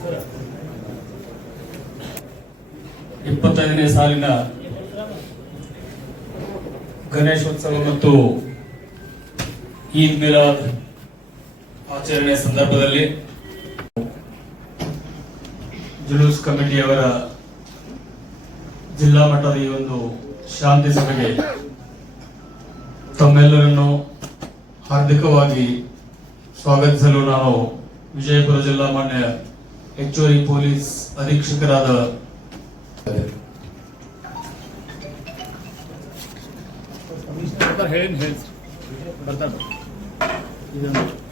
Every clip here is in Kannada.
25ನೇ ಸಾಲಿನ ಗಣೇಶೋತ್ಸವ ಮತ್ತು ಈದ್ ಮಿಲಾದ್ ಆಚರಣೆ ಸಂದರ್ಭದಲ್ಲಿ ಜುಲೂಸ್ ಕಮಿಟಿಯವರ ಜಿಲ್ಲಾ ಮಟ್ಟದ ಈ ಒಂದು ಶಾಂತಿ ಸಭೆಗೆ ತಮ್ಮೆಲ್ಲರನ್ನು ಹಾರ್ದಿಕವಾಗಿ ಸ್ವಾಗತಿಸಲು ನಾನು ವಿಜಯಪುರ ಜಿಲ್ಲಾ ಮಾನ್ಯ ಹೆಚ್ಚುವರಿ ಪೊಲೀಸ್ ಅಧೀಕ್ಷಕರಾದ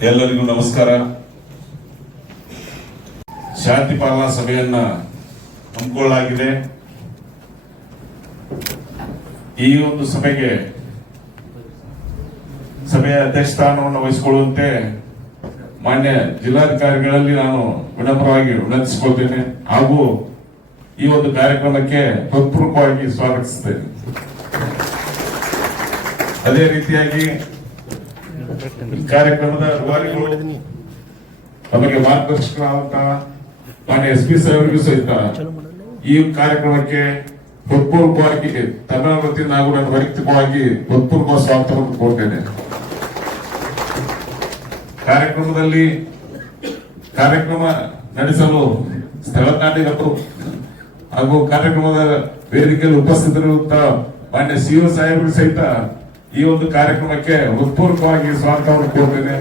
ಎಲ್ಲರಿಗೂ ನಮಸ್ಕಾರ. ಶಾಂತಿ ಪಾಲನಾ ಸಭೆಯನ್ನ ಹಮ್ಮಿಕೊಳ್ಳಲಾಗಿದೆ. ಈ ಒಂದು ಸಭೆಯ ಅಧ್ಯಕ್ಷ ಸ್ಥಾನವನ್ನು ವಹಿಸಿಕೊಳ್ಳುವಂತೆ ಮಾನ್ಯ ಜಿಲ್ಲಾಧಿಕಾರಿಗಳಲ್ಲಿ ನಾನು ವಿನಮ್ರವಾಗಿ ವಿನಂತಿಸಿಕೊಳ್ತೇನೆ ಹಾಗೂ ಈ ಒಂದು ಕಾರ್ಯಕ್ರಮಕ್ಕೆ ಹೃತ್ಪೂರ್ವಕವಾಗಿ ಸ್ವಾಗತಿಸುತ್ತೇನೆ. ಅದೇ ರೀತಿಯಾಗಿ ಕಾರ್ಯಕ್ರಮದ ರೂವಾರಿಗಳು ನಮಗೆ ಮಾರ್ಗದರ್ಶಕರಾದಂತಹ ಮಾನ್ಯ SP ಸಾಹೇಬರಿಗೂ ಸಹಿತ ಈ ಕಾರ್ಯಕ್ರಮಕ್ಕೆ ಹೃತ್ಪೂರ್ವಕವಾಗಿ ತನ್ನ ವತಿಯಿಂದ ಹಾಗೂ ನನ್ನ ವೈಯಕ್ತಿಕವಾಗಿ ಹೃತ್ಪೂರ್ವಕ ಸ್ವಾಗತವನ್ನು ಕೋರ್ತೇನೆ. ಕಾರ್ಯಕ್ರಮ ನಡೆಸಲು ಸ್ಥಳನಾಡಿಗರು ಹಾಗೂ ಕಾರ್ಯಕ್ರಮದ ವೇದಿಕೆಯಲ್ಲಿ ಉಪಸ್ಥಿತರಿರುವಂತಹ ಮಾನ್ಯ CO ಸಾಹೇಬರು ಸಹಿತ ಈ ಒಂದು ಕಾರ್ಯಕ್ರಮಕ್ಕೆ ಹೃತ್ಪೂರ್ವಕವಾಗಿ ಸ್ವಾಗತವನ್ನು ಕೋರ್ತೇನೆ.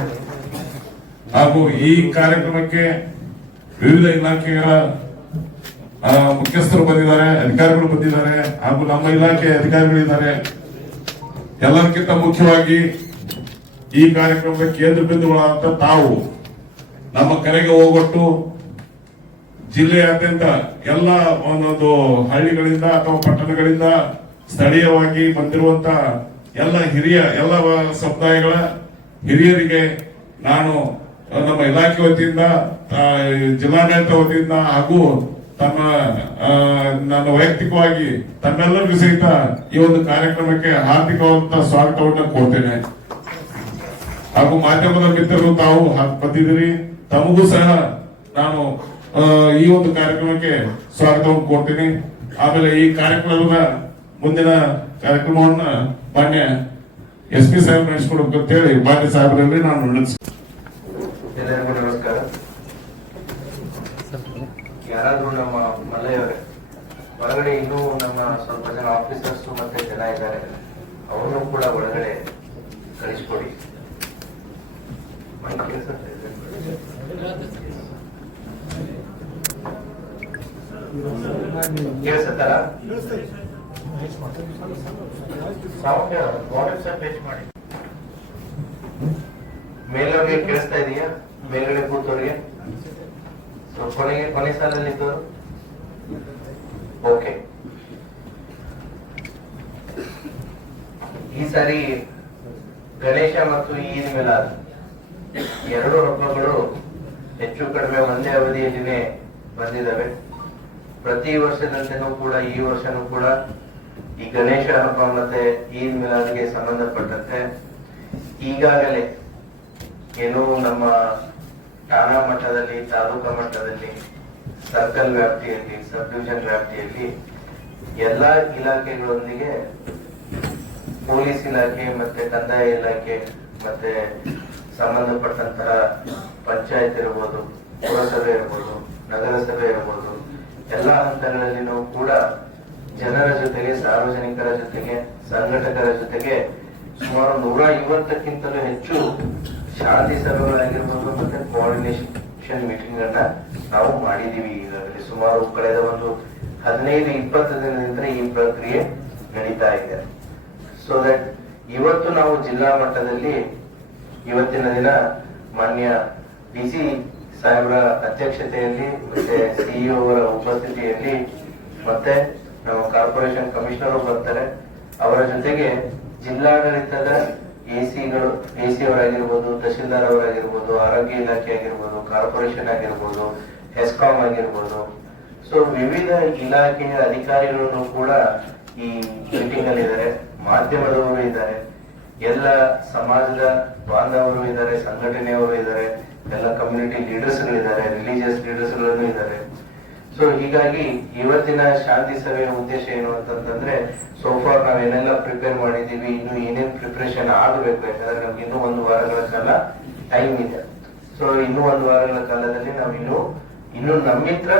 ಹಾಗೂ ಈ ಕಾರ್ಯಕ್ರಮಕ್ಕೆ ವಿವಿಧ ಇಲಾಖೆಗಳ ಮುಖ್ಯಸ್ಥರು ಬಂದಿದ್ದಾರೆ, ಅಧಿಕಾರಿಗಳು ಬಂದಿದ್ದಾರೆ ಹಾಗೂ ನಮ್ಮ ಇಲಾಖೆ ಅಧಿಕಾರಿಗಳಿದ್ದಾರೆ. ಎಲ್ಲರಿಗಿಂತ ಮುಖ್ಯವಾಗಿ ಈ ಕಾರ್ಯಕ್ರಮದ ಕೇಂದ್ರ ಬಿಂದುಗಳಾದಂತ ತಾವು ನಮ್ಮ ಕರೆಗೆ ಹೋಗೊಟ್ಟು ಜಿಲ್ಲೆಯಾದ್ಯಂತ ಎಲ್ಲ ಒಂದೊಂದು ಹಳ್ಳಿಗಳಿಂದ ಅಥವಾ ಪಟ್ಟಣಗಳಿಂದ ಸ್ಥಳೀಯವಾಗಿ ಬಂದಿರುವಂತ ಎಲ್ಲ ಸಮುದಾಯಗಳ ಹಿರಿಯರಿಗೆ ನಾನು ನಮ್ಮ ಇಲಾಖೆ ವತಿಯಿಂದ ಜಿಲ್ಲಾಡಳಿತ ವತಿಯಿಂದ ಹಾಗೂ ನನ್ನ ವೈಯಕ್ತಿಕವಾಗಿ ತಮ್ಮೆಲ್ಲರಿಗೂ ಸಹಿತ ಈ ಒಂದು ಕಾರ್ಯಕ್ರಮಕ್ಕೆ ಹಾರ್ದಿಕವಾದಂತಹ ಸ್ವಾಗತವನ್ನು ಕೋರ್ತೇನೆ. ಹಾಗೂ ಮಾಧ್ಯಮದ ಮಿತ್ರರು ತಾವು ಬಂದಿದ್ದೀರಿ, ತಮಗೂ ಸಹ ನಾನು ಈ ಒಂದು ಕಾರ್ಯಕ್ರಮಕ್ಕೆ ಸ್ವಾಗತವನ್ನು ಕೋರ್ತೀನಿ. ಆಮೇಲೆ ಈ ಕಾರ್ಯಕ್ರಮದ ಮುಂದಿನ ಕಾರ್ಯಕ್ರಮವನ್ನ ಮಾನ್ಯ SP ಸಾಹೇಬ್ ನಡೆಸಿಕೊಡ್ಬೇಕು ಅಂತ ಹೇಳಿ ಮಾನ್ಯ ಸಾಹೇಬರಲ್ಲಿ ನಾನು ವಿನಂತಿಸ್ತೀನಿ. ಎಲ್ಲರಿಗೂ ನಮಸ್ಕಾರ. ಯಾರಾದ್ರೂ ನಮ್ಮ ಮಲ್ಲಯ್ಯವರೇ ಹೊರಗಡೆ ಇನ್ನೂ ನಮ್ಮ ಸ್ವಲ್ಪ ಜನ ಆಫೀಸರ್ಸ್ ಮತ್ತೆ ಜನ ಇದ್ದಾರೆ, ಅವರನ್ನು ಕೂಡ ಒಳಗಡೆ ಕಳಿಸ್ಕೊಡಿ. ಕೇಳಿಸುತ್ತಾರ? ಮೇಲವ್ರಿಗೆ ಕೇಳಿಸ್ತಾ ಇದೆಯಾ? ಮೇಲ್ಗಡೆ ಕೂತವ್ರಿಗೆ ಕೊನೆ ಸಾಲಲ್ಲಿ ಇದ್ದವರು ಓಕೆ. ಈ ಸಾರಿ ಗಣೇಶ ಮತ್ತು ಈದ್ ಮಿಲಾದ್ ಎರಡು ಹಬ್ಬಗಳು ಹೆಚ್ಚು ಕಡಿಮೆ ಒಂದೇ ಅವಧಿಯಲ್ಲಿನೇ ಬಂದಿದ್ದಾವೆ. ಪ್ರತಿ ವರ್ಷದಂತೆನೂ ಕೂಡ ಈ ವರ್ಷನೂ ಕೂಡ ಈ ಗಣೇಶ ಹಬ್ಬ ಮತ್ತೆ ಈದ್ ಮಿಲಾದ್ಗೆ ಸಂಬಂಧಪಟ್ಟಂತೆ ಈಗಾಗಲೇ ಏನು ನಮ್ಮ ಠಾಣಾ ಮಟ್ಟದಲ್ಲಿ, ತಾಲೂಕಾ ಮಟ್ಟದಲ್ಲಿ, ಸರ್ಕಲ್ ವ್ಯಾಪ್ತಿಯಲ್ಲಿ, ಸಬ್ ಡಿವಿಷನ್ ವ್ಯಾಪ್ತಿಯಲ್ಲಿ ಎಲ್ಲಾ ಇಲಾಖೆಗಳೊಂದಿಗೆ ಪೊಲೀಸ್ ಇಲಾಖೆ ಮತ್ತೆ ಕಂದಾಯ ಇಲಾಖೆ ಮತ್ತೆ ಸಂಬಂಧಪಟ್ಟಂತಹ ಪಂಚಾಯತ್ ಇರಬಹುದು, ಪುರಸಭೆ ಇರಬಹುದು, ನಗರಸಭೆ ಇರಬಹುದು, ಎಲ್ಲಾ ಹಂತಗಳಲ್ಲಿನೂ ಕೂಡ ಜನರ ಜೊತೆಗೆ, ಸಾರ್ವಜನಿಕರ ಜೊತೆಗೆ, ಸಂಘಟಕರ ಜೊತೆಗೆ ಸುಮಾರು 150ಕ್ಕಿಂತಲೂ ಹೆಚ್ಚು ಶಾಂತಿ ಸಭೆಗಳಾಗಿರ್ಬೋದು ಮತ್ತೆ ಕೋಆರ್ಡಿನೇಷನ್ ಮೀಟಿಂಗ್ ಅನ್ನ ನಾವು ಮಾಡಿದೀವಿ. ಈಗಾಗಲೇ ಸುಮಾರು ಕಳೆದ ಒಂದು 15-20 ದಿನದಿಂದ ಈ ಪ್ರಕ್ರಿಯೆ ನಡೀತಾ ಇದೆ. ಸೊ ದಟ್ ಇವತ್ತು ನಾವು ಜಿಲ್ಲಾ ಮಟ್ಟದಲ್ಲಿ ಇವತ್ತಿನ ದಿನ ಮಾನ್ಯ DC ಸಾಹೇಬರ ಅಧ್ಯಕ್ಷತೆಯಲ್ಲಿ ಮತ್ತೆ CEO ಅವರ ಉಪಸ್ಥಿತಿಯಲ್ಲಿ ಮತ್ತೆ ನಮ್ಮ ಕಾರ್ಪೊರೇಷನ್ ಕಮಿಷನರ್ ಬರ್ತಾರೆ, ಅವರ ಜೊತೆಗೆ ಜಿಲ್ಲಾಡಳಿತದ AC ಅವರಾಗಿರ್ಬೋದು, ತಹಶೀಲ್ದಾರ್ ಅವರಾಗಿರ್ಬೋದು, ಆರೋಗ್ಯ ಇಲಾಖೆ ಆಗಿರ್ಬೋದು, ಕಾರ್ಪೊರೇಷನ್ ಆಗಿರ್ಬೋದು, ಹೆಸ್ಕಾಂ ಆಗಿರ್ಬೋದು, ಸೊ ವಿವಿಧ ಇಲಾಖೆಯ ಅಧಿಕಾರಿಗಳನ್ನು ಕೂಡ ಈ ಮೀಟಿಂಗ್ ಅಲ್ಲಿ ಇದ್ದಾರೆ. ಮಾಧ್ಯಮದವರು ಇದ್ದಾರೆ, ಎಲ್ಲ ಸಮಾಜದ ಬಾಂಧವರು ಇದ್ದಾರೆ, ಸಂಘಟನೆಯವರು ಇದ್ದಾರೆ, ಎಲ್ಲ ಕಮ್ಯುನಿಟಿ ಲೀಡರ್ಸ್ ಗಳಿದ್ದಾರೆ, ರಿಲಿಜಿಯಸ್ ಲೀಡರ್ಸ್ ಗಳನ್ನು ಇದ್ದಾರೆ. ಸೊ ಹೀಗಾಗಿ ಇವತ್ತಿನ ಶಾಂತಿ ಸಭೆಯ ಉದ್ದೇಶ ಏನು ಅಂತಂದ್ರೆ ಸೋಫಾರ್ ನಾವೇನೆಲ್ಲ ಪ್ರಿಪೇರ್ ಮಾಡಿದೀವಿ, ಇನ್ನು ಏನೇನ್ ಪ್ರಿಪರೇಷನ್ ಆಗಬೇಕು, ಯಾಕಂದ್ರೆ ನಮ್ಗೆ ಇನ್ನೂ 1 ವಾರಗಳ ಕಾಲ ಟೈಮ್ ಇದೆ. ಸೊ ಇನ್ನೂ 1 ವಾರಗಳ ಕಾಲದಲ್ಲಿ ನಾವು ಇನ್ನು ನಮ್ಮಿಂದ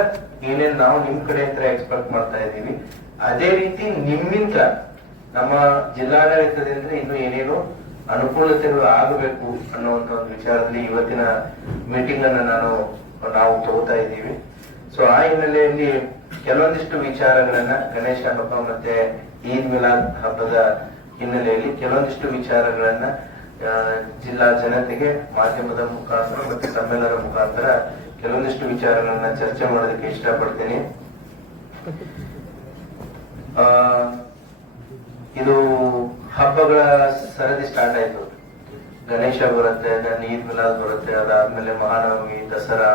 ಏನೇನ್ ನಾವು ನಿಮ್ ಕಡೆ ಹತ್ರ ಎಕ್ಸ್ಪೆಕ್ಟ್ ಮಾಡ್ತಾ ಇದೀವಿ, ಅದೇ ರೀತಿ ನಿಮ್ಮಿಂದ ನಮ್ಮ ಜಿಲ್ಲಾಡಳಿತದಿಂದ ಇನ್ನು ಏನೇನು ಅನುಕೂಲತೆಗಳು ಆಗಬೇಕು ಅನ್ನುವಂತ ಒಂದು ವಿಚಾರದಲ್ಲಿ ಇವತ್ತಿನ ಮೀಟಿಂಗ್ ಅನ್ನ ನಾವು ತಗೋತಾ ಇದ್ದೀವಿ. ಸೊ ಆ ಹಿನ್ನೆಲೆಯಲ್ಲಿ ಕೆಲವೊಂದಿಷ್ಟು ವಿಚಾರಗಳನ್ನ ಗಣೇಶ ಹಬ್ಬ ಮತ್ತೆ ಈದ್ ಮಿಲಾದ್ ಹಬ್ಬದ ಹಿನ್ನೆಲೆಯಲ್ಲಿ ಕೆಲವೊಂದಿಷ್ಟು ವಿಚಾರಗಳನ್ನ ಜಿಲ್ಲಾ ಜನತೆಗೆ ಮಾಧ್ಯಮದ ಮುಖಾಂತರ ಮತ್ತೆ ತಮ್ಮೆಲ್ಲರ ಮುಖಾಂತರ ಕೆಲವೊಂದಿಷ್ಟು ವಿಚಾರಗಳನ್ನ ಚರ್ಚೆ ಮಾಡೋದಕ್ಕೆ ಇಷ್ಟಪಡ್ತೀನಿ. ಇದು ಹಬ್ಬಗಳ ಸರದಿ ಸ್ಟಾರ್ಟ್ ಆಯ್ತು. ಗಣೇಶ ಬರುತ್ತೆ, ಈದ್ ಮಿಲಾದ್ ಬರುತ್ತೆ, ಅದಾದ್ಮೇಲೆ ಮಹಾನವಮಿ, ದಸರಾ,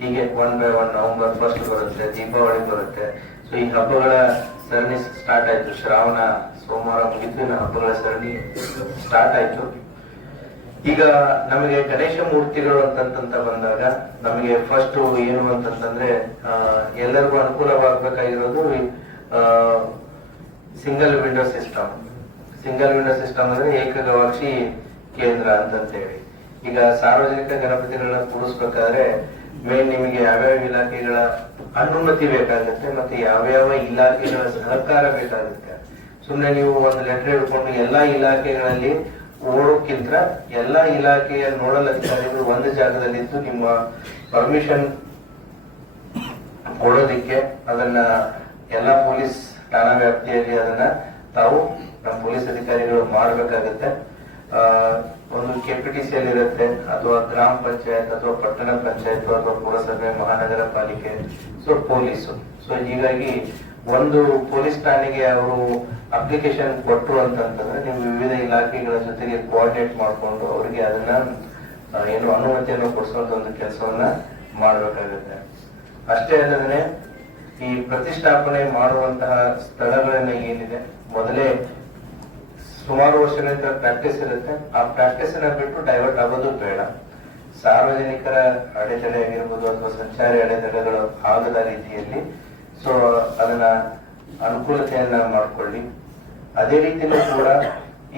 ಹೀಗೆ 1 by 1 ನವೆಂಬರ್ 1 ಬರುತ್ತೆ, ದೀಪಾವಳಿ ಬರುತ್ತೆ. ಸೊ ಈ ಹಬ್ಬಗಳ ಸರಣಿ ಸ್ಟಾರ್ಟ್ ಆಯ್ತು. ಶ್ರಾವಣ ಸೋಮವಾರ ಮುಗಿತು, ಹಬ್ಬಗಳ ಸರಣಿ ಸ್ಟಾರ್ಟ್ ಆಯ್ತು. ಈಗ ನಮಗೆ ಗಣೇಶ ಮೂರ್ತಿಗಳು ಅಂತಂತ ಬಂದಾಗ ನಮಗೆ ಫಸ್ಟ್ ಏನು ಅಂತಂದ್ರೆ ಎಲ್ಲರಿಗೂ ಅನುಕೂಲವಾಗಬೇಕಾಗಿರೋದು single window system. Single window system ಅಂದ್ರೆ ಏಕಗವಾಕ್ಷಿ ಕೇಂದ್ರ ಅಂತೇಳಿ. ಈಗ ಸಾರ್ವಜನಿಕ ಗಣಪತಿಗಳನ್ನ ಕೂಡಿಸ್ಬೇಕಾದ್ರೆ ಮೇನ್ ನಿಮಗೆ ಯಾವ್ಯಾವ ಇಲಾಖೆಗಳ ಅನುಮತಿ ಬೇಕಾಗುತ್ತೆ ಮತ್ತೆ ಯಾವ್ಯಾವ ಇಲಾಖೆಗಳ ಸಹಕಾರ ಬೇಕಾಗುತ್ತೆ. ಸುಮ್ನೆ ನೀವು ಒಂದು ಲೆಟರ್ ಹಿಡ್ಕೊಂಡು ಎಲ್ಲಾ ಇಲಾಖೆಗಳಲ್ಲಿ ಓಡೋಕ್ಕಿಂತ ಎಲ್ಲಾ ಇಲಾಖೆಯ ನೋಡಲ್ ಅಧಿಕಾರಿಗಳು ಒಂದು ಜಾಗದಲ್ಲಿದ್ದು ನಿಮ್ಮ ಪರ್ಮಿಷನ್ ಕೊಡೋದಿಕ್ಕೆ ಅದನ್ನ ಎಲ್ಲಾ ಪೊಲೀಸ್ ಠಾಣಾ ವ್ಯಾಪ್ತಿಯಲ್ಲಿ ಅದನ್ನ ತಾವು ನಮ್ಮ ಪೊಲೀಸ್ ಅಧಿಕಾರಿಗಳು ಮಾಡಬೇಕಾಗುತ್ತೆ. ಒಂದು ಕೆಪಿಟಿಸಿಯಲ್ಲಿ ಇರುತ್ತೆ, ಅಥವಾ ಗ್ರಾಮ ಪಂಚಾಯತ್ ಅಥವಾ ಪಟ್ಟಣ ಪಂಚಾಯತ್ ಅಥವಾ ಪುರಸಭೆ, ಮಹಾನಗರ ಪಾಲಿಕೆ, ಸೊ ಪೊಲೀಸು. ಸೊ ಹೀಗಾಗಿ ಒಂದು ಪೊಲೀಸ್ ಠಾಣೆಗೆ ಅವರು ಅಪ್ಲಿಕೇಶನ್ ಕೊಟ್ಟರು ಅಂತಂದ್ರೆ ನೀವು ವಿವಿಧ ಇಲಾಖೆಗಳ ಜೊತೆಗೆ ಕೋಆರ್ಡಿನೇಟ್ ಮಾಡಿಕೊಂಡು ಅವರಿಗೆ ಅದನ್ನ ಏನು ಅನುಮತಿಯನ್ನು ಕೊಡಿಸುವಂತ ಒಂದು ಕೆಲಸವನ್ನ ಮಾಡಬೇಕಾಗುತ್ತೆ. ಅಷ್ಟೇ ಅಲ್ಲದೆ ಈ ಪ್ರತಿಷ್ಠಾಪನೆ ಮಾಡುವಂತಹ ಸ್ಥಳಗಳನ್ನ ಏನಿದೆ ಮೊದಲೇ ಸುಮಾರು ವರ್ಷಗಳಿಂದ ಪ್ರಾಕ್ಟೀಸ್ ಇರುತ್ತೆ. ಆ ಪ್ರಾಕ್ಟೀಸ್ ಅನ್ನ ಬಿಟ್ಟು ಡೈವರ್ಟ್ ಆಗೋದು ಬೇಡ. ಸಾರ್ವಜನಿಕರ ಅಡೆತಡೆ ಆಗಿರ್ಬೋದು ಅಥವಾ ಸಂಚಾರಿ ಅಡೆತಡೆಗಳು ಆಗದ ರೀತಿಯಲ್ಲಿ ಸೊ ಅದನ್ನ ಅನುಕೂಲತೆಯನ್ನ ಮಾಡ್ಕೊಳ್ಳಿ. ಅದೇ ರೀತಿಯಲ್ಲೂ ಕೂಡ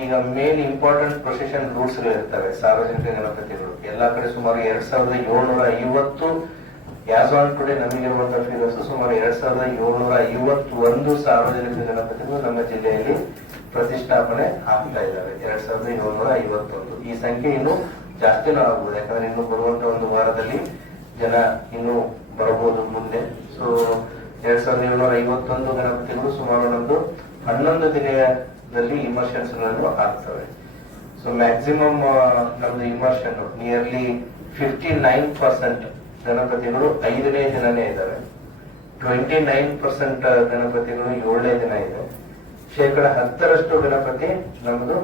ಈಗ ಮೇನ್ ಇಂಪಾರ್ಟೆಂಟ್ ಪ್ರೊಸೆಷನ್ ರೂಟ್ಸ್ ಗಳು ಇರ್ತವೆ ಸಾರ್ವಜನಿಕ ಗಣಪತಿಗಳು. ಎಲ್ಲಾ ಕಡೆ ಸುಮಾರು 2750 ಯಾಸ್ ಆನ್ ಟುಡೇ ನಮಗಿರುವಂತಹ ಫಿಗರ್ಸ್ ಸುಮಾರು 2751 ಸಾರ್ವಜನಿಕ ಗಣಪತಿಗಳು ನಮ್ಮ ಜಿಲ್ಲೆಯಲ್ಲಿ ಪ್ರತಿಷ್ಠಾಪನೆ ಆಗ್ತಾ ಇದ್ದಾವೆ. 2751. ಈ ಸಂಖ್ಯೆ ಇನ್ನು ಜಾಸ್ತಿನೂ ಆಗ್ಬೋದು, ಯಾಕಂದ್ರೆ ಇನ್ನು ಬರುವಂತ ಒಂದು ವಾರದಲ್ಲಿ ಜನ ಇನ್ನು ಬರಬಹುದು ಮುಂದೆ. ಸೊ 2751 ಗಣಪತಿಗಳು ಸುಮಾರು ಒಂದು 11 ದಿನದಲ್ಲಿ ಇಮರ್ಷನ್ಸ್ ಗಳನ್ನು ಆಗ್ತವೆ. ಸೊ ಮ್ಯಾಕ್ಸಿಮಮ್ ನಮ್ದು ಇಮರ್ಷನ್ ನಿಯರ್ಲಿ 59% ಗಣಪತಿಗಳು 5ನೇ ದಿನನೇ ಇದ್ದಾವೆ. 29% ಗಣಪತಿಗಳು 7ನೇ ದಿನ ಇದೆ. 10% ಗಣಪತಿ ನಮ್ದು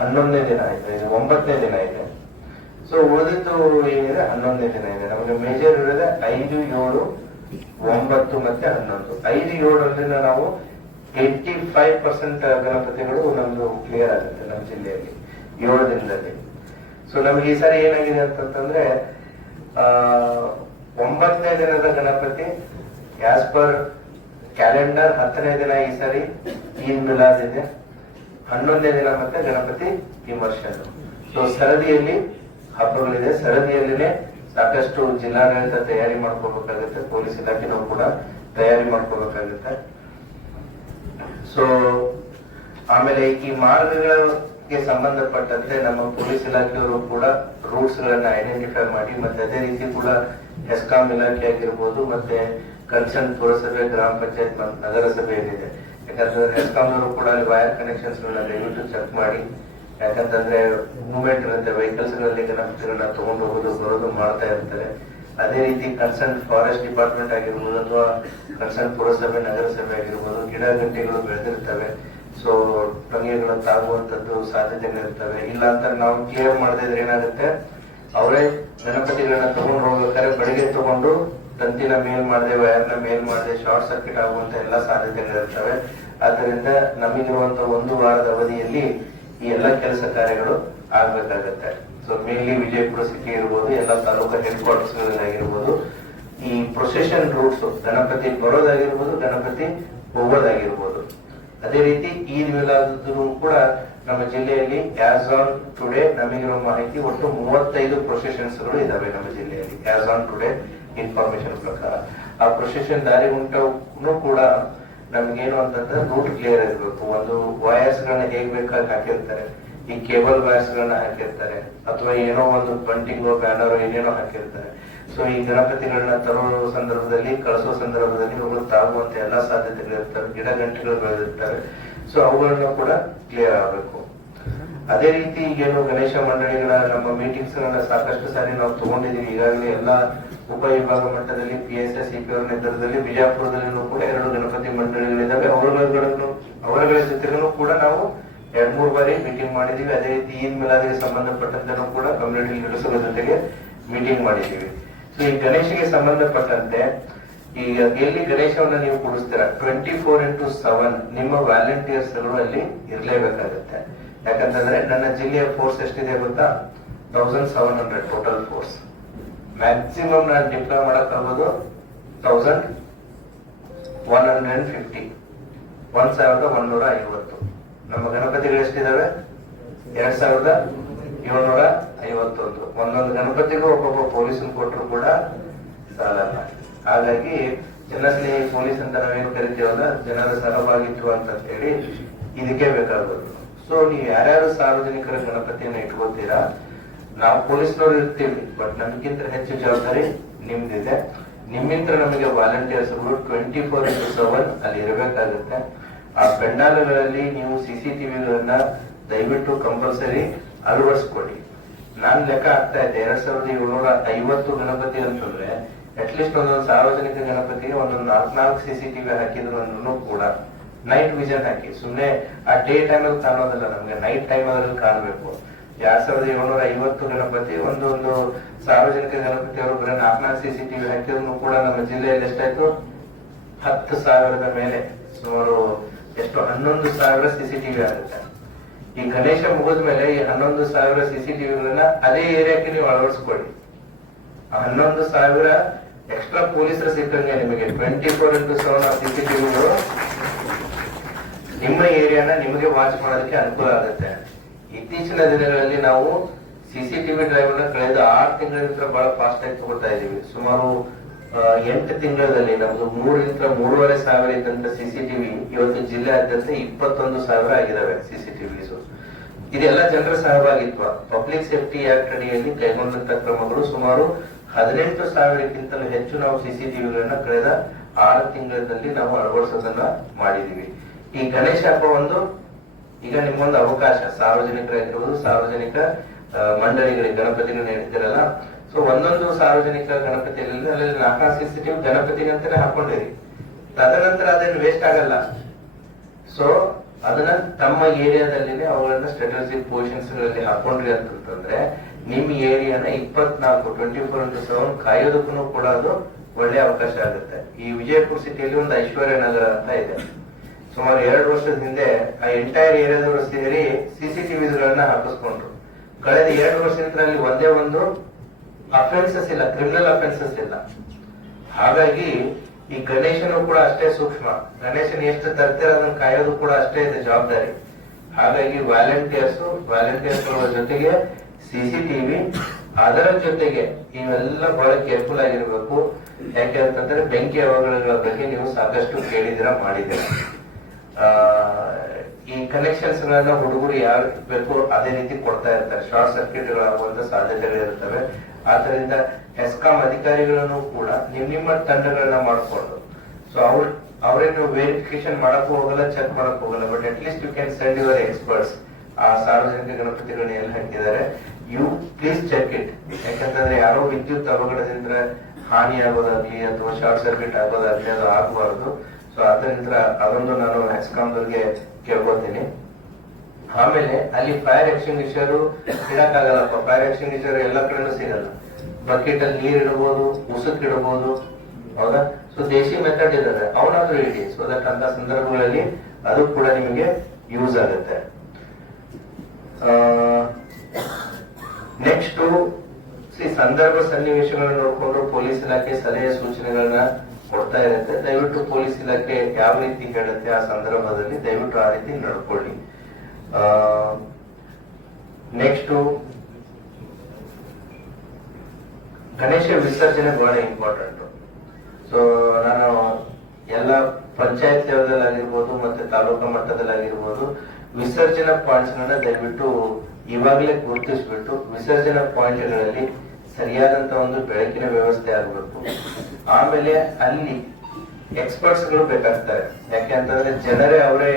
11ನೇ ದಿನ ಇದೆ, ಇದು 9ನೇ ದಿನ ಇದೆ. ಸೊ ಉಳಿದಿದ್ದು ಏನಿದೆ 11ನೇ ದಿನ ಇದೆ. ನಮಗೆ ಮೇಜರ್ ಇರೋದೇ 5, 7, 9 ಮತ್ತೆ 11. 5, 7ರಲ್ಲಿ ನಾವು 85% ಗಣಪತಿಗಳು ನಮ್ದು ಕ್ಲಿಯರ್ ಆಗುತ್ತೆ ನಮ್ಮ ಜಿಲ್ಲೆಯಲ್ಲಿ 7 ದಿನದಲ್ಲಿ. ಸೊ ನಮ್ಗೆ ಈ ಸಾರಿ ಏನಾಗಿದೆ ಅಂತಂದ್ರೆ 9ನೇ ದಿನದ ಗಣಪತಿ ಆಸ್ ಪರ್ ಕ್ಯಾಲೆಂಡರ್ 10ನೇ ದಿನ ಈ ಸಾರಿ ಈದ್ ಮಿಲಾದ್ ಇದೆ, 11ನೇ ದಿನ ಮತ್ತೆ ಗಣಪತಿ ಇಮರ್ಷನ್. ಸೊ ಸರದಿಯಲ್ಲಿ ಹಬ್ಬಗಳಿದೆ, ಸರದಿಯಲ್ಲಿನೇ ಸಾಕಷ್ಟು ಜಿಲ್ಲಾಡಳಿತ ತಯಾರಿ ಮಾಡ್ಕೋಬೇಕಾಗುತ್ತೆ, ಪೊಲೀಸ್ ಇಲಾಖೆನೂ ಕೂಡ ತಯಾರಿ ಮಾಡ್ಕೋಬೇಕಾಗುತ್ತೆ. ಸೊ ಆಮೇಲೆ ಈ ಮಾರ್ಗಗಳಿಗೆ ಸಂಬಂಧಪಟ್ಟಂತೆ ನಮ್ಮ ಪೊಲೀಸ್ ಇಲಾಖೆಯವರು ಕೂಡ ರೂಟ್ಸ್ ಗಳನ್ನ ಐಡೆಂಟಿಫೈ ಮಾಡಿ ಮತ್ತೆ ಅದೇ ರೀತಿ ಕೂಡ ಎಸ್ಕಾಂ ಇಲಾಖೆ ಆಗಿರ್ಬೋದು ಮತ್ತೆ ಕನ್ಸರ್ನ್ ಪುರಸಭೆ, ಗ್ರಾಮ ಪಂಚಾಯತ್, ನಗರಸಭೆ ಏನಿದೆ, ಯಾಕಂದ್ರೆ ಎಸ್ಕಾಂ ಅವರು ಕೂಡ ಅಲ್ಲಿ ವೈರ್ ಕನೆಕ್ಷನ್ಸ್ ಗಳನ್ನ ದಯವಿಟ್ಟು ಚೆಕ್ ಮಾಡಿ. ಯಾಕಂತಂದ್ರೆ ಮೂವ್ಮೆಂಟ್ ಇರುತ್ತೆ, ವೆಹಿಕಲ್ಸ್ ಗಳಲ್ಲಿ ಗಣಪತಿಗಳನ್ನ ತಗೊಂಡು ಹೋಗೋದು ಬರೋದು ಮಾಡ್ತಾ ಇರ್ತಾರೆ. ಅದೇ ರೀತಿ ಕನ್ಸರ್ನ್ ಫಾರೆಸ್ಟ್ ಡಿಪಾರ್ಟ್ಮೆಂಟ್ ಆಗಿರ್ಬೋದು ಅಥವಾ ಕನ್ಸರ್ನ್ ಪುರಸಭೆ, ನಗರಸಭೆ ಆಗಿರ್ಬೋದು ಗಿಡ ಗಂಟೆಗಳು ಬೆಳೆದಿರ್ತವೆ. ಸೊ ಟೊಂಗೆಗಳು ತಾಗುವಂತದ್ದು ಸಾಧ್ಯತೆಗಳಿರ್ತವೆ. ಇಲ್ಲ ಅಂತ ನಾವು ಕ್ಲಿಯರ್ ಮಾಡದೇ ಇದ್ರೆ ಏನಾಗುತ್ತೆ, ಅವರೇ ಗಣಪತಿಗಳನ್ನ ತಗೊಂಡು ಹೋಗ್ಬೇಕಾದ್ರೆ ಬೆಳಿಗ್ಗೆ ತಗೊಂಡು ತಂತಿನ ಮೇಲ್ ಮಾಡದೆ, ವೈರ್ನ ಮೇಲ್ ಮಾಡದೆ ಶಾರ್ಟ್ ಸರ್ಕ್ಯೂಟ್ ಆಗುವಂತ ಎಲ್ಲಾ ಸಾಧ್ಯತೆಗಳಿರ್ತವೆ. ಆದ್ದರಿಂದ ನಮಗಿರುವಂತ 1 ವಾರದ ಅವಧಿಯಲ್ಲಿ ಈ ಎಲ್ಲಾ ಕೆಲಸ ಕಾರ್ಯಗಳು ಆಗ್ಬೇಕಾಗತ್ತೆ. ಸೊ ಮೇನ್ಲಿ ವಿಜಯಪುರ ಸಿಟಿ ಇರ್ಬೋದು, ಎಲ್ಲ ತಾಲೂಕಾ ಹೆಡ್ ಕ್ವಾರ್ಟರ್ಸ್ ಆಗಿರ್ಬೋದು, ಈ ಪ್ರೊಸೆಷನ್ ರೂಟ್ಸ್ ಗಣಪತಿ ಬರೋದಾಗಿರ್ಬೋದು, ಗಣಪತಿ ಹೋಗೋದಾಗಿರ್ಬೋದು. ಅದೇ ರೀತಿ ಈದ್ ಮಿಲಾದ್ ಕೂಡ ನಮ್ಮ ಜಿಲ್ಲೆಯಲ್ಲಿ ಆಸ್ ಆನ್ ಟುಡೇ ನಮಗಿರೋ ಮಾಹಿತಿ ಒಟ್ಟು 35 ಪ್ರೊಸೆಷನ್ಸ್ ಗಳು ಇದಾವೆ ನಮ್ಮ ಜಿಲ್ಲೆಯಲ್ಲಿ ಆಸ್ ಆನ್ ಟುಡೇ ಇನ್ಫಾರ್ಮೇಶನ್ ಪ್ರಕಾರ. ಆ ಪ್ರೊಸೆಷನ್ ದಾರಿ ಉಂಟು ಕೂಡ ನಮ್ಗೇನು ಅಂತಂದ್ರೆ ರೂಟ್ ಕ್ಲಿಯರ್ ಇರಬೇಕು. ಒಂದು ವಯರ್ಸ್ ಗಳನ್ನ ಹೇಗ್ ಬೇಕಾಗಿ ಹಾಕಿರ್ತಾರೆ, ಈ ಕೇಬಲ್ ವಯರ್ಸ್ ಗಳನ್ನ ಹಾಕಿರ್ತಾರೆ, ಅಥವಾ ಏನೋ ಒಂದು ಬಂಟಿಂಗೋ ಬ್ಯಾನರ್ ಏನೇನೋ ಹಾಕಿರ್ತಾರೆ. ಸೊ ಈ ಗಣಪತಿಗಳನ್ನ ತರೋ ಸಂದರ್ಭದಲ್ಲಿ, ಕಳಿಸೋ ಸಂದರ್ಭದಲ್ಲಿ ಅವುಗಳು ತಾಗುವಂತ ಎಲ್ಲಾ ಸಾಧ್ಯತೆಗಳಿರ್ತವೆ, ಗಿಡ ಗಂಟೆಗಳು ಬೆಳೆದಿರ್ತಾರೆ. ಸೊ ಅವುಗಳನ್ನ ಕೂಡ ಕ್ಲಿಯರ್ ಆಗಬೇಕು. ಅದೇ ರೀತಿ ಈಗೇನು ಗಣೇಶ ಮಂಡಳಿಗಳ ನಮ್ಮ ಮೀಟಿಂಗ್ಸ್ ಗಳನ್ನ ಸಾಕಷ್ಟು ಸಾರಿ ನಾವು ತಗೊಂಡಿದೀವಿ. ಈಗಾಗಲೇ ಎಲ್ಲಾ ಉಪವಿಭಾಗ ಮಟ್ಟದಲ್ಲಿ PSI CP ಅವರ ನೇತೃತ್ವದಲ್ಲಿ ಬಿಜಾಪುರದಲ್ಲಿನೂ ಕೂಡ 2 ಗಣಪತಿ ಮಂಡಳಿಗಳಿದ್ದಾವೆ. ಅವರುಗಳ ಜೊತೆಗೂ ಕೂಡ ನಾವು 2-3 ಬಾರಿ ಮೀಟಿಂಗ್ ಮಾಡಿದೀವಿ. ಅದೇ ರೀತಿ ಈದ್ ಮಿಲಾದ್ಗೆ ಸಂಬಂಧಪಟ್ಟಂತೆ ಕೂಡ ಕಮ್ಯುನಿಟಿ ಲೀಡರ್ಸ್ ಜೊತೆಗೆ ಮೀಟಿಂಗ್ ಮಾಡಿದೀವಿ. ಸೊ ಈ ಗಣೇಶಗೆ ಸಂಬಂಧಪಟ್ಟಂತೆ ಈಗ ಎಲ್ಲಿ ಗಣೇಶವನ್ನ ನೀವು ಕೂಡಿಸ್ತೀರಾ 24x7 ನಿಮ್ಮ ವ್ಯಾಲಂಟಿಯರ್ಸ್ ಗಳು ಅಲ್ಲಿ ಇರ್ಲೇಬೇಕಾಗುತ್ತೆ. ಯಾಕಂತಂದ್ರೆ ನನ್ನ ಜಿಲ್ಲೆಯ ಫೋರ್ಸ್ ಎಷ್ಟಿದೆ ಗೊತ್ತಾ? 1700 ಟೋಟಲ್ ಫೋರ್ಸ್. ಮ್ಯಾಕ್ಸಿಮಮ್ ನಾನು ಡಿಪ್ಲಾಯ್ ಮಾಡಕ್ಕಾಗೋದು 1150, 1150. ನಮ್ಮ ಗಣಪತಿಗಳು ಎಷ್ಟಿದಾವೆ? 2751. ಒಂದೊಂದು ಗಣಪತಿಗೂ ಒಬ್ಬೊಬ್ಬ ಪೊಲೀಸನ್ ಕೊಟ್ಟರು ಕೂಡ ಸಾಲಲ್ಲ. ಹಾಗಾಗಿ ಜನಸ್ನೇಹಿ ಪೊಲೀಸ್ ಅಂತ ನಾವೇನು ಕರಿತೀವಲ್ಲ, ಜನರ ಸಹಭಾಗಿತ್ವ ಅಂತ ಹೇಳಿ ಇದಕ್ಕೆ ಬೇಕಾಗೋದು. ಸೊ ನೀವು ಯಾರ್ಯಾರು ಸಾರ್ವಜನಿಕರ ಗಣಪತಿಯನ್ನ ಇಟ್ಕೋತೀರಾ, ನಾವು ಪೊಲೀಸ್ನವ್ರು ಇರ್ತೀವಿ, ಬಟ್ ನಮ್ಗಿಂತ ಹೆಚ್ಚು ಜವಾಬ್ದಾರಿ ನಿಮ್ದಿದೆ. ನಿಮ್ಮಿಂದ ನಮಗೆ ವಾಲಂಟಿಯರ್ಸ್ 24x7 ಅಲ್ಲಿ ಇರಬೇಕಾಗುತ್ತೆ. ಆ ಪೆಂಡಾಲ್ಗಳಲ್ಲಿ ನೀವು CCTVಗಳನ್ನ ದಯವಿಟ್ಟು ಕಂಪಲ್ಸರಿ ಅಳವಡಿಸ್ಕೊಡಿ. ನಾನ್ ಲೆಕ್ಕ ಆಗ್ತಾ ಇದ್ದೆ 2750 ಗಣಪತಿ ಅಂತಂದ್ರೆ ಅಟ್ಲೀಸ್ಟ್ ಒಂದೊಂದು ಸಾರ್ವಜನಿಕ ಗಣಪತಿಗೆ ಒಂದೊಂದು 4 CCTV ಹಾಕಿದ್ರು ಅಂದ್ರೂ ಕೂಡ ನೈಟ್ ವಿಷನ್ ಹಾಕಿ, ಸುಮ್ನೆ ಆ ಡೇ ಟೈಮ್ ಅಲ್ಲಿ ಕಾಣೋದಲ್ಲ, ನಮ್ಗೆ ನೈಟ್ ಟೈಮ್ ಅಲ್ಲಿ ಕಾಣಬೇಕು. 2750 ಗಣಪತಿ ಒಂದೊಂದು ಸಾರ್ವಜನಿಕ ಗಣಪತಿ ಅವರು ಬರೀ 4 CCTV ಹಾಕಿದ್ರು ಕೂಡ ನಮ್ಮ ಜಿಲ್ಲೆಯಲ್ಲಿ ಎಷ್ಟಾಯ್ತು? 10,000 ಮೇಲೆ, ಸುಮಾರು ಎಷ್ಟು 11,000 CCTV ಆಗುತ್ತೆ. ಈ ಗಣೇಶ ಮುಗಿದ ಮೇಲೆ ಈ 11,000 CCTVಗಳನ್ನ ಅದೇ ಏರಿಯಾಕ್ಕೆ ನೀವು ಅಳವಡಿಸ್ಕೊಳ್ಳಿ. 11,000 ಎಕ್ಸ್ಟ್ರಾ ಪೊಲೀಸರು ಸಿಕ್ಕಂಗೆ ನಿಮಗೆ 24x7 CCTVಗಳು ನಿಮ್ಮ ಏರಿಯಾನ ನಿಮಗೆ ವಾಚ್ ಮಾಡೋದಕ್ಕೆ ಅನುಕೂಲ ಆಗುತ್ತೆ. ಇತ್ತೀಚಿನ ದಿನಗಳಲ್ಲಿ ನಾವು CCTV ಡ್ರೈವ್ ನ ಕಳೆದ 6 ತಿಂಗಳಿಂದ ಬಹಳ ಫಾಸ್ಟ್ ಆಗಿ ತಗೋತಾ ಇದೀವಿ. ಸುಮಾರು 8 ತಿಂಗಳಲ್ಲಿ ನಮ್ದು 3,500 ಇದ್ದಂತ CCTV ಇವತ್ತು ಜಿಲ್ಲೆಯಾದ್ಯಂತ 21,000 ಆಗಿದಾವೆ CCTVs. ಇದೆಲ್ಲ ಜನರ ಸಹಭಾಗಿತ್ವ. ಪಬ್ಲಿಕ್ ಸೇಫ್ಟಿ ಆಕ್ಟ್ ಅಡಿಯಲ್ಲಿ ಕೈಗೊಂಡಂತ ಕ್ರಮಗಳು ಸುಮಾರು 18,000ಕ್ಕಿಂತಲೂ ಹೆಚ್ಚು ನಾವು CCTVಗಳನ್ನ ಕಳೆದ 6 ತಿಂಗಳಲ್ಲಿ ನಾವು ಅಳವಡಿಸೋದನ್ನ ಮಾಡಿದೀವಿ. ಈ ಗಣೇಶ ಹಬ್ಬ ಈಗ ನಿಮ್ಮೊಂದು ಅವಕಾಶ, ಸಾರ್ವಜನಿಕರಾಗಿರ್ಬೋದು, ಸಾರ್ವಜನಿಕ ಮಂಡಳಿಗಳಿಗೆ ಗಣಪತಿಗಳನ್ನ ಇಡ್ತಿರಲ್ಲ. ಸೊ ಒಂದೊಂದು ಸಾರ್ವಜನಿಕ ಗಣಪತಿಯಲ್ಲಿ ಅಲ್ಲಿ 4 CCTV ಗಣಪತಿಗಂತಾನೆ ಹಾಕೊಂಡಿರಿ. ತದನಂತರ ಅದೇನು ವೇಸ್ಟ್ ಆಗಲ್ಲ. ಸೊ ಅದನ್ನ ತಮ್ಮ ಏರಿಯಾದಲ್ಲಿನೇ ಅವುಗಳನ್ನ ಸ್ಟ್ರಾಟಜಿಕ್ ಪೊಸಿಷನ್ಸ್ ಗಳಲ್ಲಿ ಹಾಕೊಂಡ್ರಿ ಅಂತಂದ್ರೆ ನಿಮ್ ಏರಿಯಾನ 24x7 ಕಾಯೋದಕ್ಕೂ ಕೂಡ ಅದು ಒಳ್ಳೆ ಅವಕಾಶ ಆಗುತ್ತೆ. ಈ ವಿಜಯಪುರ ಸಿಟಿಯಲ್ಲಿ ಒಂದು ಐಶ್ವರ್ಯ ನಗರ ಅಂತ ಇದೆ. ಸುಮಾರು 2 ವರ್ಷದ ಹಿಂದೆ ಆ ಎಂಟೈರ್ ಏರಿಯಾದವರು ಸೇರಿ CCTVಗಳನ್ನ ಹಾಕಿಸ್ಕೊಂಡ್ರು. ಕಳೆದ 2 ವರ್ಷದಿಂದ ಅಲ್ಲಿ ಒಂದೇ ಒಂದು ಅಫೆನ್ಸಸ್ ಇಲ್ಲ, ಕ್ರಿಮಿನಲ್ ಅಫೆನ್ಸಸ್ ಇಲ್ಲ. ಹಾಗಾಗಿ ಈ ಗಣೇಶನು ಕೂಡ ಅಷ್ಟೇ ಸೂಕ್ಷ್ಮ. ಗಣೇಶನ್ ಎಷ್ಟು ತರ್ತೀರ ಅದನ್ನ ಕಾಯೋದು ಕೂಡ ಅಷ್ಟೇ ಇದೆ ಜವಾಬ್ದಾರಿ. ಹಾಗಾಗಿ ವಾಲಂಟಿಯರ್ಸ್ ಜೊತೆಗೆ CCTV, ಅದರ ಜೊತೆಗೆ ಇವೆಲ್ಲ ಬಹಳ ಕೇರ್ಫುಲ್ ಆಗಿರ್ಬೇಕು. ಯಾಕೆ ಅಂತಂದ್ರೆ ಬೆಂಕಿ ಅವಘಡಗಳ ಬಗ್ಗೆ ನೀವು ಸಾಕಷ್ಟು ಕೇಳಿದಿರ, ಮಾಡಿದಿರ. ಈ ಕನೆಕ್ಷನ್ಸ್ ಗಳನ್ನ ಹುಡುಗರು ಯಾರು ಬೇಕು ಅದೇ ರೀತಿ ಕೊಡ್ತಾ ಇರ್ತಾರೆ. ಶಾರ್ಟ್ ಸರ್ಕ್ಯೂಟ್ ಗಳಾಗುವಂತ ಸಾಧ್ಯತೆಗಳಿರ್ತವೆ. ಆದ್ದರಿಂದ ಹೆಸ್ಕಾಂ ಅಧಿಕಾರಿಗಳನ್ನು ಕೂಡ ನಿಮ್ಮ ತಂಡಗಳನ್ನ ಮಾಡಿಕೊಂಡು, ಸೊ ಅವ್ರೇನು ವೆರಿಫಿಕೇಶನ್ ಮಾಡಕ್ಕೂ ಹೋಗಲ್ಲ, ಚೆಕ್ ಮಾಡಕ್ ಹೋಗಲ್ಲ, but at least you can send your experts. ಆ ಸಾರ್ವಜನಿಕ ಗಣಪತಿಗಳನ್ನ ಎಲ್ಲಿ ಹಾಕಿದ್ದಾರೆ, ಯು ಪ್ಲೀಸ್ ಚೆಕ್ ಇಟ್. ಯಾಕಂತಂದ್ರೆ ಯಾರೋ ವಿದ್ಯುತ್ ಅವಘಡದಿಂದ ಹಾನಿ ಆಗೋದಾಗ್ಲಿ ಅಥವಾ ಶಾರ್ಟ್ ಸರ್ಕ್ಯೂಟ್ ಆಗೋದಾಗ್ಲಿ ಅದು ಆಗಬಾರದು. ಸೊ ಅದರಿಂದ ಅದೊಂದು ನಾನು ಹೆಸ್ಕಾಂದವ್ರಿಗೆ ಕೇಳ್ಕೊತೀನಿ. ಆಮೇಲೆ ಅಲ್ಲಿ ಫೈರ್ ಎಕ್ಸ್ಟಿಂಗ್ವಿಷರ್ ಇಡಕ್ಕಾಗಲ್ಲಪ್ಪ. ಫೈರ್ ಎಕ್ಸ್ಟಿಂಗ್ವಿಷರ್ ಎಲ್ಲ ಕಡೆನೂ ಸಿಗಲ್ಲ. ಬಕೆಟ್ ಅಲ್ಲಿ ನೀರ್ ಇಡಬಹುದು, ಉಸುಕ್ ಇಡಬಹುದು, ಹೌದಾ? ಸೊ ದೇಶಿ ಮೆಥಡ್ ಇದಾವೆ, ಅವನಾದ್ರೂ ಇಡಿ. ಸೊ ದಟ್ ಅಂತ ಸಂದರ್ಭಗಳಲ್ಲಿ ಅದು ಕೂಡ ನಿಮಗೆ ಯೂಸ್ ಆಗುತ್ತೆ. ನೆಕ್ಸ್ಟ್ ಈ ಸಂದರ್ಭ ಸನ್ನಿವೇಶಗಳನ್ನ ನೋಡಿಕೊಂಡು ಪೊಲೀಸ್ ಇಲಾಖೆ ಸಲಹೆ ಸೂಚನೆಗಳನ್ನ ಕೊಡ್ತಾ ಇರುತ್ತೆ. ದಯವಿಟ್ಟು ಪೊಲೀಸ್ ಇಲಾಖೆ ಯಾವ ರೀತಿ ಹೇಳುತ್ತೆ ಆ ಸಂದರ್ಭದಲ್ಲಿ ದಯವಿಟ್ಟು ಆ ರೀತಿ ನಡ್ಕೊಳ್ಳಿ. ನೆಕ್ಸ್ಟ್ ಗಣೇಶ ವಿಸರ್ಜನೆ ಬಹಳ ಇಂಪಾರ್ಟೆಂಟ್. ಸೊ ನಾನು ಎಲ್ಲ ಪಂಚಾಯತ್ ಲೆವೆಲ್ ಆಗಿರ್ಬೋದು ಮತ್ತೆ ತಾಲೂಕಾ ಮಟ್ಟದಲ್ಲಾಗಿರ್ಬೋದು ವಿಸರ್ಜನಾ ಪಾಯಿಂಟ್ಸ್ ಗಳನ್ನ ದಯವಿಟ್ಟು ಇವಾಗಲೇ ಗುರುತಿಸ್ಬಿಟ್ಟು ವಿಸರ್ಜನಾ ಪಾಯಿಂಟ್ಗಳಲ್ಲಿ ಸರಿಯಾದಂತ ಒಂದು ಬೆಳಕಿನ ವ್ಯವಸ್ಥೆ ಆಗಬೇಕು. ಆಮೇಲೆ ಅಲ್ಲಿ ಎಕ್ಸ್ಪರ್ಟ್ಸ್ ಗಳು ಬೇಕಾಗ್ತಾರೆ. ಯಾಕೆ ಅಂತಂದ್ರೆ ಜನರೇ ಅವರೇ,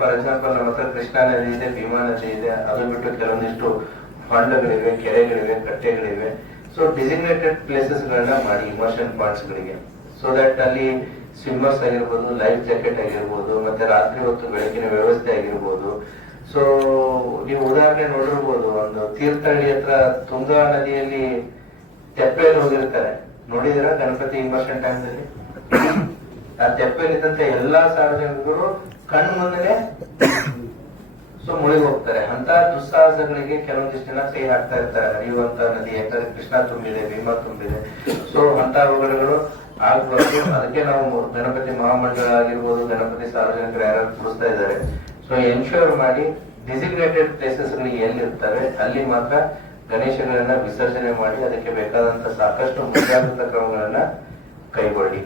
ಫಾರ್ ಎಕ್ಸಾಂಪಲ್ ನಮ್ಮ ಹತ್ರ ಕೃಷ್ಣಾ ನದಿ ಇದೆ, ಭೀಮಾ ನದಿ ಇದೆ, ಅದು ಬಿಟ್ಟು ಕೆಲವೊಂದಿಷ್ಟು ಹೊಂಡಗಳಿವೆ, ಕೆರೆಗಳಿವೆ, ಕಟ್ಟೆಗಳಿವೆ. ಸೊ ಡಿಸಿಗ್ನೇಟೆಡ್ ಪ್ಲೇಸಸ್ ಗಳನ್ನ ಮಾಡಿ ಇಮರ್ಷನ್ ಪಾಯಿಂಟ್ಸ್ ಗಳಿಗೆ, ಸೊ ದಟ್ ಅಲ್ಲಿ ಸ್ವಿಮ್ಮರ್ಸ್ ಆಗಿರ್ಬೋದು, ಲೈಫ್ ಜಾಕೆಟ್ ಆಗಿರ್ಬೋದು, ಮತ್ತೆ ರಾತ್ರಿ ಹೊತ್ತು ಬೆಳಕಿನ ವ್ಯವಸ್ಥೆ ಆಗಿರ್ಬೋದು. ಸೊ ನೀವು ಉದಾಹರಣೆ ನೋಡಿರ್ಬೋದು, ಒಂದು ತೀರ್ಥಹಳ್ಳಿ ಹತ್ರ ತುಂಗಾ ನದಿಯಲ್ಲಿ ತೆಪ್ಪೆಯಲ್ಲಿ ಹೋಗಿರ್ತಾರೆ, ನೋಡಿದಿರಾ ಗಣಪತಿ ಇಮರ್ಷನ್ ಟೈಮ್ದಲ್ಲಿ? ಆ ತೆಪ್ಪೆಯಲ್ಲಿದ್ದಂತ ಎಲ್ಲಾ ಸಾರ್ವಜನಿಕರು ಕಣ್ಣು ಮುಂದೆನೆ ಸೊ ಮುಳುಗಿ ಹೋಗ್ತಾರೆ. ಅಂತ ದುಸ್ಸಾಹಸಗಳಿಗೆ ಕೆಲವೊಂದಿಷ್ಟು ಜನ ಕೈ ಹಾಕ್ತಾ ಇರ್ತಾರೆ. ಹರಿಯುವಂತ ನದಿ, ಯಾಕಂದ್ರೆ ಕೃಷ್ಣ ತುಂಬಿದೆ, ಭೀಮಾ ತುಂಬಿದೆ. ಸೊ ಅಂತ ಅವಘಡಗಳು ಆಗ್ಬಾರ್ದು. ಅದಕ್ಕೆ ನಾವು ಗಣಪತಿ ಮಹಾಮಂಡಳ ಆಗಿರ್ಬೋದು, ಗಣಪತಿ ಸಾರ್ವಜನಿಕರು ಯಾರು ಕೂಡಿಸ್ತಾ ಇದ್ದಾರೆ. ಸೊ ಎನ್ಶೂರ್ ಮಾಡಿ ಡಿಸಿಗ್ನೇಟೆಡ್ ಪ್ಲೇಸಸ್ ಗಳಿಗೆ ಎಲ್ಲಿರ್ತವೆ ಅಲ್ಲಿ ಮಾತ್ರ ಗಣೇಶಗಳನ್ನ ವಿಸರ್ಜನೆ ಮಾಡಿ ಅದಕ್ಕೆ ಬೇಕಾದಂತ ಸಾಕಷ್ಟು ಮುಂಜಾಗ್ರತಾ ಕ್ರಮಗಳನ್ನ ಕೈಗೊಳ್ಳಿ.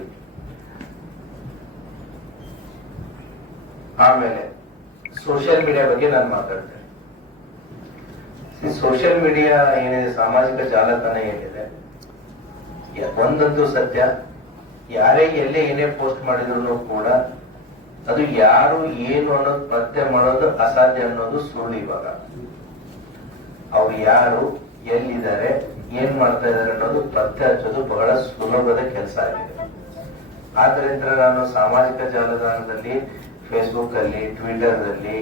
ಆಮೇಲೆ ಸೋಷಿಯಲ್ ಮೀಡಿಯಾ ಬಗ್ಗೆ ನಾನು ಮಾತಾಡ್ತೇನೆ. ಸೋಷಿಯಲ್ ಮೀಡಿಯಾ ಏನಿದೆ, ಸಾಮಾಜಿಕ ಜಾಲತಾಣ ಏನಿದೆ, ಒಂದಂತೂ ಸತ್ಯ, ಯಾರೇ ಎಲ್ಲೇ ಏನೇ ಪೋಸ್ಟ್ ಮಾಡಿದ್ರು ಕೂಡ ಅದು ಯಾರು ಏನು ಅನ್ನೋದು ಪತ್ತೆ ಮಾಡೋದು ಅಸಾಧ್ಯ ಅನ್ನೋದು ಸುಳ್ಳು. ಇವಾಗ ಅವ್ರು ಯಾರು, ಎಲ್ಲಿದ್ದಾರೆ, ಏನ್ ಮಾಡ್ತಾ ಇದಾರೆ ಅನ್ನೋದು ಪತ್ತೆ ಹಚ್ಚೋದು ಬಹಳ ಸುಲಭದ ಕೆಲಸ ಆಗಿದೆ. ಆದ್ರಿಂದ ನಾನು ಸಾಮಾಜಿಕ ಜಾಲತಾಣದಲ್ಲಿ, ಫೇಸ್ಬುಕ್ ಅಲ್ಲಿ, ಟ್ವಿಟರ್ ಅಲ್ಲಿ,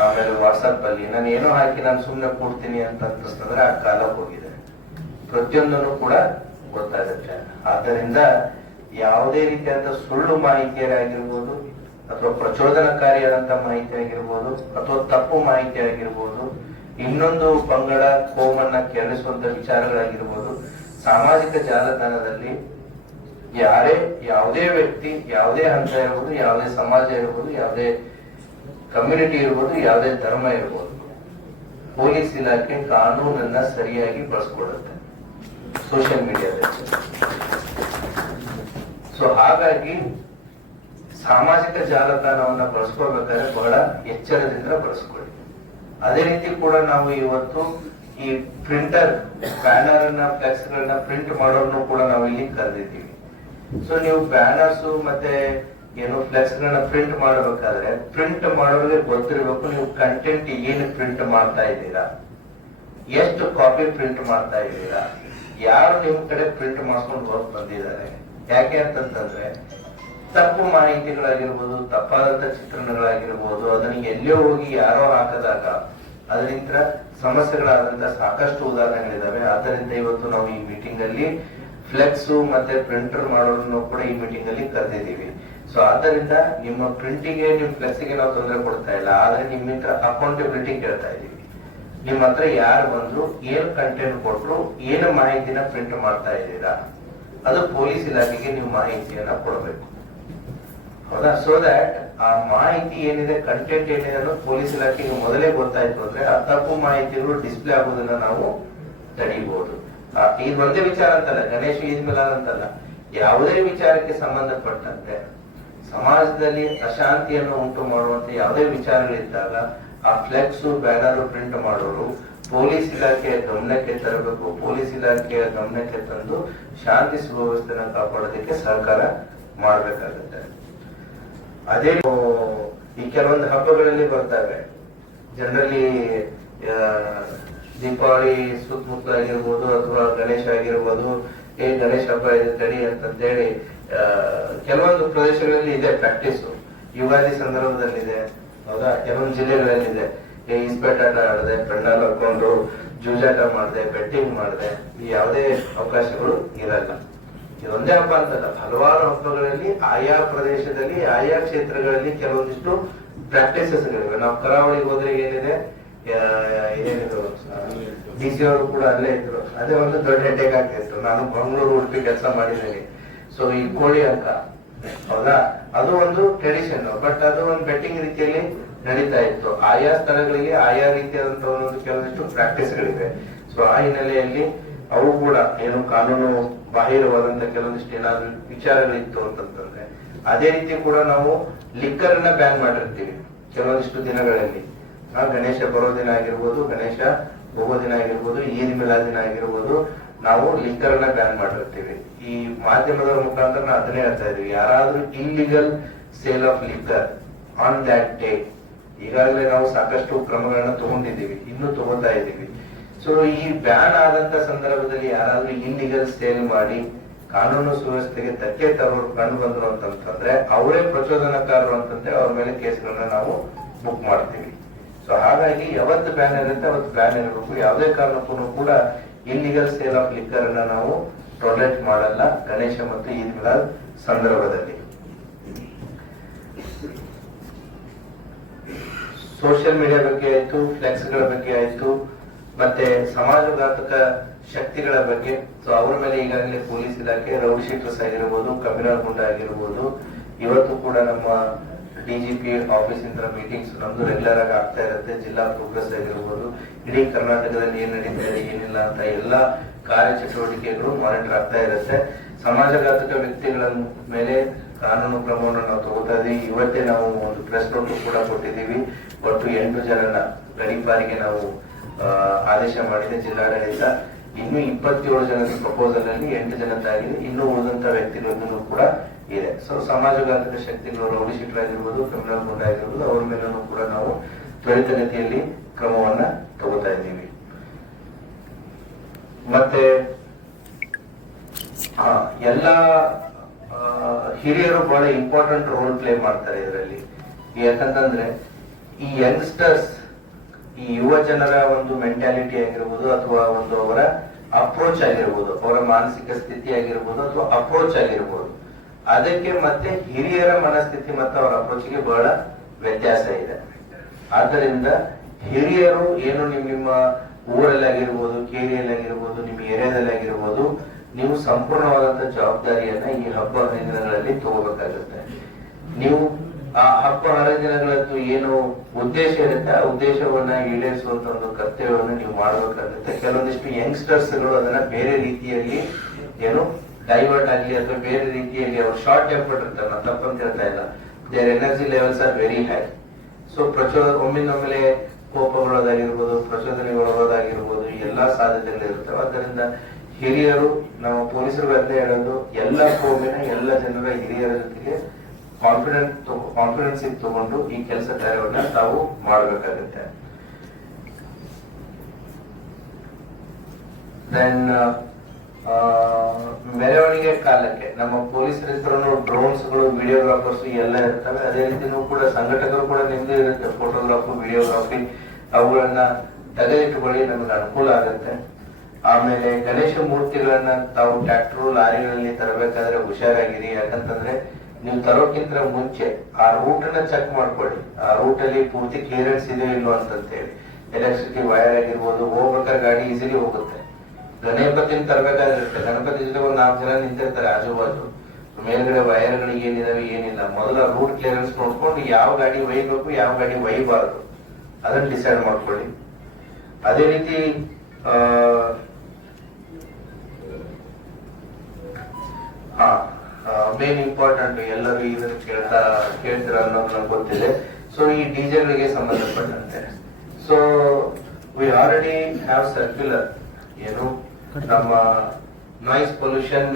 ಆಮೇಲೆ ವಾಟ್ಸ್ಆಪ್ ಅಲ್ಲಿ ನಾನು ಏನೋ ಹಾಕಿ ನಾನು ಸುಮ್ನೆ ಕೂಡ್ತೀನಿ ಅಂತ ಅನ್ಸ್ತಂದ್ರೆ ಆ ಕಾಲ ಹೋಗಿದೆ. ಪ್ರತಿಯೊಂದನ್ನು ಕೂಡ ಗೊತ್ತಾಗುತ್ತೆ. ಆದ್ದರಿಂದ ಯಾವುದೇ ರೀತಿಯಾದ ಸುಳ್ಳು ಮಾಹಿತಿಯಾಗಿರ್ಬೋದು, ಅಥವಾ ಪ್ರಚೋದನಕಾರಿಯಾದಂತ ಮಾಹಿತಿ ಆಗಿರ್ಬೋದು, ಅಥವಾ ತಪ್ಪು ಮಾಹಿತಿ ಆಗಿರ್ಬೋದು, ಇನ್ನೊಂದು ಪಂಗಡ ಕೋಮನ್ನ ಕೆರಳಿಸುವಂತ ವಿಚಾರಗಳಾಗಿರ್ಬೋದು, ಸಾಮಾಜಿಕ ಜಾಲತಾಣದಲ್ಲಿ ಯಾರೇ, ಯಾವುದೇ ವ್ಯಕ್ತಿ, ಯಾವುದೇ ಹಂತ ಇರ್ಬೋದು, ಯಾವುದೇ ಸಮಾಜ ಇರ್ಬೋದು, ಯಾವುದೇ ಕಮ್ಯುನಿಟಿ ಇರ್ಬೋದು, ಯಾವುದೇ ಧರ್ಮ ಇರ್ಬೋದು, ಪೊಲೀಸ್ ಇಲಾಖೆ ಕಾನೂನನ್ನ ಸರಿಯಾಗಿ ಬಳಸ್ಕೊಡುತ್ತೆ ಸೋಷಿಯಲ್ ಮೀಡಿಯಾದಲ್ಲಿ. ಸೊ ಹಾಗಾಗಿ ಸಾಮಾಜಿಕ ಜಾಲತಾಣವನ್ನ ಬಳಸ್ಕೊಳ್ಬೇಕಾದ್ರೆ ಬಹಳ ಎಚ್ಚರದಿಂದ ಬಳಸ್ಕೊಳ್ಳಿ. ಅದೇ ರೀತಿ ಕೂಡ ನಾವು ಇವತ್ತು ಈ ಪ್ರಿಂಟರ್, ಬ್ಯಾನರ್ ಅನ್ನ, ಫ್ಲೆಕ್ಸ್ ಗಳನ್ನ ಪ್ರಿಂಟ್ ಮಾಡೋರ್ನು ಕೂಡ ನಾವು ಇಲ್ಲಿ ಕರೆದಿದ್ದೀವಿ. ಸೊ ನೀವು ಬ್ಯಾನರ್ಸ್ ಮತ್ತೆ ಏನು ಫ್ಲೆಕ್ಸ್ ಗಳನ್ನ ಪ್ರಿಂಟ್ ಮಾಡಬೇಕಾದ್ರೆ ಪ್ರಿಂಟ್ ಮಾಡೋರಿಗೆ ಗೊತ್ತಿರಬೇಕು ನೀವು ಕಂಟೆಂಟ್ ಏನು ಪ್ರಿಂಟ್ ಮಾಡ್ತಾ ಇದ್ದೀರಾ, ಎಷ್ಟು ಕಾಪಿ ಪ್ರಿಂಟ್ ಮಾಡ್ತಾ ಇದ್ದೀರಾ, ಯಾರು ನಿಮ್ ಕಡೆ ಪ್ರಿಂಟ್ ಮಾಡ್ಕೊಂಡು ಹೋಗಿ ಬಂದಿದ್ದಾರೆ. ಯಾಕೆ ಅಂತಂತಂದ್ರೆ ತಪ್ಪು ಮಾಹಿತಿಗಳಾಗಿರ್ಬೋದು, ತಪ್ಪಾದಂತ ಚಿತ್ರಣಗಳಾಗಿರ್ಬೋದು, ಅದನ್ನ ಎಲ್ಲೋ ಹೋಗಿ ಯಾರೋ ಹಾಕದಾಗ ಅದರಿಂದ ಸಮಸ್ಯೆಗಳಾದಂತ ಸಾಕಷ್ಟು ಉದಾಹರಣೆಗಳಿದಾವೆ. ಆದ್ದರಿಂದ ಇವತ್ತು ನಾವು ಈ ಮೀಟಿಂಗ್ ಅಲ್ಲಿ ಫ್ಲೆಕ್ಸ್ ಮತ್ತೆ ಪ್ರಿಂಟರ್ ಮಾಡೋರನ್ನು ಕೂಡ ಈ ಮೀಟಿಂಗ್ ಅಲ್ಲಿ ಕರೆದಿದ್ದೀವಿ. ಸೊ ಆದ್ದರಿಂದ ನಿಮ್ಮ ಪ್ರಿಂಟಿಗೆ, ನಿಮ್ ಫ್ಲೆಕ್ಸ್ಗೆ ನಾವು ತೊಂದರೆ ಕೊಡ್ತಾ ಇಲ್ಲ, ಆದ್ರೆ ನಿಮ್ಮ ಹತ್ರ ಅಕೌಂಟಬಿಲಿಟಿ ಕೇಳ್ತಾ ಇದೀವಿ. ನಿಮ್ಮ ಹತ್ರ ಯಾರು ಬಂದ್ರು, ಏನ್ ಕಂಟೆಂಟ್ ಕೊಟ್ರು, ಏನು ಮಾಹಿತಿನ ಪ್ರಿಂಟ್ ಮಾಡ್ತಾ ಇದ್ದೀರಾ, ಅದು ಪೊಲೀಸ್ ಇಲಾಖೆಗೆ ನೀವು ಮಾಹಿತಿಯನ್ನ ಕೊಡಬೇಕು. ಹೌದಾ? ಸೊ ದಟ್ ಆ ಮಾಹಿತಿ ಏನಿದೆ, ಕಂಟೆಂಟ್ ಏನಿದೆ ಅನ್ನೋದು ಪೊಲೀಸ್ ಇಲಾಖೆಗೆ ಮೊದಲೇ ಗೊತ್ತಾಯ್ತು ಅಂದ್ರೆ ಆ ತಪ್ಪು ಮಾಹಿತಿಗಳು ಡಿಸ್ಪ್ಲೇ ಆಗೋದನ್ನ ನಾವು ತಡೀಬಹುದು. ಇದು ಒಂದೇ ವಿಚಾರ ಅಂತಲ್ಲ, ಗಣೇಶ ಈದ್ ಮಿಲಾದ್ ಅಂತಲ್ಲ, ಯಾವುದೇ ವಿಚಾರಕ್ಕೆ ಸಂಬಂಧಪಟ್ಟಂತೆ ಸಮಾಜದಲ್ಲಿ ಅಶಾಂತಿಯನ್ನು ಉಂಟು ಮಾಡುವಂತೆ ಯಾವುದೇ ವಿಚಾರಗಳಿದ್ದಾಗ ಆ ಫ್ಲೆಕ್ಸ್, ಬ್ಯಾನರ್ ಪ್ರಿಂಟ್ ಮಾಡೋರು ಪೊಲೀಸ್ ಇಲಾಖೆಯ ಗಮನಕ್ಕೆ ತರಬೇಕು. ಪೊಲೀಸ್ ಇಲಾಖೆಯ ಗಮನಕ್ಕೆ ತಂದು ಶಾಂತಿ ಸುವ್ಯವಸ್ಥೆನ ಕಾಪಾಡೋದಕ್ಕೆ ಸಹಕಾರ ಮಾಡಬೇಕಾಗುತ್ತೆ. ಅದೇ ಈ ಕೆಲವೊಂದು ಹಬ್ಬಗಳಲ್ಲಿ ಬರ್ತವೆ, ಜನರಲಿ ದೀಪಾವಳಿ ಸುತ್ತಮುತ್ತ ಆಗಿರ್ಬೋದು, ಅಥವಾ ಗಣೇಶ ಆಗಿರ್ಬೋದು, ಗಣೇಶ ಹಬ್ಬ ಇದೆ ತಡಿ ಅಂತಂದೇಳಿ ಕೆಲವೊಂದು ಪ್ರದೇಶಗಳಲ್ಲಿ ಇದೆ ಪ್ರಾಕ್ಟೀಸ್. ಯುಗಾದಿ ಸಂದರ್ಭದಲ್ಲಿದೆ, ಹೌದಾ? ಕೆಲವೊಂದು ಜಿಲ್ಲೆಗಳಲ್ಲಿದೆ, ಇಸ್ಪೇಟಾಟ ಆಡದೆ, ಪೆಂಡಾಲ್ ಹಾಕೊಂಡು ಜೂಜಾಟ ಮಾಡದೆ, ಬೆಟ್ಟಿಂಗ್ ಮಾಡದೆ, ಈ ಯಾವುದೇ ಅವಕಾಶಗಳು ಇರಲ್ಲ. ಇದೊಂದೇ ಹಬ್ಬ ಅಂತಲ್ಲ, ಹಲವಾರು ಹಬ್ಬಗಳಲ್ಲಿ ಆಯಾ ಪ್ರದೇಶದಲ್ಲಿ, ಆಯಾ ಕ್ಷೇತ್ರಗಳಲ್ಲಿ ಕೆಲವೊಂದಿಷ್ಟು ಪ್ರಾಕ್ಟೀಸಸ್ ಗಳಿವೆ. ನಾವು ಕರಾವಳಿಗೆ ಹೋದ್ರೆ ಏನಿದೆ, ಏನಿದ್ರು ಡಿ ಸಿ ಅವರು ಕೂಡ ಅಲ್ಲೇ ಇದ್ರು. ಅದೇ ಒಂದು ದೊಡ್ಡ ಹೆಡ್ಡೇಕ್ ಆಗ್ತಿತ್ತು. ನಾನು ಮಂಗಳೂರು ಉಡುಪಿ ಕೆಲಸ ಮಾಡಿದ್ದೀನಿ. ಸೊ ಈ ಕೋಳಿ ಅಂಕ ಹೌದಾ, ಅದು ಒಂದು ಟ್ರೆಡಿಷನ್, ಬಟ್ ಅದು ಒಂದು ಬೆಟ್ಟಿಂಗ್ ರೀತಿಯಲ್ಲಿ ನಡೀತಾ ಇತ್ತು. ಆಯಾ ಸ್ಥಳಗಳಿಗೆ ಆಯಾ ರೀತಿಯಾದಂತಹ ಒಂದು ಕೆಲವೊಂದಿಷ್ಟು ಪ್ರಾಕ್ಟೀಸ್ಗಳಿವೆ. ಸೊ ಆ ಹಿನ್ನೆಲೆಯಲ್ಲಿ ಅವು ಕೂಡ ಏನು ಕಾನೂನು ಬಾಹಿರವಾದಂತಹ ಕೆಲವೊಂದಿಷ್ಟು ಏನಾದ್ರು ವಿಚಾರಗಳಿತ್ತು ಅಂತಂದ್ರೆ, ಅದೇ ರೀತಿ ಕೂಡ ನಾವು ಲಿಕ್ಕರ್ ಅನ್ನ ಬ್ಯಾನ್ ಮಾಡಿರ್ತೀವಿ ಕೆಲವೊಂದಿಷ್ಟು ದಿನಗಳಲ್ಲಿ. ಗಣೇಶ ಬರೋ ದಿನ ಆಗಿರ್ಬೋದು, ಗಣೇಶ ಹೋಗೋ ದಿನ ಆಗಿರ್ಬೋದು, ಈದ್ ಮಿಲಾದ್ ದಿನ ಆಗಿರ್ಬೋದು, ನಾವು ಲಿಕ್ಕರ್ ಅನ್ನ ಬ್ಯಾನ್ ಮಾಡಿರ್ತೀವಿ. ಈ ಮಾಧ್ಯಮದ ಮುಖಾಂತರ ನಾವು ಅದನ್ನೇ ಹೇಳ್ತಾ ಇದೀವಿ, ಯಾರಾದ್ರೂ illegal sale of liquor on that day, ಈಗಾಗಲೇ ನಾವು ಸಾಕಷ್ಟು ಕ್ರಮಗಳನ್ನ ತಗೊಂಡಿದ್ದೀವಿ, ಇನ್ನೂ ತಗೋತಾ ಇದ್ದೀವಿ. ಸೊ ಈ ಬ್ಯಾನ್ ಆದಂತ ಸಂದರ್ಭದಲ್ಲಿ ಯಾರಾದ್ರೂ ಇಲ್ಲಿಗಲ್ ಸೇಲ್ ಮಾಡಿ ಕಾನೂನು ಸುವ್ಯವಸ್ಥೆಗೆ ಧಕ್ಕೆ ತರೋರು ಕಂಡು ಬಂದ್ರು ಅಂತಂದ್ರೆ ಅವರೇ ಪ್ರಚೋದನಕಾರರು ಅಂತಂದ್ರೆ ಅವ್ರ ಮೇಲೆ ಕೇಸ್ಗಳನ್ನ ನಾವು ಬುಕ್ ಮಾಡ್ತೀವಿ. ಸೊ ಹಾಗಾಗಿ ಯಾವತ್ತು ಬ್ಯಾನ್ ಇರುತ್ತೆ ಅವತ್ತು ಬ್ಯಾನ್ ಇರಬೇಕು. ಯಾವುದೇ ಕಾರಣಕ್ಕೂ ಕೂಡ ಇಲ್ಲಿಗಲ್ ಸೇಲ್ ಆಫ್ ಲಿಕ್ಕರ್ ಅನ್ನ ನಾವು ಟೊಲರೇಟ್ ಮಾಡಲ್ಲ ಗಣೇಶ ಮತ್ತು ಈದ್ ಮಿಲಾದ್ ಸಂದರ್ಭದಲ್ಲಿ. ಸೋಷಿಯಲ್ ಮೀಡಿಯಾ ಬಗ್ಗೆ ಆಯ್ತು, ಫ್ಲೆಕ್ಸ್ ಗಳ ಬಗ್ಗೆ ಆಯ್ತು, ಮತ್ತೆ ಸಮಾಜಘಾತಕ ಶಕ್ತಿಗಳ ಬಗ್ಗೆ. ಸೊ ಅವ್ರ ಮೇಲೆ ಈಗಾಗಲೇ ಪೊಲೀಸ್ ಇಲಾಖೆ ರೌಡಿ ಶೀಟರ್ಸ್ ಆಗಿರ್ಬೋದು, ಕಮ್ಯುನಲ್ ಗುಂಡ ಆಗಿರ್ಬೋದು, ಇವತ್ತು ಕೂಡ ನಮ್ಮ ಡಿಜಿಪಿ ಆಫೀಸ್ ಇಂದ ಮೀಟಿಂಗ್ಸ್ ನಮ್ದು ರೆಗ್ಯುಲರ್ ಆಗಿ ಆಗ್ತಾ ಇರುತ್ತೆ. ಜಿಲ್ಲಾ ಪ್ರೋಗ್ರೆಸ್ ಆಗಿರ್ಬೋದು, ಇಡೀ ಕರ್ನಾಟಕದಲ್ಲಿ ಏನ್ ನಡೀತಾ ಇದೆ ಏನಿಲ್ಲ ಅಂತ ಎಲ್ಲಾ ಕಾರ್ಯಚಟುವಟಿಕೆಗಳು ಮಾನಿಟರ್ ಆಗ್ತಾ ಇರುತ್ತೆ. ಸಮಾಜಘಾತಕ ವ್ಯಕ್ತಿಗಳ ಮೇಲೆ ಕಾನೂನು ಕ್ರಮವನ್ನು ನಾವು ತಗೋತಾ ಇದೀವಿ. ಇವತ್ತೇ ನಾವು ಒಂದು ಪ್ರೆಸ್ ನೋಟ್ ಕೂಡ ಕೊಟ್ಟಿದ್ದೀವಿ. ಒಟ್ಟು 8 ಜನನ ಗಡೀಪಾರಿಗೆ ನಾವು ಆದೇಶ ಮಾಡಿದೆ ಜಿಲ್ಲಾಡಳಿತ. ಇನ್ನು 27 ಜನದ ಪ್ರಪೋಸಲ್ ಅಲ್ಲಿ 8 ಜನದ್ದಾಗಿದೆ, ಇನ್ನೂ ಉಳಿದಂತ ವ್ಯಕ್ತಿಗಳದ್ದು ಕೂಡ ಇದೆ. ಸೊ ಸಮಾಜಘಾತಕ ಶಕ್ತಿಗಳು ರೌಡಿ ಶೀಟರ್ ಆಗಿರ್ಬೋದು, ಕ್ರಿಮಿನಲ್ ಗುಂಡ ಆಗಿರ್ಬೋದು, ಅವ್ರ ಮೇಲೂ ಕೂಡ ನಾವು ತ್ವರಿತಗತಿಯಲ್ಲಿ ಕ್ರಮವನ್ನ ತಗೋತಾ ಇದ್ದೀವಿ. ಮತ್ತೆ ಎಲ್ಲ ಹಿರಿಯರು ಬಹಳ ಇಂಪಾರ್ಟೆಂಟ್ ರೋಲ್ ಪ್ಲೇ ಮಾಡ್ತಾರೆ ಇದರಲ್ಲಿ. ಯಾಕಂತಂದ್ರೆ ಈ ಯಂಗ್ಸ್ಟರ್ಸ್, ಈ ಯುವ ಜನರ ಒಂದು ಮೆಂಟಾಲಿಟಿ ಆಗಿರ್ಬೋದು, ಅಥವಾ ಒಂದು ಅವರ ಅಪ್ರೋಚ್ ಆಗಿರ್ಬೋದು, ಅವರ ಮಾನಸಿಕ ಸ್ಥಿತಿ ಆಗಿರ್ಬೋದು, ಅಥವಾ ಅಪ್ರೋಚ್ ಆಗಿರ್ಬೋದು, ಅದಕ್ಕೆ ಮತ್ತೆ ಹಿರಿಯರ ಮನಸ್ಥಿತಿ ಮತ್ತು ಅವರ ಅಪ್ರೋಚ್ಗೆ ಬಹಳ ವ್ಯತ್ಯಾಸ ಇದೆ. ಆದ್ದರಿಂದ ಹಿರಿಯರು ಏನು ನಿಮ್ಮ ಊರಲ್ಲಿ ಆಗಿರ್ಬೋದು, ಕೇರಿಯಲ್ಲಿ ಆಗಿರ್ಬೋದು, ನಿಮ್ಮ ಏರಿಯಾದಲ್ಲಿ ಆಗಿರ್ಬೋದು, ನೀವು ಸಂಪೂರ್ಣವಾದಂತ ಜವಾಬ್ದಾರಿಯನ್ನ ಈ ಹಬ್ಬ ಹರಿದಿನಗಳಲ್ಲಿ ತಗೋಬೇಕಾಗುತ್ತೆ. ನೀವು ಆ ಹಬ್ಬ ಹರಿದಿನಗಳದ್ದು ಏನು ಉದ್ದೇಶ ಇರುತ್ತೆ, ಆ ಉದ್ದೇಶವನ್ನ ಈಡೇರಿಸುವಂತ ಒಂದು ಕರ್ತವ್ಯವನ್ನು ನೀವು ಮಾಡಬೇಕಾಗುತ್ತೆ. ಕೆಲವೊಂದಿಷ್ಟು ಯಂಗ್ಸ್ಟರ್ಸ್ ಗಳು ಅದನ್ನ ಬೇರೆ ರೀತಿಯಲ್ಲಿ ಏನು ಡೈವರ್ಟ್ ಆಗಲಿ ಅಥವಾ ಬೇರೆ ರೀತಿಯಲ್ಲಿ ಅವ್ರು ಶಾರ್ಟ್ ಟೆಂಪರ್ಡ್ ಇರ್ತಾರೆ. ನಾನು ತಪ್ಪಂತ ಹೇಳ್ತಾ ಇಲ್ಲ, their energy levels are very high. So ಒಮ್ಮಿಂದೊಮ್ಮೆಲೆ ಕೋಪಗೊಳ್ಳೋದಾಗಿರ್ಬೋದು, ಪ್ರಚೋದನೆಗೊಳ್ಳೋದಾಗಿರ್ಬೋದು, ಎಲ್ಲಾ ಸಾಧ್ಯತೆಗಳಿರ್ತವೆ. ಆದ್ದರಿಂದ ಹಿರಿಯರು, ನಾವು ಪೊಲೀಸರು ಅದನ್ನೇ ಹೇಳೋದು, ಎಲ್ಲ ಕೋಮಿನ ಎಲ್ಲ ಜನರ ಹಿರಿಯರ ಜೊತೆಗೆ ಕಾನ್ಫಿಡೆನ್ಸ್ ತಗೊಂಡು ಈ ಕೆಲಸ ಕಾರ್ಯವನ್ನ ತಾವು ಮಾಡಬೇಕಾಗುತ್ತೆ. ದೆನ್ ಮೆರವಣಿಗೆ ಕಾಲಕ್ಕೆ ನಮ್ಮ ಪೊಲೀಸರ ಹೆಸರು ಡ್ರೋನ್ಸ್ ಗಳು, ವಿಡಿಯೋಗ್ರಾಫರ್ಸ್ ಎಲ್ಲ ಇರ್ತವೆ. ಅದೇ ರೀತಿನೂ ಕೂಡ ಸಂಘಟಕರು ಕೂಡ ನಿಮ್ದು ಇರುತ್ತೆ, ಫೋಟೋಗ್ರಾಫಿ, ವಿಡಿಯೋಗ್ರಾಫಿ, ಅವುಗಳನ್ನ ತೆಗೆದಿಟ್ಟುಕೊಳ್ಳಿ, ನಮಗೆ ಅನುಕೂಲ ಆಗುತ್ತೆ. ಆಮೇಲೆ ಗಣೇಶ ಮೂರ್ತಿಗಳನ್ನ ತಾವು ಟ್ರ್ಯಾಕ್ಟರ್ ಲಾರಿಗಳಲ್ಲಿ ತರಬೇಕಾದ್ರೆ ಹುಷಾರಾಗಿರಿ. ಯಾಕಂತಂದ್ರೆ ನೀವು ತರೋಕ್ಕಿಂತ ಮುಂಚೆ ಆ ರೂಟ್ ಅನ್ನ ಚೆಕ್ ಮಾಡ್ಕೊಳ್ಳಿ, ಆ ರೂಟ್ ಅಲ್ಲಿ ಪೂರ್ತಿ ಕ್ಲಿಯರೆನ್ಸ್ ಇದೆಯೋ ಇಲ್ವೋ ಅಂತೇಳಿ. ಎಲೆಕ್ಟ್ರಿಸಿಟಿ ವೈರ್ ಆಗಿರ್ಬೋದು, ಹೋಗ್ಬೇಕಾದ್ರೆ ಗಾಡಿ ಈಸಿಲಿ ಹೋಗುತ್ತೆ. ಗಣಪತಿನ ತರಬೇಕಾಗಿರುತ್ತೆ, ಗಣಪತಿ ಜೊತೆ ಒಂದು 4 ಜನ ನಿಂತಿರ್ತಾರೆ ಆಜು ಬಾಜು. ಮೇಲ್ಗಡೆ ವೈರ್ಗಳಿಗೆ ಏನಿದಾವೆ ಏನಿಲ್ಲ, ಮೊದಲ ರೂಟ್ ಕ್ಲಿಯರೆನ್ಸ್ ನೋಡ್ಕೊಂಡು ಯಾವ ಗಾಡಿ ಒಯ್ಯಬೇಕು, ಯಾವ ಗಾಡಿ ಒಯ್ಯಬಾರದು ಅದನ್ನ ಡಿಸೈಡ್ ಮಾಡ್ಕೊಳ್ಳಿ. ಅದೇ ರೀತಿ ಮೇನ್ ಇಂಪಾರ್ಟೆಂಟ್, ಎಲ್ಲರೂ ಇದನ್ನ ಕೇಳ್ತೀರ ಅನ್ನೋದು ನಮ್ಗೆ ಗೊತ್ತಿದೆ. ಸೊ ಈ ಡಿಜೆಗಳಿಗೆ ಸಂಬಂಧಪಟ್ಟಂತೆ, so we already have circular, ಏನು ನಮ್ಮ noise pollution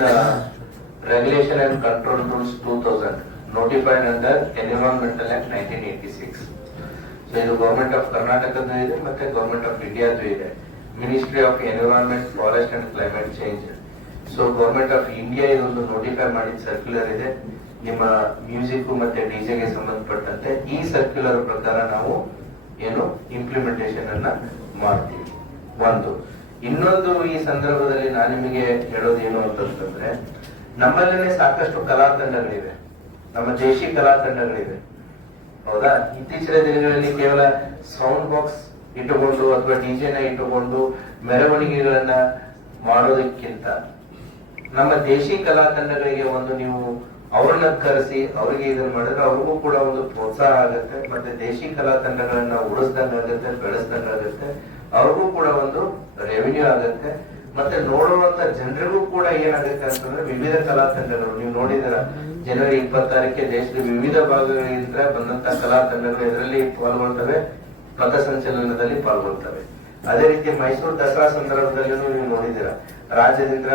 regulation and control rules 2000 notified under environmental act 1986. So ಇದು ಗವರ್ಮೆಂಟ್ ಆಫ್ ಕರ್ನಾಟಕದ್ದು ಇದೆ, ಮತ್ತೆ ಗವರ್ಮೆಂಟ್ ಆಫ್ ಇಂಡಿಯಾದ್ದು ಇದೆ. Ministry of environment, forest and climate change. So government of India ಇದೊಂದು ನೋಟಿಫೈ ಮಾಡಿದ ಸರ್ಕ್ಯುಲರ್ ಇದೆ ನಿಮ್ಮ ಮ್ಯೂಸಿಕ್ ಮತ್ತೆ ಡಿಜೆಗೆ ಸಂಬಂಧಪಟ್ಟಂತೆ. ಈ ಸರ್ಕ್ಯುಲರ್ ಪ್ರಕಾರ ನಾವು ಏನು ಇಂಪ್ಲಿಮೆಂಟೇಷನ್ ಅನ್ನ ಮಾಡ್ತೀವಿ. ಒಂದು ಇನ್ನೊಂದು ಈ ಸಂದರ್ಭದಲ್ಲಿ ನಾನು ನಿಮಗೆ ಹೇಳೋದೇನು ಅಂತಂದ್ರೆ, ನಮ್ಮಲ್ಲೇ ಸಾಕಷ್ಟು ಕಲಾ ತಂಡಗಳಿವೆ, ನಮ್ಮ ದೇಶಿ ಕಲಾ ತಂಡಗಳಿವೆ, ಹೌದಾ. ಇತ್ತೀಚಿನ ದಿನಗಳಲ್ಲಿ ಕೇವಲ ಸೌಂಡ್ ಬಾಕ್ಸ್ ಇಟ್ಟುಕೊಂಡು ಅಥವಾ ಡಿಜೆನ ಇಟ್ಟುಕೊಂಡು ಮೆರವಣಿಗೆಗಳನ್ನ ಮಾಡೋದಕ್ಕಿಂತ ನಮ್ಮ ದೇಶಿ ಕಲಾ ತಂಡಗಳಿಗೆ ಒಂದು ನೀವು ಅವ್ರನ್ನ ಕರೆಸಿ ಅವರಿಗೆ ಇದನ್ನ ಮಾಡಿದ್ರೆ ಅವ್ರಿಗೂ ಕೂಡ ಒಂದು ಪ್ರೋತ್ಸಾಹ ಆಗುತ್ತೆ, ಮತ್ತೆ ದೇಶಿ ಕಲಾ ತಂಡಗಳನ್ನ ಉಳಿಸ್ದಂಗಾಗುತ್ತೆ, ಬೆಳೆಸ್ದಂಗಾಗುತ್ತೆ, ಅವ್ರಿಗೂ ಕೂಡ ಒಂದು ರೆವಿನ್ಯೂ ಆಗುತ್ತೆ. ಮತ್ತೆ ನೋಡುವಂತ ಜನರಿಗೂ ಕೂಡ ಏನಾಗುತ್ತೆ ಅಂತಂದ್ರೆ ವಿವಿಧ ಕಲಾ ತಂಡಗಳು ನೀವು ನೋಡಿದಿರ ಜನವರಿ 26ಕ್ಕೆ ದೇಶದ ವಿವಿಧ ಭಾಗಗಳಿಂದ ಬಂದಂತ ಕಲಾ ತಂಡಗಳು ಇದರಲ್ಲಿ ಪಾಲ್ಗೊಳ್ತವೆ, ಪಥಸಂಚಲನದಲ್ಲಿ ಪಾಲ್ಗೊಳ್ತವೆ. ಅದೇ ರೀತಿ ಮೈಸೂರು ದಸರಾ ಸಂದರ್ಭದಲ್ಲೂ ನೀವು ನೋಡಿದಿರ ರಾಜ್ಯದಿಂದ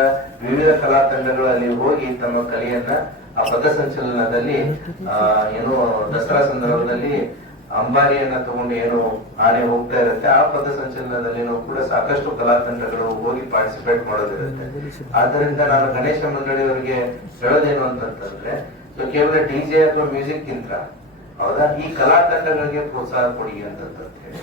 ವಿವಿಧ ಕಲಾ ತಂಡಗಳು ಅಲ್ಲಿ ಹೋಗಿ ತಮ್ಮ ಕಲೆಯನ್ನ ಆ ಪಥಸಂಚಲನದಲ್ಲಿ ಏನು ದಸರಾ ಸಂದರ್ಭದಲ್ಲಿ ಅಂಬಾರಿಯನ್ನ ತಗೊಂಡು ಏನು ಆನೆ ಹೋಗ್ತಾ ಇರುತ್ತೆ ಆ ಪಥಸಂಚಲನದಲ್ಲಿನೂ ಕೂಡ ಸಾಕಷ್ಟು ಕಲಾ ತಂಡಗಳು ಹೋಗಿ ಪಾರ್ಟಿಸಿಪೇಟ್ ಮಾಡೋದಿರುತ್ತೆ. ಆದ್ದರಿಂದ ನಾನು ಗಣೇಶ ಮಂಡಳಿಯವರಿಗೆ ಹೇಳೋದೇನು ಅಂತಂದ್ರೆ ಕೇವಲ ಡಿಜೆ ಅಥವಾ ಮ್ಯೂಸಿಕ್ ಗಿಂತ ಹೌದಾ ಈ ಕಲಾ ತಂಡಗಳಿಗೆ ಪ್ರೋತ್ಸಾಹ ಕೊಡಿ ಅಂತ ಹೇಳಿ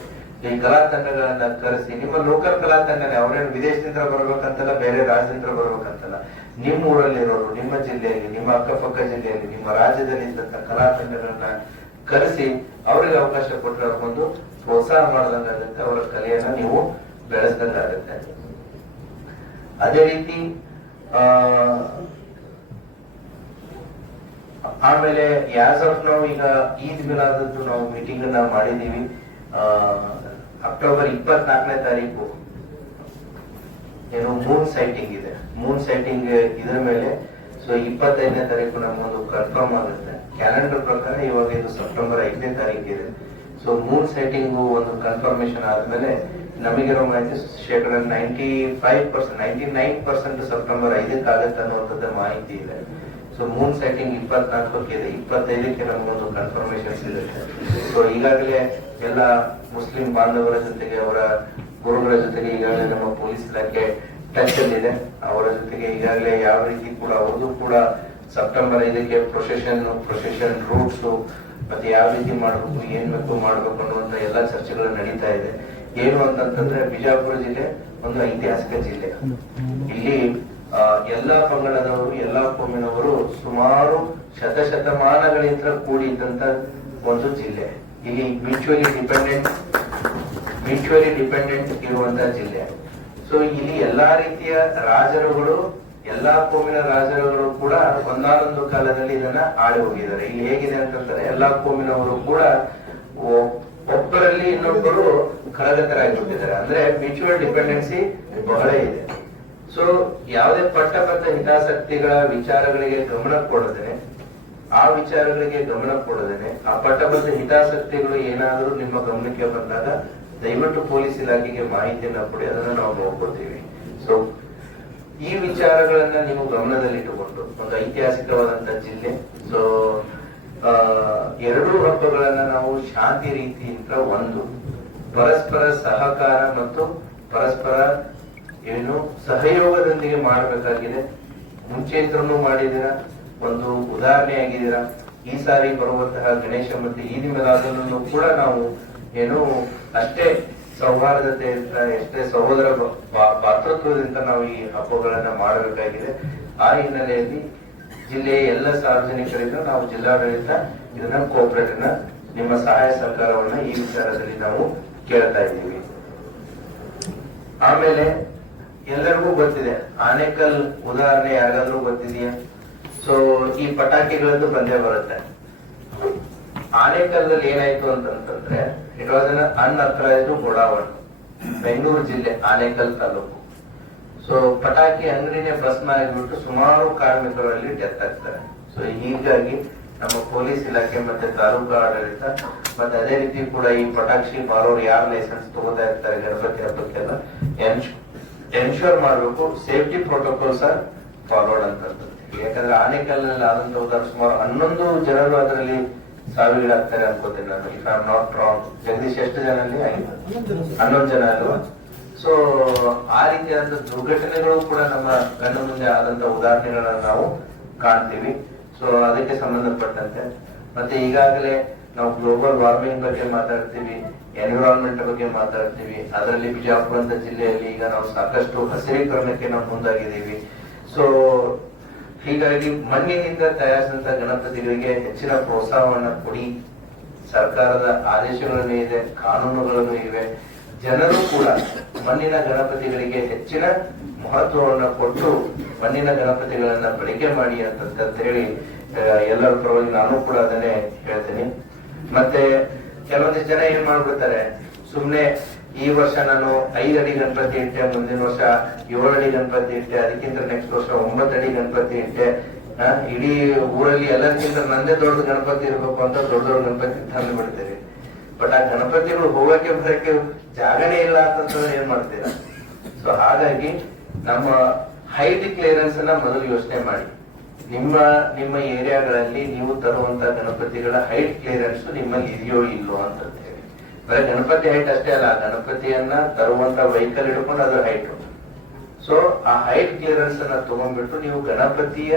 ಈ ಕಲಾ ತಂಡಗಳನ್ನ ಕರೆಸಿ ನಿಮ್ಮ ಲೋಕಲ್ ಕಲಾ ತಂಡನೇ ಅವ್ರೇನು ವಿದೇಶದಿಂದ ಬರ್ಬೇಕಂತಲ್ಲ, ಬೇರೆ ರಾಜ್ಯದಿಂದ ಬರ್ಬೇಕಂತಲ್ಲ, ನಿಮ್ಮ ಊರಲ್ಲಿರೋರು, ನಿಮ್ಮ ಜಿಲ್ಲೆಯಲ್ಲಿ, ನಿಮ್ಮ ಅಕ್ಕಪಕ್ಕ ಜಿಲ್ಲೆಯಲ್ಲಿ, ನಿಮ್ಮ ರಾಜ್ಯದಲ್ಲಿ ಇದ್ದಂತ ಕಲಾ ತಂಡಗಳನ್ನ ಕರೆಸಿ ಅವರಿಗೆ ಅವಕಾಶ ಕೊಟ್ಟರೆ ಅವ್ರಿಗೊಂದು ಪ್ರೋತ್ಸಾಹ ಮಾಡ್ದಂಗಾಗುತ್ತೆ, ಅವರ ಕಲೆಯನ್ನ ನೀವು ಬೆಳೆಸ್ದಂಗಾಗುತ್ತೆ. ಅದೇ ರೀತಿ ಆಮೇಲೆ ಯಾಸ್ ಆಫ್ ನಾವು ಈಗ ಈದ್ ಮಿಲಾದದ್ದು ನಾವು ಮೀಟಿಂಗ್ ಅನ್ನ ಮಾಡಿದೀವಿ. ಅಕ್ಟೋಬರ್ 24ನೇ ತಾರೀಕು ಏನು ಮೂನ್ ಸೈಟಿಂಗ್ ಇದೆ, ಮೂನ್ ಸೈಟಿಂಗ್ ಇದ್ರ ಮೇಲೆ ಸೊ 25ನೇ ತಾರೀಕು ನಮ್ಮೊಂದು ಕನ್ಫರ್ಮ್ ಆಗುತ್ತೆ. ಕ್ಯಾಲೆಂಡರ್ ಪ್ರಕಾರ ಇವಾಗ ಇದು ಸೆಪ್ಟೆಂಬರ್ 5ನೇ ತಾರೀಕು ಇದೆ. ಸೊ ಮೂನ್ ಸೈಟಿಂಗ್ ಒಂದು ಕನ್ಫರ್ಮೇಶನ್ ಆದ್ಮೇಲೆ ನಮಗಿರೋ ಮಾಹಿತಿ ಶೇಕಡ 99% ಸೆಪ್ಟೆಂಬರ್ 5ಕ್ಕೆ ಆಗುತ್ತೆ ಅನ್ನುವಂಥದ್ದು ಮಾಹಿತಿ ಇದೆ. ಸೊ ಮೂನ್ ಸೈಟಿಂಗ್ 24ಕ್ಕೆ ಇದೆ, 25ಕ್ಕೆ ನಮಗೊಂದು ಕನ್ಫರ್ಮೇಶನ್ ಸಿಗುತ್ತೆ. ಸೊ ಈಗಾಗಲೇ ಎಲ್ಲ ಮುಸ್ಲಿಂ ಬಾಂಧವರ ಜೊತೆಗೆ ಅವರ ಗುರುಗಳ ಜೊತೆಗೆ ಈಗಾಗಲೇ ನಮ್ಮ ಪೊಲೀಸ್ ಇಲಾಖೆ ಟಚ್ ಅಲ್ಲಿದೆ. ಅವರ ಜೊತೆಗೆ ಈಗಾಗಲೇ ಯಾವ ರೀತಿ ಕೂಡ ಅವ್ರದ್ದು ಕೂಡ ಸೆಪ್ಟೆಂಬರ್ 5ಕ್ಕೆ ಪ್ರೊಸೆಷನ್ ರೂಟ್ಸ್ ಮತ್ತೆ ಯಾವ ರೀತಿ ಮಾಡ್ಬೇಕು, ಏನ್ ಬೇಕು ಮಾಡ್ಬೇಕು ಅನ್ನುವಂತ ಎಲ್ಲಾ ಚರ್ಚೆಗಳು ನಡೀತಾ ಇದೆ. ಏನು ಅಂತಂತಂದ್ರೆ ಬಿಜಾಪುರ ಜಿಲ್ಲೆ ಒಂದು ಐತಿಹಾಸಿಕ ಜಿಲ್ಲೆ. ಇಲ್ಲಿ ಎಲ್ಲಾ ಪಂಗಡದವರು, ಎಲ್ಲಾ ಕೋಮಿನವರು ಸುಮಾರು ಶತಮಾನಗಳಿಂದ ಕೂಡಿದ್ದಂತ ಒಂದು ಜಿಲ್ಲೆ. ಇಲ್ಲಿ ಮ್ಯೂಚುವಲಿ ಡಿಪೆಂಡೆಂಟ್ ಇರುವಂತಹ ಜಿಲ್ಲೆ. ಸೊ ಇಲ್ಲಿ ಎಲ್ಲಾ ರೀತಿಯ ರಾಜರುಗಳು, ಎಲ್ಲಾ ಕೋಮಿನ ರಾಜರುಗಳು ಕೂಡ ಒಂದಾನೊಂದು ಕಾಲದಲ್ಲಿ ಇದನ್ನ ಆಳಿ ಹೋಗಿದ್ದಾರೆ. ಇಲ್ಲಿ ಹೇಗಿದೆ ಅಂತಂದ್ರೆ ಎಲ್ಲಾ ಕೋಮಿನವರು ಕೂಡ ಒಬ್ಬರಲ್ಲಿ ಇನ್ನೊಬ್ಬರು ಕರಗತರಾಗಿಬಿಟ್ಟಿದ್ದಾರೆ. ಅಂದ್ರೆ ಮ್ಯೂಚುವಲ್ ಡಿಪೆಂಡೆನ್ಸಿ ಬಹಳ ಇದೆ. ಸೊ ಯಾವುದೇ ಪಟ್ಟಬದ್ಧ ಹಿತಾಸಕ್ತಿಗಳ ವಿಚಾರಗಳಿಗೆ ಗಮನ ಕೊಡದೇನೆ, ಆ ವಿಚಾರಗಳಿಗೆ ಗಮನ ಕೊಡದೇನೆ, ಆ ಪಟ್ಟಬದ್ಧ ಹಿತಾಸಕ್ತಿಗಳು ಏನಾದರೂ ನಿಮ್ಮ ಗಮನಕ್ಕೆ ಬಂದಾಗ ದಯವಿಟ್ಟು ಪೊಲೀಸ್ ಇಲಾಖೆಗೆ ಮಾಹಿತಿಯನ್ನ ಕೊಡಿ, ಅದನ್ನ ನಾವು ನೋಡ್ಕೊಳ್ತೀವಿ. ಸೊ ಈ ವಿಚಾರಗಳನ್ನ ನೀವು ಗಮನದಲ್ಲಿಟ್ಟುಕೊಂಡು ಒಂದು ಐತಿಹಾಸಿಕವಾದಂತ ಜಿಲ್ಲೆ. ಸೊ ಎರಡೂ ಹಬ್ಬಗಳನ್ನ ನಾವು ಶಾಂತಿ ರೀತಿಯಿಂದ ಒಂದು ಪರಸ್ಪರ ಸಹಕಾರ ಮತ್ತು ಪರಸ್ಪರ ಏನು ಸಹಯೋಗದೊಂದಿಗೆ ಮಾಡಬೇಕಾಗಿದೆ. ಮುಂಚೆಂದ್ರೂ ಮಾಡಿದಿರ, ಒಂದು ಉದಾಹರಣೆ ಆಗಿದ್ದೀರಾ. ಈ ಸಾರಿ ಬರುವಂತಹ ಗಣೇಶ ಮತ್ತೆ ಈದ್ ಮಿಲಾದನ್ನು ಕೂಡ ನಾವು ಏನು ಅಷ್ಟೇ ಸೌಹಾರ್ದತೆಯಿಂದ, ಎಷ್ಟೇ ಸಹೋದರ ಭಾತೃತ್ವದಿಂದ ನಾವು ಈ ಹಬ್ಬಗಳನ್ನ ಮಾಡಬೇಕಾಗಿದೆ. ಆ ಹಿನ್ನೆಲೆಯಲ್ಲಿ ಜಿಲ್ಲೆಯ ಎಲ್ಲ ಸಾರ್ವಜನಿಕರಿಂದ ನಾವು ಜಿಲ್ಲಾಡಳಿತ ಇದನ್ನ ಕೋಆಪರೇಟ್ ನಿಮ್ಮ ಸಹಾಯ ಸಹಕಾರವನ್ನ ಈ ವಿಚಾರದಲ್ಲಿ ನಾವು ಕೇಳ್ತಾ ಇದ್ದೀವಿ. ಆಮೇಲೆ ಎಲ್ಲರಿಗೂ ಗೊತ್ತಿದೆ, ಆನೇಕಲ್ ಉದಾಹರಣೆ ಯಾರಿಗಾದ್ರೂ ಗೊತ್ತಿದೆಯಾ? ಸೊ ಈ ಪಟಾಕಿಗಳದ್ದು ಬಂದೇ ಬರುತ್ತೆ. ಆನೇಕಲ್ದಲ್ಲಿ ಏನಾಯ್ತು ಅಂತಂದ್ರೆ it was an unauthorised godown, Bengaluru ಜಿಲ್ಲೆ ಆನೇಕಲ್ ತಾಲೂಕು. ಸೊ ಪಟಾಕಿ ಅಂಗಡಿನೇ ಭಸ್ಮ ಆಗಿಬಿಟ್ಟು ಸುಮಾರು ಕಾರ್ಮಿಕರಲ್ಲಿ ಡೆತ್ ಆಗ್ತಾರೆ. ಸೊ ಹೀಗಾಗಿ ನಮ್ಮ ಪೊಲೀಸ್ ಇಲಾಖೆ ಮತ್ತೆ ತಾಲೂಕು ಆಡಳಿತ ಮತ್ತೆ ಅದೇ ರೀತಿ ಕೂಡ ಈ ಪಟಾಕ್ಷಿ ಮಾರೋರು ಯಾರು ಲೈಸೆನ್ಸ್ ತಗೋತಾ ಇರ್ತಾರೆ ಗಣಪತಿ ಹಬ್ಬಕ್ಕೆಲ್ಲ ಎನ್ಶೂರ್ ಮಾಡಬೇಕು, ಸೇಫ್ಟಿ ಪ್ರೋಟೋಕಾಲ್ಸ್ ಆರ್ ಫಾಲೋಡ್ ಅಂತ. ಯಾಕಂದ್ರೆ ಆನೇಕಲ್ನಲ್ಲಿ ಆದಂತ ಉದಾಹರಣೆ ಸುಮಾರು 11 ಜನರು ಅದರಲ್ಲಿ ಸಾವಿಗೀಡಾಗ್ತಾರೆ ಅನ್ಕೋತೀನಿ ನಾನು, if I am not wrong. Jagadish ಎಷ್ಟು ಜನ ಅಲ್ಲಿ? 11 ಜನ ಅಲ್ವಾ? ಸೊ ಆ ರೀತಿಯಾದ ದುರ್ಘಟನೆಗಳು ಕೂಡ ನಮ್ಮ ಕಣ್ಣು ಮುಂದೆ ಆದಂತ ಉದಾಹರಣೆಗಳನ್ನ ನಾವು ಕಾಣ್ತೀವಿ. ಸೊ ಅದಕ್ಕೆ ಸಂಬಂಧಪಟ್ಟಂತೆ ಮತ್ತೆ ಈಗಾಗಲೇ ನಾವು ಗ್ಲೋಬಲ್ ವಾರ್ಮಿಂಗ್ ಬಗ್ಗೆ ಮಾತಾಡ್ತೀವಿ, ಎನ್ವಿರಾನ್ಮೆಂಟ್ ಬಗ್ಗೆ ಮಾತಾಡ್ತೀವಿ. ಅದರಲ್ಲಿ ಬಿಜಾಪುರ ಅಂತ ಜಿಲ್ಲೆಯಲ್ಲಿ ಈಗ ನಾವು ಸಾಕಷ್ಟು ಹಸಿರೀಕರಣಕ್ಕೆ ನಾವು ಮುಂದಾಗಿದ್ದೀವಿ. ಸೊ ಹೀಗಾಗಿ ಮಣ್ಣಿನಿಂದ ತಯಾರಿಸಿದಂತ ಗಣಪತಿಗಳಿಗೆ ಹೆಚ್ಚಿನ ಪ್ರೋತ್ಸಾಹವನ್ನ ಕೊಡಿ. ಸರ್ಕಾರದ ಆದೇಶಗಳನ್ನು ಇದೆ, ಕಾನೂನುಗಳನ್ನು ಇವೆ. ಜನರು ಕೂಡ ಮಣ್ಣಿನ ಗಣಪತಿಗಳಿಗೆ ಹೆಚ್ಚಿನ ಮಹತ್ವವನ್ನು ಕೊಟ್ಟು ಮಣ್ಣಿನ ಗಣಪತಿಗಳನ್ನ ಬಳಕೆ ಮಾಡಿ ಅಂತ ಹೇಳಿ ಎಲ್ಲರ ಪರವಾಗಿ ನಾನು ಕೂಡ ಅದನ್ನೇ ಹೇಳ್ತೀನಿ. ಮತ್ತೆ ಕೆಲವೊಂದಿಷ್ಟು ಜನ ಏನ್ ಮಾಡ್ಬಿಡ್ತಾರೆ, ಸುಮ್ನೆ ಈ ವರ್ಷ ನಾನು 5 ಅಡಿ ಗಣಪತಿ ಇಟ್ಟೆ, ಮುಂದಿನ ವರ್ಷ 7 ಅಡಿ ಗಣಪತಿ ಇಟ್ಟೆ, ಅದಕ್ಕಿಂತ ನೆಕ್ಸ್ಟ್ ವರ್ಷ 9 ಅಡಿ ಗಣಪತಿ ಇಟ್ಟೆ, ಇಡೀ ಊರಲ್ಲಿ ಎಲ್ಲರಿಗಿಂತ ನಂದೇ ದೊಡ್ಡ ಗಣಪತಿ ಇರ್ಬೇಕು ಅಂತ ದೊಡ್ಡ ದೊಡ್ಡ ಗಣಪತಿ ತಂದು ಬಿಡ್ತೀವಿ. ಬಟ್ ಆ ಗಣಪತಿಗಳು ಹೋಗಕ್ಕೆ ಬರಕ್ಕೆ ಜಾಗನೇ ಇಲ್ಲ ಅಂತಂದ್ರೆ ಏನ್ ಮಾಡ್ತೀರಾ? ಸೊ ಹಾಗಾಗಿ ನಮ್ಮ ಹೈಟ್ ಕ್ಲಿಯರೆನ್ಸ್ ಅನ್ನ ಮೊದಲು ಯೋಚನೆ ಮಾಡಿ. ನಿಮ್ಮ ಏರಿಯಾಗಳಲ್ಲಿ ನೀವು ತರುವಂತ ಗಣಪತಿಗಳ ಹೈಟ್ ಕ್ಲಿಯರೆನ್ಸ್ ನಿಮ್ಮಲ್ಲಿ ಇದೆಯೋ ಇಲ್ಲೋ ಅಂತ ಹೇಳಿ. ಬರೀ ಗಣಪತಿ ಹೈಟ್ ಅಷ್ಟೇ ಅಲ್ಲ, ಗಣಪತಿಯನ್ನ ತರುವಂತ ವೆಹಿಕಲ್ ಹಿಡ್ಕೊಂಡು ಅದು ಹೈಟ್. ಸೊ ಆ ಹೈಟ್ ಕ್ಲಿಯರೆನ್ಸ್ ಅನ್ನ ತಗೊಂಡ್ಬಿಟ್ಟು ನೀವು ಗಣಪತಿಯ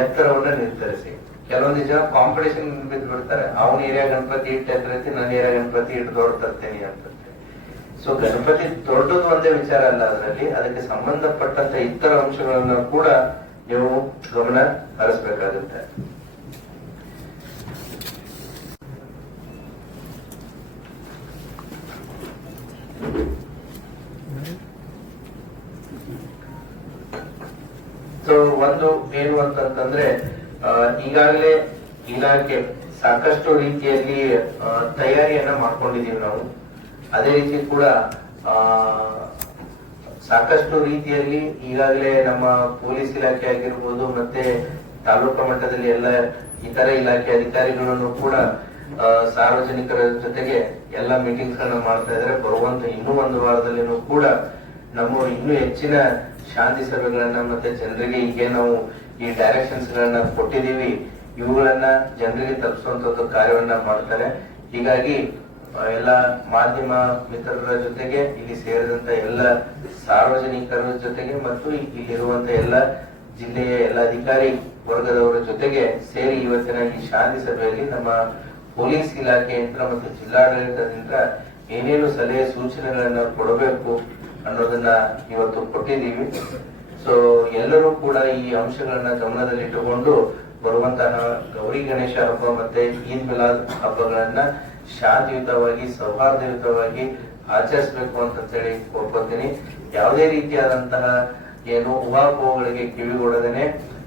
ಎತ್ತರವನ್ನ ನಿರ್ಧರಿಸಿ. ಕೆಲವೊಂದು ಜನ ಕಾಂಪಿಟೇಷನ್ ಬಿದ್ದು ಬಿಡ್ತಾರೆ, ಅವನ ಏರಿಯಾ ಗಣಪತಿ ಇಟ್ಟು ಎತ್ತರೈತಿ, ನನ್ನ ಏರಿಯಾ ಗಣಪತಿ ಇಟ್ಟು ದೊಡ್ಡ ತರ್ತೇನೆ ಅಂತ. ಸೊ ಗಣಪತಿ ದೊಡ್ಡದು ಒಂದೇ ವಿಚಾರ ಅಲ್ಲ, ಅದರಲ್ಲಿ ಅದಕ್ಕೆ ಸಂಬಂಧಪಟ್ಟಂತ ಇತರ ಅಂಶಗಳನ್ನ ಕೂಡ ನೀವು ಗಮನ ಹರಿಸಬೇಕಾಗುತ್ತೆ. ಸೊ ಒಂದು ಏನು ಅಂತಂದ್ರೆ, ಈಗಾಗಲೇ ಇಲಾಖೆ ಸಾಕಷ್ಟು ರೀತಿಯಲ್ಲಿ ತಯಾರಿಯನ್ನ ಮಾಡ್ಕೊಂಡಿದೀವಿ ನಾವು. ಅದೇ ರೀತಿ ಕೂಡ ಸಾಕಷ್ಟು ರೀತಿಯಲ್ಲಿ ಈಗಾಗಲೇ ನಮ್ಮ ಪೊಲೀಸ್ ಇಲಾಖೆ ಆಗಿರ್ಬೋದು, ಮತ್ತೆ ತಾಲೂಕು ಮಟ್ಟದಲ್ಲಿ ಎಲ್ಲ ಇತರ ಇಲಾಖೆ ಅಧಿಕಾರಿಗಳನ್ನು ಕೂಡ ಸಾರ್ವಜನಿಕರ ಜೊತೆಗೆ ಎಲ್ಲ ಮೀಟಿಂಗ್ಸ್ ಗಳನ್ನ ಮಾಡ್ತಾ ಇದ್ದಾರೆ. ಬರುವಂತ ಇನ್ನೂ 1 ವಾರದಲ್ಲಿನೂ ಕೂಡ ನಮ್ಮ ಇನ್ನೂ ಹೆಚ್ಚಿನ ಶಾಂತಿ ಸಭೆಗಳನ್ನ ಮತ್ತೆ ಜನರಿಗೆ ಈಗ ನಾವು ಈ ಡೈರೆಕ್ಷನ್ಸ್ ಗಳನ್ನ ಕೊಟ್ಟಿದೀವಿ, ಇವುಗಳನ್ನ ಜನರಿಗೆ ತಲುಪಿಸುವಂತದ್ದು ಕಾರ್ಯವನ್ನ ಮಾಡ್ತಾರೆ. ಹೀಗಾಗಿ ಎಲ್ಲ ಮಾಧ್ಯಮ ಮಿತ್ರರ ಜೊತೆಗೆ, ಇಲ್ಲಿ ಸೇರಿದಂತ ಎಲ್ಲ ಸಾರ್ವಜನಿಕರ ಜೊತೆಗೆ ಮತ್ತು ಇಲ್ಲಿರುವಂತ ಎಲ್ಲ ಜಿಲ್ಲೆಯ ಎಲ್ಲ ಅಧಿಕಾರಿ ವರ್ಗದವರ ಜೊತೆಗೆ ಸೇರಿ ಇವತ್ತಿನ ಈ ಶಾಂತಿ ಸಭೆಯಲ್ಲಿ ನಮ್ಮ ಪೊಲೀಸ್ ಇಲಾಖೆಯಿಂದ ಮತ್ತು ಜಿಲ್ಲಾಡಳಿತದಿಂದ ಏನೇನು ಸಲಹೆ ಸೂಚನೆಗಳನ್ನ ಕೊಡಬೇಕು ಅನ್ನೋದನ್ನ ಇವತ್ತು ಕೊಟ್ಟಿದ್ದೀವಿ. ಸೊ ಎಲ್ಲರೂ ಕೂಡ ಈ ಅಂಶಗಳನ್ನ ಗಮನದಲ್ಲಿಟ್ಟುಕೊಂಡು ಬರುವಂತಹ ಗೌರಿ ಗಣೇಶ ಹಬ್ಬ ಮತ್ತೆ ಈದ್ ಮಿಲಾದ್ ಹಬ್ಬಗಳನ್ನ ಶಾಂತಿಯುತವಾಗಿ ಸೌಹಾರ್ದಯುತವಾಗಿ ಆಚರಿಸಬೇಕು ಅಂತ ಹೇಳಿ ಕೋರ್ಕೊತೀನಿ. ಯಾವುದೇ ರೀತಿಯಾದಂತಹ ಏನು ಊಹಾಪೋಹಗಳಿಗೆ ಕಿವಿಗೊಡದೇನೆ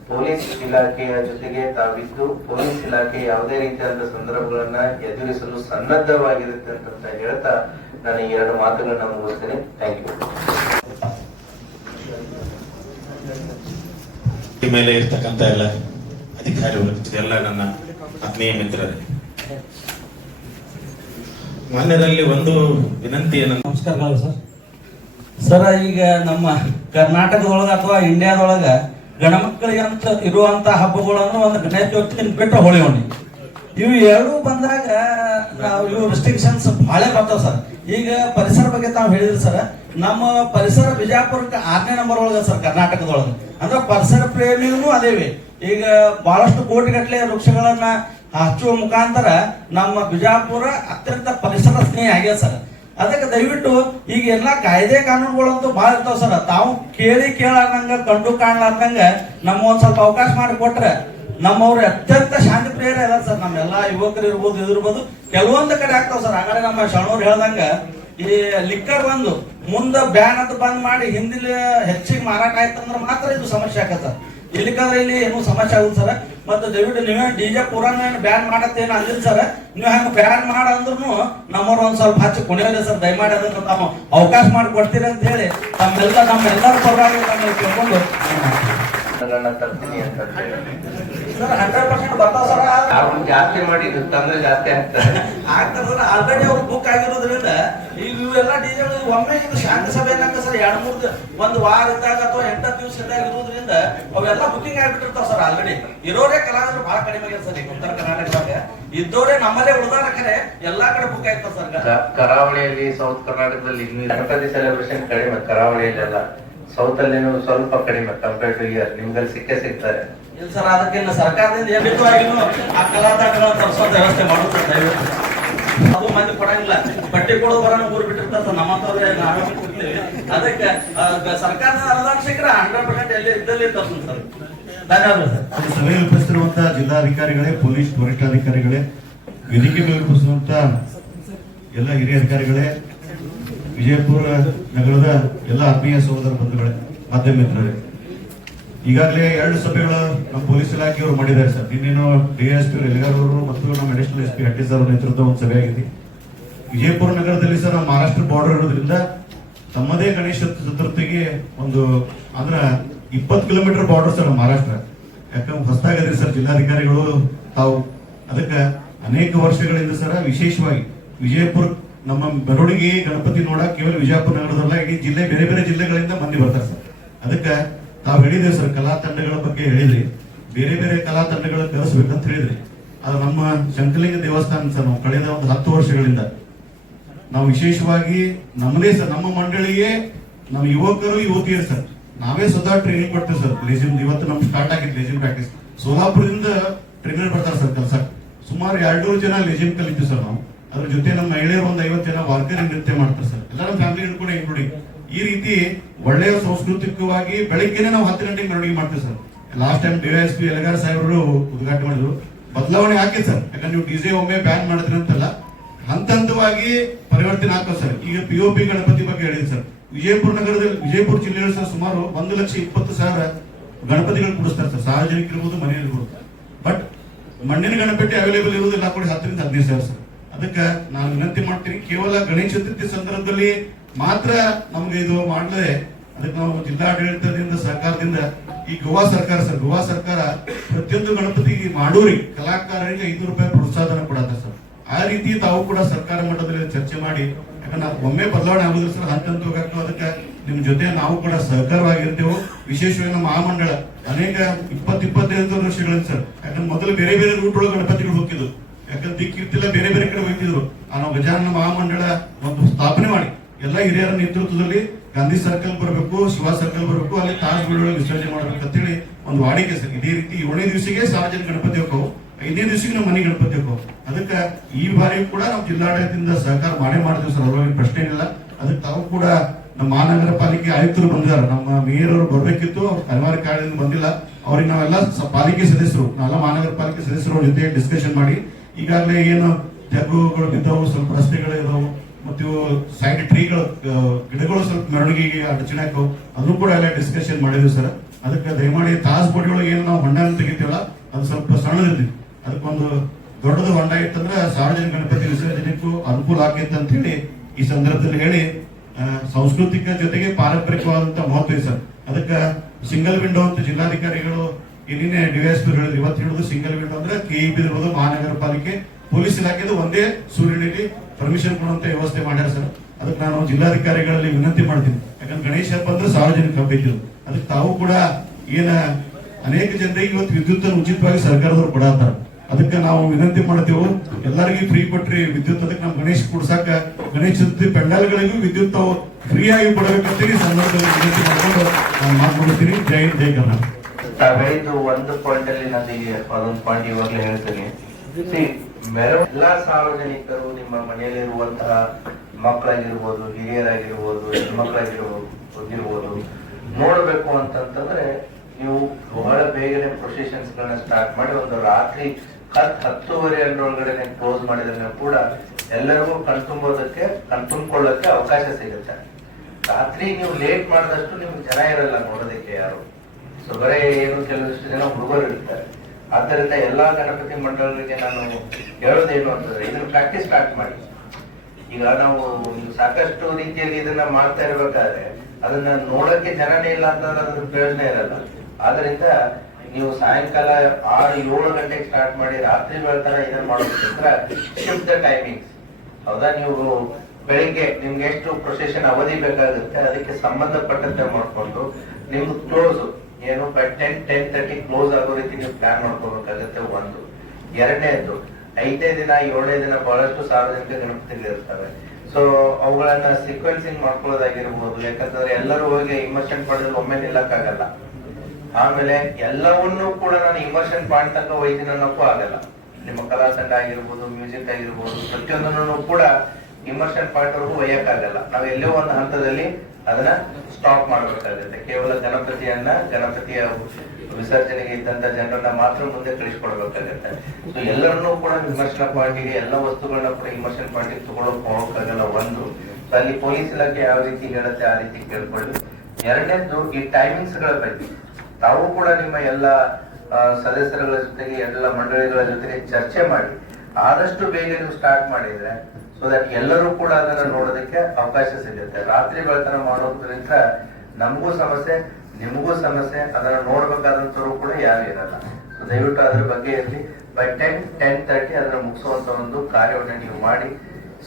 ಪೊಲೀಸ್ ಇಲಾಖೆಯ ಜೊತೆಗೆ ತಾವಿದ್ದು ಪೊಲೀಸ್ ಇಲಾಖೆ ಯಾವುದೇ ರೀತಿಯಾದ ಸಂದರ್ಭಗಳನ್ನ ಎದುರಿಸಲು ಸನ್ನದ್ಧವಾಗಿರುತ್ತೆ ಅಂತ ಹೇಳ್ತಾ ನಾನು ಈ 2 ಮಾತುಗಳನ್ನ ಮುಗಿಸ್ತೇನೆ. Thank you. ಮೇಲೆ ಇರ್ತಕ್ಕಂಥ ಎಲ್ಲ ಅಧಿಕಾರಿಗಳು, ಇದೆಲ್ಲ ನನ್ನ ಆತ್ಮೀಯ ಮಿತ್ರರೇ, ಮಾನ್ಯರಲ್ಲಿ ಒಂದು ವಿನಂತಿಯನ್ನು. ನಮಸ್ಕಾರಗಳು ಸರ್. ಸರ್, ಈಗ ನಮ್ಮ ಕರ್ನಾಟಕದೊಳಗ ಅಥವಾ ಇಂಡಿಯಾದೊಳಗ ಗಣಮಕ್ಕಳಿಗೆ ಅಂತ ಇರುವಂತ ಹಬ್ಬಗಳು ಅಂದ್ರೆ ಒಂದು ಗಣೇಶ ಚತುರ್ಥಿ ಬಿಟ್ಟು ಹೋಳಿ ಹುಣ್ಣಿ, ಇವು ಎರಡೂ ಬಂದಾಗ ನಾವು ಇವು ರೆಸ್ಟ್ರಿಕ್ಷನ್ಸ್ ಬಹಳ ಬರ್ತಾವ ಸರ್. ಈಗ ಪರಿಸರ ಬಗ್ಗೆ ತಾವು ಹೇಳಿದ್ರಿ ಸರ್, ನಮ್ಮ ಪರಿಸರ ಬಿಜಾಪುರಕ್ಕೆ 6ನೇ ನಂಬರ್ ಒಳಗ ಸರ್ ಕರ್ನಾಟಕದೊಳಗ. ಅಂದ್ರೆ ಪರಿಸರ ಪ್ರೇಮಿನೂ ಅದೇವಿ. ಈಗ ಬಹಳಷ್ಟು ಕೋಟಿಗಟ್ಟಲೆ ವೃಕ್ಷಗಳನ್ನ ಹಚ್ಚುವ ಮುಖಾಂತರ ನಮ್ಮ ಬಿಜಾಪುರ ಅತ್ಯಂತ ಪರಿಸರ ಸ್ನೇಹಿ ಆಗ್ಯದ ಸರ್. ಅದಕ್ಕೆ ದಯವಿಟ್ಟು ಈಗ ಎಲ್ಲಾ ಕಾಯ್ದೆ ಕಾನೂನುಗಳಂತೂ ಬಹಳ ಇರ್ತಾವ ಸರ್. ತಾವು ಕೇಳಾರ್ದಂಗ ಕಂಡು ಕಾಣ್ಲಾರ್ದಂಗ ನಮ್ಮ ಒಂದ್ ಸ್ವಲ್ಪ ಅವಕಾಶ ಮಾಡಿ ಕೊಟ್ರೆ ನಮ್ಮವ್ರು ಅತ್ಯಂತ ಶಾಂತಿ ಪ್ರಿಯರೇ ಅದಾರ ಸರ್. ನಮ್ಮೆಲ್ಲಾ ಯುವಕರು ಇರ್ಬೋದು, ಇದಿರ್ಬೋದು, ಕೆಲವೊಂದು ಕಡೆ ಆಗ್ತಾವ ಸರ್. ಹಾಗಾದ್ರೆ ನಮ್ಮ ಶರಣವ್ರು ಹೇಳ್ದಂಗ ಈ ಲಿಕ್ಕರ್ ಬಂದು ಮುಂದ ಬ್ಯಾನ್ ಅಂತ ಬಂದ್ ಮಾಡಿ ಹಿಂದಿಲ್ ಹೆಚ್ಚಿಗೆ ಮಾರಾಟ ಆಯ್ತಂದ್ರೆ ಮಾತ್ರ ಇದು ಸಮಸ್ಯೆ ಆಗತ್ತ. ಇಲ್ಲಿಕಂದ್ರೆ ಇಲ್ಲಿ ಏನು ಸಮಸ್ಯೆ ಆಗುತ್ತೆ ಸರ್. ಮತ್ತೆ ದಯವಿಟ್ಟು ನೀವೇ DJ ಪುರಾಣ ಬ್ಯಾನ್ ಮಾಡತ್ತೇನು ಅಂದಿಲ್ಲ ಸರ್. ನೀವು ಹಂಗ ಬ್ಯಾನ್ ಮಾಡಂದ್ರು ನಮ್ಮವ್ರು ಒಂದ್ ಸ್ವಲ್ಪ ಹಚ್ಚಿ ಕುಣಿಯೋದೇ ಸರ್. ದಯಮಾಡಿ ಅದನ್ನ ತಾವು ಅವಕಾಶ ಮಾಡಿ ಕೊಡ್ತೀರಿ ಅಂತ ಹೇಳಿ ನಮ್ಮೆಲ್ಲರ ಪರವಾಗಿ ತಮ್ಮಲ್ಲಿ ಕೇಳ್ಕೊಂಡು ತರ್ತೀನಿ ಅಂತ ಸರ್ 100% ಬರ್ತಾವ ಸರ್. ಜಾಸ್ತಿ ಮಾಡಿ ತಂದ್ರೆ ಜಾಸ್ತಿ ಆಗ್ತದೆ. ಆಲ್ರೆಡಿ ಅವ್ರು ಬುಕ್ ಆಗಿರೋದ್ರಿಂದ ಈಗ ಇವೆಲ್ಲ DJ ಒಮ್ಮೆ ಇದು ಶಾಂತಿ ಸಭೆ ಏನಾಗ ಸರ್ 2-3 ಒಂದು ವಾರ ಇದ್ದಾಗ ಅಥವಾ 8 ದಿವಸ ಇದ್ದಾಗ ಇರೋದ್ರಿಂದ ಅವೆಲ್ಲ ಬುಕಿಂಗ್ ಆಗ್ಬಿಟ್ಟಿರ್ತಾವ ಸರ್. ಆಲ್ರೆಡಿ ಇರೋರೇ ಕಲಾವಿದರು ಬಹಳ ಕಡಿಮೆ ಆಗ್ಯಾರ ಸರ್. ಈಗ ಉತ್ತರ ಕರ್ನಾಟಕದಾಗ ಇದ್ದೋರೇ ನಮ್ಮಲ್ಲೇ ಉಳಿದಾರ ಕಡೆ ಎಲ್ಲಾ ಕಡೆ ಬುಕ್ ಆಗ್ತಾವ ಸರ್. ಕರಾವಳಿಯಲ್ಲಿ ಸೌತ್ ಕರ್ನಾಟಕದಲ್ಲಿ ಗಣಪತಿ ಸೆಲೆಬ್ರೇಷನ್ ಕಡಿಮೆ, ಕರಾವಳಿಯಲ್ಲೆಲ್ಲ ಸೌತ್ ಅಲ್ಲಿ ಸ್ವಲ್ಪ ಕಡಿಮೆ ಕಂಪೇರ್ ಟು ಇಯರ್. ನಿಮ್ಗಲ್ಲಿ ಸಿಗ್ತಾರೆ ಇಲ್ಲ ಸರ್. ಅದಕ್ಕಿಂತ ಸರ್ಕಾರದಿಂದ ಖಂಡಿತವಾಗಿನೂ ಆ ಕಲಾತಂಡಗಳನ್ನು ತರಿಸುವಂತ ವ್ಯವಸ್ಥೆ ಮಾಡುತ್ತೆ ದಯವಿಟ್ಟು. ಅದು ಮಂದಿ ಕೊಡಂಗಿಲ್ಲ, ಬಟ್ಟೆ ಕೊಡೋ ಬರೋಣ ಊರು ಬಿಟ್ಟಿರ್ತಾರೆ ಸರ್. ನಮ್ಮಂತವ್ರೆ ನಾವೇ ಕೊಡ್ತೀವಿ. ಅದಕ್ಕೆ ಸರ್ಕಾರದ ಅನುದಾನ ಸಿಕ್ಕರೆ 100% ಎಲ್ಲಿ ಇದ್ದಲ್ಲಿ ತರಿಸ್ತೀವಿ ಸರ್. ಧನ್ಯವಾದ ಸರ್. ಸಭೆಯಲ್ಲಿ ಉಪಸ್ಥಿತಿರುವಂತಹ ಜಿಲ್ಲಾಧಿಕಾರಿಗಳೇ, ಪೊಲೀಸ್ ವರಿಷ್ಠಾಧಿಕಾರಿಗಳೇ, ವೇದಿಕೆ ಮೇಲೆ ಉಪಸ್ಥಿತಿರುವಂತಹ ಎಲ್ಲ ಹಿರಿಯ ಅಧಿಕಾರಿಗಳೇ, ವಿಜಯಪುರ ನಗರದ ಎಲ್ಲ ಆತ್ಮೀಯ ಸಹೋದರ ಬಂಧುಗಳೇ, ಮಾಧ್ಯಮ ಮಿತ್ರರೇ, ಈಗಾಗಲೇ 2 ಸಭೆಗಳು ನಮ್ಮ ಪೊಲೀಸ್ ಇಲಾಖೆಯವರು ಮಾಡಿದ್ದಾರೆ ಸರ್. ಇನ್ನೇನು DSP ಎಲ್ಲಿಗಾರ್ ಅವರು ಮತ್ತು ನಮ್ಮ ಅಡಿಷನಲ್ SP ಹಟ್ಟಿ ಸರ್ ನೇತೃತ್ವದ ಒಂದು ಸಭೆ ಆಗಿದೆ. ವಿಜಯಪುರ ನಗರದಲ್ಲಿ ಸರ್ ನಮ್ಮ ಮಹಾರಾಷ್ಟ್ರ ಬಾರ್ಡರ್ ಇರೋದ್ರಿಂದ ತಮ್ಮದೇ ಗಣೇಶ ಚತುರ್ಥಿಗೆ ಒಂದು ಅಂದ್ರ 20 ಕಿಲೋಮೀಟರ್ ಬಾರ್ಡರ್ ಸರ್ ಮಹಾರಾಷ್ಟ್ರ. ಯಾಕಂದ್ರೆ ಹೊಸದಾಗದ್ರಿ ಸರ್ ಜಿಲ್ಲಾಧಿಕಾರಿಗಳು ತಾವು. ಅದಕ್ಕೆ ಅನೇಕ ವರ್ಷಗಳಿಂದ ಸರ್ ವಿಶೇಷವಾಗಿ ವಿಜಯಪುರ ನಮ್ಮ ಮೆರವಣಿಗೆ ಗಣಪತಿ ನೋಡಕ್ ಕೇವಲ ವಿಜಯಪುರ ನಗರದಲ್ಲ, ಇಡೀ ಜಿಲ್ಲೆ ಬೇರೆ ಬೇರೆ ಜಿಲ್ಲೆಗಳಿಂದ ಮಂದಿ ಬರ್ತಾರೆ ಸರ್. ಅದಕ್ಕೆ ನಾವು ಹೇಳಿದ್ದೇವೆ ಸರ್, ಕಲಾ ತಂಡಗಳ ಬಗ್ಗೆ ಹೇಳಿದ್ರಿ, ಬೇರೆ ಬೇರೆ ಕಲಾ ತಂಡಗಳ ಕರೆಸ್ಬೇಕಂತ ಹೇಳಿದ್ರಿ. ಅದು ನಮ್ಮ ಶಂಕರಲಿಂಗ ದೇವಸ್ಥಾನ ಸರ್, ನಾವು ಕಳೆದ ಒಂದು 10 ವರ್ಷಗಳಿಂದ ನಾವು ವಿಶೇಷವಾಗಿ ನಮ್ಮದೇ ಸರ್, ನಮ್ಮ ಮಂಡಳಿಗೆ ನಮ್ಮ ಯುವಕರು ಯುವತಿಯರು ಸರ್, ನಾವೇ ಸ್ವತಃ ಟ್ರೈನಿಂಗ್ ಕೊಡ್ತೇವೆ ಸರ್. ಲೇಜಿಮ್ ಇವತ್ತು ನಮ್ಗೆ ಸ್ಟಾರ್ಟ್ ಆಗಿತ್ತು ಲೇಜಿಮ್ ಪ್ರಾಕ್ಟೀಸ್. ಸೋಲಾಪುರದಿಂದ ಟ್ರೈನರ್ ಬರ್ತಾರೆ ಸರ್ ಕೆಲಸ. ಸುಮಾರು 200 ಜನ ಲೇಜಿಮ್ ಕಲಿತೀವಿ ಸರ್ ನಾವು. ಅದ್ರ ಜೊತೆ ನಮ್ಮ ಮಹಿಳೆಯರು ಒಂದು 50 ಜನ ವಾರ್ಕರಿ ನೃತ್ಯ ಮಾಡ್ತಾರೆ ಸರ್. ಎಲ್ಲ ನಮ್ಮ ಫ್ಯಾಮಿಲಿ ಹಿಡ್ಕೊಂಡು ಇನ್ಕ್ಲೂಡಿಂಗ್. ಈ ರೀತಿ ಒಳ್ಳೆಯ ಸಾಂಸ್ಕೃತಿಕವಾಗಿ ಬೆಳಗ್ಗೆನೆ ನಾವು 10 ಗಂಟೆಗೆ ಮೆರವಣಿಗೆ ಮಾಡ್ತೀವಿ ಸರ್. ಲಾಸ್ಟ್ ಟೈಮ್ DSP ಎಲಗಾರ್ ಸಾಹೇಬರು ಉದ್ಘಾಟನೆ ಮಾಡಿದ್ರು. ಬದಲಾವಣೆ ಹಾಕಿ ಸರ್, ಯಾಕಂದ್ರೆ ನೀವು DJ ಒಮ್ಮೆ ಬ್ಯಾನ್ ಮಾಡಿದ್ರಿ ಅಂತಲ್ಲ, ಹಂತ ಹಂತವಾಗಿ ಪರಿವರ್ತನೆ ಆಗ್ತದೆ ಸರ್. ಈಗ POP ಗಣಪತಿ ಬಗ್ಗೆ ಹೇಳಿದ್ರಿ ಸರ್. ವಿಜಯಪುರ ನಗರದಲ್ಲಿ ವಿಜಯಪುರ ಜಿಲ್ಲೆಯಲ್ಲಿ ಸರ್ ಸುಮಾರು 1,20,000 ಗಣಪತಿಗಳು ಕೂಡಿಸ್ತಾರೆ ಸರ್. ಸಾರ್ವಜನಿಕರಿರ್ಬೋದು, ಮನೆಯಲ್ಲಿರ್ಬೋದು. ಬಟ್ ಮಣ್ಣಿನ ಗಣಪತಿ ಅವೈಲೇಬಲ್ ಇರುವುದಿಲ್ಲ ಕೂಡ 10 ರಿಂದ 15 ಸಾವಿರ ಸರ್. ಅದಕ್ಕೆ ನಾನು ವಿನಂತಿ ಮಾಡ್ತೀನಿ, ಕೇವಲ ಗಣೇಶ ಚತುರ್ಥಿ ಸಂದರ್ಭದಲ್ಲಿ ಮಾತ್ರ ನಮ್ಗೆ ಇದು ಮಾಡದೆ, ಅದಕ್ಕೆ ನಾವು ಜಿಲ್ಲಾಡಳಿತದಿಂದ ಸರ್ಕಾರದಿಂದ ಈ ಗೋವಾ ಸರ್ಕಾರ ಸರ್, ಗೋವಾ ಸರ್ಕಾರ ಪ್ರತಿಯೊಂದು ಗಣಪತಿಗೆ ಮಾಡೂರಿ ಕಲಾಕಾರರಿಗೆ 500 ರೂಪಾಯಿ ಪ್ರೋತ್ಸಾಹನ ಕೊಡತ್ತೆ ಸರ್. ಆ ರೀತಿ ತಾವು ಕೂಡ ಸರ್ಕಾರ ಮಟ್ಟದಲ್ಲಿ ಚರ್ಚೆ ಮಾಡಿ, ಯಾಕಂದ್ರೆ ಒಮ್ಮೆ ಬದಲಾವಣೆ ಆಗುದಿಲ್ಲ ಸರ್, ಹಂತ ಹಂತವಾಗಿ. ಅದಕ್ಕೆ ನಿಮ್ ಜೊತೆ ನಾವು ಕೂಡ ಸಹಕಾರವಾಗಿರ್ತೇವೆ. ವಿಶೇಷವಾಗಿ ನಮ್ಮ ಮಹಾಮಂಡಳ ಅನೇಕ 20-25 ವರ್ಷಗಳಿಂದ ಸರ್, ಯಾಕಂದ್ರೆ ಮೊದಲು ಬೇರೆ ಬೇರೆ ರೂಟ್ ಒಳಗೆ ಗಣಪತಿಗಳು ಹೋಗಿದ್ದು, ಯಾಕಂದ್ರೆ ದಿಕ್ಕಿರ್ತಿಲ್ಲ, ಬೇರೆ ಬೇರೆ ಕಡೆ ಹೋಗ್ತಿದ್ರು. ನಾವು ಗಜಾನನ ಮಹಾಮಂಡಳ ಒಂದು ಸ್ಥಾಪನೆ ಮಾಡಿ ಎಲ್ಲ ಹಿರಿಯರ ನೇತೃತ್ವದಲ್ಲಿ ಗಾಂಧಿ ಸರ್ಕಲ್ ಬರಬೇಕು, ಶಿವ ಸರ್ಕಲ್ ಬರಬೇಕು, ಅಲ್ಲಿ ತಾಜ್ ಬಿಡೊಳಗೆ ವಿಸರ್ಜನೆ ಮಾಡಬೇಕು ಅಂತೇಳಿ ಒಂದು ವಾಡಿಕೆ ಸರ್. ಇದೇ ರೀತಿ 7ನೇ ದಿವಸಿಗೆ ಸಾರ್ವಜನಿಕ ಗಣಪತಿ ಹೋಗವು, 5ನೇ ದಿವಸಿಗೆ ನಮ್ಮ ಮನೆ ಗಣಪತಿ ಹೋಗವು. ಅದಕ್ಕೆ ಈ ಬಾರಿ ಕೂಡ ನಾವು ಜಿಲ್ಲಾಡಳಿತದಿಂದ ಸಹಕಾರ ಮಾಡೇ ಮಾಡ್ತೀವಿ ಸರ್, ಅದ್ರಲ್ಲಿ ಪ್ರಶ್ನೆ ಏನಿಲ್ಲ. ಅದಕ್ಕೆ ತಾವು ಕೂಡ ನಮ್ಮ ಮಹಾನಗರ ಪಾಲಿಕೆ ಆಯುಕ್ತರು ಬಂದಿದ್ದಾರೆ, ನಮ್ಮ ಮೇಯರ್ ಅವರು ಬರ್ಬೇಕಿತ್ತು, ಅವ್ರು ಅನಿವಾರ್ಯ ಕಾರಣದಿಂದ ಬಂದಿಲ್ಲ. ಅವ್ರಿಗೆ ನಾವೆಲ್ಲ ಪಾಲಿಕೆ ಸದಸ್ಯರು, ನಾವೆಲ್ಲ ಮಹಾನಗರ ಪಾಲಿಕೆ ಸದಸ್ಯರ ಜೊತೆ ಡಿಸ್ಕಷನ್ ಮಾಡಿ ಈಗಾಗಲೇ ಏನು ಜಗ್ಗುಗಳು ಬಿದ್ದವು, ಸ್ವಲ್ಪ ರಸ್ತೆಗಳು ಇದಾವು, ಮತ್ತು ಸೈಡ್ ಟ್ರೀಗಳು ಗಿಡಗಳು ಸ್ವಲ್ಪ ಮೆರವಣಿಗೆಗೆ ಅಡಚಣೆ ಹಾಕವು, ಅದನ್ನು ಕೂಡ ಎಲ್ಲ ಡಿಸ್ಕಷನ್ ಮಾಡಿದ್ವಿ ಸರ್. ಅದಕ್ಕೆ ದಯಮಾಡಿ ತಾಜ್ ಬೋಡಿ ಒಳಗೆ ಏನು ನಾವು ಹೊಂಡ ತೆಗಿತೀವಲ್ಲ, ಅದು ಸ್ವಲ್ಪ ಸಣ್ಣದಿರ್ತೀವಿ. ಅದಕ್ಕೊಂದು ದೊಡ್ಡದು ಹೊಂಡ ಇತ್ತಂದ್ರೆ ಸಾರ್ವಜನಿಕ ಗಣಪತಿ ವಿಸರ್ಜನೆಗೂ ಅನುಕೂಲ ಆಕೈತೆ ಅಂತ ಹೇಳಿ ಈ ಸಂದರ್ಭದಲ್ಲಿ ಹೇಳಿ, ಸಾಂಸ್ಕೃತಿಕ ಜೊತೆಗೆ ಪಾರಂಪರಿಕವಾದಂತಹ ಮಹತ್ವ ಇದೆ ಸರ್. ಅದಕ್ಕೆ ಸಿಂಗಲ್ ವಿಂಡೋ ಅಂತ ಜಿಲ್ಲಾಧಿಕಾರಿಗಳು ಇನ್ನೇ DSP ಹೇಳಿದ್ರು, ಇವತ್ತು ಹಿಡಿದು ಸಿಂಗಲ್ ವಿಂಡೋ ಅಂದ್ರೆ KEB ಇರ್ಬೋದು, ಮಹಾನಗರ ಪಾಲಿಕೆ, ಪೊಲೀಸ್ ಇಲಾಖೆದು ಒಂದೇ ಸೂರಿನಲ್ಲಿ ಪರ್ಮಿಷನ್ ಕೊಡುವಂತ ವ್ಯವಸ್ಥೆ ಮಾಡ್ಯಾರ ಸರ್. ಅದಕ್ಕೆ ನಾನು ಜಿಲ್ಲಾಧಿಕಾರಿಗಳಲ್ಲಿ ವಿನಂತಿ ಮಾಡ್ತೀನಿ, ಯಾಕಂದ್ರೆ ಗಣೇಶ ಹಬ್ಬ ಅಂದ್ರೆ ಸಾರ್ವಜನಿಕ ಹಬ್ಬ ಇದ್ದು. ಅದಕ್ಕೆ ತಾವು ಕೂಡ ಏನ ಅನೇಕ ಜನರಿಗೆ ಇವತ್ತು ವಿದ್ಯುತ್ ಅನ್ನು ಉಚಿತವಾಗಿ ಸರ್ಕಾರದವರು ಕೊಡಾತಾರೆ. ಅದಕ್ಕೆ ನಾವು ವಿನಂತಿ ಮಾಡ್ತೇವೆ, ಎಲ್ಲರಿಗೂ ಫ್ರೀ ಕೊಟ್ರಿ ವಿದ್ಯುತ್. ಅದಕ್ಕೆ ನಮ್ಮ ಗಣೇಶ ಕುಡ್ಸಾಕ ಗಣೇಶ ಚತುರ್ಥಿ ಪೆಂಡಾಲ್ಗಳಿಗೂ ವಿದ್ಯುತ್ ಫ್ರೀ ಆಗಿ ಕೊಡಬೇಕಂತೇಳಿ ಸಂದರ್ಭದಲ್ಲಿ ವಿನಂತಿ ಮಾಡ್ಕೊಂಡು ನಾನು ಮಾತನಾಡ್ತೀನಿ. ಜೈ ಹಿಂದ್, ಜೈ ಕರ್ನಾಟಕ. ತಾವ್ ಹೇಳಿದ್ದು ಒಂದು ಪಾಯಿಂಟ್ ಅಲ್ಲಿ ನಾನು ಅದೊಂದು ಪಾಯಿಂಟ್ ಇವಾಗಲೇ ಹೇಳ್ತೀನಿ. ಎಲ್ಲಾ ಸಾರ್ವಜನಿಕರು ನಿಮ್ಮ ಮನೆಯಲ್ಲಿರುವಂತಹ ಮಕ್ಕಳಾಗಿರ್ಬೋದು, ಹಿರಿಯರಾಗಿರ್ಬೋದು, ಹೆಣ್ಮಕ್ಳಾಗಿರ್ಬೋದು ನೋಡ್ಬೇಕು ಅಂತಂತಂದ್ರೆ ನೀವು ಬಹಳ ಬೇಗನೆ ಪ್ರೊಸೆಷನ್ಸ್ ಗಳನ್ನ ಸ್ಟಾರ್ಟ್ ಮಾಡಿ ಒಂದು ರಾತ್ರಿ 10-10:30 ಅನ್ನೊಳಗಡೆ ಕ್ಲೋಸ್ ಮಾಡಿದ್ರೆ ಕೂಡ ಎಲ್ಲರಿಗೂ ಕಣ್ತುಂಬಿಕೊಳ್ಳಕ್ಕೆ ಅವಕಾಶ ಸಿಗುತ್ತೆ. ರಾತ್ರಿ ನೀವು ಲೇಟ್ ಮಾಡಿದಷ್ಟು ನಿಮ್ಗೆ ಜನ ಇರಲ್ಲ ನೋಡೋದಕ್ಕೆ ಯಾರು. ಸೊ ಬರೇ ಏನು ಕೆಲವಷ್ಟು ಜನ ಹುಡುಗರು ಇರ್ತಾರೆ. ಆದ್ದರಿಂದ ಎಲ್ಲಾ ಗಣಪತಿ ಮಂಡಳಿಗೆ ನಾನು ಹೇಳೋದೇನು ಅಂತಂದ್ರೆ, ಇದನ್ನ ಪ್ರಾಕ್ಟೀಸ್ ಸ್ಟಾರ್ಟ್ ಮಾಡಿ. ಈಗ ನಾವು ಸಾಕಷ್ಟು ರೀತಿಯಲ್ಲಿ ಇದನ್ನ ಮಾಡ್ತಾ ಇರ್ಬೇಕಾದ್ರೆ ಅದನ್ನ ನೋಡಕ್ಕೆ ಜನನೇ ಇಲ್ಲ ಅಂತಂದ್ರೆ ಅದ್ರ ಪ್ರಯೋಜನ ಇರಲ್ಲ. ಆದ್ರಿಂದ ನೀವು ಸಾಯಂಕಾಲ 6-7 ಗಂಟೆಗೆ ಸ್ಟಾರ್ಟ್ ಮಾಡಿ ರಾತ್ರಿ ಬೆಳತನ ಇದನ್ನ ಮಾಡೋದ್ರಿಂದ ಶಿಫ್ಟ್ ದ ಟೈಮಿಂಗ್ಸ್. ಹೌದಾ, ನೀವು ಬೆಳಿಗ್ಗೆ ನಿಮ್ಗೆ ಎಷ್ಟು ಪ್ರೊಸೆಷನ್ ಅವಧಿ ಬೇಕಾಗುತ್ತೆ ಅದಕ್ಕೆ ಸಂಬಂಧಪಟ್ಟಂತೆ ಮಾಡ್ಕೊಂಡು ನಿಮ್ದು ಕ್ಲೋಸ್ ಏನು 10-10:30 ಕ್ಲೋಸ್ ಆಗೋ ರೀತಿ ನೀವು ಪ್ಲಾನ್ ಮಾಡ್ಕೋಬೇಕಾಗುತ್ತೆ. ಒಂದು. ಎರಡನೇದು, 5ನೇ ದಿನ 7ನೇ ದಿನ ಬಹಳಷ್ಟು ಸಾರ್ವಜನಿಕ ಗಣಪತಿಗಳು ಇರ್ತವೆ. ಸೊ ಅವುಗಳನ್ನ ಸೀಕ್ವೆನ್ಸಿಂಗ್ ಮಾಡ್ಕೊಳ್ಳೋದಾಗಿರ್ಬೋದು. ಯಾಕಂತಂದ್ರೆ ಎಲ್ಲರೂ ಹೋಗಿ ಇಮರ್ಷನ್ ಮಾಡಿದ್ರೆ ಒಮ್ಮೆ ನಿಲ್ಲಕ್ಕಾಗಲ್ಲ. ಆಮೇಲೆ ಎಲ್ಲವನ್ನೂ ಕೂಡ ನಾನು ಇಮರ್ಷನ್ ಪಾಯಿಂಟ್ ತನಕ ಒಯ್ತೀನಿ ಅನ್ನೋಕ್ಕೂ ಆಗಲ್ಲ. ನಿಮ್ಮ ಕಲಾ ತಂಡ ಆಗಿರ್ಬೋದು, ಮ್ಯೂಸಿಕ್ ಆಗಿರ್ಬೋದು, ಪ್ರತಿಯೊಂದನ್ನು ಕೂಡ ಇಮರ್ಷನ್ ಪಾಯಿಂಟ್ ವರೆಗೂ ಒಯ್ಯಕ್ಕಾಗಲ್ಲ. ನಾವು ಎಲ್ಲೋ ಒಂದು ಹಂತದಲ್ಲಿ ಅದನ್ನ ಸ್ಟಾಪ್ ಮಾಡ್ಬೇಕಾಗುತ್ತೆ. ಕೇವಲ ಗಣಪತಿಯ ವಿಸರ್ಜನೆಗೆ ಇದ್ದಂತ ಜನರನ್ನ ಮಾತ್ರ ಮುಂದೆ ಕಳಿಸ್ಕೊಡ್ಬೇಕಾಗತ್ತೆ. ಸೊ ಎಲ್ಲರನ್ನೂ ಕೂಡ ವಿಮರ್ಶನ ಪಾಯಿಂಟಿಗೆ ಎಲ್ಲ ವಸ್ತುಗಳನ್ನ ಕೂಡ ಇಮರ್ಷನ್ ಪಾಯಿಂಟಿಗೆ ತಗೊಳಕ್ ಹೋಗಕ್ಕಾಗಲ್ಲ. ಒಂದು. ಸೊ ಅಲ್ಲಿ ಪೊಲೀಸ್ ಇಲಾಖೆ ಯಾವ ರೀತಿ ಹೇಳುತ್ತೆ ಆ ರೀತಿ ಕೇಳ್ಕೊಳ್ಳಿ. ಎರಡನೇದ್ದು ಈ ಟೈಮಿಂಗ್ಸ್ ಗಳ ಬಗ್ಗೆ ತಾವು ಕೂಡ ನಿಮ್ಮ ಎಲ್ಲ ಸದಸ್ಯರುಗಳ ಜೊತೆಗೆ ಎಲ್ಲ ಮಂಡಳಿಗಳ ಜೊತೆಗೆ ಚರ್ಚೆ ಮಾಡಿ ಆದಷ್ಟು ಬೇಗ ನೀವು ಸ್ಟಾರ್ಟ್ ಮಾಡಿದ್ರೆ ಸೊ ದಟ್ ಎಲ್ಲರೂ ಕೂಡ ಅದನ್ನ ನೋಡೋದಕ್ಕೆ ಅವಕಾಶ ಸಿಗುತ್ತೆ. ರಾತ್ರಿ ಬೆಳತನ ಮಾಡೋದ್ರಿಂದ ನಮಗೂ ಸಮಸ್ಯೆ, ನಿಮಗೂ ಸಮಸ್ಯೆ, ಅದನ್ನ ನೋಡ್ಬೇಕಾದಂತವ್ರು ಕೂಡ ಯಾರು ಇರಲ್ಲ. ಸೊ ದಯವಿಟ್ಟು ಅದ್ರ ಬಗ್ಗೆ ಇರಲಿ. ಬೈ 10-10:30 ಅದನ್ನ ಮುಗಿಸುವಂತ ಒಂದು ಕಾರ್ಯವನ್ನು ನೀವು ಮಾಡಿ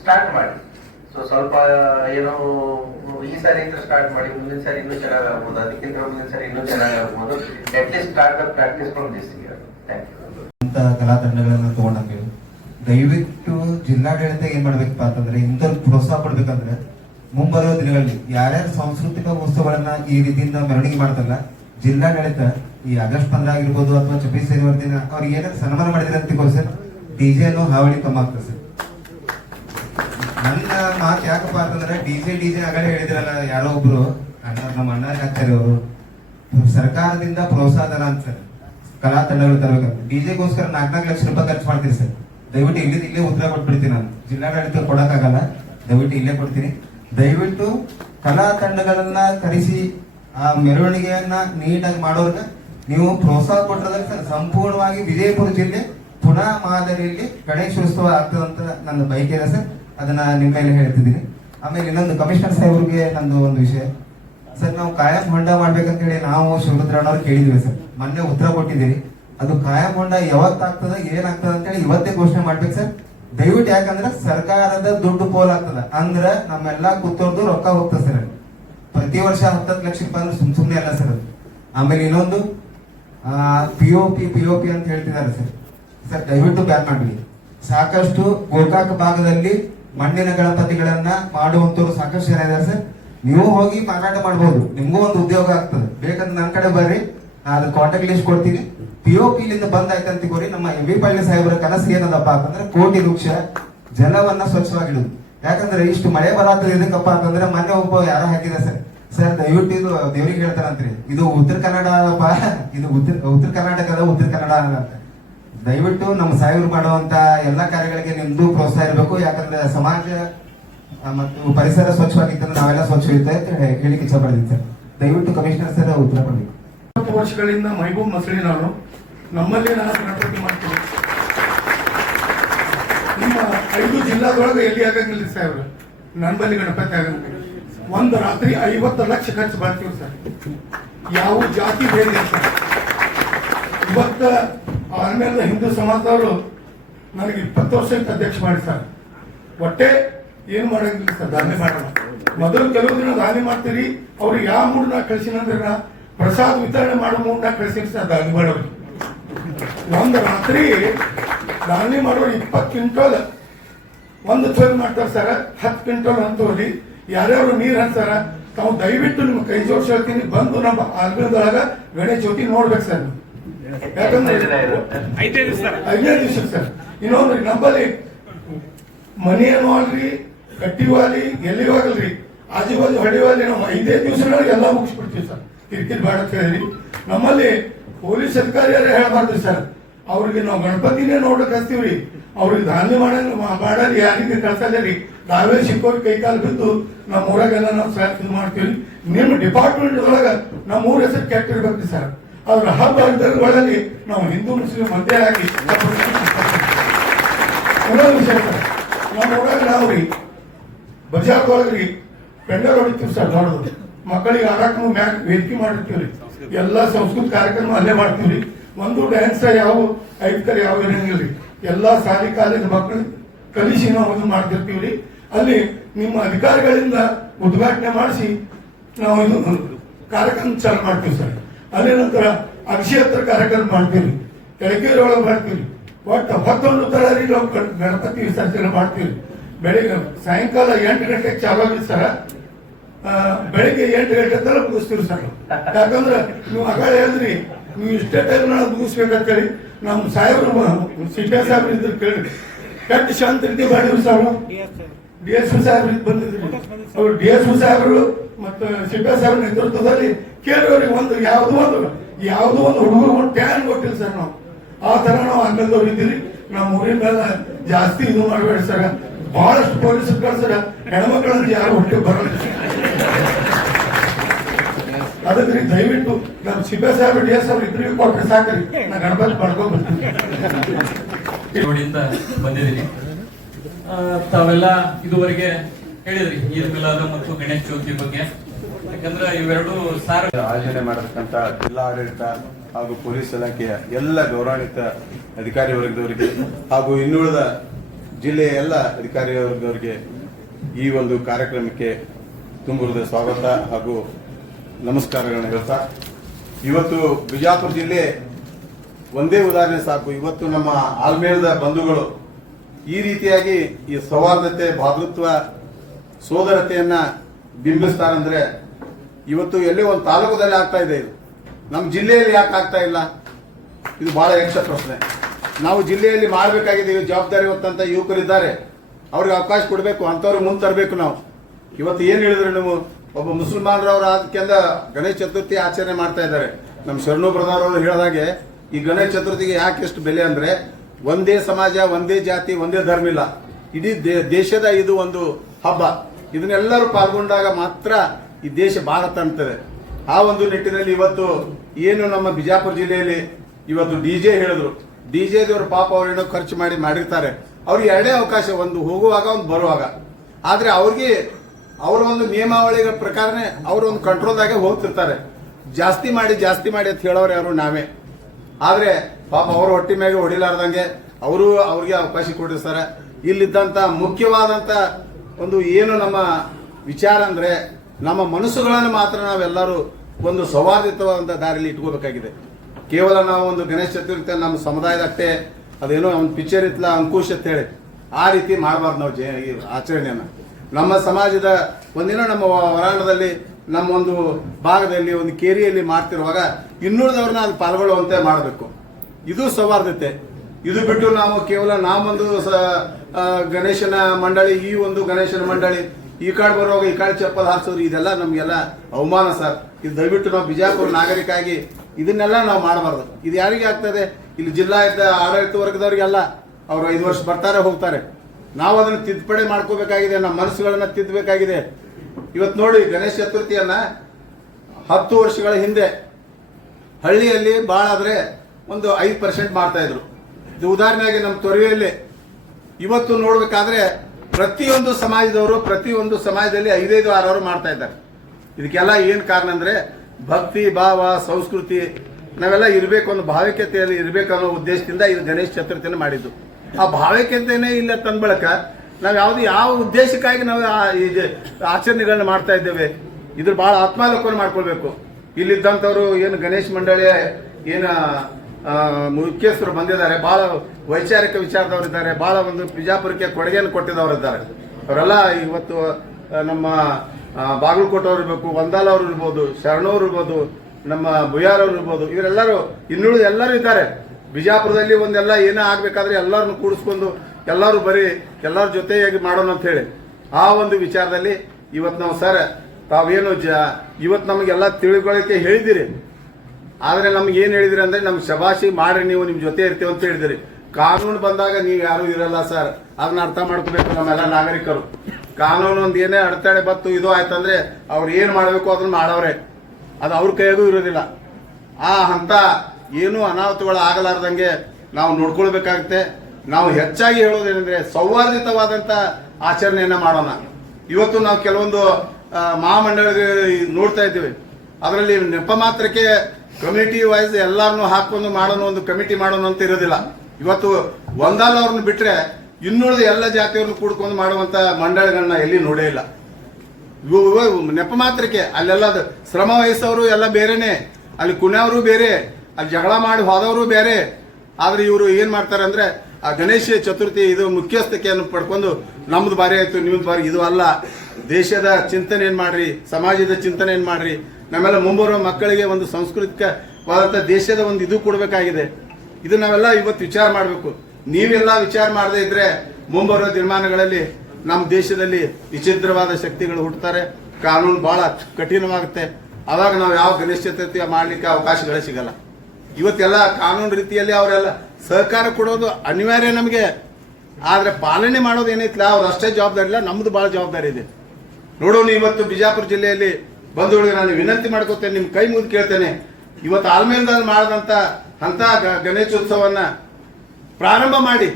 ಸ್ಟಾರ್ಟ್ ಮಾಡಿ. ಸೊ ಸ್ವಲ್ಪ ಏನೋ ಈ ಸಾರಿ ಸ್ಟಾರ್ಟ್ ಮಾಡಿ, ಮುಂದಿನ ಸಾರಿ ಇನ್ನೂ ಚೆನ್ನಾಗಿ ಆಗ್ಬೋದು, ಅದಕ್ಕಿಂತ ಮುಂದಿನ ಸಾರಿ ಇನ್ನೂ ಚೆನ್ನಾಗಿ ಆಗ್ಬೋದು. At least start the practice from this year. Thank you. ಅಂತ ಕಲಾ ತಂಡಗಳನ್ನ ತಗೊಂಡಂಗೆ ದಯವಿಟ್ಟು ಜಿಲ್ಲಾಡಳಿತ ಏನ್ ಮಾಡ್ಬೇಕಪ್ಪ ಅಂತಂದ್ರೆ ಇಂಥವ್ರಿಗೆ ಪ್ರೋತ್ಸಾಹ ಕೊಡ್ಬೇಕಂದ್ರೆ ಮುಂಬರುವ ದಿನಗಳಲ್ಲಿ ಯಾರ್ಯಾರು ಸಾಂಸ್ಕೃತಿಕ ಉತ್ಸವಗಳನ್ನ ಈ ರೀತಿಯಿಂದ ಮೆರವಣಿಗೆ ಮಾಡ್ತಾರಲ್ಲ, ಜಿಲ್ಲಾಡಳಿತ ಈ ಆಗಸ್ಟ್ 15 ಆಗಿರ್ಬೋದು ಅಥವಾ 26 ಜನವರಿ ದಿನ ಅವ್ರಿಗೆ ಏನಾದ್ರು ಸನ್ಮಾನ ಮಾಡಿದ್ರೆ ಅಂತ ಸರ್, ಡಿಜೆ ಅನ್ನೋ ಹಾವಳಿ ಕಮ್ಮಿ ಆಗ್ತದೆ ಸರ್. ನನ್ನ ಮಾತು ಯಾಕಪ್ಪ ಅಂತಂದ್ರೆ ಡಿಜೆ ಆಗಲೇ ಹೇಳಿದ್ರಲ್ಲ ಯಾರೋ ಒಬ್ರು ನಮ್ಮ ಅಣ್ಣಾರಿಗೆ ಹಾಕ್ತಾರೆ ಅವರು, ಸರ್ಕಾರದಿಂದ ಪ್ರೋತ್ಸಾಹಧನ ಅಂತ ಸರ್ ಕಲಾ ತಂಡಗಳು ತರಬೇಕಂತ ಡಿಜೆಗೋಸ್ಕರ 4 ಲಕ್ಷ ರೂಪಾಯಿ ಖರ್ಚು ಮಾಡ್ತೀರಿ ಸರ್. ದಯವಿಟ್ಟು ಇಲ್ಲೇ ಉತ್ತರ ಕೊಟ್ಬಿಡ್ತೀನಿ ನಾನು, ಜಿಲ್ಲಾಡಳಿತ ಕೊಡಕ್ಕಾಗಲ್ಲ, ದಯವಿಟ್ಟು ಇಲ್ಲೇ ಕೊಡ್ತೀನಿ. ದಯವಿಟ್ಟು ಕಲಾ ತಂಡಗಳನ್ನ ಕರೆಸಿ ಆ ಮೆರವಣಿಗೆಯನ್ನ ನೀಟಾಗಿ ಮಾಡೋರ್ಗ ನೀವು ಪ್ರೋತ್ಸಾಹ ಕೊಟ್ಟರೆ ಸರ್ ಸಂಪೂರ್ಣವಾಗಿ ವಿಜಯಪುರ ಜಿಲ್ಲೆ ಪುನಃ ಮಾದರಿಯಲ್ಲಿ ಗಣೇಶೋತ್ಸವ ಆಗ್ತದಂತ ನನ್ನ ಬಯಕೆ ಇದೆ ಸರ್. ಅದನ್ನ ನಿಮ್ಮ ಮೇಲೆ ಹೇಳ್ತಿದ್ದೀನಿ. ಆಮೇಲೆ ಇನ್ನೊಂದು ಕಮಿಷನರ್ ಸಾಹೇಬ್ರಿಗೆ ನಂದು ಒಂದು ವಿಷಯ ಸರ್, ನಾವು ಕಾಯಂ ಹೊಂಡ ಮಾಡ್ಬೇಕಂತ ಹೇಳಿ ನಾವು ಶಿವರುದ್ರಣ್ಣವ್ರು ಕೇಳಿದ್ವಿ ಸರ್, ಮೊನ್ನೆ ಉತ್ತರ ಕೊಟ್ಟಿದ್ದೀರಿ. ಅದು ಕಾಯಂ ಹೊಂಡ ಯಾವತ್ತಾಗ್ತದ ಏನಾಗ್ತದ ಅಂತ ಹೇಳಿ ಇವತ್ತೇ ಘೋಷಣೆ ಮಾಡ್ಬೇಕು ಸರ್ ದಯವಿಟ್ಟು. ಯಾಕಂದ್ರೆ ಸರ್ಕಾರದ ದುಡ್ಡು ಪೋಲ್ ಆಗ್ತದ ಅಂದ್ರೆ ನಮ್ಮೆಲ್ಲಾ ಕೂತೋರ್ದು ರೊಕ್ಕ ಹೋಗ್ತದೆ ಸರ್. ಪ್ರತಿ ವರ್ಷ 10 ಲಕ್ಷ ರೂಪಾಯಿ ಅಂದ್ರೆ ಸುಮ್ನೆ ಅಲ್ಲ ಸರ್ ಅದು. ಆಮೇಲೆ ಇನ್ನೊಂದು ಪಿಒಪಿ ಅಂತ ಹೇಳ್ತಿದ್ದಾರೆ ಸರ್ ದಯವಿಟ್ಟು ಬ್ಯಾನ್ ಮಾಡ್ಬಿಡಿ. ಸಾಕಷ್ಟು ಗೋಕಾಕ ಭಾಗದಲ್ಲಿ ಮಣ್ಣಿನ ಗಣಪತಿಗಳನ್ನ ಮಾಡುವಂತವ್ರು ಸಾಕಷ್ಟು ಜನ ಇದ್ದಾರೆ ಸರ್. ನೀವು ಹೋಗಿ ಮಾರಾಟ ಮಾಡಬಹುದು, ನಿಮ್ಗೂ ಒಂದು ಉದ್ಯೋಗ ಆಗ್ತದೆ. ಬೇಕಂದ್ರೆ ನನ್ನ ಕಡೆ ಬರ್ರಿ, ನಾನು ಕಾಂಟ್ಯಾಕ್ಟ್ ಲಿಸ್ಟ್ ಕೊಡ್ತೀನಿ. ಪಿಒಪಿ ಲಿಂದ ಬಂದಾಯ್ತು ಅಂತ ತಿಳ್ಕೊರಿ. ನಮ್ಮ ಎಂ ಬಿ ಪಾಟೀಲ್ ಸಾಹೇಬರ ಕನಸು ಏನದಪ್ಪ ಅಂತಂದ್ರೆ 1 ಕೋಟಿ ವೃಕ್ಷ ಜಲವನ್ನ ಸ್ವಚ್ಛವಾಗಿಡುದು. ಯಾಕಂದ್ರೆ ಇಷ್ಟು ಮಳೆ ಬರಾತದ ಇದಕ್ಕಪ್ಪ ಅಂತಂದ್ರೆ ಮೊನ್ನೆ ಒಬ್ಬ ಯಾರ ಹಾಕಿದೆ ಸರ್ ದಯವಿಟ್ಟು ಇದು ದೇವ್ರಿಗೆ ಹೇಳ್ತಾರಂತ್ರಿ, ಇದು ಉತ್ತರ ಕನ್ನಡ ಇದು ಉತ್ತರ ಕರ್ನಾಟಕದ ಉತ್ತರ ಕನ್ನಡ ಅಂತ. ದಯವಿಟ್ಟು ನಮ್ಮ ಸಾಹೇಬರು ಮಾಡುವಂತ ಎಲ್ಲಾ ಕಾರ್ಯಗಳಿಗೆ ನಿಮ್ದು ಪ್ರೋತ್ಸಾಹ ಇರಬೇಕು. ಯಾಕಂದ್ರೆ ಸಮಾಜ ಮತ್ತು ಪರಿಸರ ಸ್ವಚ್ಛವಾಗಿತ್ತಂದ್ರೆ ನಾವೆಲ್ಲ ಸ್ವಚ್ಛ ಇರುತ್ತೆ ಅಂತ ಹೇಳಿಕ್ಕೆ ಇಚ್ಛೆ ಪಡ್ತೀನಿ ಸರ್. ದಯವಿಟ್ಟು ಕಮಿಷನರ್ ಸರ್ ಉತ್ತರ ಕೊಡಬೇಕು. 20 ವರ್ಷಗಳಿಂದ ಮೈಬೂಬ್ ಮಸಳಿ ನಮ್ಮಲ್ಲಿ ನಾನು ಗಣಪತಿ ಮಾಡ್ತೀನಿ. ನಿಮ್ಮ 5 ಜಿಲ್ಲಾದೊಳಗೆ ಎಲ್ಲಿ ಆಗಂಗಿಲ್ಲ ಸಾಹೇಬ್ರು, ನನ್ನ ಬಳಿ ಗಣಪತಿ ಆಗಂಗಿಲ್ಲ. ಒಂದು ರಾತ್ರಿ 50 ಲಕ್ಷ ಖರ್ಚು ಬರ್ತೀವಿ ಸರ್. ಯಾವ ಜಾತಿ ಬೇರೆ ಸರ್. ಇವತ್ತ ಆಮೇಲೆ ಹಿಂದೂ ಸಮಾಜದವರು ನನಗೆ 20 ವರ್ಷಕ್ಕೆ ಅಧ್ಯಕ್ಷ ಮಾಡಿ ಸರ್. ಒಟ್ಟೆ ಏನು ಮಾಡಂಗಿಲ್ಲ ಸರ್, ದಾನಿ ಮಾಡಲ್ಲ. ಮೊದಲು ಕೆಲವು ದಿನ ದಾನಿ ಮಾಡ್ತೀರಿ, ಅವ್ರಿಗೆ ಯಾವ ಮೂಡನ್ನ ಕಳಿಸಿನಂದ್ರೆ ಪ್ರಸಾದ ವಿತರಣೆ ಮಾಡೋ ಮೂಡನ್ನ ಕಳಿಸಿ ಸರ್ ದಾನಿ ಮಾಡೋರು. ಒಂದು ರಾತ್ರಿ ದಾನಿ ಮಾಡೋರು 20 ಕ್ವಿಂಟಲ್ ಒಂದು ಚೋರಿ ಮಾಡ್ತಾರೆ ಸರ್. 10 ಕ್ವಿಂಟಲ್ ಅಂತೋರಿ ಯಾರ್ಯಾರು ನೀರ್ ಹಂಚಾರ ತಾವು ದಯವಿಟ್ಟು ನಿಮ್ಮ ಕೈ ಜೋಡಿಸಿ ಹೇಳ್ತೀನಿ, ಬಂದು ನಮ್ಮ ಆಲ್ಬದೊಳಗ ಗಣೇಶ ಜ್ಯೋತಿ ನೋಡ್ಬೇಕು ಸರ್. ಯಾಕಂದ್ರೆ 5 ದಿವಸ ಸರ್. ಇನ್ನೊಂದ್ರಿ ನಮ್ಮಲ್ಲಿ ಮನಿ ಅಲ್ರಿ, ಕಟ್ಟಿವಾಲಿ ಎಲ್ಲಿವಾಗಲ್ರಿ, ಆಜು ಬಾಜು ಹೊಡಿವಾಲಿ ನಾವು 5 ದಿವಸಗಳಿಗೆ ಎಲ್ಲ ಮುಗಿಸ್ಬಿಡ್ತೀವಿ ಸರ್. ಕಿರಿಕಿರಿ ಬೇಡ ಅಂತ ಹೇಳಿ ನಮ್ಮಲ್ಲಿ ಪೊಲೀಸ್ ಅಧಿಕಾರಿಯರೇ ಹೇಳ್ಬಾರ್ದು ಸರ್. ಅವ್ರಿಗೆ ನಾವು ಗಣಪತಿನೇ ನೋಡಕ್ ಹಚ್ತೀವ್ರಿ, ಅವ್ರಿಗೆ ಧಾನ್ಯ ಮಾಡಲಿ ಯಾರಿಗೆ ಕಳ್ಸಲ್ಲ ರೀ. ನಾವೇ ಸಿಕ್ಕೋರಿ ಕೈ ಕಾಲು ಬಿದ್ದು ನಮ್ಮ ಊರಾಗೆಲ್ಲ ನಾವು ಇದು ಮಾಡ್ತೀವಿ. ನಿಮ್ಮ ಡಿಪಾರ್ಟ್ಮೆಂಟ್ ಒಳಗ ನಮ್ಮ ಊರ ಹೆಸರು ಕೆಟ್ಟಿರ್ಬೇಕು ಸರ್. ಅವ್ರ ಹಬ್ಬ ಹಬ್ಬಗಳಲ್ಲಿ ನಾವು ಹಿಂದೂ ಮುಸ್ಲಿಂ ಮಧ್ಯ ಆಗಿ ಇನ್ನೊಂದು ವಿಷಯ ಸರ್, ನಮ್ಮ ಊರಾಗ ನಾವು ರೀ ಬಜಾರ್ದೊಳಗ್ರಿ ಪೆಂಡಲ್ ಹೊಡಿತೀವಿ ಸರ್. ದೊಡ್ಡದು ಮಕ್ಕಳಿಗೆ ಆಡಾಕ ಮ್ಯಾಗ ವೇದಿಕೆ ಮಾಡಿರ್ತೀವ್ರಿ. ಎಲ್ಲಾ ಸಂಸ್ಕೃತ ಕಾರ್ಯಕ್ರಮ ಅಲ್ಲೇ ಮಾಡ್ತೀವ್ರಿ. ಒಂದು ಡ್ಯಾನ್ಸ್ ಯಾವ 5 ಕರೆ ಯಾವ ಇರಂಗಿಲ್ರಿ. ಎಲ್ಲಾ ಶಾಲೆ ಕಾಲೇಜ್ ಮಕ್ಕಳು ಕಲಿಸಿ ನಾವು ಇದು ಮಾಡ್ತಿರ್ತೀವ್ರಿ. ಅಲ್ಲಿ ನಿಮ್ಮ ಅಧಿಕಾರಿಗಳಿಂದ ಉದ್ಘಾಟನೆ ಮಾಡಿಸಿ ನಾವು ಇದು ಕಾರ್ಯಕ್ರಮ ಚಾಲು ಮಾಡ್ತೀವಿ ಸರ್. ಅಲ್ಲಿ ನಂತರ ಅಕ್ಷಯತ್ರ ಕಾರ್ಯಕ್ರಮ ಮಾಡ್ತೀವಿ, ಕೆಳಕೇರಿ ಒಳಗೆ ಮಾಡ್ತೀವಿ. ಒಟ್ಟು 11 ತರಹರಿ ನಾವು ಗಣಪತಿ ವಿಸರ್ಜನೆ ಮಾಡ್ತೀವಿ. ಬೆಳಿಗ್ಗೆ ಸಾಯಂಕಾಲ 8 ಗಂಟೆಗೆ ಚಾಲು ಆಗಿದೆ ಸರ್. ಬೆಳಿಗ್ಗೆ 8 ಗಂಟೆ ತನಕ ಮುಗಿಸ್ತೀವಿ ಸರ್. ಯಾಕಂದ್ರೆ ನೀವು ಆಗ ಹೇಳಿದ್ರಿ ನೀವು ಇಷ್ಟೇ ಟೈಮ್ ಮುಗಿಸ್ಬೇಕಂತ ಹೇಳಿ ನಮ್ಮ ಸಾಹೇಬರು ಸಿಟ್ಟೆ ಸಾಹೇಬ್ರು ಇದ್ರು ಕೇಳಿ ಕೆಟ್ಟ ಶಾಂತ ರೀತಿ ಮಾಡಿದ್ರು ಸರ್. DSP ಸಾಹೇಬ್ರು ಬಂದಿದ್ರು. ಅವ್ರು DSP ಸಾಹೇಬರು ಮತ್ತು ಸಿಟ್ಟೆ ಸಾಹೇಬ್ರ ನೇತೃತ್ವದಲ್ಲಿ ಕೇಳಿದವ್ರಿಗೆ ಯಾವುದೋ ಒಂದು ಹುಡುಗರು ಒಂದು ಟ್ಯಾನ್ ಕೊಟ್ಟಿಲ್ಲ ಸರ್. ನಾವು ಆ ತರ ನಾವು ಅಂಗದವ್ರು ಇದ್ದೀರಿ. ನಮ್ಮ ಊರಿನ ಮೇಲೆ ಜಾಸ್ತಿ ಇದು ಮಾಡಬೇಡಿ ಸರ್. ಬಹಳಷ್ಟು ಪೊಲೀಸರು ಕಳ್ಸರ ಹೆಣ್ಮಕ್ಳಂತ ಯಾರು ಹೊಟ್ಟೆ ಬರಲ್ಲ. ಅದಕ್ಕೆ ದಯವಿಟ್ಟು ನಮ್ಮ ಸಿಬ್ಬೆ ಸಾಹೇಬ್ DS ಅವ್ರು ಇಬ್ಬರಿಗೂ ಕೊಟ್ಟರೆ ಸಾಕ್ರಿ, ನಾ ಗಣಪತಿ ಮಾಡ್ಕೊಂಡ್ ಬರ್ತೀನಿ. ನೋಡಿಂದ ಬಂದಿದ್ದೀನಿ. ತಾವೆಲ್ಲ ಇದುವರೆಗೆ ಹೇಳಿದ್ರಿ ಈದ್ ಮಿಲಾದ್ ಮತ್ತು ಗಣೇಶ ಚೌತಿ ಬಗ್ಗೆ. ಯಾಕಂದ್ರೆ ಇವೆರಡು ಆಯೋಜನೆ ಮಾಡತಕ್ಕಂತ ಜಿಲ್ಲಾ ಆಡಳಿತ ಹಾಗೂ ಪೊಲೀಸ್ ಇಲಾಖೆಯ ಎಲ್ಲ ಗೌರವಾನ್ವಿತ ಅಧಿಕಾರಿ ವರ್ಗದವರಿಗೆ ಹಾಗೂ ಇನ್ನುಳಿದ ಜಿಲ್ಲೆಯ ಎಲ್ಲ ಅಧಿಕಾರಿ ವರ್ಗದವರಿಗೆ ಈ ಒಂದು ಕಾರ್ಯಕ್ರಮಕ್ಕೆ ತುಂಬುವುದ ಸ್ವಾಗತ ಹಾಗೂ ನಮಸ್ಕಾರಗಳನ್ನು ಹೇಳ್ತಾ, ಇವತ್ತು ಬಿಜಾಪುರ ಜಿಲ್ಲೆ ಒಂದೇ ಉದಾಹರಣೆ ಸಾಕು. ಇವತ್ತು ನಮ್ಮ ಆಲ್ಮೇಲದ ಬಂಧುಗಳು ಈ ರೀತಿಯಾಗಿ ಈ ಸೌಹಾರ್ದತೆ, ಭಾತೃತ್ವ, ಸೋದರತೆಯನ್ನ ಬಿಂಬಿಸ್ತಾರಂದ್ರೆ ಇವತ್ತು ಎಲ್ಲೇ ಒಂದು ತಾಲೂಕದಲ್ಲಿ ಆಗ್ತಾ ಇದೆ. ಇದು ನಮ್ಮ ಜಿಲ್ಲೆಯಲ್ಲಿ ಯಾಕೆ ಆಗ್ತಾ ಇಲ್ಲ? ಇದು ಬಹಳ ಯಕ್ಷ ಪ್ರಶ್ನೆ. ನಾವು ಜಿಲ್ಲೆಯಲ್ಲಿ ಮಾಡಬೇಕಾಗಿದೆ. ಜವಾಬ್ದಾರಿ ಹೊತ್ತಂತ ಯುವಕರಿದ್ದಾರೆ, ಅವ್ರಿಗೆ ಅವಕಾಶ ಕೊಡಬೇಕು, ಅಂತವ್ರಿಗೆ ಮುಂದೆ ತರಬೇಕು. ನಾವು ಇವತ್ತು ಏನ್ ಹೇಳಿದ್ರೆ, ನೀವು ಒಬ್ಬ ಮುಸಲ್ಮಾನರವರು ಅದಕ್ಕೆಂದ ಗಣೇಶ ಚತುರ್ಥಿ ಆಚರಣೆ ಮಾಡ್ತಾ ಇದ್ದಾರೆ. ನಮ್ಮ ಶರಣು ಬ್ರದರ್ ಅವರು ಹೇಳಿದಾಗೆ ಈ ಗಣೇಶ ಚತುರ್ಥಿಗೆ ಯಾಕೆ ಎಷ್ಟು ಬೆಲೆ ಅಂದ್ರೆ, ಒಂದೇ ಸಮಾಜ, ಒಂದೇ ಜಾತಿ, ಒಂದೇ ಧರ್ಮ ಇಲ್ಲ. ಇಡೀ ದೇಶದ ಇದು ಒಂದು ಹಬ್ಬ. ಇದನ್ನೆಲ್ಲರೂ ಪಾಲ್ಗೊಂಡಾಗ ಮಾತ್ರ ಈ ದೇಶ ಭಾರತ ಅಂತದೆ. ಆ ಒಂದು ನಿಟ್ಟಿನಲ್ಲಿ ಇವತ್ತು ಏನು ನಮ್ಮ ಬಿಜಾಪುರ ಜಿಲ್ಲೆಯಲ್ಲಿ ಇವತ್ತು DJ ಹೇಳಿದ್ರು, DJ ದವರು ಪಾಪ ಅವ್ರೇನೋ ಖರ್ಚು ಮಾಡಿರ್ತಾರೆ. ಅವ್ರಿಗೆ ಎರಡೇ ಅವಕಾಶ, ಒಂದು ಹೋಗುವಾಗ, ಒಂದು ಬರುವಾಗ. ಆದ್ರೆ ಅವ್ರಿಗೆ ಅವರ ಒಂದು ನಿಯಮಾವಳಿಗಳ ಪ್ರಕಾರನೇ ಅವರು ಒಂದು ಕಂಟ್ರೋಲ್ದಾಗೆ ಹೋಗ್ತಿರ್ತಾರೆ. ಜಾಸ್ತಿ ಮಾಡಿ ಅಂತ ಹೇಳೋರು ಯಾರು ನಾವೇ. ಆದ್ರೆ ಪಾಪ ಅವ್ರ ಹೊಟ್ಟಿ ಮ್ಯಾಗೆ ಹೊಡಿಲಾರ್ದಂಗೆ ಅವ್ರಿಗೆ ಅವಕಾಶ ಕೊಟ್ಟಿರ್ತಾರೆ. ಇಲ್ಲಿದ್ದಂತ ಮುಖ್ಯವಾದಂತ ಒಂದು ಏನು ನಮ್ಮ ವಿಚಾರ ಅಂದ್ರೆ, ನಮ್ಮ ಮನಸ್ಸುಗಳನ್ನು ಮಾತ್ರ ನಾವೆಲ್ಲರೂ ಒಂದು ಸೌಹಾರ್ದಿತವಾದಂತ ದಾರಿಯಲ್ಲಿ ಇಟ್ಕೋಬೇಕಾಗಿದೆ. ಕೇವಲ ನಾವು ಒಂದು ಗಣೇಶ ಚತುರ್ಥಿ ನಮ್ಮ ಸಮುದಾಯದ ಅಷ್ಟೇ ಅದೇನೋ ಒಂದು ಪಿಕ್ಚರ್ ಇತ್ತಲ್ಲ ಅಂಕುಶ್ ಅಂತ ಹೇಳಿ ಆ ರೀತಿ ಮಾಡಬಾರ್ದು ನಾವು ಈ ಆಚರಣೆಯನ್ನ. ನಮ್ಮ ಸಮಾಜದ ಒಂದಿನ ನಮ್ಮ ಹೊರಾಂಗಣದಲ್ಲಿ, ನಮ್ಮ ಒಂದು ಭಾಗದಲ್ಲಿ, ಒಂದು ಕೇರಿಯಲ್ಲಿ ಮಾಡ್ತಿರುವಾಗ ಇನ್ನುಳಿದವ್ರನ್ನ ಅಲ್ಲಿ ಪಾಲ್ಗೊಳ್ಳುವಂತೆ ಮಾಡಬೇಕು. ಇದು ಸೌಹಾರ್ದತೆ. ಇದು ಬಿಟ್ಟು ನಾವು ಕೇವಲ ನಾವೊಂದು ಗಣೇಶನ ಮಂಡಳಿ, ಈ ಒಂದು ಗಣೇಶನ ಮಂಡಳಿ, ಈ ಕಡೆ ಬರುವಾಗ ಈ ಕಡೆ ಚಪ್ಪಲ್ ಹಾರಿಸೋರು, ಇದೆಲ್ಲ ನಮ್ಗೆಲ್ಲ ಅವಮಾನ ಸರ್. ಇದು ದಯವಿಟ್ಟು ನಾವು ಬಿಜಾಪುರ ನಾಗರಿಕಾಗಿ ಇದನ್ನೆಲ್ಲ ನಾವು ಮಾಡಬಾರ್ದು. ಇದು ಯಾರಿಗೆ ಆಗ್ತದೆ? ಇಲ್ಲಿ ಜಿಲ್ಲಾ ಆಡಳಿತ ವರ್ಗದವರಿಗೆಲ್ಲ ಅವ್ರು 5 ವರ್ಷ ಬರ್ತಾರೆ ಹೋಗ್ತಾರೆ. ನಾವು ಅದನ್ನು ತಿದ್ದುಪಡಿ ಮಾಡ್ಕೋಬೇಕಾಗಿದೆ, ನಮ್ಮ ಮನಸ್ಸುಗಳನ್ನ ತಿದ್ದಬೇಕಾಗಿದೆ. ಇವತ್ತು ನೋಡಿ, ಗಣೇಶ ಚತುರ್ಥಿಯನ್ನ 10 ವರ್ಷಗಳ ಹಿಂದೆ ಹಳ್ಳಿಯಲ್ಲಿ ಭಾಳ ಆದ್ರೆ ಒಂದು 5% ಮಾಡ್ತಾ ಇದ್ರು. ಇದು ಉದಾಹರಣೆಯಾಗಿ ನಮ್ಮ ತೊರೆಯಲ್ಲಿ ಇವತ್ತು ನೋಡ್ಬೇಕಾದ್ರೆ ಪ್ರತಿಯೊಂದು ಸಮಾಜದವರು ಪ್ರತಿಯೊಂದು ಸಮಾಜದಲ್ಲಿ 5-6 ಮಾಡ್ತಾ ಇದ್ದಾರೆ. ಇದಕ್ಕೆಲ್ಲ ಏನ್ ಕಾರಣ ಅಂದ್ರೆ, ಭಕ್ತಿ ಭಾವ, ಸಂಸ್ಕೃತಿ ನಾವೆಲ್ಲ ಇರಬೇಕು, ಒಂದು ಭಾವಿಕತೆಯಲ್ಲಿ ಇರಬೇಕು ಅನ್ನೋ ಉದ್ದೇಶದಿಂದ ಇದು ಗಣೇಶ ಚತುರ್ಥಿಯನ್ನು ಮಾಡಿದ್ದು. ಆ ಭಾವಿಕತೆನೇ ಇಲ್ಲ ತಂದ ಬಳಕ ನಾವು ಯಾವ ಉದ್ದೇಶಕ್ಕಾಗಿ ನಾವು ಆಚರಣೆಗಳನ್ನ ಮಾಡ್ತಾ ಇದ್ದೇವೆ, ಇದ್ರ ಬಹಳ ಆತ್ಮಾವಲೋಕನ ಮಾಡ್ಕೊಳ್ಬೇಕು. ಇಲ್ಲಿದ್ದಂಥವ್ರು ಏನು ಗಣೇಶ ಮಂಡಳಿಯ ಏನು ಮುಖ್ಯಸ್ಥರು ಬಂದಿದ್ದಾರೆ, ಬಹಳ ವೈಚಾರಿಕ ವಿಚಾರದವರಿದ್ದಾರೆ, ಬಹಳ ಒಂದು ಬಿಜಾಪುರಕ್ಕೆ ಕೊಡುಗೆಯನ್ನು ಕೊಟ್ಟಿದ್ದವರಿದ್ದಾರೆ. ಅವರೆಲ್ಲ ಇವತ್ತು ನಮ್ಮ ಬಾಗಲಕೋಟವ್ರು ಇರಬೇಕು, ವಂದಾಲ್ ಅವರು ಇರ್ಬೋದು, ಶರಣವ್ರು ಇರ್ಬೋದು, ನಮ್ಮ ಬುಯಾರ್ ಅವರು ಇರ್ಬೋದು, ಇವರೆಲ್ಲರೂ ಇನ್ನುಳಿದ ಎಲ್ಲರೂ ಇದ್ದಾರೆ. ಬಿಜಾಪುರದಲ್ಲಿ ಒಂದೆಲ್ಲ ಏನೇ ಆಗ್ಬೇಕಾದ್ರೆ ಎಲ್ಲರನ್ನು ಕೂಡಿಸ್ಕೊಂಡು ಎಲ್ಲರ ಜೊತೆಯಾಗಿ ಮಾಡೋಣ ಅಂತ ಹೇಳಿ ಆ ಒಂದು ವಿಚಾರದಲ್ಲಿ ಇವತ್ತು ನಾವು ಸರ್ ತಾವೇನು ಇವತ್ತು ನಮಗೆಲ್ಲ ತಿಳ್ಕೊಳ್ಳಿಕ್ಕೆ ಹೇಳಿದಿರಿ. ಆದ್ರೆ ನಮ್ಗೆ ಏನ್ ಹೇಳಿದಿರಿ ಅಂದ್ರೆ, ನಮ್ಗೆ ಶಬಾಷಿ ಮಾಡ್ರಿ, ನೀವು ನಿಮ್ ಜೊತೆ ಇರ್ತೀವಿ ಅಂತ ಹೇಳಿದಿರಿ. ಕಾನೂನು ಬಂದಾಗ ನೀವು ಯಾರು ಇರಲ್ಲ ಸರ್, ಅದನ್ನ ಅರ್ಥ ಮಾಡ್ಕೋಬೇಕು ನಮ್ಮೆಲ್ಲ ನಾಗರಿಕರು. ಕಾನೂನು ಒಂದು ಏನೇ ಅಡೆತಡೆ ಬತ್ತು ಇದು ಆಯ್ತಂದ್ರೆ ಅವ್ರು ಏನ್ ಮಾಡ್ಬೇಕು ಅದನ್ನ ಮಾಡವ್ರೆ, ಅದು ಅವ್ರ ಕೈಯಾಗೂ ಇರೋದಿಲ್ಲ. ಆ ಹಂತ ಏನು ಅನಾಹುತಗಳು ಆಗಲಾರ್ದಂಗೆ ನಾವು ನೋಡ್ಕೊಳ್ಬೇಕಾಗುತ್ತೆ. ನಾವು ಹೆಚ್ಚಾಗಿ ಹೇಳೋದೇನೆಂದ್ರೆ, ಸೌಹಾರ್ದಿತವಾದಂತ ಆಚರಣೆಯನ್ನ ಮಾಡೋಣ. ಇವತ್ತು ನಾವು ಕೆಲವೊಂದು ಮಹಾಮಂಡಳಿಗೆ ನೋಡ್ತಾ ಇದ್ದೀವಿ, ಅದರಲ್ಲಿ ನೆಪ ಮಾತ್ರಕ್ಕೆ ಕಮಿಟಿ ವೈಸ್ ಎಲ್ಲಾರನ್ನು ಹಾಕೊಂಡು ಮಾಡೋಣ, ಒಂದು ಕಮಿಟಿ ಮಾಡೋಣ ಅಂತ ಇರೋದಿಲ್ಲ. ಇವತ್ತು ಒಂದಲ್ಲ ಅವ್ರನ್ನ ಬಿಟ್ರೆ ಇನ್ನುಳಿದ ಎಲ್ಲ ಜಾತಿಯವ್ರನ್ನ ಕೂಡ್ಕೊಂಡು ಮಾಡುವಂತ ಮಂಡಳಿಗಳನ್ನ ಎಲ್ಲಿ ನೋಡೇ ಇಲ್ಲ. ನೆಪ ಮಾತ್ರಕ್ಕೆ ಅಲ್ಲೆಲ್ಲ ಶ್ರಮ ವಹಿಸೋರು ಎಲ್ಲ ಬೇರೆನೆ, ಅಲ್ಲಿ ಕುಣ್ಯವರು ಬೇರೆ, ಅಲ್ಲಿ ಜಗಳ ಮಾಡಿ ಹೋದವರು ಬೇರೆ. ಆದ್ರೆ ಇವರು ಏನ್ ಮಾಡ್ತಾರೆ ಅಂದ್ರೆ, ಆ ಗಣೇಶ ಚತುರ್ಥಿ ಇದು ಮುಖ್ಯಸ್ಥತೆಯನ್ನು ಪಡ್ಕೊಂಡು ನಮ್ದು ಬಾರಿ ಆಯ್ತು ನಿಮ್ದು ಬಾರಿ, ಇದು ಅಲ್ಲ. ದೇಶದ ಚಿಂತನೆ ಏನ್ ಮಾಡ್ರಿ, ಸಮಾಜದ ಚಿಂತನೆ ಏನ್ ಮಾಡ್ರಿ, ನಮ್ಮೆಲ್ಲ ಮುಂಬರುವ ಮಕ್ಕಳಿಗೆ ಒಂದು ಸಾಂಸ್ಕೃತಿಕವಾದಂತ ದೇಶದ ಒಂದು ಇದು ಕೊಡಬೇಕಾಗಿದೆ. ಇದು ನಾವೆಲ್ಲ ಇವತ್ತು ವಿಚಾರ ಮಾಡಬೇಕು. ನೀವೆಲ್ಲ ವಿಚಾರ ಮಾಡದೇ ಇದ್ರೆ ಮುಂಬರುವ ದಿನಮಾನಗಳಲ್ಲಿ ನಮ್ಮ ದೇಶದಲ್ಲಿ ವಿಚಿತ್ರವಾದ ಶಕ್ತಿಗಳು ಹುಟ್ಟುತ್ತಾರೆ, ಕಾನೂನು ಬಹಳ ಕಠಿಣವಾಗುತ್ತೆ. ಅವಾಗ ನಾವು ಯಾವ ಗಣೇಶ ಚತುರ್ಥಿ ಮಾಡ್ಲಿಕ್ಕೆ ಅವಕಾಶಗಳೇ ಸಿಗಲ್ಲ. ಇವತ್ತೆಲ್ಲ ಕಾನೂನು ರೀತಿಯಲ್ಲಿ ಅವರೆಲ್ಲ ಸಹಕಾರ ಕೊಡೋದು ಅನಿವಾರ್ಯ ನಮಗೆ. ಆದರೆ ಪಾಲನೆ ಮಾಡೋದು ಏನೈತಿಲ್ಲ ಅವ್ರು ಅಷ್ಟೇ ಜವಾಬ್ದಾರಿ ಇಲ್ಲ, ನಮ್ದು ಭಾಳ ಜವಾಬ್ದಾರಿ ಇದೆ. ನೋಡೋಣ, ಇವತ್ತು ಬಿಜಾಪುರ ಜಿಲ್ಲೆಯಲ್ಲಿ ಬಂಧುಗಳಿಗೆ ನಾನು ವಿನಂತಿ ಮಾಡ್ಕೋತೇನೆ, ನಿಮ್ಮ ಕೈ ಮುಗಿದು ಕೇಳ್ತೇನೆ, ಇವತ್ತು ಆಲ್ಮೇಲ್ದಲ್ಲಿ ಮಾಡಿದಂಥ ಅಂಥ ಗಣೇಶೋತ್ಸವನ್ನ ಪ್ರಾರಂಭ ಮಾಡಿ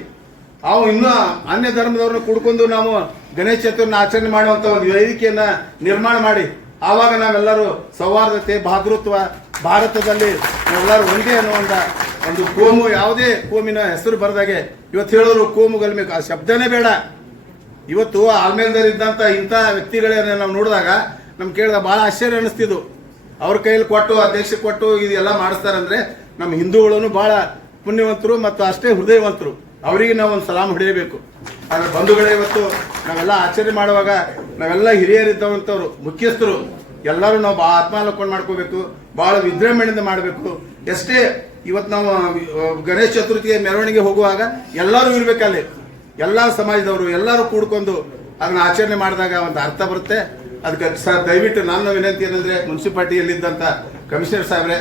ಅವು ಇನ್ನೂ ಅನ್ಯ ಧರ್ಮದವ್ರನ್ನ ಕುಡ್ಕೊಂಡು ನಾವು ಗಣೇಶ ಚತುರ್ಥಿನ ಆಚರಣೆ ಮಾಡುವಂಥ ಒಂದು ವೇದಿಕೆಯನ್ನ ನಿರ್ಮಾಣ ಮಾಡಿ ಆವಾಗ ನಾವೆಲ್ಲರೂ ಸೌಹಾರ್ದತೆ, ಭಾತೃತ್ವ, ಭಾರತದಲ್ಲಿ ನಾವೆಲ್ಲರೂ ಒಂದೇ ಅನ್ನುವಂಥ ಒಂದು ಕೋಮು, ಯಾವುದೇ ಕೋಮಿನ ಹೆಸರು ಬರದಾಗೆ ಇವತ್ತು ಹೇಳಿದ್ರು ಕೋಮು ಗಲ್ಬೇಕು ಆ ಶಬ್ದನೇ ಬೇಡ. ಇವತ್ತು ಆಲ್ಮೇಲ್ದಲ್ಲಿದ್ದಂಥ ಇಂಥ ವ್ಯಕ್ತಿಗಳನ್ನ ನಾವು ನೋಡಿದಾಗ ನಮ್ಗೆ ಕೇಳಿದಾಗ ಭಾಳ ಆಶ್ಚರ್ಯ ಅನಿಸ್ತಿದ್ದು. ಅವ್ರ ಕೈಯಲ್ಲಿ ಕೊಟ್ಟು ಅಧ್ಯಕ್ಷ ಕೊಟ್ಟು ಇದೆಲ್ಲ ಮಾಡಿಸ್ತಾರಂದ್ರೆ ನಮ್ಮ ಹಿಂದೂಗಳನ್ನು ಭಾಳ ಪುಣ್ಯವಂತರು ಮತ್ತು ಅಷ್ಟೇ ಹೃದಯವಂತರು, ಅವರಿಗೆ ನಾವು ಒಂದು ಸಲಾಮ್ ಹೊಡೆಯಬೇಕು. ಆದರೆ ಬಂಧುಗಳೇ, ಇವತ್ತು ನಾವೆಲ್ಲ ಆಚರಣೆ ಮಾಡುವಾಗ ನಾವೆಲ್ಲ ಹಿರಿಯರಿದ್ದವಂಥವ್ರು, ಮುಖ್ಯಸ್ಥರು ಎಲ್ಲರೂ ನಾವು ಭಾಳ ಆತ್ಮಾವಲೋಕನ ಮಾಡ್ಕೋಬೇಕು, ಭಾಳ ವಿಜೃಂಭಣೆಯಿಂದ ಮಾಡಬೇಕು. ಎಷ್ಟೇ ಇವತ್ತು ನಾವು ಗಣೇಶ ಚತುರ್ಥಿಗೆ ಮೆರವಣಿಗೆ ಹೋಗುವಾಗ ಎಲ್ಲರೂ ಇರಬೇಕಲ್ಲಿ, ಎಲ್ಲ ಸಮಾಜದವರು ಎಲ್ಲರೂ ಕೂಡ್ಕೊಂಡು ಅದನ್ನ ಆಚರಣೆ ಮಾಡಿದಾಗ ಒಂದು ಅರ್ಥ ಬರುತ್ತೆ. ಅದಕ್ಕೆ ಸರ್ ದಯವಿಟ್ಟು ನನ್ನ ವಿನಂತಿ ಏನಂದ್ರೆ, ಮುನ್ಸಿಪಾಲಿಟಿಯಲ್ಲಿದ್ದಂಥ ಕಮಿಷನರ್ ಸಾಹೇಬ್ರೆ,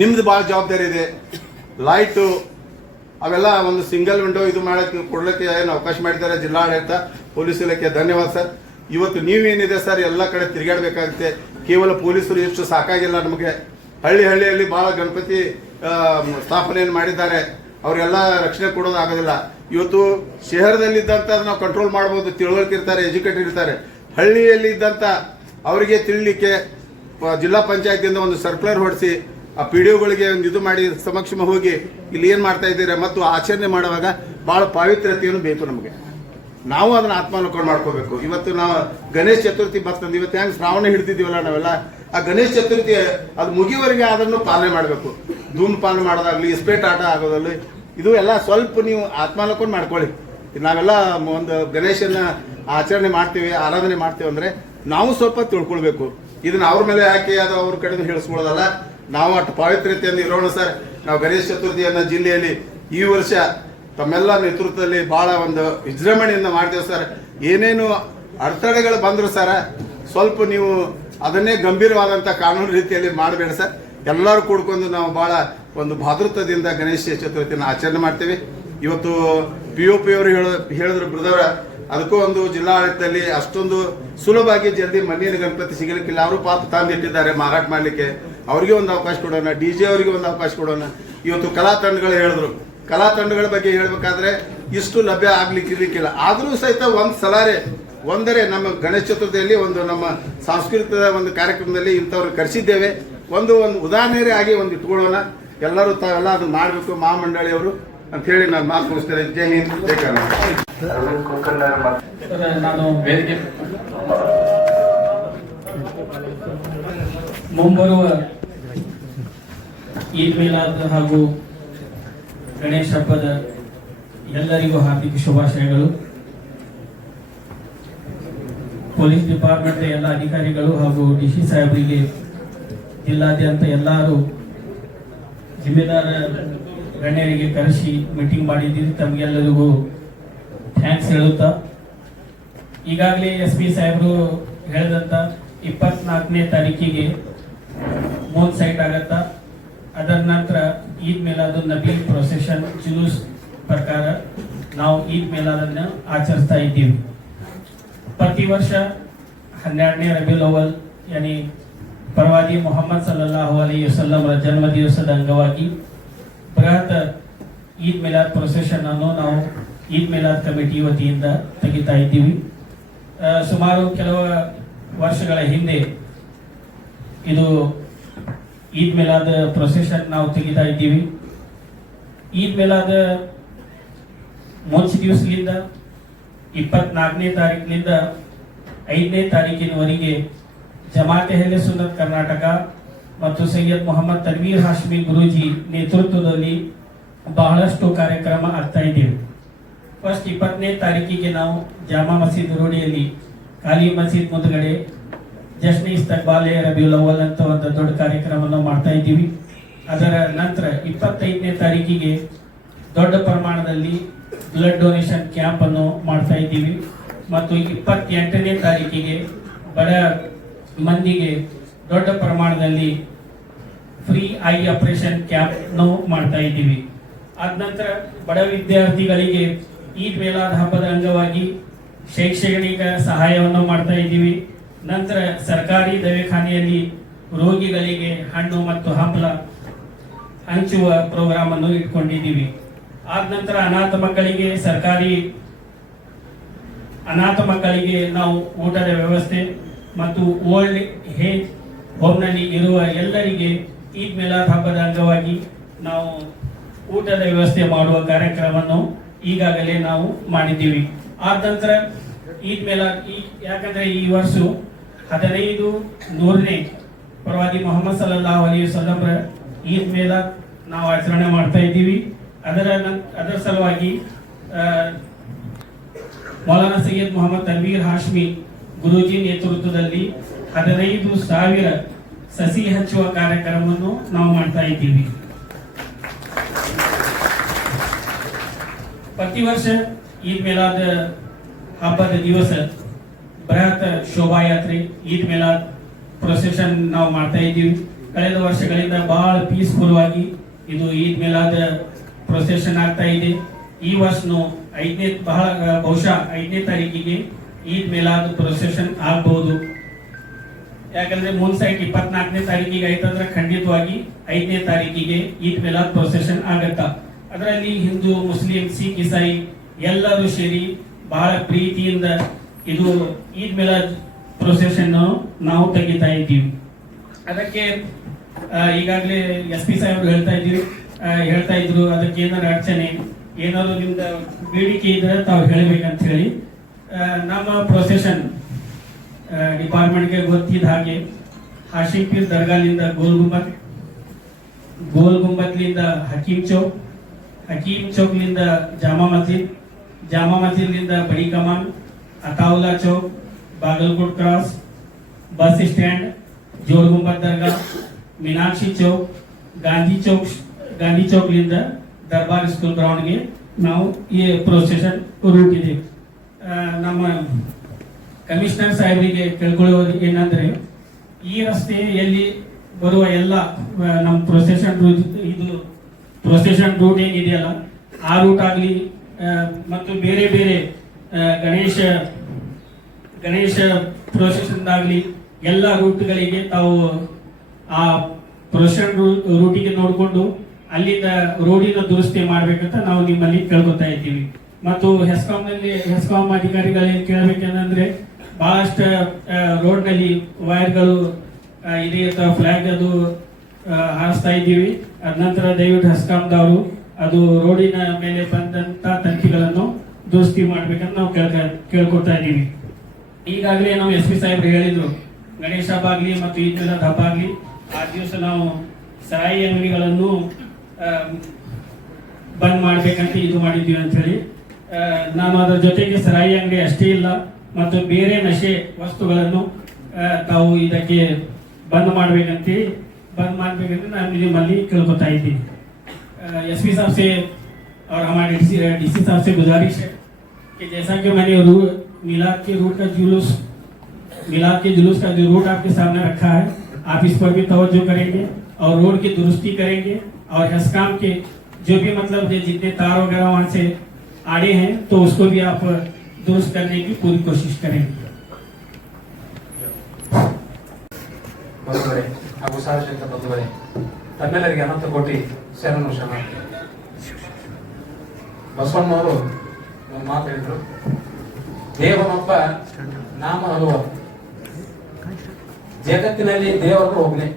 ನಿಮ್ದು ಭಾಳ ಜವಾಬ್ದಾರಿ ಇದೆ. ಲೈಟು ಅವೆಲ್ಲ ಒಂದು ಸಿಂಗಲ್ ವಿಂಡೋ ಇದು ಮಾಡೋಕ್ಕೆ ಕೊಡ್ಲಿಕ್ಕೆ ಏನು ಅವಕಾಶ ಮಾಡಿದ್ದಾರೆ ಜಿಲ್ಲಾಡಳಿತ, ಪೊಲೀಸ್ ಇಲಾಖೆ, ಧನ್ಯವಾದ ಸರ್. ಇವತ್ತು ನೀವೇನಿದೆ ಸರ್ ಎಲ್ಲ ಕಡೆ ತಿರುಗಾಡಬೇಕಾಗುತ್ತೆ. ಕೇವಲ ಪೊಲೀಸರು ಎಷ್ಟು ಸಾಕಾಗಿಲ್ಲ ನಮಗೆ. ಹಳ್ಳಿಯಲ್ಲಿ ಭಾಳ ಗಣಪತಿ ಸ್ಥಾಪನೆಯನ್ನು ಮಾಡಿದ್ದಾರೆ, ಅವರೆಲ್ಲ ರಕ್ಷಣೆ ಕೊಡೋದು ಆಗೋದಿಲ್ಲ. ಇವತ್ತು ಶಹರದಲ್ಲಿದ್ದಂಥ ನಾವು ಕಂಟ್ರೋಲ್ ಮಾಡ್ಬೋದು, ತಿಳುವಳಿಕೆ ಇರ್ತಾರೆ, ಎಜುಕೇಟೆಡ್ ಇರ್ತಾರೆ. ಹಳ್ಳಿಯಲ್ಲಿ ಇದ್ದಂಥ ಅವರಿಗೆ ತಿಳಿಲಿಕ್ಕೆ ಜಿಲ್ಲಾ ಪಂಚಾಯತಿಯಿಂದ ಒಂದು ಸರ್ಕ್ಯುಲರ್ ಹೊಡಿಸಿ ಆ ಪಿಡಿಒಗಳಿಗೆ ಒಂದು ಇದು ಮಾಡಿ ಸಮಕ್ಷಮ ಹೋಗಿ ಇಲ್ಲಿ ಏನು ಮಾಡ್ತಾ ಇದ್ದೀರಾ ಮತ್ತು ಆಚರಣೆ ಮಾಡುವಾಗ ಭಾಳ ಪಾವಿತ್ರ್ಯತೆಯನ್ನು ಬೇಕು ನಮಗೆ. ನಾವು ಅದನ್ನ ಆತ್ಮಾವಲೋಕನ ಮಾಡ್ಕೋಬೇಕು. ಇವತ್ತು ನಾವು ಗಣೇಶ ಚತುರ್ಥಿ ಬರ್ತಂದು ಇವತ್ತು ಹೆಂಗೆ ಶ್ರಾವಣ ಹಿಡಿದಿದ್ದೀವಲ್ಲ ನಾವೆಲ್ಲ, ಆ ಗಣೇಶ ಚತುರ್ಥಿ ಅದು ಮುಗಿಯುವವರೆಗೆ ಅದನ್ನು ಪಾಲನೆ ಮಾಡಬೇಕು. ಧೂಮಪಾನ ಮಾಡೋದಾಗ್ಲಿ, ಇಸ್ಪೇಟ್ ಆಟ ಆಗೋದಾಗ್ಲಿ, ಇದು ಎಲ್ಲ ಸ್ವಲ್ಪ ನೀವು ಆತ್ಮಾವಲೋಕನ ಮಾಡ್ಕೊಳ್ಳಿ. ನಾವೆಲ್ಲ ಒಂದು ಗಣೇಶನ ಆಚರಣೆ ಮಾಡ್ತೀವಿ, ಆರಾಧನೆ ಮಾಡ್ತೀವಿ ಅಂದ್ರೆ ನಾವು ಸ್ವಲ್ಪ ತಿಳ್ಕೊಳ್ಬೇಕು. ಇದನ್ನ ಅವ್ರ ಮೇಲೆ ಹಾಕಿ ಅದು ಅವ್ರ ಕಡೆ ಹೇಳಿಸ್ಕೊಳ್ಳೋದಲ್ಲ, ನಾವು ಅಷ್ಟು ಪಾವಿತ್ರ್ಯತೆಯನ್ನು ಇರೋಣ ಸರ್. ನಾವು ಗಣೇಶ ಚತುರ್ಥಿಯನ್ನ ಜಿಲ್ಲೆಯಲ್ಲಿ ಈ ವರ್ಷ ತಮ್ಮೆಲ್ಲ ನೇತೃತ್ವದಲ್ಲಿ ಬಹಳ ಒಂದು ವಿಜೃಂಭಣೆಯಿಂದ ಮಾಡ್ತೇವೆ ಸರ್. ಏನೇನು ಅಡೆತಡೆಗಳು ಬಂದ್ರು ಸರ್, ಸ್ವಲ್ಪ ನೀವು ಅದನ್ನೇ ಗಂಭೀರವಾದಂಥ ಕಾನೂನು ರೀತಿಯಲ್ಲಿ ಮಾಡಬೇಡ ಸರ್. ಎಲ್ಲರೂ ಕೂಡ್ಕೊಂಡು ನಾವು ಬಹಳ ಒಂದು ಭಾತೃತ್ವದಿಂದ ಗಣೇಶ ಚತುರ್ಥಿಯನ್ನು ಆಚರಣೆ ಮಾಡ್ತೀವಿ. ಇವತ್ತು POP ಅವರು ಹೇಳಿದ್ರು ಬ್ರದರ್, ಅದಕ್ಕೂ ಒಂದು ಜಿಲ್ಲಾಡಳಿತದಲ್ಲಿ ಅಷ್ಟೊಂದು ಸುಲಭವಾಗಿ ಜಲ್ದಿ ಮಣ್ಣಿನ ಗಣಪತಿ ಸಿಗಲಿಕ್ಕಿಲ್ಲ. ಅವರು ಪಾಪ ತಂದಿಟ್ಟಿದ್ದಾರೆ ಮಾರಾಟ ಮಾಡಲಿಕ್ಕೆ, ಅವರಿಗೆ ಒಂದು ಅವಕಾಶ ಕೊಡೋಣ, DJ ಅವರಿಗೆ ಒಂದು ಅವಕಾಶ ಕೊಡೋಣ. ಇವತ್ತು ಕಲಾ ತಂಡಗಳು ಹೇಳಿದ್ರು, ಕಲಾ ತಂಡಗಳ ಬಗ್ಗೆ ಹೇಳ್ಬೇಕಾದ್ರೆ ಇಷ್ಟು ಲಭ್ಯ ಇರ್ಲಿಕ್ಕಿಲ್ಲ. ಆದರೂ ಸಹಿತ ಒಂದು ಸಲಾರೆ ಒಂದರೆ ನಮ್ಮ ಗಣೇಶ ಚತುರ್ಥಿಯಲ್ಲಿ ಒಂದು ನಮ್ಮ ಸಾಂಸ್ಕೃತಿಕ ಒಂದು ಕಾರ್ಯಕ್ರಮದಲ್ಲಿ ಇಂಥವ್ರು ಕರೆಸಿದ್ದೇವೆ. ಒಂದು ಉದಾಹರಣೆ ಆಗಿ ಒಂದು ಇಟ್ಕೊಳ್ಳೋಣ, ಎಲ್ಲರೂ ತಾವೆಲ್ಲ ಅದನ್ನ ಮಾಡಬೇಕು ಮಹಾಮಂಡಳಿಯವರು ಅಂತ ಹೇಳಿ ನಾನು ಮಾತು ಮುಗಿಸ್ತೇನೆ. ಜೈ ಹಿಂದ್, ಜೈ ಕರ್ನಾಟಕ. ಅರವಿಂದ್ ಕುಲಕರ್ಣಿ ಮತ್ತು ನಾನು ವೇದಿಕೆ ಮುಂಬರುವ ಈದ್ ಮಿಲಾದ್ ಹಾಗೂ ಗಣೇಶ ಹಬ್ಬದ ಎಲ್ಲರಿಗೂ ಹಾರ್ದಿಕ ಶುಭಾಶಯಗಳು. ಪೊಲೀಸ್ ಡಿಪಾರ್ಟ್ಮೆಂಟ್ ಎಲ್ಲ ಅಧಿಕಾರಿಗಳು ಹಾಗೂ DC ಸಾಹೇಬರಿಗೆ ಜಿಲ್ಲಾದ್ಯಂತ ಎಲ್ಲರೂ ಜಿಮ್ಮೆದಾರ ಗಣ್ಯರಿಗೆ ಕರೆಸಿ ಮೀಟಿಂಗ್ ಮಾಡಿದ್ದೀರಿ. ತಮಗೆಲ್ಲರಿಗೂ ಥ್ಯಾಂಕ್ಸ್ ಹೇಳುತ್ತಾ, ಈಗಾಗಲೇ SP ಸಾಹೇಬರು ಹೇಳಿದಂತ 24ನೇ ತಾರೀಕಿಗೆ ಮೂನ್ ಸೈಟ್ ಆಗತ್ತ. ಅದರ ನಂತರ ಈದ್ ಮಿಲಾದ್ ನಬಿ ಪ್ರೊಸೆಷನ್ ಜುಲೂಸ್ ಪ್ರಕಾರ ನಾವು ಈದ್ ಮಿಲಾದನ್ನು ಆಚರಿಸ್ತಾ ಇದ್ದೀವಿ. ಪ್ರತಿ ವರ್ಷ 12ನೇ ರಬಿಯುಲ್ ಅವಲ್ ಯಾನಿ ಪ್ರವಾದಿ ಮೊಹಮ್ಮದ್ ಸಲ್ಲಲ್ಲಾಹು ಅಲೈಹಿ ವಸಲ್ಲಮರ ಜನ್ಮ ದಿವಸದ ಅಂಗವಾಗಿ ಬೃಹತ್ ಈದ್ ಮಿಲಾದ್ ಪ್ರೊಸೆಷನ್ ಅನ್ನು ನಾವು ಈದ್ ಮಿಲಾದ್ ಕಮಿಟಿ ವತಿಯಿಂದ ತೆಗಿತಾ ಇದ್ದೀವಿ. ಸುಮಾರು ಕೆಲವು ವರ್ಷಗಳ ಹಿಂದೆ ಇದು ಈದ್ ಮಿಲಾದ್ ಪ್ರೊಸೆಷನ್ ನಾವು ತೆಗಿತಾ ಇದ್ದೀವಿ. ಈದ್ ಮಿಲಾದ್ ಮುಂಚೆ ದಿವಸದಿಂದ 24ನೇ ತಾರೀಕಿನಿಂದ 5ನೇ ತಾರೀಕಿನವರೆಗೆ ಜಮಾತೆ ಅಹ್ಲೆ ಸುನ್ನತ್ ಕರ್ನಾಟಕ ಮತ್ತು ಸೈಯದ್ ಮೊಹಮ್ಮದ್ ತನ್ವೀರ್ ಹಾಶ್ಮಿ ಗುರೂಜಿ ನೇತೃತ್ವದಲ್ಲಿ ಬಹಳಷ್ಟು ಕಾರ್ಯಕ್ರಮ ಆಗ್ತಾ ಇದ್ದೀವಿ. ಫಸ್ಟ್ 20ನೇ ತಾರೀಕಿಗೆ ನಾವು ಜಾಮಾ ಮಸೀದ್ ರೋಡಿಯಲ್ಲಿ ಖಾಲಿ ಮಸೀದ್ ಮುಂದಗಡೆ ಜಶ್ನ್ ಇಸ್ತಕ್ಬಾಲೆ ರಬಿಯುಲ್ ಅವಲ್ ಅಂತ ಒಂದು ದೊಡ್ಡ ಕಾರ್ಯಕ್ರಮವನ್ನು ಮಾಡ್ತಾ ಇದ್ದೀವಿ. ಅದರ ನಂತರ 25ನೇ ತಾರೀಕಿಗೆ ದೊಡ್ಡ ಪ್ರಮಾಣದಲ್ಲಿ ಬ್ಲಡ್ ಡೊನೇಷನ್ ಕ್ಯಾಂಪ್ ಅನ್ನು ಮಾಡ್ತಾ ಇದ್ದೀವಿ ಮತ್ತು 28ನೇ ತಾರೀಕಿಗೆ ಬಡ ಮಂದಿಗೆ ದೊಡ್ಡ ಪ್ರಮಾಣದಲ್ಲಿ ಫ್ರೀ ಐ ಆಪರೇಷನ್ ಕ್ಯಾಂಪ್ ಮಾಡ್ತಾ ಇದ್ದೀವಿ. ಆದ ನಂತರ ಬಡ ವಿದ್ಯಾರ್ಥಿಗಳಿಗೆ ಈದ್ ಮಿಲಾದ್ ಹಬ್ಬದ ಅಂಗವಾಗಿ ಶೈಕ್ಷಣಿಕ ಸಹಾಯವನ್ನು ಮಾಡ್ತಾ ಇದ್ದೀವಿ. ನಂತರ ಸರ್ಕಾರಿ ದವಾಖಾನೆಯಲ್ಲಿ ರೋಗಿಗಳಿಗೆ ಹಣ್ಣು ಮತ್ತು ಹಂಪಲ ಹಂಚುವ ಪ್ರೋಗ್ರಾಮ್ ಅನ್ನು ಇಟ್ಕೊಂಡಿದ್ದೀವಿ. ಆದ ನಂತರ ಅನಾಥ ಮಕ್ಕಳಿಗೆ ನಾವು ಊಟದ ವ್ಯವಸ್ಥೆ ಮತ್ತು ಓಲ್ಡ್ ಏಜ್ ಹೋಮ್ನಲ್ಲಿ ಇರುವ ಎಲ್ಲರಿಗೆ ಈದ್ ಮಿಲಾದ್ ಹಬ್ಬದ ಅಂಗವಾಗಿ ನಾವು ಊಟದ ವ್ಯವಸ್ಥೆ ಮಾಡುವ ಕಾರ್ಯಕ್ರಮವನ್ನು ಈಗಾಗಲೇ ನಾವು ಮಾಡಿದ್ದೀವಿ. ಆದ ನಂತರ ಈದ್ ಮಿಲಾದ್ ಯಾಕಂದ್ರೆ ಈ ವರ್ಷ 1500ನೇ ಪ್ರವಾದಿ ಮೊಹಮ್ಮದ್ ಸಲ್ಲಲ್ಲಾಹು ಅಲೈಹಿ ವಸಲ್ಲಂ ಈದ್ ಮಿಲಾದ್ ನಾವು ಆಚರಣೆ ಮಾಡ್ತಾ ಇದ್ದೀವಿ. ಅದರ ಸಲುವಾಗಿ ಮೌಲಾನಾ ಸೈಯದ್ ಮೊಹಮ್ಮದ್ ತನ್ವೀರ್ ಹಾಶ್ಮಿ ಗುರೂಜಿ ನೇತೃತ್ವದಲ್ಲಿ 15,000 ಸಸಿ ಹಚ್ಚುವ ಕಾರ್ಯಕ್ರಮವನ್ನು ನಾವು ಮಾಡ್ತಾ ಇದ್ದೀವಿ. ಪ್ರತಿ ವರ್ಷ ಈದ್ ಮಿಲಾದ್ ಹಬ್ಬದ ದಿವಸ ಬೃಹತ್ ಶೋಭಾಯಾತ್ರೆ ಈದ್ ಮಿಲಾದ್ ಪ್ರೊಸೆಷನ್ ನಾವು ಮಾಡ್ತಾ ಇದ್ದೀವಿ. ಕಳೆದ ವರ್ಷಗಳಿಂದ ಬಹಳ ಪೀಸ್ಫುಲ್ ಆಗಿ ಇದು ಈದ್ ಮಿಲಾದ್ ಪ್ರೊಸೆಷನ್ ಆಗ್ತಾ ಇದೆ. ಈ ವರ್ಷನು ಬಹುಶಃ 5ನೇ ತಾರೀಕಿಗೆ ಈದ್ ಮಿಲಾದ್ ಪ್ರೊಸೆಷನ್ ಆಗಬಹುದು. ಯಾಕಂದ್ರೆ ಸೈಟ್ 24ನೇ ತಾರೀಕಿಗೆ ಆಯ್ತಂದ್ರೆ ಖಂಡಿತವಾಗಿ 5ನೇ ತಾರೀಕಿಗೆ ಈದ್ ಮಿಲಾದ್ ಪ್ರೊಸೆಷನ್ ಆಗತ್ತ. ಅದರಲ್ಲಿ ಹಿಂದೂ, ಮುಸ್ಲಿಂ, ಸಿಖ್, ಇಸಾಯಿ ಎಲ್ಲರೂ ಸೇರಿ ಬಹಳ ಪ್ರೀತಿಯಿಂದ ಇದು ಈದ್ ಮಿಲಾದ್ ಪ್ರೊಸೆಷನ್ ನಾವು ತೆಗಿತಾ ಇದ್ದೀವಿ. ಅದಕ್ಕೆ ಈಗಾಗಲೇ SP ಸಾಹೇಬರು ಹೇಳ್ತಾ ಇದ್ರು ಅದಕ್ಕೆ ಏನಾದ್ರು ಅಡಚಣೆ ಏನಾದ್ರು ನಿಮ್ದ ಬೇಡಿಕೆ ಇದ್ರೆ ತಾವು ಹೇಳಬೇಕಂತ ಹೇಳಿ ನಮ್ಮ ಪ್ರೊಸೆಷನ್ ಡಿಪಾರ್ಟ್ಮೆಂಟ್ಗೆ ಗೊತ್ತಿದ್ದ ಹಾಗೆ ಹಾಶಿಂ ಪೀರ್ ದರ್ಗಾಲಿಂದ ಗೋಲ್ ಗುಂಬತ್ಲಿಂದ ಹಕೀಂ ಚೌಕ್ಲಿಂದ ಜಾಮಾ ಮಸ್ಜಿದ್ಲಿಂದ Badi Kaman, Ataulla Chowk, Bagalkot cross, bus stand, Jor Gumbaz Dargah, Meenakshi Chowk, ಗಾಂಧಿ ಚೌಕ್ಲಿಂದ ದರ್ಬಾರ್ ಸ್ಕೂಲ್ ಗ್ರೌಂಡ್ಗೆ ನಾವು ಈ ಪ್ರೊಸೆಷನ್ ರೂಟ್ ಇದೆ. ನಮ್ಮ ಕಮಿಷನರ್ ಸಾಹೇಬರಿಗೆ ಕೇಳ್ಕೊಳ್ಳೋದು ಏನಂದ್ರೆ ಈ ರಸ್ತೆಯಲ್ಲಿ ಬರುವ ಎಲ್ಲ ನಮ್ಮ ಪ್ರೊಸೆಷನ್ ರೂಟ್ ಏನಿದೆಯಲ್ಲ ಆ ರೂಟ್ ಆಗಲಿ ಮತ್ತು ಬೇರೆ ಬೇರೆ ಗಣೇಶ ಪ್ರೊಸೆಷನ್ ಆಗಲಿ ಎಲ್ಲ ರೂಟ್ಗಳಿಗೆ ತಾವು ಆ ಪ್ರೊಸೆಷನ್ ರೂಟಿಗೆ ನೋಡಿಕೊಂಡು ಅಲ್ಲಿಂದ ರೋಡಿನ ದುರಸ್ತಿ ಮಾಡ್ಬೇಕಂತ ನಾವು ನಿಮ್ಮಲ್ಲಿ ಕೇಳ್ಕೊತಾ ಇದ್ದೀವಿ. ಮತ್ತು ಹೆಸ್ಕಾಂ ಅಧಿಕಾರಿಗಳಿಗೆ ಕೇಳಬೇಕಂದ್ರೆ ಬಹಳಷ್ಟು ರೋಡ್ನಲ್ಲಿ ವೈರ್ಗಳು ಇದೆ ಫ್ಲಾಗ್ ಅದು ಹಾರಿಸ್ತಾ ಇದ್ದೀವಿ. ಅದ ನಂತರ ದಯವಿಟ್ಟು ಹೆಸ್ಕಾಂದವರು ಅದು ರೋಡಿನ ಮೇಲೆ ಬಂದಂತ ತಂತಿಗಳನ್ನು ದುರಸ್ತಿ ಮಾಡ್ಬೇಕಂತ ನಾವು ಕೇಳ್ಕೊತಾ ಇದ್ದೀವಿ. ಈಗಾಗಲೇ ನಾವು SP ಸಾಹೇಬ್ರು ಹೇಳಿದ್ರು ಗಣೇಶ ಹಬ್ಬ ಆಗ್ಲಿ ಮತ್ತು ಈದ್ ಮಿಲಾದ್ ಹಬ್ಬ ಆಗ್ಲಿ ಆ ದಿವಸ ನಾವು ಸರಾಯಿ ಅಂಗಡಿಗಳನ್ನು ಬಂದ್ ಮಾಡ್ಬೇಕಂತ ಇದು ಮಾಡಿದ್ದೀವಿ ಅಂತ ಹೇಳಿ ನಾನು ಅದರ ಜೊತೆಗೆ ಸರಾಯಿ ಅಂಗಡಿ ಅಷ್ಟೇ ಇಲ್ಲ ಮತ್ತು ಬೇರೆ ನಶೆ ವಸ್ತುಗಳನ್ನು ತಾವು ಇದಕ್ಕೆ ಬಂದ್ ಮಾಡ್ಬೇಕಂತ ನಾನು ನಿಮ್ಮಲ್ಲಿ ಕೇಳ್ಕೊತಾ ಇದ್ದೀನಿ. SP साहब से और हमारे DC साहब से गुजारिश है कि जैसा कि मैंने मिलाद के जुलूस का जो रूट आपके सामने रखा है आप इस पर भी तवज्जो करेंगे और रोड की दुरुस्ती करेंगे और हेस्काम के जो भी मतलब जितने तार वगैरह वहां से आड़े हैं तो उसको भी आप दुरुस्त करने की पूरी कोशिश करेंगे. ಬಂಧುಗಳೇ ಹಾಗೂ ಸಾರ್ವಜನಿಕ ಬಂಧುಗಳೇ, ತಮ್ಮೆಲ್ಲರಿಗೆ ಅನಂತ ಕೋಟಿ ಶರಣು ಶರಣಾರ್ಥಿ. ಬಸವಣ್ಣವರು ಒಂದು ಮಾತು ಹೇಳಿದ್ರು, ದೇವನೊಬ್ಬ ನಾಮ ಹಲವ, ಜಗತ್ತಿನಲ್ಲಿ ದೇವರು ಒಬ್ಬನೇ.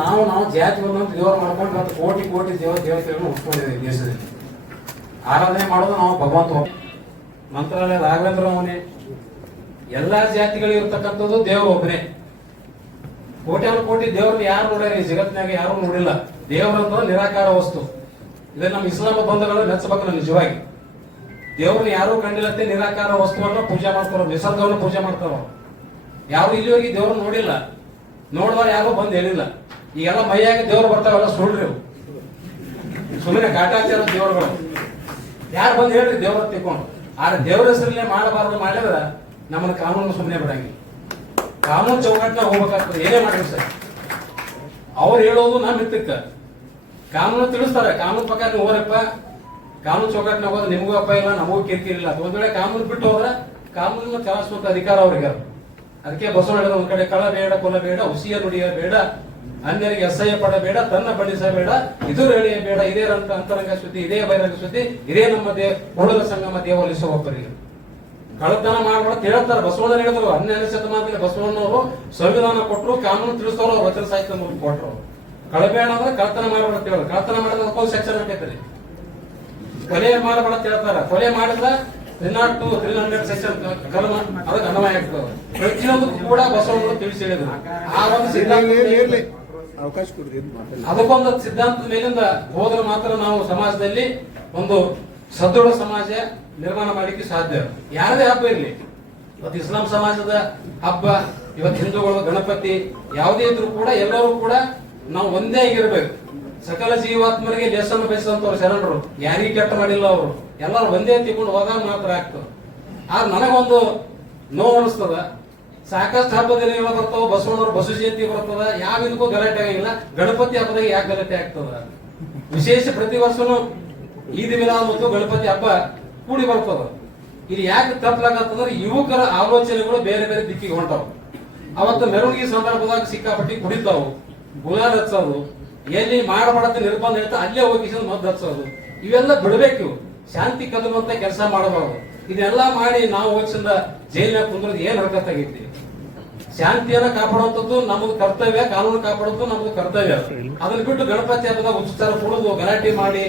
ನಾವು ಜಾತಿ ಬಂದಂತ ದೇವರು ಮಾಡ್ಕೊಂಡು ಮತ್ತು ಕೋಟಿ ದೇವತೆಗಳನ್ನು ಉಟ್ಕೊಂಡಿದ್ದೇವೆ ದೇಶದಲ್ಲಿ. ಆರಾಧನೆ ಮಾಡೋದು ನಾವು ಭಗವಂತ ಮಂತ್ರಾಲಯ ರಾಘವೇಂದ್ರ ಅವನೇ. ಎಲ್ಲಾ ಜಾತಿಗಳು ಇರ್ತಕ್ಕಂಥದ್ದು ದೇವರು ಒಬ್ಬನೇ. ಕೋಟಿ ದೇವ್ರನ್ನ ಯಾರು ನೋಡ್ಯಾರ ಈ ಜಗತ್ತಿನಾಗ? ಯಾರು ನೋಡಿಲ್ಲ. ದೇವರಂತ ನಿರಾಕಾರ ವಸ್ತು. ಇದೇ ನಮ್ಮ ಇಸ್ಲಾಂ ಬಂಧುಗಳು ಮೆಚ್ಚಬೇಕು. ನಿಜವಾಗಿ ದೇವ್ರನ್ನ ಯಾರು ಕಂಡಿಲ್ಲತ್ತೆ ನಿರಾಕಾರ ವಸ್ತುವನ್ನ ಪೂಜೆ ಮಾಡ್ತಾರ, ನಿಸರ್ಗವನ್ನು ಪೂಜೆ ಮಾಡ್ತಾರ. ಯಾರು ಇಲ್ಲಿ ಹೋಗಿ ದೇವ್ರನ್ನ ನೋಡಿಲ್ಲ, ನೋಡಿದವ್ರು ಯಾರು ಬಂದು ಹೇಳಿಲ್ಲ. ಈಗೆಲ್ಲ ಮೈಯಾಗಿ ದೇವ್ರು ಬರ್ತಾವಲ್ಲ ಸುಳ್ರಿ, ಸುಮ್ಮನೆ ಕಾಟಾಚಾರ ದೇವರುಗಳು. ಯಾರು ಬಂದು ಹೇಳ್ರಿ ದೇವ್ರ ತಿಳ್ಕೊಂಡು. ಆದ್ರೆ ದೇವ್ರ ಹೆಸರಲ್ಲೇ ಮಾಡಬಾರದು ಮಾಡಿದ್ರೆ ನಮ್ಮನ್ನ ಕಾನೂನು ಸುಮ್ಮನೆ ಬಿಡಂಗಿಲ್ಲ. ಕಾನೂನು ಚೌಕಟ್ಟಿನ ಹೋಗ್ಬೇಕಾಗ್ತದೆ. ಏನೇ ಮಾಡ್ರಿ ಸರ್, ಅವ್ರು ಹೇಳೋದು ನಮ್ಮ ಹಿತಕ್ಕ ಕಾನೂನು ತಿಳಿಸ್ತಾರೆ. ಕಾನೂನು ಪ್ರಕಾರ ನೀವು ಹೋರಪ್ಪ, ಕಾನೂನು ಚೌಕಟ್ಟಿನಾಗ ಹೋದ್ರೆ ನಿಮಗೂ ಅಪ್ಪ ಇಲ್ಲ, ನಮಗೂ ಕಿರಿಕಿರಿ ಇಲ್ಲ. ಒಂದ್ ವೇಳೆ ಕಾನೂನು ಬಿಟ್ಟು ಹೋದ್ರೆ ಕಾನೂನನ್ನು ಚಲಾಯಿಸುವಂತ ಅಧಿಕಾರ ಅವ್ರಿಗೆ. ಅದಕ್ಕೆ ಬಸವಣ್ಣ ಹೇಳಿದ ಒಂದ್ ಕಡೆ ಕಳ ಬೇಡ, ಕೊಲ ಬೇಡ, ಹುಸಿಯ ನುಡಿಯ ಬೇಡ, ಅನ್ಯರಿಗೆ ಅಸಹ್ಯ ಪಡಬೇಡ, ತನ್ನ ಬಣ್ಣಿಸಬೇಡ, ಇದು ಎಳೆಯ ಬೇಡ, ಇದೇ ಅಂತರಂಗ ಸುದ್ದಿ, ಇದೇ ಬಹಿರಂಗ ಸುದ್ದಿ, ಇದೇ ನಮ್ಮ ಕೂಡಲ ಸಂಗಮ ದೇವಲಿಸುವ ಒಬ್ಬರಿಗೆ. ಕಳ್ಳತನ ಮಾಡಬಾರ್ದು ಹೇಳ್ತಾರೆ ಬಸವಣ್ಣ ಹೇಳಿದ್ರು. 12ನೇ ಶತಮಾನದಲ್ಲಿ ಬಸವಣ್ಣವರು ಸಂವಿಧಾನ ಕೊಟ್ಟರು, ಕಾನೂನು ತಿಳಿಸೋರು, ವಚನ ಸಾಹಿತ್ಯ ಕೊಟ್ಟರು. ಕಳಬೇಡ ಅಂದ್ರೆ ಕಳ್ಳತನ ಮಾಡಬೇಡ ಅಂತ ಹೇಳೋದು. ಕಳ್ಳತನ ಮಾಡಿದ್ರೆ ಅದಕ್ಕೊಂದು ಸೆಕ್ಷನ್ ಹಾಕೈತ್ರಿ. ಕೊಲೆ ಮಾಡಬೇಡ ಅಂತ ಹೇಳ್ತಾರ. ಕೊಲೆ ಮಾಡಿದ್ರೆ 300 ಸೆಕ್ಷನ್ ಕಲಮ ಅದಕ್ಕೆ ಅನ್ವಯ ಆಗ್ತದೆ. ಪ್ರತಿಯೊಂದಕ್ಕೂ ಕೂಡ ಬಸವಣ್ಣವರು ತಿಳಿಸಿ ಹೇಳಿದ್ರು. ಆ ಒಂದು ಸಿದ್ಧಾಂತ ಅದಕ್ಕೊಂದು ಸಿದ್ಧಾಂತದ ಮೇಲಿಂದ ಹೋದ್ರೆ ಮಾತ್ರ ನಾವು ಸಮಾಜದಲ್ಲಿ ಒಂದು ಸದೃಢ ಸಮಾಜ ನಿರ್ಮಾಣ ಮಾಡಲಿಕ್ಕೆ ಸಾಧ್ಯ. ಯಾರದೇ ಹಬ್ಬ ಇರಲಿ, ಇವತ್ತು ಇಸ್ಲಾಂ ಸಮಾಜದ ಹಬ್ಬ, ಇವತ್ತು ಹಿಂದೂಗಳು ಗಣಪತಿ ಯಾವುದೇ ಇದ್ರು ಕೂಡ ಎಲ್ಲರೂ ಕೂಡ ನಾವು ಒಂದೇ ಆಗಿರ್ಬೇಕು. ಸಕಲ ಜೀವಾತ್ಮರಿಗೆ ಲೇಸನ್ನು ಬಯಸಿದಂತವ್ರು ಶರಣರು, ಯಾರಿಗೂ ಕೆಟ್ಟ ಮಾಡಿಲ್ಲ. ಅವರು ಎಲ್ಲರೂ ಒಂದೇ ತಿಳ್ಕೊಂಡು ಹೋದಾಗ ಮಾತ್ರ ಆಗ್ತದೆ. ಆದ್ರೆ ನನಗೊಂದು ನೋವು ಅನಿಸ್ತದ, ಸಾಕಷ್ಟು ಹಬ್ಬದಲ್ಲಿ ಬರ್ತಾವ, ಬಸವಣ್ಣವ್ರು ಬಸವ ಜಯಂತಿ ಬರ್ತದ, ಯಾವ ಇದಕ್ಕೂ ಗಲಾಟೆ ಆಗಿಲ್ಲ. ಗಣಪತಿ ಹಬ್ಬದಾಗ ಯಾಕೆ ಗಲಾಟೆ ಆಗ್ತದ? ವಿಶೇಷ ಪ್ರತಿ ವರ್ಷನೂ ಈದ್ ಮಿಲಾದ್ ಮತ್ತು ಗಣಪತಿ ಹಬ್ಬ ಕೂಡಿ ಬರ್ತದ. ಇಲ್ಲಿ ಯಾಕೆ ತಪ್ಪಲಾಗತ್ತಂದ್ರೆ ಯುವಕರ ಆಲೋಚನೆಗಳು ಬೇರೆ ಬೇರೆ ದಿಕ್ಕಿಗೆ ಹೊಂಟಾವ. ಅವತ್ತು ಮೆರವಣಿಗೆ ಸಂದರ್ಭದಾಗ ಸಿಕ್ಕಾಪಟ್ಟಿ ಕುಡಿತಾವು, ಗುಲಾಲ್ ಹಚ್ಚೋದು, ಎಲ್ಲಿ ಮಾಡಬಾರದು ನಿರ್ಬಂಧ ಹೇಳ್ತಾ ಅಲ್ಲೇ ಹೋಗಿ ಮದ್ದು ಹಚ್ಚೋದು, ಇವೆಲ್ಲ ಬಿಡಬೇಕು. ಶಾಂತಿ ಕದರುವಂತ ಕೆಲಸ ಮಾಡಬಾರದು. ಇದೆಲ್ಲ ಮಾಡಿ ನಾವು ಹೋಗಿಸಿಂದ ಜೈಲಿನ ಕುಂದ್ರದ್ ಏನ್ ಹರಕತ್ತಾಗೈತಿ? ಶಾಂತಿಯನ್ನ ಕಾಪಾಡುವಂಥದ್ದು ನಮ್ದು ಕರ್ತವ್ಯ, ಕಾನೂನು ಕಾಪಾಡೋದು ನಮ್ದು ಕರ್ತವ್ಯ. ಅದನ್ನ ಬಿಟ್ಟು ಗಣಪತಿ ಹಬ್ಬದಾಗ ಉಚಿತರ ಕುಡಿದು ಗಲಾಟೆ ಮಾಡಿ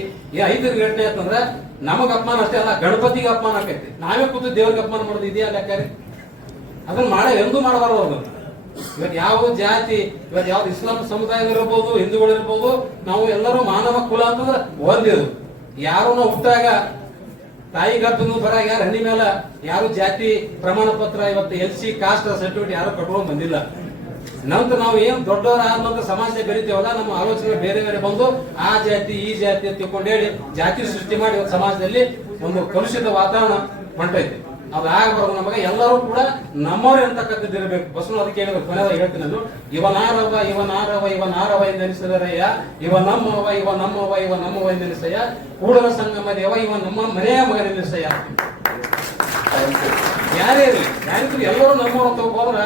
5 ಘಟನೆ ಆಯ್ತಂದ್ರೆ ನಮಗ್ ಅಪಮಾನ ಅಷ್ಟೇ ಅಲ್ಲ, ಗಣಪತಿಗೆ ಅಪಮಾನ ಆಕೈತಿ. ನಾವೇ ಕೂತು ದೇವ್ರಿಗೆ ಅಪಮಾನ ಮಾಡೋದು ಇದೆಯಾ ಲೆಕ್ಕಾರಿ? ಅದನ್ನ ಎಂದೂ ಮಾಡಬಾರದು. ಅದನ್ನ ಇವತ್ತು ಯಾವ ಜಾತಿ, ಇವತ್ತು ಯಾವ್ದು ಇಸ್ಲಾಂ ಸಮುದಾಯದಲ್ಲಿರ್ಬೋದು, ಹಿಂದೂಗಳಿರ್ಬೋದು, ನಾವು ಎಲ್ಲರೂ ಮಾನವ ಕುಲ ಅಂತಂದ್ರೆ ಒಂದಿದು. ಯಾರು ನಾವು ಹುಟ್ಟಾಗ ತಾಯಿ ಗರ್ಭದ ಬರ ಯಾರು ಹಣ್ಣಿ ಮೇಲೆ ಯಾರು ಜಾತಿ ಪ್ರಮಾಣ ಪತ್ರ, ಇವತ್ತು LC ಕಾಸ್ಟ್ ಸರ್ಟಿಫಿಕೇಟ್ ಯಾರು ಕಟ್ಕೊಂಡು ಬಂದಿಲ್ಲ. ನಂತರ ನಾವು ಏನ್ ದೊಡ್ಡವರ ಆದ ನಂತರ ಸಮಾಜ ಬೆಳಿತೇವಲ್ಲ, ನಮ್ಮ ಆಲೋಚನೆ ಬೇರೆ ಬೇರೆ ಬಂದು ಆ ಜಾತಿ ಈ ಜಾತಿ ಅಂತ ತಿಳ್ಕೊಂಡು ಹೇಳಿ ಜಾತಿ ಸೃಷ್ಟಿ ಮಾಡಿ ಇವತ್ತು ಸಮಾಜದಲ್ಲಿ ಒಂದು ಕಲುಷಿತ ವಾತಾವರಣ ಹೊಂಟೈತಿ. ಅದು ಆಗಬಾರ್ದು. ನಮಗೆ ಎಲ್ಲರೂ ಕೂಡ ನಮ್ಮವ್ರು ಅಂತಕ್ಕಂಥದ್ದು ಇರಬೇಕು. ಬಸವಣ್ಣ ಅದಕ್ಕೆ ಹೇಳಿದ್ರು, ಕೊನೆಯದಾಗ ಹೇಳ್ತೀನಿ ನಾನು, ಇವನಾರವ ಇವನಾರವ ಇವನಾರವ ಎಂದು ಎನಿಸಿದರಯ್ಯ, ಇವ ನಮ್ಮವ ಇವ ನಮ್ಮವ ಇವ ನಮ್ಮವ ಎಂದು ಎನಿಸಯ್ಯ, ಕೂಡಲ ಸಂಗಮ ದೇವ ಇವ ನಮ್ಮ ಮನೆಯ ಮಗನೆನಿಸಯ್ಯ. ಯಾರೇ ಇರಲಿ, ಯಾರಿದ್ರು ಎಲ್ಲರೂ ನಮ್ಮವ್ರು ಅಂತ ಹೋದ್ರ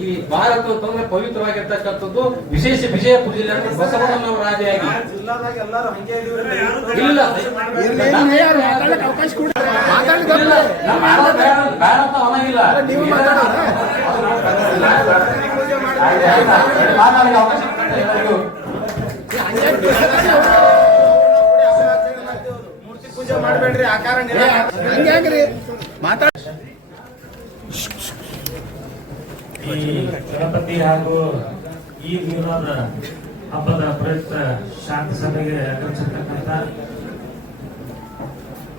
ಈ ಭಾರತ ಅಂತಂದ್ರೆ ಪವಿತ್ರವಾಗಿರ್ತಕ್ಕಂಥದ್ದು. ವಿಶೇಷ ವಿಜಯಪುರ ಜಿಲ್ಲೆ ಅಂದ್ರೆ ಬಸವಣ್ಣನವರ ರಾಜೆಯಾಗಿ ಇಲ್ಲ ಪೂಜೆ ಮಾಡಬೇಡ್ರಿ, ಆಕಾರ ಮಾತಾಡ. ಈ ಗಣಪತಿ ಹಾಗೂ ಈದ್ ಮಿಲಾದ್ ಹಬ್ಬದ ಪ್ರಯುಕ್ತ ಶಾಂತಿ ಸಭೆಗೆ ಆಗಮಿಸಿರ್ತಕ್ಕಂಥ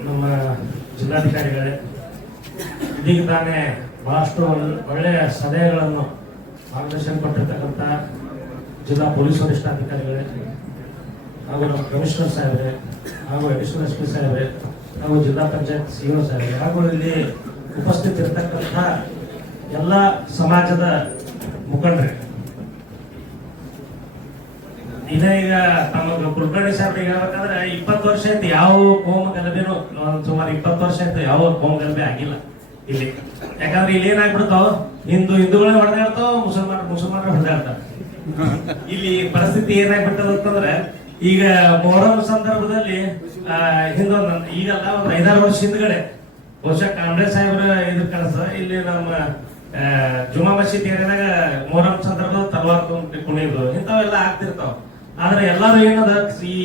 ನಮ್ಮ ಜಿಲ್ಲಾಧಿಕಾರಿಗಳೇ, ಇದೀಗ ತಾನೇ ಬಹಳಷ್ಟು ಒಳ್ಳೆಯ ಸಲಹೆಗಳನ್ನು ಮಾರ್ಗದರ್ಶನ ಕೊಟ್ಟಿರ್ತಕ್ಕಂಥ ಜಿಲ್ಲಾ ಪೊಲೀಸ್ ವರಿಷ್ಠಾಧಿಕಾರಿಗಳೇ ಹಾಗೂ ನಮ್ಮ ಕಮಿಷನರ್ ಸಾಹೇಬ್ರೆ ಹಾಗೂ ಅಡಿಷನಲ್ SP ಸಾಹೇಬ್ರೆ ಹಾಗೂ ಜಿಲ್ಲಾ ಪಂಚಾಯತ್ CO ಸಾಹೇಬ್ರೆ ಹಾಗೂ ಇಲ್ಲಿ ಉಪಸ್ಥಿತಿರ್ತಕ್ಕಂಥ ಎಲ್ಲ ಸಮಾಜದ ಮುಖಂಡರು, ಈಗ ತಮ್ಮ ಕುಲಕರ್ಣಿ ಸಾಹೇಬ್ರಿಗೆ ಹೇಳ್ಬೇಕಂದ್ರೆ 20 ವರ್ಷ ಆಯ್ತು ಯಾವ ಕೋಮ ಗಲಭೆನೂ, ಸುಮಾರು 20 ವರ್ಷ ಆಯ್ತು ಯಾವ ಕೋಮ ಗಲಭೆ ಆಗಿಲ್ಲ ಇಲ್ಲಿ. ಯಾಕಂದ್ರೆ ಇಲ್ಲಿ ಏನಾಗ್ಬಿಡ್ತಾವ, ಹಿಂದೂಗಳನ್ನ ಹೊಡೆದಾಡ್ತಾವ, ಮುಸಲ್ಮಾನರು ಹೊಡೆದಾಡ್ತಾವ. ಇಲ್ಲಿ ಪರಿಸ್ಥಿತಿ ಏನಾಗ್ಬಿಟ್ಟದ ಅಂತಂದ್ರೆ, ಈಗ ಮೊಹರಂ ಸಂದರ್ಭದಲ್ಲಿ ಹಿಂದೊಂದು ಈಗಲ್ಲ ಒಂದು 5-6 ವರ್ಷ ಹಿಂದ್ಗಡೆ ಬಹುಶಃ ಕಾಂಗ್ರೆಸ್ ಸಾಹೇಬ್ರ ಇದ್ರ ಕನಸ ಇಲ್ಲಿ ನಮ್ಮ ಜುಮಾ ಮಸೀದ್ ಏರಿಯಾದಾಗ ಮೊಹರಂ ಸಂದರ್ಭದಲ್ಲಿ ತಲವಾರ್ ಕುಣಿಯೋದು ಇಂಥವೆಲ್ಲ ಆಗ್ತಿರ್ತಾವ. ಆದ್ರೆ ಎಲ್ಲಾರು ಏನದ ಈ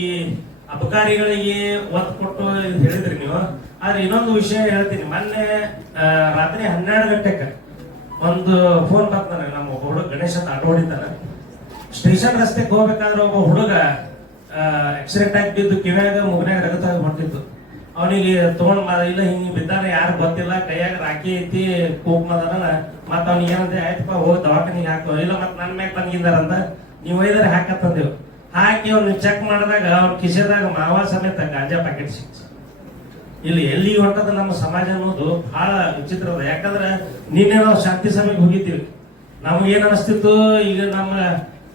ಅಬಕಾರಿಗಳಿಗೆ ಒತ್ತು ಕೊಟ್ಟು ಹೇಳಿದ್ರಿ ನೀವು. ಆದ್ರೆ ಇನ್ನೊಂದು ವಿಷಯ ಹೇಳ್ತೀನಿ. ಮೊನ್ನೆ ರಾತ್ರಿ 12 ಗಂಟೆಗೆ ಒಂದು ಫೋನ್ ಬರ್ತಾನೆ, ನಮ್ಮ ಹುಡುಗ ಗಣೇಶ ಅಂತ ಆಟೋ ಹೊಡಿತಾನೆ. ಸ್ಟೇಷನ್ ರಸ್ತೆಗೆ ಹೋಗ್ಬೇಕಾದ್ರೆ ಒಬ್ಬ ಹುಡುಗ ಆಕ್ಸಿಡೆಂಟ್ ಆಗಿ ಬಿದ್ದು ಕಿವ್ಯಾಗ ಮುಗನ್ಯಾಗ ರಗತ ಹೊಂಟಿತ್ತು. ಅವನಿಗೆ ತಗೊಂಡ್ ಇಲ್ಲ ಹಿಂಗ್ ಬಿದ್ದಾನೆ, ಯಾರು ಗೊತ್ತಿಲ್ಲ, ಕೈಯಾಗ ರಾಖಿ ಐತಿ, ಕೂಪ್ಮದಾನ. ಮತ್ತ ಅವ್ನಿಗೆ ಏನಂದ್ರೆ ಆಯ್ತಪ್ಪ ಹೋಗಿ ದವಾಖಾನಿಗೆ ಹಾಕೋ, ಇಲ್ಲ ಮತ್ ನನ್ ಮ್ಯಾಗ ಬಂದಿದ್ದಾರಂತ ನೀವು ಒಯ್ದಾರೆ ಹಾಕತ್ತಂದೇವು. ಹಾಕಿ ಅವ್ನ ಚೆಕ್ ಮಾಡಿದಾಗ ಅವ್ನ ಕಿಸೆದಾಗ ಮಾವ ಸಮೇತ ಗಾಂಜಾ ಪ್ಯಾಕೆಟ್ ಸಿಕ್ತು. ಇಲ್ಲಿ ಎಲ್ಲಿ ಹೊಂಟದ ನಮ್ಮ ಸಮಾಜ ಅನ್ನೋದು ಬಹಳ ವಿಚಿತ್ರ ಅದ. ಯಾಕಂದ್ರೆ ನಿನ್ನೆ ನಾವು ಶಾಂತಿ ಸಭೆಗೆ ಹೋಗಿದ್ದೀವಿ. ನಮ್ಗೆ ಏನ್ ಅನಿಸ್ತಿತ್ತು, ಈಗ ನಮ್ಮ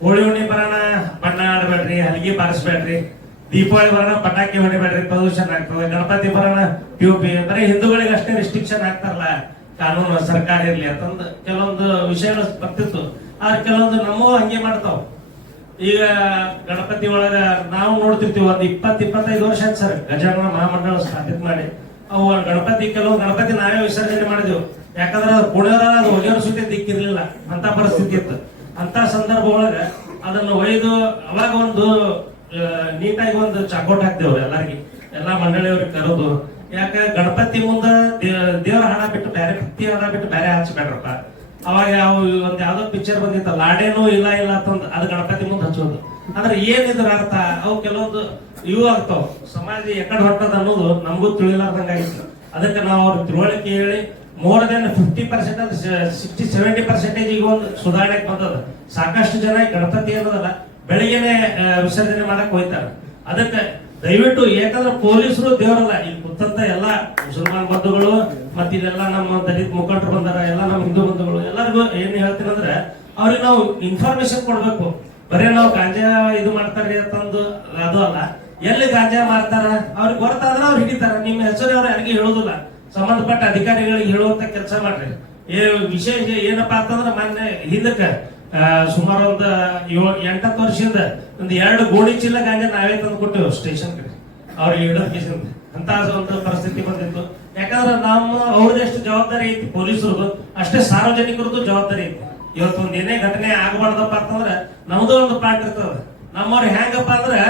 ಹೋಳಿ ಹುಣ್ಣಿ ಬರೋಣ, ಬಣ್ಣ ಆಡಬೇಡ್ರಿ, ಹಲಗಿ ಬಾರಿಸ್ಬೇಡ್ರಿ, ದೀಪಾವಳಿ ಬರೋಣ ಪಟಾಕಿ ಹೊಡಿಬೇಡ್ರಿ ಪ್ರದೂಷಣ ಆಗ್ತದೆ, ಗಣಪತಿ ಬರೋಣ ಟ್ಯೂಬಿ, ಬರೀ ಹಿಂದೂಗಳಿಗೆ ಅಷ್ಟೇ ರಿಸ್ಟ್ರಿಕ್ಷನ್ ಆಗ್ತಾರಲ್ಲ, ಕಾನೂನು ಸರ್ಕಾರ ಇರ್ಲಿ ಅಂತಂದು ಕೆಲವೊಂದು ವಿಷಯಗಳು ಬರ್ತಿತ್ತು. ಆದ್ರೆ ಕೆಲವೊಂದು ನಮ್ಮೂ ಹಂಗೆ ಮಾಡ್ತಾವ. ಈಗ ಗಣಪತಿ ಒಳಗ ನಾವು ನೋಡ್ತಿರ್ತೀವಿ, ಒಂದು 20-25 ವರ್ಷ ಆಯ್ತು ಸರ್ ಗಜಾನನ ಮಹಾಮಂಡಳ ಸ್ಥಾಪಿತ ಮಾಡಿ. ಅವು ಗಣಪತಿ ಕೆಲವು ಗಣಪತಿ ನಾವೇ ವಿಸರ್ಜನೆ ಮಾಡಿದೆವು. ಯಾಕಂದ್ರೆ ಪುಣೆಯವರ ಅದು ಒಗೆಯವ್ರ ಸುದ್ದಿ ದಿಕ್ಕಿರ್ಲಿಲ್ಲ, ಅಂತ ಪರಿಸ್ಥಿತಿ ಇತ್ತು. ಅಂತ ಸಂದರ್ಭ ಒಳಗ ಅದನ್ನು ಒಯ್ದು ಅವಾಗ ಒಂದು ನೀಟಾಗಿ ಒಂದು ಚಾಕೋಟ್ ಹಾಕ್ತೇವ್ರಿ ಎಲ್ಲಾರ್ಗಿ, ಎಲ್ಲಾ ಮಂಡಳಿಯವ್ರಿಗೆ ಕರೆದು. ಯಾಕ ಗಣಪತಿ ಮುಂದ ದೇವರ ಹಣ ಬಿಟ್ಟು ಬೇರೆ ಭಕ್ತಿ ಹಣ ಬಿಟ್ಟು ಬೇರೆ ಹಚ್ಚಬೇಡ್ರಪ್ಪ. ಅವಾಗ ಅವು ಒಂದ್ ಯಾವ್ದೋ ಪಿಕ್ಚರ್ ಬಂದಿತ್ತ, ಲಾಡೇನು ಇಲ್ಲ ಅಂತಂದ್ ಅದು ಗಣಪತಿ ಮುಂದೆ ಹಚ್ಚೋದು. ಅಂದ್ರೆ ಏನಿದ್ರ ಅರ್ಥ, ಅವು ಕೆಲವೊಂದು ಇವು ಆಗ್ತಾವ. ಸಮಾಜ ಎಕಡೆ ಹೊಟ್ಟದ ಅನ್ನೋದು ನಮಗೂ ತಿಳಿಲಾರ್ದಂಗಾಗಿತ್ತು. ಅದಕ್ಕೆ ನಾವು ಅವ್ರ ತಿಳುವಳಿಕೆ ಹೇಳಿ ಮೋರ್ ದೆನ್ 50% 60-70% ಈಗ ಒಂದು ಸುಧಾರಣೆಗೆ ಬಂದದ. ಸಾಕಷ್ಟು ಜನ ಗಣಪತಿ ಅನ್ನೋದಲ್ಲ ಬೆಳಿಗ್ಗೆನೆ ವಿಸರ್ಜನೆ ಮಾಡಕ್ ಹೋಯ್ತಾರ. ಅದಕ್ಕೆ ದಯವಿಟ್ಟು, ಯಾಕಂದ್ರೆ ಪೊಲೀಸರು ದೇವರಲ್ಲ, ಈಗ ಗೊತ್ತಂತ ಎಲ್ಲಾ ಮುಸಲ್ಮಾನ್ ಬಂಧುಗಳು ಮತ್ತೆ ಇದೆಲ್ಲ ನಮ್ಮ ದಲಿತ ಮುಖಂಡರು ಬಂದಾರ, ಎಲ್ಲ ನಮ್ಮ ಹಿಂದೂ ಬಂಧುಗಳು ಎಲ್ಲರಿಗೂ ಏನ್ ಹೇಳ್ತೀನಿ ಅಂದ್ರೆ ಅವ್ರಿಗೆ ನಾವು ಇನ್ಫಾರ್ಮೇಶನ್ ಕೊಡ್ಬೇಕು. ಬರೀ ನಾವು ಗಾಂಜಾ ಇದು ಮಾಡ್ತಾರ್ರಿ ಅಂತಂದು ಅದು ಅಲ್ಲ, ಎಲ್ಲಿ ಗಾಂಜಾ ಮಾಡ್ತಾರ ಅವ್ರಿಗೆ ಗೊತ್ತಾದ್ರೆ ಅವ್ರು ಹಿಡಿತಾರ. ನಿಮ್ಮ ಹೆಸರು ಅವ್ರು ಯಾರಿಗೂ ಹೇಳೋದಿಲ್ಲ, ಸಂಬಂಧಪಟ್ಟ ಅಧಿಕಾರಿಗಳಿಗೆ ಹೇಳುವಂತ ಕೆಲಸ ಮಾಡ್ರಿ. ವಿಷಯ ಏನಪ್ಪಾ ಅಂತಂದ್ರೆ ಮೊನ್ನೆ ಹಿಂದಕ್ಕ ಸುಮಾರು ಒಂದು 7-8 ವರ್ಷದಿಂದ ಒಂದು 2 ಗೋಣಿ ಚೀಲ ಗಾಂಜಾ ನಾವೇ ತಂದು ಕೊಟ್ಟೆವು ಸ್ಟೇಷನ್ ಕಡೆ ಅವ್ರಿಗೆ ಹಿಡಿದ ಅಂತ ಒಂದು ಪರಿಸ್ಥಿತಿ ಬಂದಿತ್ತು. ಯಾಕಂದ್ರೆ ನಮ್ಮ ಅವ್ರದೆಷ್ಟು ಜವಾಬ್ದಾರಿ ಐತಿ ಪೊಲೀಸರದು, ಅಷ್ಟೇ ಸಾರ್ವಜನಿಕರದ್ದು ಜವಾಬ್ದಾರಿ ಐತಿ. ಇವತ್ತು ಒಂದ್ ಏನೇ ಘಟನೆ ಆಗಬಾರ್ದಪ್ಪ ಅಂತಂದ್ರೆ ನಮ್ದು ಒಂದು ಪಾಠ ಇರ್ತದ. ನಮ್ಮವ್ರು ಹೆಂಗಪ್ಪ ಅಂದ್ರೆ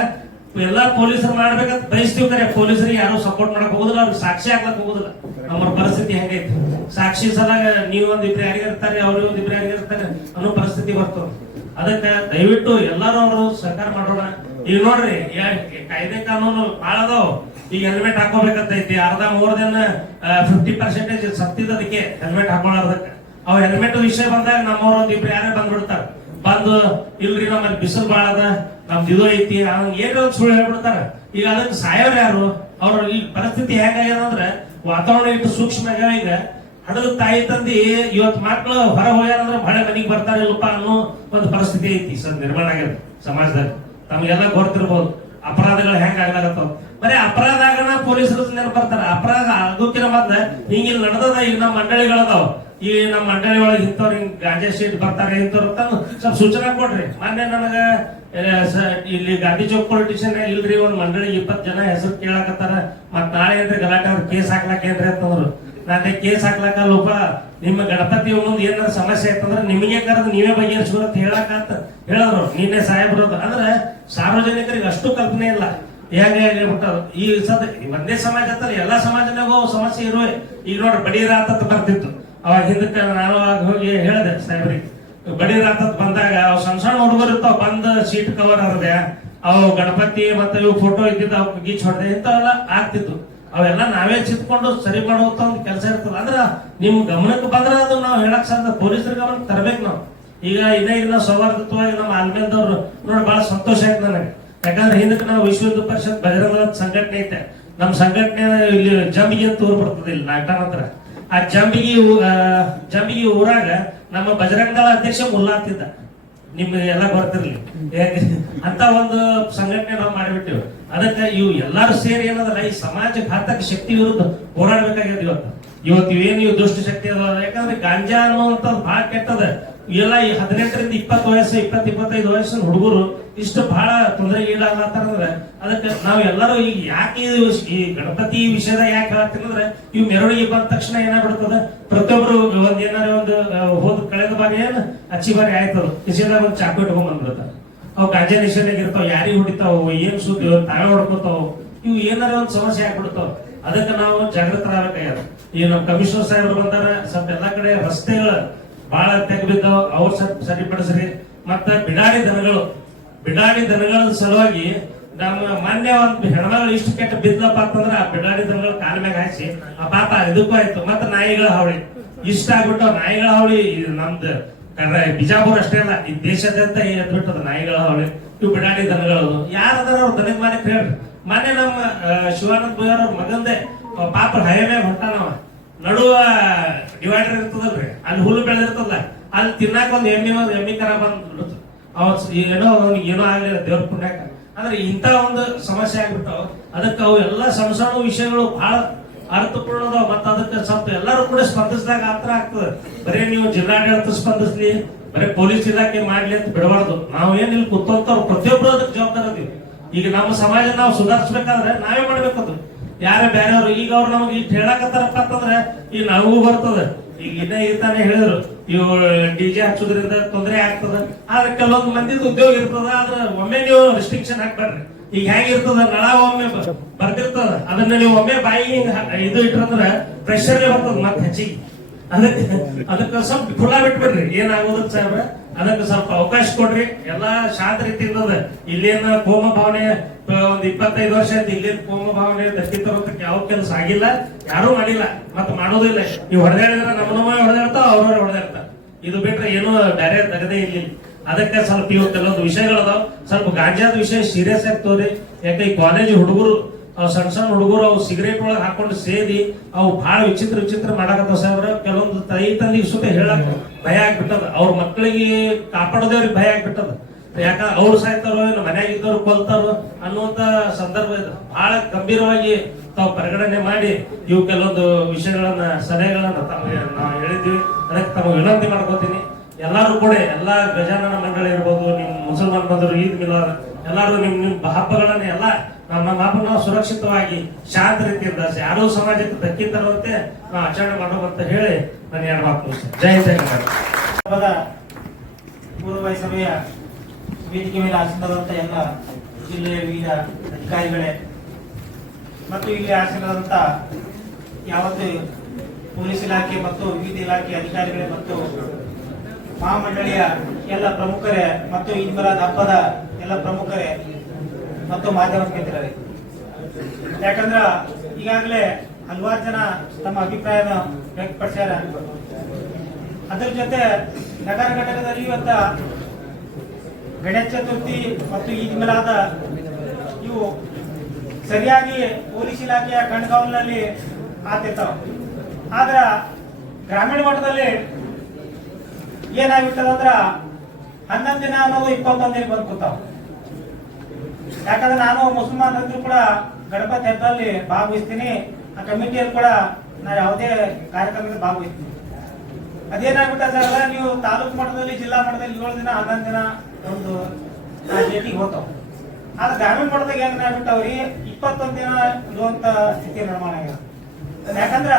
ಎಲ್ಲಾ ಪೊಲೀಸರು ಮಾಡ್ಬೇಕಂತ ಬಯಸ್ತೀವಿ, ಕರೆ ಪೊಲೀಸರಿಗೆ ಯಾರು ಸಪೋರ್ಟ್ ಮಾಡಕ್ ಹೋಗುದಿಲ್ಲ, ಅವ್ರಿಗೆ ಸಾಕ್ಷಿ ಹಾಕ್ಲಕ್ ಹೋಗುದಿಲ್ಲ. ನಮ್ಮ ಪರಿಸ್ಥಿತಿ ಹೆಂಗೈತಿ, ಸಾಕ್ಷಿ ಸಲಾಗ ನೀವು ಒಂದಿಬ್ರು ಯಾರಿಗಿರ್ತಾರೆ, ಅವ್ರಿಗೆ ಒಂದಿಬ್ರು ಯಾರಿಗಿರ್ತಾರೆ ಅನ್ನೋ ಪರಿಸ್ಥಿತಿ ಬರ್ತದ. ಅದಕ್ಕೆ ದಯವಿಟ್ಟು ಎಲ್ಲಾರು ಅವರು ಸಹಕಾರ ಮಾಡೋಣ. ಈಗ ನೋಡ್ರಿ ಕಾಯ್ದೆ ಕಾನೂನು ಬಾಳ ಅದಾವ. ಈಗ ಹೆಲ್ಮೆಟ್ ಹಾಕೋಬೇಕಂತೈತಿ, ಅರ್ಧ ಮೋರ್ ದೆನ್ 50% ಸತ್ತಿದ್ದದಕ್ಕೆ ಹೆಲ್ಮೆಟ್ ಹಾಕೊಳ್ಳೋದಕ್ಕೆ. ಅವ್ ಹೆಲ್ಮೆಟ್ ವಿಷಯ ಬಂದಾಗ ನಮ್ಮವ್ರ ಒಂದಿಬ್ರು ಯಾರೇ ಬಂದ್ಬಿಡ್ತಾರ, ಬಂದು ಇಲ್ರಿ ನಮ್ಮಲ್ಲಿ ಬಿಸಿಲು ಬಾಳ ಅದ, ನಮ್ದು ಇದು ಐತಿ ಏನೋ ಸುಳ್ಳು ಹೇಳ್ಬಿಡ್ತಾರ. ಈಗ ಅದಕ್ಕೆ ಸಾಯೋರು ಯಾರು? ಅವ್ರ ಈ ಪರಿಸ್ಥಿತಿ ಹೇಗಾಗ್ಯದ ಅಂದ್ರೆ ವಾತಾವರಣ ಇಟ್ಟು ಸೂಕ್ಷ್ಮ ಆಗ್ಯಾವ. ಈಗ ಹಡದ ತಾಯಿ ತಂದಿ ಇವತ್ತು ಮಕ್ಕಳು ಹೊರ ಹೋಗ್ಯಾರಂದ್ರೆ ಮಳೆ ಮನೆಗೆ ಬರ್ತಾರಿಲ್ಲಪ್ಪ ಅನ್ನೋ ಒಂದು ಪರಿಸ್ಥಿತಿ ಐತಿ ಸರ್ ನಿರ್ಮಾಣ ಆಗ್ಯದ ಸಮಾಜದಲ್ಲಿ. ತಮ್ಗೆಲ್ಲ ಗೊತ್ತಿರ್ಬೋದು ಅಪರಾಧಗಳು ಹೆಂಗ್ ಆಗ್ಲಾಗತ್ತಾವ. ಬರೀ ಅಪರಾಧ ಆಗೋಣ ಪೊಲೀಸರು ನೆನಪು ಬರ್ತಾರ. ಅಪರಾಧ ಆಗೋಕಿನ ಮೊದ್ಲ ಹಿಂಗ ಇಲ್ಲಿ ನಡೆದದ. ಈಗ ನಮ್ಮ ಮಂಡಳಿಗಳದಾವ, ಈ ನಮ್ಮ ಮಂಡಳಿ ಒಳಗೆ ಇಂಥವ್ರು ಹಿಂಗ್ ಗಾಂಜಾ ಶೀಟ್ ಬರ್ತಾರೆ ಇಂಥವ್ರು ಸ್ವಲ್ಪ ಸೂಚನೆ ಕೊಡ್ರಿ. ಮೊನ್ನೆ ನನಗ ಇಲ್ಲಿ ಗಾಂಧಿ ಚೌಕ್ ಪೊಲಿಟಿಷನ್ ಇಲ್ರಿ ಒಂದ್ ಮಂಡಳಿ 20 ಜನ ಹೆಸರು ಕೇಳಾಕತ್ತಾರ, ಮತ್ ನಾಳೆ ಏನ್ರಿ ಗಲಾಟೆ ಅವ್ರ ಕೇಸ್ ಹಾಕ್ಲಾಕೇನ್ರಿ ಅಂತಂದ್ರು. ನಾನೇ ಕೇಸ್ ಹಾಕ್ಲಾಕಲ್ಲಪ್ಪ, ನಿಮ್ಮ ಗಣಪತಿ ಮುಂದೆ ಏನಾರ ಸಮಸ್ಯೆ ಆಯ್ತಂದ್ರೆ ನಿಮಗೆ ಕರೆದು ನೀವೇ ಬಗೆಹರಿಸ್ಬೋದು ಅಂತ ಹೇಳಕಂತ ಹೇಳಿದ್ರು ನಿನ್ನೆ ಸಾಹೇಬ್ರದು. ಅಂದ್ರೆ ಸಾರ್ವಜನಿಕರಿಗೆ ಅಷ್ಟು ಕಲ್ಪನೆ ಇಲ್ಲ. ಹೇಗೆ ಹೇಳ್ಬಿಟ್ಟದು ಈ ಸದ್ ಒಂದೇ ಸಮಾಜ ಅಂತಲ್ಲ, ಎಲ್ಲಾ ಸಮಾಜನಾಗೂ ಸಮಸ್ಯೆ ಇರುವೆ. ಈಗ ನೋಡ್ರಿ ಬಡಿ ರಾತತ್ ಬರ್ತಿತ್ತು, ಅವಾಗ ಹಿಂದಕ್ಕೆ ನಾನು ಹೋಗಿ ಹೇಳಿದೆ ಸಾಹೇಬ್ರಿಗೆ, ಬಡಿ ರಾತತ್ ಬಂದಾಗ ಅವ್ ಸಣ್ಣ ಹುಡುಗರು ಇರ್ತಾವ, ಬಂದ್ ಸೀಟ್ ಕವರ್ ಹರದೆ ಅವು ಗಣಪತಿ ಮತ್ತೆ ಇವು ಫೋಟೋ ಇದ್ದಿದ್ದು ಅವ್ ಗೀಚ್ ಹೊಡೆದೆ ಇಂಥವೆಲ್ಲ ಆಗ್ತಿತ್ತು. ಅವೆಲ್ಲ ನಾವೇ ಚಿತ್ಕೊಂಡು ಸರಿ ಮಾಡುವಂತ ಒಂದು ಕೆಲಸ ಇರ್ತದ. ಅಂದ್ರ ನಿಮ್ ಗಮನಕ್ಕೆ ಬಂದ್ರೆ ಅದು ನಾವು ಹೇಳಕ್ ಸಾಧ್ಯ, ಪೊಲೀಸರ ಗಮನಕ್ಕೆ ತರಬೇಕು ನಾವು. ಈಗ ಇನ್ನ ಸೌಹಾರ್ದತ್ವವಾಗಿ ನಮ್ಮ ಆಲ್ಮೇಲ್ದವ್ರು ನೋಡಿ ಬಹಳ ಸಂತೋಷ ಆಯ್ತು ನನಗೆ. ಯಾಕಂದ್ರೆ ಹಿಂದಕ್ಕೆ ನಾವು ವಿಶ್ವ ಹಿಂದೂ ಪರಿಷತ್ ಬಜರಂಗ ಸಂಘಟನೆ ಐತೆ, ನಮ್ ಸಂಘಟನೆ ಇಲ್ಲಿ ಜಂಬಿಗೆ ಅಂತ ಊರು ಬರ್ತದೆ ಇಲ್ಲಿ ನಾಗಠಾಣ ಹತ್ರ. ಆ ಜಂಬಿಗಿ ಊರಾಗ ನಮ್ಮ ಬಜರಂಗ ಅಧ್ಯಕ್ಷ ಮುಲ್ಲಾ ಅಂತಿದ್ದ, ನಿಮ್ಗೆ ಎಲ್ಲ ಬರ್ತಿರ್ಲಿ ಅಂತ ಒಂದು ಸಂಘಟನೆ ನಾವು ಮಾಡಿಬಿಟ್ಟಿವಿ. ಅದಕ್ಕೆ ಇವು ಎಲ್ಲಾರು ಸೇರಿ ಏನದಲ್ಲ ಈ ಸಮಾಜ ಘಾತಕ ಶಕ್ತಿ ವಿರುದ್ಧ ಹೋರಾಡ್ಬೇಕಾಗ್ಯದ. ಇವತ್ತು ಇವೇನು ಇವು ದುಷ್ಟ ಶಕ್ತಿ ಅದ. ಯಾಕಂದ್ರೆ ಗಾಂಜಾ ಅನ್ನುವಂಥದ್ದು ಬಹಳ ಕೆಟ್ಟದ. ಇವೆಲ್ಲ ಈ 18ರಿಂದ 20 ವಯಸ್ಸು 20-25 ವಯಸ್ಸಿನ ಹುಡುಗರು ಇಷ್ಟು ಬಹಳ ತೊಂದರೆಗೆ ಈಡಾಗ್ಲಾತಾರಂದ್ರೆ ಅದಕ್ಕೆ ನಾವು ಎಲ್ಲರೂ ಈಗ ಯಾಕೆ ಈ ಗಣಪತಿ ವಿಷಯದ ಯಾಕೆ ಹೇಳ್ತೀನಂದ್ರೆ ಇವು ಮೆರವಣಿಗೆ ಬಂದ ತಕ್ಷಣ ಏನಾಗ್ಬಿಡ್ತದ, ಪ್ರತಿಯೊಬ್ರು ಒಂದ್ ಏನಾರ ಒಂದು ಹೋದ್ ಕಳೆದ ಬಾರಿ ಏನ್ ಅಚ್ಚಿ ಬಾರಿ ಆಯ್ತದ ಕಿಶೆದಾಗ ಒಂದು ಚಾಕು ಇಟ್ಕೊಂಡ್ ಬಂದ್ಬಿಡ್ತಾರ. ಅವು ಗಾಂಜಾ ನಿಷೇಧಾಗ ಇರ್ತಾವ, ಯಾರಿಗೆ ಹೊಡಿತಾವ, ಏನ್ ಸುದ್ದಿ ತಾವೇ ಹೊಡ್ಕೊತಾವ, ಇವು ಏನಾರ ಒಂದ್ ಸಮಸ್ಯೆ ಆಗ್ಬಿಡ್ತಾವ. ಅದಕ್ಕೆ ನಾವು ಜಾಗೃತರಾಗಬೇಕಾಗ್ಯದ. ಈ ನಮ್ಮ ಕಮಿಷನರ್ ಸಾಹೇಬ್ರು ಬಂದಾರ, ಸ್ವಲ್ಪ ಎಲ್ಲಾ ಕಡೆ ರಸ್ತೆಗಳು ಬಹಳ ತೆಗ್ಬಿದ್ದಾವ, ಅವ್ರು ಸರಿಪಡಿಸ್ರಿ. ಮತ್ತ ಬಿಡಾಡಿ ದನಗಳ ಸಲುವಾಗಿ ನಮ್ಮ ಮೊನ್ನೆ ಒಂದು ಹೆಣ್ಮಗಳು ಇಷ್ಟು ಕೆಟ್ಟ ಬಿದ್ದಪ್ಪ ಅಂತಂದ್ರ ಆ ಬಿಡಾಡಿ ದನಗಳ ಕಾಲ ಮ್ಯಾಗ ಹಾಕಿ ಆ ಪಾಪ ಇದಕ್ಕೂ ಆಯ್ತು. ಮತ್ತ ನಾಯಿಗಳ ಹಾವಳಿ ಇಷ್ಟ ಆಗ್ಬಿಟ್ಟು ನಾಯಿಗಳ ಹಾವಳಿ ನಮ್ದು ಬಿಜಾಪುರ ಅಷ್ಟೇ ಅಲ್ಲ, ಈ ದೇಶದಂತ ಎದ್ಬಿಟ್ಟದ ನಾಯಿಗಳ ಹಾವಳಿ. ಇವು ಬಿಡಾಡಿ ದನಗಳು ಯಾರದಾರ ಅವ್ರ ದನದ ಮಾಲೀಕ ಹೇಳ್ರಿ. ಮೊನ್ನೆ ನಮ್ಮ ಶಿವಾನಂದ ಭೂಯಾರ್ ಅವ್ರ ಮಗಂದೆ ಪಾಪ ಹೈವೇ ಹೊಂಟಾನವ, ನಡುವ ಡಿವೈಡರ್ ಇರ್ತದಲ್ರಿ, ಅಲ್ಲಿ ಹುಲ್ಲು ಬೆಳೆದಿರ್ತದ, ಅಲ್ಲಿ ತಿನ್ನಾಕ ಒಂದು ಎಮ್ಮಿ ಕರ ಬಂದ್ ಏನೋ ಆಗ್ಲಿಲ್ಲ ದೇವ್ರ ಪುಣ್ಯಾಕ. ಆದ್ರೆ ಇಂಥ ಒಂದು ಸಮಸ್ಯೆ ಆಗ್ಬಿಟ್ಟಾವ. ಅದಕ್ಕೆ ಅವು ಎಲ್ಲ ಸಣ್ಣ ಸಣ್ಣ ವಿಷಯಗಳು ಬಹಳ ಅರ್ಥಪೂರ್ಣ ಅದಾವ. ಮತ್ತ ಅದಕ್ಕೆ ಸ್ವಲ್ಪ ಎಲ್ಲರೂ ಕೂಡ ಸ್ಪಂದಿಸಿದಾಗ ಆತರ ಆಗ್ತದೆ. ಬರೀ ನೀವು ಜಿಲ್ಲಾಡಳಿತ ಸ್ಪಂದಿಸ್ಲಿ, ಬರೀ ಪೊಲೀಸ್ ಇಲಾಖೆ ಮಾಡ್ಲಿ ಅಂತ ಬಿಡಬಾರ್ದು. ನಾವು ಏನಿಲ್ಲ ಕೂತಂತವ್ರು ಪ್ರತಿಯೊಬ್ಬರು ಅದಕ್ಕೆ ಜವಾಬ್ದಾರ ಅದೀವಿ. ಈಗ ನಮ್ಮ ಸಮಾಜ ನಾವು ಸುಧಾರಿಸ್ಬೇಕಾದ್ರೆ ನಾವೇ ಮಾಡ್ಬೇಕದು. ಯಾರೇ ಬೇರೆಯವರು ಈಗ ಅವ್ರು ನಮಗೆ ಇಟ್ಟು ಹೇಳಕತ್ತಾರಪ್ಪ ಅಂತಂದ್ರೆ ಈಗ ನಮಗೂ ಬರ್ತದೆ. ಈಗ ಇನ್ನೇ ತಾನೇ ಹೇಳಿದ್ರು, ಇವು ಡಿಜೆ ಹಚ್ಚೋದ್ರಿಂದ ತೊಂದರೆ ಆಗ್ತದ. ಆದ್ರೆ ಕೆಲವೊಂದು ಮಂದಿದ ಉದ್ಯೋಗ ಇರ್ತದ. ಆದ್ರೆ ಒಮ್ಮೆ ನೀವು ರೆಸ್ಟ್ರಿಕ್ಷನ್ ಹಾಕ್ಬೇಡ್ರಿ. ಈಗ ಹೆಂಗಿರ್ತದ, ನಳ ಒಮ್ಮೆ ಬರ್ತಿರ್ತದ, ಅದನ್ನ ನೀವು ಒಮ್ಮೆ ಬಾಯಿ ಇದು ಇಟ್ರಂದ್ರೆ ಪ್ರೆಷರ್ ಬರ್ತದ ಮತ್ತೆ ಹೆಚ್ಚಿಗೆ. ಅದಕ್ಕೆ ಸ್ವಲ್ಪ ಖುಲ್ಲಾ ಬಿಟ್ಬಿಡ್ರಿ, ಏನಾಗೋದಿಲ್ಲ ಸಾಹೇಬ್ರ. ಅದಕ್ಕೆ ಸ್ವಲ್ಪ ಅವಕಾಶ ಕೊಡ್ರಿ. ಎಲ್ಲಾ ಶಾಂತ ರೀತಿಯಿಂದ ಇಲ್ಲೇನ ಕೋಮ ಭಾವನೆ ಒಂದ್ 25 ವರ್ಷ ಆಯ್ತು ಇಲ್ಲೇನ್ ಕೋಮ ಭಾವನೆ ದತ್ತಿ ತರೋದಕ್ಕೆ ಯಾವ ಕೆಲಸ ಆಗಿಲ್ಲ, ಯಾರು ಮಾಡಿಲ್ಲ, ಮತ್ತೆ ಮಾಡೋದಿಲ್ಲ. ನೀವು ಹೊಡೆದಾಡಿದ್ರೆ ನಮ್ಮ ಹೊಡೆದಾಡ್ತಾವ, ಅವ್ರವ್ರ ಹೊಡೆದಾಡ್ತಾರ. ಇದು ಬಿಟ್ರೆ ಏನು ಬೇರೆ ತಗದೇ ಇಲ್ಲ. ಅದಕ್ಕೆ ಸ್ವಲ್ಪ ಇವು ಕೆಲವೊಂದು ವಿಷಯಗಳದಾವ್. ಸ್ವಲ್ಪ ಗಾಂಜಾದ ವಿಷಯ ಸೀರಿಯಸ್ ಆಗ್ತವ್ರಿ. ಯಾಕೆ ಈ ಕಾಲೇಜ್ ಹುಡುಗರು, ಅವ್ ಸಣ್ಣ ಸಣ್ಣ ಹುಡುಗರು ಅವು ಸಿಗರೇಟ್ ಒಳಗೆ ಹಾಕೊಂಡು ಸೇದಿ ಅವು ಬಹಳ ವಿಚಿತ್ರ ಮಾಡಕತ್ತಾವ ಸಾಹೇಬ್ರ. ಕೆಲವೊಂದು ತಾಯಿ ತಂದಿಗೆ ಸುತ್ತ ಹೇಳಕ್ ಭಯ ಆಗ್ಬಿಟ್ಟದ. ಅವ್ರ ಮಕ್ಕಳಿಗೆ ಕಾಪಾಡೋದೇವ್ರಿಗೆ ಭಯ ಆಗ್ಬಿಟ್ಟದ. ಯಾಕ ಅವ್ರು ಸಾಯ್ತಾರೋ ಇಲ್ಲ ಮನ್ಯಾಗ ಇದ್ದವ್ರು ಕೊಲ್ತಾರೋ ಅನ್ನುವಂತ ಸಂದರ್ಭ ಇದೆ. ಬಹಳ ಗಂಭೀರವಾಗಿ ತಾವು ಪರಿಗಣನೆ ಮಾಡಿ ಇವು ಕೆಲವೊಂದು ವಿಷಯಗಳನ್ನ ಸಲಹೆಗಳನ್ನ ನಾವು ಹೇಳಿದ್ವಿ. ಅದಕ್ಕೆ ತಮಗೆ ವಿನಂತಿ ಮಾಡ್ಕೋತೀನಿ. ಎಲ್ಲಾರು ಕೂಡ ಎಲ್ಲಾ ಗಜಾನನ ಮಂಡಳಿ ಇರ್ಬೋದು, ನಿಮ್ ಮುಸಲ್ಮಾನ್ ಬಂದರು, ಈದ್ ಮಿಲಾದ್, ಎಲ್ಲಾರು ನಿಮ್ ಹಬ್ಬಗಳನ್ನ ಎಲ್ಲ ನಮ್ಮ ಹಬ್ಬ ನಾವು ಸುರಕ್ಷಿತವಾಗಿ ಶಾಂತ ರೀತಿಯಿಂದ ಯಾರೂ ಸಮಾಜಕ್ಕೆ ಧಕ್ಕೆ ತರುವಂತೆ ನಾವು ಆಚರಣೆ ಮಾಡೋದಂತ ಹೇಳಿ ನಾನು 2 ಮಾತು ಜೈ ಹಬ್ಬದ ಪೂರ್ವಭಾವಿ ಸಭೆಯ ವೇದಿಕೆ ಮೇಲೆ ಆಸೀನರಾದಂಥ ಎಲ್ಲ ಜಿಲ್ಲೆಯ ವಿವಿಧ ಅಧಿಕಾರಿಗಳೇ ಮತ್ತು ಇಲ್ಲಿ ಆಸೀನರಾದಂಥ ಯಾವತ್ತು ಪೊಲೀಸ್ ಇಲಾಖೆ ಮತ್ತು ವಿವಿಧ ಇಲಾಖೆ ಅಧಿಕಾರಿಗಳೇ ಮತ್ತು ಮಹಾಮಂಡಳಿಯ ಎಲ್ಲ ಪ್ರಮುಖರೇ ಮತ್ತು ಈದ್ ಮಿಲಾದ್ ಹಬ್ಬದ ಎಲ್ಲ ಪ್ರಮುಖರೇ ಮತ್ತು ಮಾಧ್ಯಮ ಮಿತ್ರರೇ, ಯಾಕಂದ್ರ ಈಗಾಗಲೇ ಹಲವಾರು ಜನ ತಮ್ಮ ಅಭಿಪ್ರಾಯನ ವ್ಯಕ್ತಪಡಿಸ್ಯಾರ. ಅದರ ಜೊತೆ ನಗರ ಘಟಕದಲ್ಲಿ ಇವತ್ತ ಗಣೇಶ ಚತುರ್ಥಿ ಮತ್ತು ಈದ್ ಮಿಲಾದ ಇವು ಸರಿಯಾಗಿ ಪೊಲೀಸ್ ಇಲಾಖೆಯ ಕಣ್ಗಾವಲಿನಲ್ಲಿ ಆಗ್ತಿರ್ತಾವ. ಆದ್ರ ಗ್ರಾಮೀಣ ಮಟ್ಟದಲ್ಲಿ ಏನಾಗಿರ್ತದಂದ್ರ 11 ದಿನ ಅನ್ನೋದು 21 ದಿನ ಬಂದು ಕೂತಾವ. ಯಾಕಂದ್ರೆ ನಾನು ಮುಸಲ್ಮಾನರು ಕೂಡ ಗಣಪತಿ ಹಬ್ಬದಲ್ಲಿ ಭಾಗವಹಿಸ್ತೀನಿ. ಆ ಕಮಿಟಿಯಲ್ಲಿ ಕೂಡ ನಾ ಯಾವುದೇ ಕಾರ್ಯಕ್ರಮದಲ್ಲಿ ಭಾಗವಹಿಸ್ತೀನಿ. ಅದೇನಾಗ್ಬಿಟ್ಟ ಸರ್, ನೀವು ತಾಲೂಕು ಮಟ್ಟದಲ್ಲಿ ಜಿಲ್ಲಾ ಮಟ್ಟದಲ್ಲಿ 7 ದಿನ 11 ದಿನ ಒಂದು ಡೇಟಿಗೆ ಹೋಗ್ತಾವ. ಆದ್ರೆ ಗ್ರಾಮೀಣ ಮಟ್ಟದಾಗ ಏನಾಗ್ಬಿಟ್ಟವ್ರಿ 21 ದಿನ ಇರುವಂತ ಸ್ಥಿತಿ ನಿರ್ಮಾಣ ಆಗಿದೆ. ಯಾಕಂದ್ರ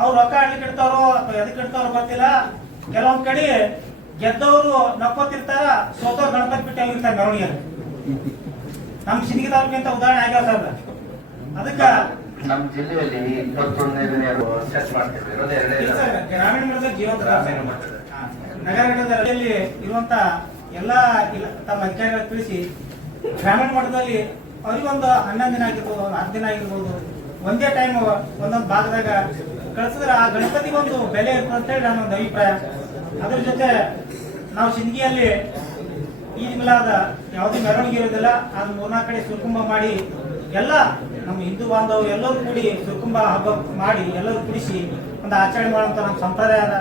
ಅವ್ರು ರೊಕ್ಕ ಆಡ್ಲಿಕ್ಕೆ ಇಡ್ತಾರೋ ಅಥವಾ ಎದಕ್ಕೆ ಇಡ್ತಾರೋ ಗೊತ್ತಿಲ್ಲ. ಕೆಲವೊಂದ್ ಕಡೆ ಗೆದ್ದವರು ನಕ್ಕೋತಿರ್ತಾರ, ಸೋತವ್ರು ಗಣಪತಿ ಬಿಟ್ಟು ಹೋಗಿರ್ತಾರೆ ಮೆರವಣಿಗೆ. ನಮ್ ಸಿಂದಗಿ ತಾಲೂಕಿಂತ ಉದಾಹರಣೆ ಆಗ್ಯಾವ ಸರ್. ಅದಕ್ಕ ನಮ್ಮ ಜಿಲ್ಲೆಯಲ್ಲಿ 21ನೇ ದಿನ ಸೆಟ್ ಮಾಡ್ತೀವಿ. ಗ್ರಾಮೀಣ ಮಟ್ಟದ ಜೀವಂತ ನಗರ ಘಟಕದಲ್ಲಿ ಇರುವಂತ ಎಲ್ಲಾ ತಮ್ಮ ಅಧಿಕಾರಿಗಳು ತಿಳಿಸಿ ಗ್ರಾಮೀಣ ಮಟ್ಟದಲ್ಲಿ ಅವ್ರಿಗೊಂದು 11 ದಿನ ಆಗಿರ್ಬೋದು, 10 ದಿನ ಆಗಿರ್ಬೋದು, ಒಂದೇ ಟೈಮ್ ಒಂದೊಂದು ಭಾಗದಾಗ ಕಳಿಸಿದ್ರೆ ಆ ಗಣಪತಿಗೆ ಒಂದು ಬೆಲೆ ಇರ್ತದೆ ಅಂತ ಹೇಳಿ ನನ್ನೊಂದು ಅಭಿಪ್ರಾಯ. ಅದ್ರ ಜೊತೆ ನಾವು ಸಿಂದಗಿಯಲ್ಲಿ ಈದ್ ಮಿಲಾದ ಯಾವುದೇ ಮೆರವಣಿಗೆ ಇರೋದಿಲ್ಲ. ಅದು 3-4 ಕಡೆ ಸುರ್ಕುಂಭ ಮಾಡಿ ಎಲ್ಲ ನಮ್ಮ ಹಿಂದೂ ಬಾಂಧವರು ಎಲ್ಲರೂ ಕೂಡಿ ಸುರ್ಕುಂಭ ಹಬ್ಬ ಮಾಡಿ ಎಲ್ಲರೂ ಕೂಡಿಸಿ ಒಂದು ಆಚರಣೆ ಮಾಡುವಂತ ನಮ್ಮ ಸಂಪ್ರದಾಯ ಅದ.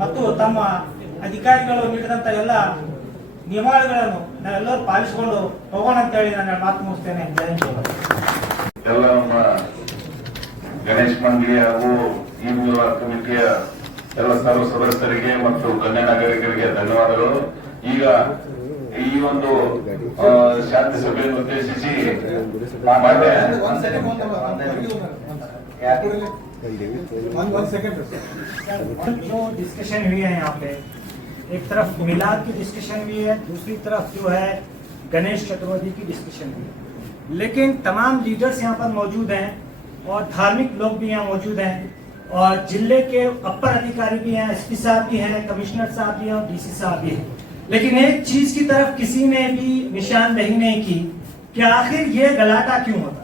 ಮತ್ತು ತಮ್ಮ ಅಧಿಕಾರಿಗಳು ನೀಡಿದಂತ ಎಲ್ಲ ನಿಯಮಾವಳಿಗಳನ್ನು ನಾವೆಲ್ಲರೂ ಪಾಲಿಸಿಕೊಂಡು ಹೋಗೋಣ ಅಂತ ಹೇಳಿ ನಾನು ಮಾತು ಮುಗಿಸ್ತೇನೆ. ಎಲ್ಲ ನಮ್ಮ ಗಣೇಶ್ ಮಂಡಳಿ ಹಾಗೂ ಈದ್ ಮಿಲಾದ್ ಕಮಿಟಿಯ ಎಲ್ಲ ಸರ್ವ ಸದಸ್ಯರಿಗೆ ಮತ್ತು ಗಣ್ಯ ನಾಗರಿಕರಿಗೆ ಧನ್ಯವಾದಗಳು. ಈಗ ಈ ಒಂದು ಶಾಂತಿ ಸಭೆಯನ್ನು ಉದ್ದೇಶಿಸಿ जो डिस्कशन हुई है यहाँ पे, एक तरफ मिलाद की डिस्कशन हुई है, दूसरी तरफ जो है गणेश चतुर्थी की डिस्कशन हुई है. लेकिन तमाम लीडर्स यहाँ पर मौजूद हैं और धार्मिक लोग भी यहाँ मौजूद हैं और जिले के अपर अधिकारी भी हैं, एसपी साहब भी हैं, कमिश्नर साहब भी हैं और डीसी साहब भी हैं. लेकिन एक चीज की तरफ किसी ने भी निशानदेही नहीं की कि आखिर ये गलाटा क्यों होता,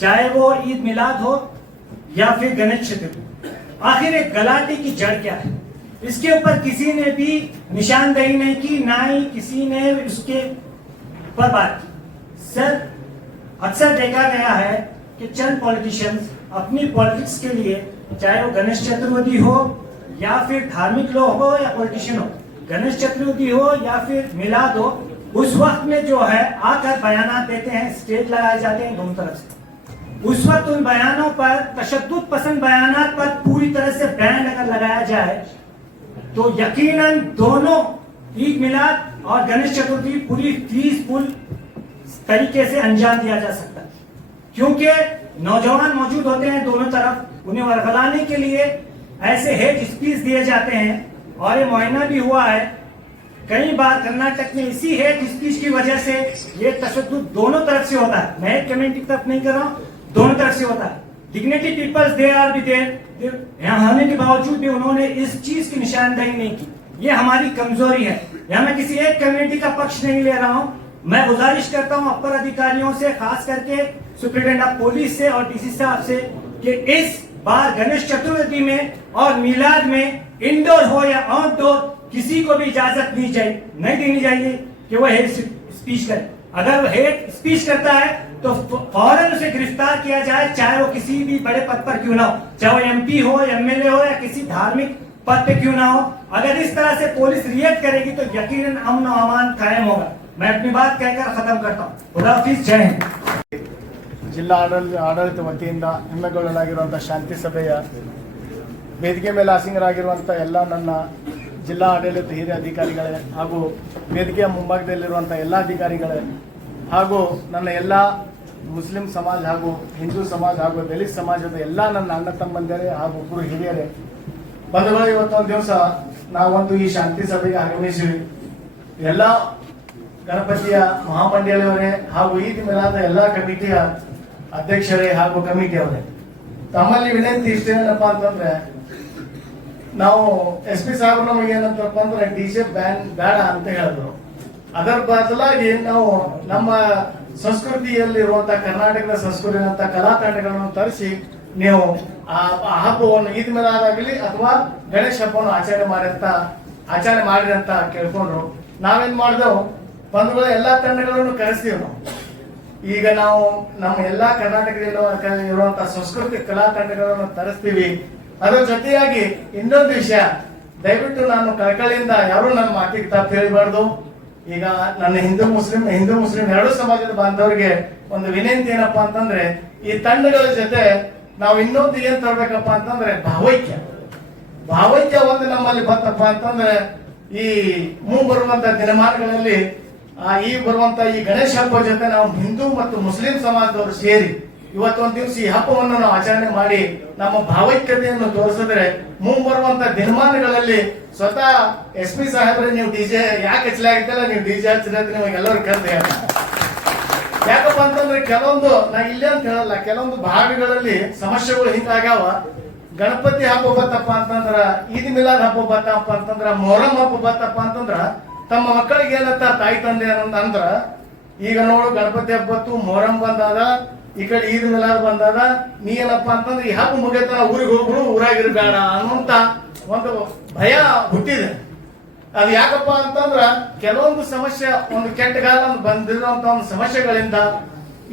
चाहे वो ईद मिलाद हो या फिर गणेश चतुर्थी. आखिर एक गलाटे की जड़ क्या है, इसके ऊपर किसी ने भी निशानदेही नहीं की, ना ही किसी ने उसके पर बात की. सर, अक्सर देखा गया है कि चंद पॉलिटिशियंस अपनी पॉलिटिक्स के लिए, चाहे वो गणेश चतुर्थी हो या फिर धार्मिक लोग हो या पॉलिटिशियन हो, गणेश चतुर्थी हो या फिर मिलाद हो, उस वक्त में जो है आकर बयान देते हैं, स्टेज लगाए जाते हैं दोनों तरफ से। उस वक्त उन बयानों पर, तशद्दुद पसंद बयानात पर पूरी तरह से बैन अगर लगाया जाए तो यकीनन दोनों ईद मिलाद और गणेश चतुर्थी पूरी पीसफुल तरीके से अंजाम दिया जा सकता है, क्योंकि नौजवान मौजूद होते हैं दोनों तरफ, उन्हें वरगलाने के लिए ऐसे हेट स्पीच दिए जाते हैं। और ये मुआयना भी हुआ है कई बार कर्नाटक में, इसी हेट स्पीच की वजह से ये तशद्दुद दोनों तरफ से होता है। मैं एक कम्युनिटी की तरफ नहीं कर रहा हूँ, दोनों तरफ से होता है। Dignity peoples they are be there, यहाँ होने के बावजूद भी उन्होंने इस चीज की निशानदेही नहीं की। ये हमारी कमजोरी है। यहाँ मैं किसी एक कम्युनिटी का पक्ष नहीं ले रहा हूँ। मैं गुजारिश करता हूँ अपर अधिकारियों से, खास करके सुप्रिंटेंडेंट ऑफ पुलिस से और डीसी साहब से, कि इस बार गणेश चतुर्थी में और मिलाद में इंडोर हो या आउटडोर किसी को भी इजाजत नहीं देनी चाहिए कि वो हेट स्पीच करे। अगर वो हेट स्पीच करता है तो फौरन उसे गिरफ्तार किया जाए, चाहे वो किसी भी बड़े पद पर क्यों ना हो, चाहे वो एमपी हो, एमएलए हो या किसी धार्मिक पद पे क्यों ना हो। अगर इस तरह से पुलिस रिएक्ट करेगी तो यकीनन अमन और अमान कायम होगा। मैं अपनी बात कहकर खत्म करता हूँ। खुदा हाफिज, जय हिंद। ಜಿಲ್ಲಾ ಆಡಳಿತ ವತಿಯಿಂದ ಹಮ್ಮಿಕೊಳ್ಳಲಾಗಿರುವಂಥ ಶಾಂತಿ ಸಭೆಯ ವೇದಿಕೆ ಮೇಲೆ ಆಸೀನರಾಗಿರುವಂಥ ಎಲ್ಲ ನನ್ನ ಜಿಲ್ಲಾ ಆಡಳಿತ ಹಿರಿಯ ಅಧಿಕಾರಿಗಳೇ ಹಾಗೂ ವೇದಿಕೆಯ ಮುಂಭಾಗದಲ್ಲಿರುವಂಥ ಎಲ್ಲ ಅಧಿಕಾರಿಗಳೇ ಹಾಗೂ ನನ್ನ ಎಲ್ಲ ಮುಸ್ಲಿಂ ಸಮಾಜ ಹಾಗೂ ಹಿಂದೂ ಸಮಾಜ ಹಾಗೂ ದಲಿತ ಸಮಾಜದ ಎಲ್ಲ ನನ್ನ ಅಣ್ಣ ತಮ್ಮಂದಿರೇ ಹಾಗೂ ಒಬ್ಬರು ಹಿರಿಯರೇ, ಬಂಧುಗಳು, ಇವತ್ತೊಂದು ದಿವಸ ನಾವೊಂದು ಈ ಶಾಂತಿ ಸಭೆಗೆ ಆಗಮಿಸಿವಿ. ಎಲ್ಲ ಗಣಪತಿಯ ಮಹಾಮಂಡಳಿಯವರೇ ಹಾಗೂ ಈದ್ ಮಿಲಾದ ಎಲ್ಲ ಕಮಿಟಿಯ ಅಧ್ಯಕ್ಷರೇ ಹಾಗೂ ಕಮಿಟಿಯವರೇ, ತಮ್ಮಲ್ಲಿ ವಿನಂತಿ ಇಷ್ಟೇನಪ್ಪ ಅಂತಂದ್ರೆ, ನಾವು SP ಸಾಹೇಬ್ರು ನಮಗೆ ಏನಂತಪ್ಪ ಅಂದ್ರೆ DJ ಬ್ಯಾನ್ ಬೇಡ ಅಂತ ಹೇಳಿದ್ರು. ಅದರ ಬದಲಾಗಿ ನಾವು ನಮ್ಮ ಸಂಸ್ಕೃತಿಯಲ್ಲಿರುವಂತಹ ಕರ್ನಾಟಕದ ಸಂಸ್ಕೃತಿ ಅಂತ ಕಲಾ ತಂಡಗಳನ್ನು ತರಿಸಿ ನೀವು ಆ ಹಬ್ಬವನ್ನು ಈದ್ ಮಿಲಾದ್ ಆಗಲಿ ಅಥವಾ ಗಣೇಶ ಹಬ್ಬವನ್ನು ಆಚರಣೆ ಮಾಡಿರಿ ಅಂತ ಕೇಳ್ಕೊಂಡ್ರು. ನಾವೇನ್ ಮಾಡಿದೆವು, ಬಂಧುಗಳು ಎಲ್ಲಾ ತಂಡಗಳನ್ನು ಕರೆಸ್ತೀವಿ ನಾವು. ಈಗ ನಾವು ನಮ್ಮ ಎಲ್ಲಾ ಕರ್ನಾಟಕದಲ್ಲಿ ಇರುವಂತಹ ಸಂಸ್ಕೃತಿ ಕಲಾ ತಂಡಗಳನ್ನು ತರಿಸ್ತೀವಿ. ಅದರ ಜೊತೆಯಾಗಿ ಇನ್ನೊಂದು ವಿಷಯ, ದಯವಿಟ್ಟು ನಾನು ಕಳಕಳಿಯಿಂದ ಯಾರು ನನ್ನ ಮಾತಿಗೆ ತಪ್ಪು ಹೇಳಿಬಾರ್ದು. ಈಗ ನನ್ನ ಹಿಂದೂ ಮುಸ್ಲಿಂ ಎರಡು ಸಮಾಜದ ಬಾಂಧವರಿಗೆ ಒಂದು ವಿನಂತಿ ಏನಪ್ಪಾ ಅಂತಂದ್ರೆ, ಈ ತಂಡಗಳ ಜೊತೆ ನಾವು ಇನ್ನೊಂದು ಏನ್ ತರಬೇಕಪ್ಪ ಅಂತಂದ್ರೆ ಭಾವೈಕ್ಯ ಒಂದು ನಮ್ಮಲ್ಲಿ ಬಂತಪ್ಪ ಅಂತಂದ್ರೆ, ಈ ಮುಂಬರುವಂತ ದಿನಮಾನಗಳಲ್ಲಿ ಈ ಬರುವಂತ ಈ ಗಣೇಶ ಹಬ್ಬ ಜೊತೆ ನಾವು ಹಿಂದೂ ಮತ್ತು ಮುಸ್ಲಿಂ ಸಮಾಜದವರು ಸೇರಿ ಇವತ್ತೊಂದು ದಿವಸ ಈ ಹಬ್ಬವನ್ನು ನಾವು ಆಚರಣೆ ಮಾಡಿ ನಮ್ಮ ಭಾವೈಕ್ಯತೆಯನ್ನು ತೋರಿಸಿದ್ರೆ, ಮುಂಬರುವಂತ ದಿನಮಾನಗಳಲ್ಲಿ ಸ್ವತಃ SP ಸಾಹೇಬ್ರೆ ನೀವು DJ ಯಾಕೆ ಹಚ್ಚಲಾಗಿತ್ತಲ್ಲ, ನೀವು DJ ಹಚ್ಚಿದ್ರೆ ನಿಮಗೆ ಎಲ್ಲರೂ ಕರೆದು ಯಾಕಪ್ಪ ಅಂತಂದ್ರೆ, ಕೆಲವೊಂದು ನಾ ಇಲ್ಲೇ ಅಂತ ಹೇಳಲ್ಲ, ಕೆಲವೊಂದು ಭಾಗಗಳಲ್ಲಿ ಸಮಸ್ಯೆಗಳು ಹಿಂಗಾಗ್ಯಾವ. ಗಣಪತಿ ಹಬ್ಬ ಬತ್ತಪ್ಪ ಅಂತಂದ್ರ, ಈದ್ ಮಿಲಾದ್ ಹಬ್ಬ ಬತ್ತಪ್ಪ ಅಂತಂದ್ರ, ಮೊಹರಂ ಹಬ್ಬ ಬತ್ತಪ್ಪ ಅಂತಂದ್ರ ತಮ್ಮ ಮಕ್ಕಳಿಗೆ ಏನಂತ ತಾಯಿ ತಂದೆ ಅಂದ್ರ, ಈಗ ನೋಡು ಗಣಪತಿ ಹಬ್ಬತ್ತು ಮೊಹರಂ ಬಂದಾದ, ಈ ಕಡೆ ಈದ್ ಮಿಲಾದ್ ಬಂದಾದ, ನೀ ಏನಪ್ಪಾ ಅಂತಂದ್ರೆ ಈ ಹಬ್ಬ ಮುಗಿತಾನ ಊರಿಗೆ ಹೋಗ್ರು, ಊರಾಗಿರ್ಬೇಡ ಅನ್ನುವಂತ ಒಂದು ಭಯ ಹುಟ್ಟಿದೆ. ಅದು ಯಾಕಪ್ಪ ಅಂತಂದ್ರ, ಕೆಲವೊಂದು ಸಮಸ್ಯೆ, ಒಂದು ಕೆಟ್ಟ ಕಾಲ ಬಂದಿರುವಂತ ಒಂದು ಸಮಸ್ಯೆಗಳಿಂದ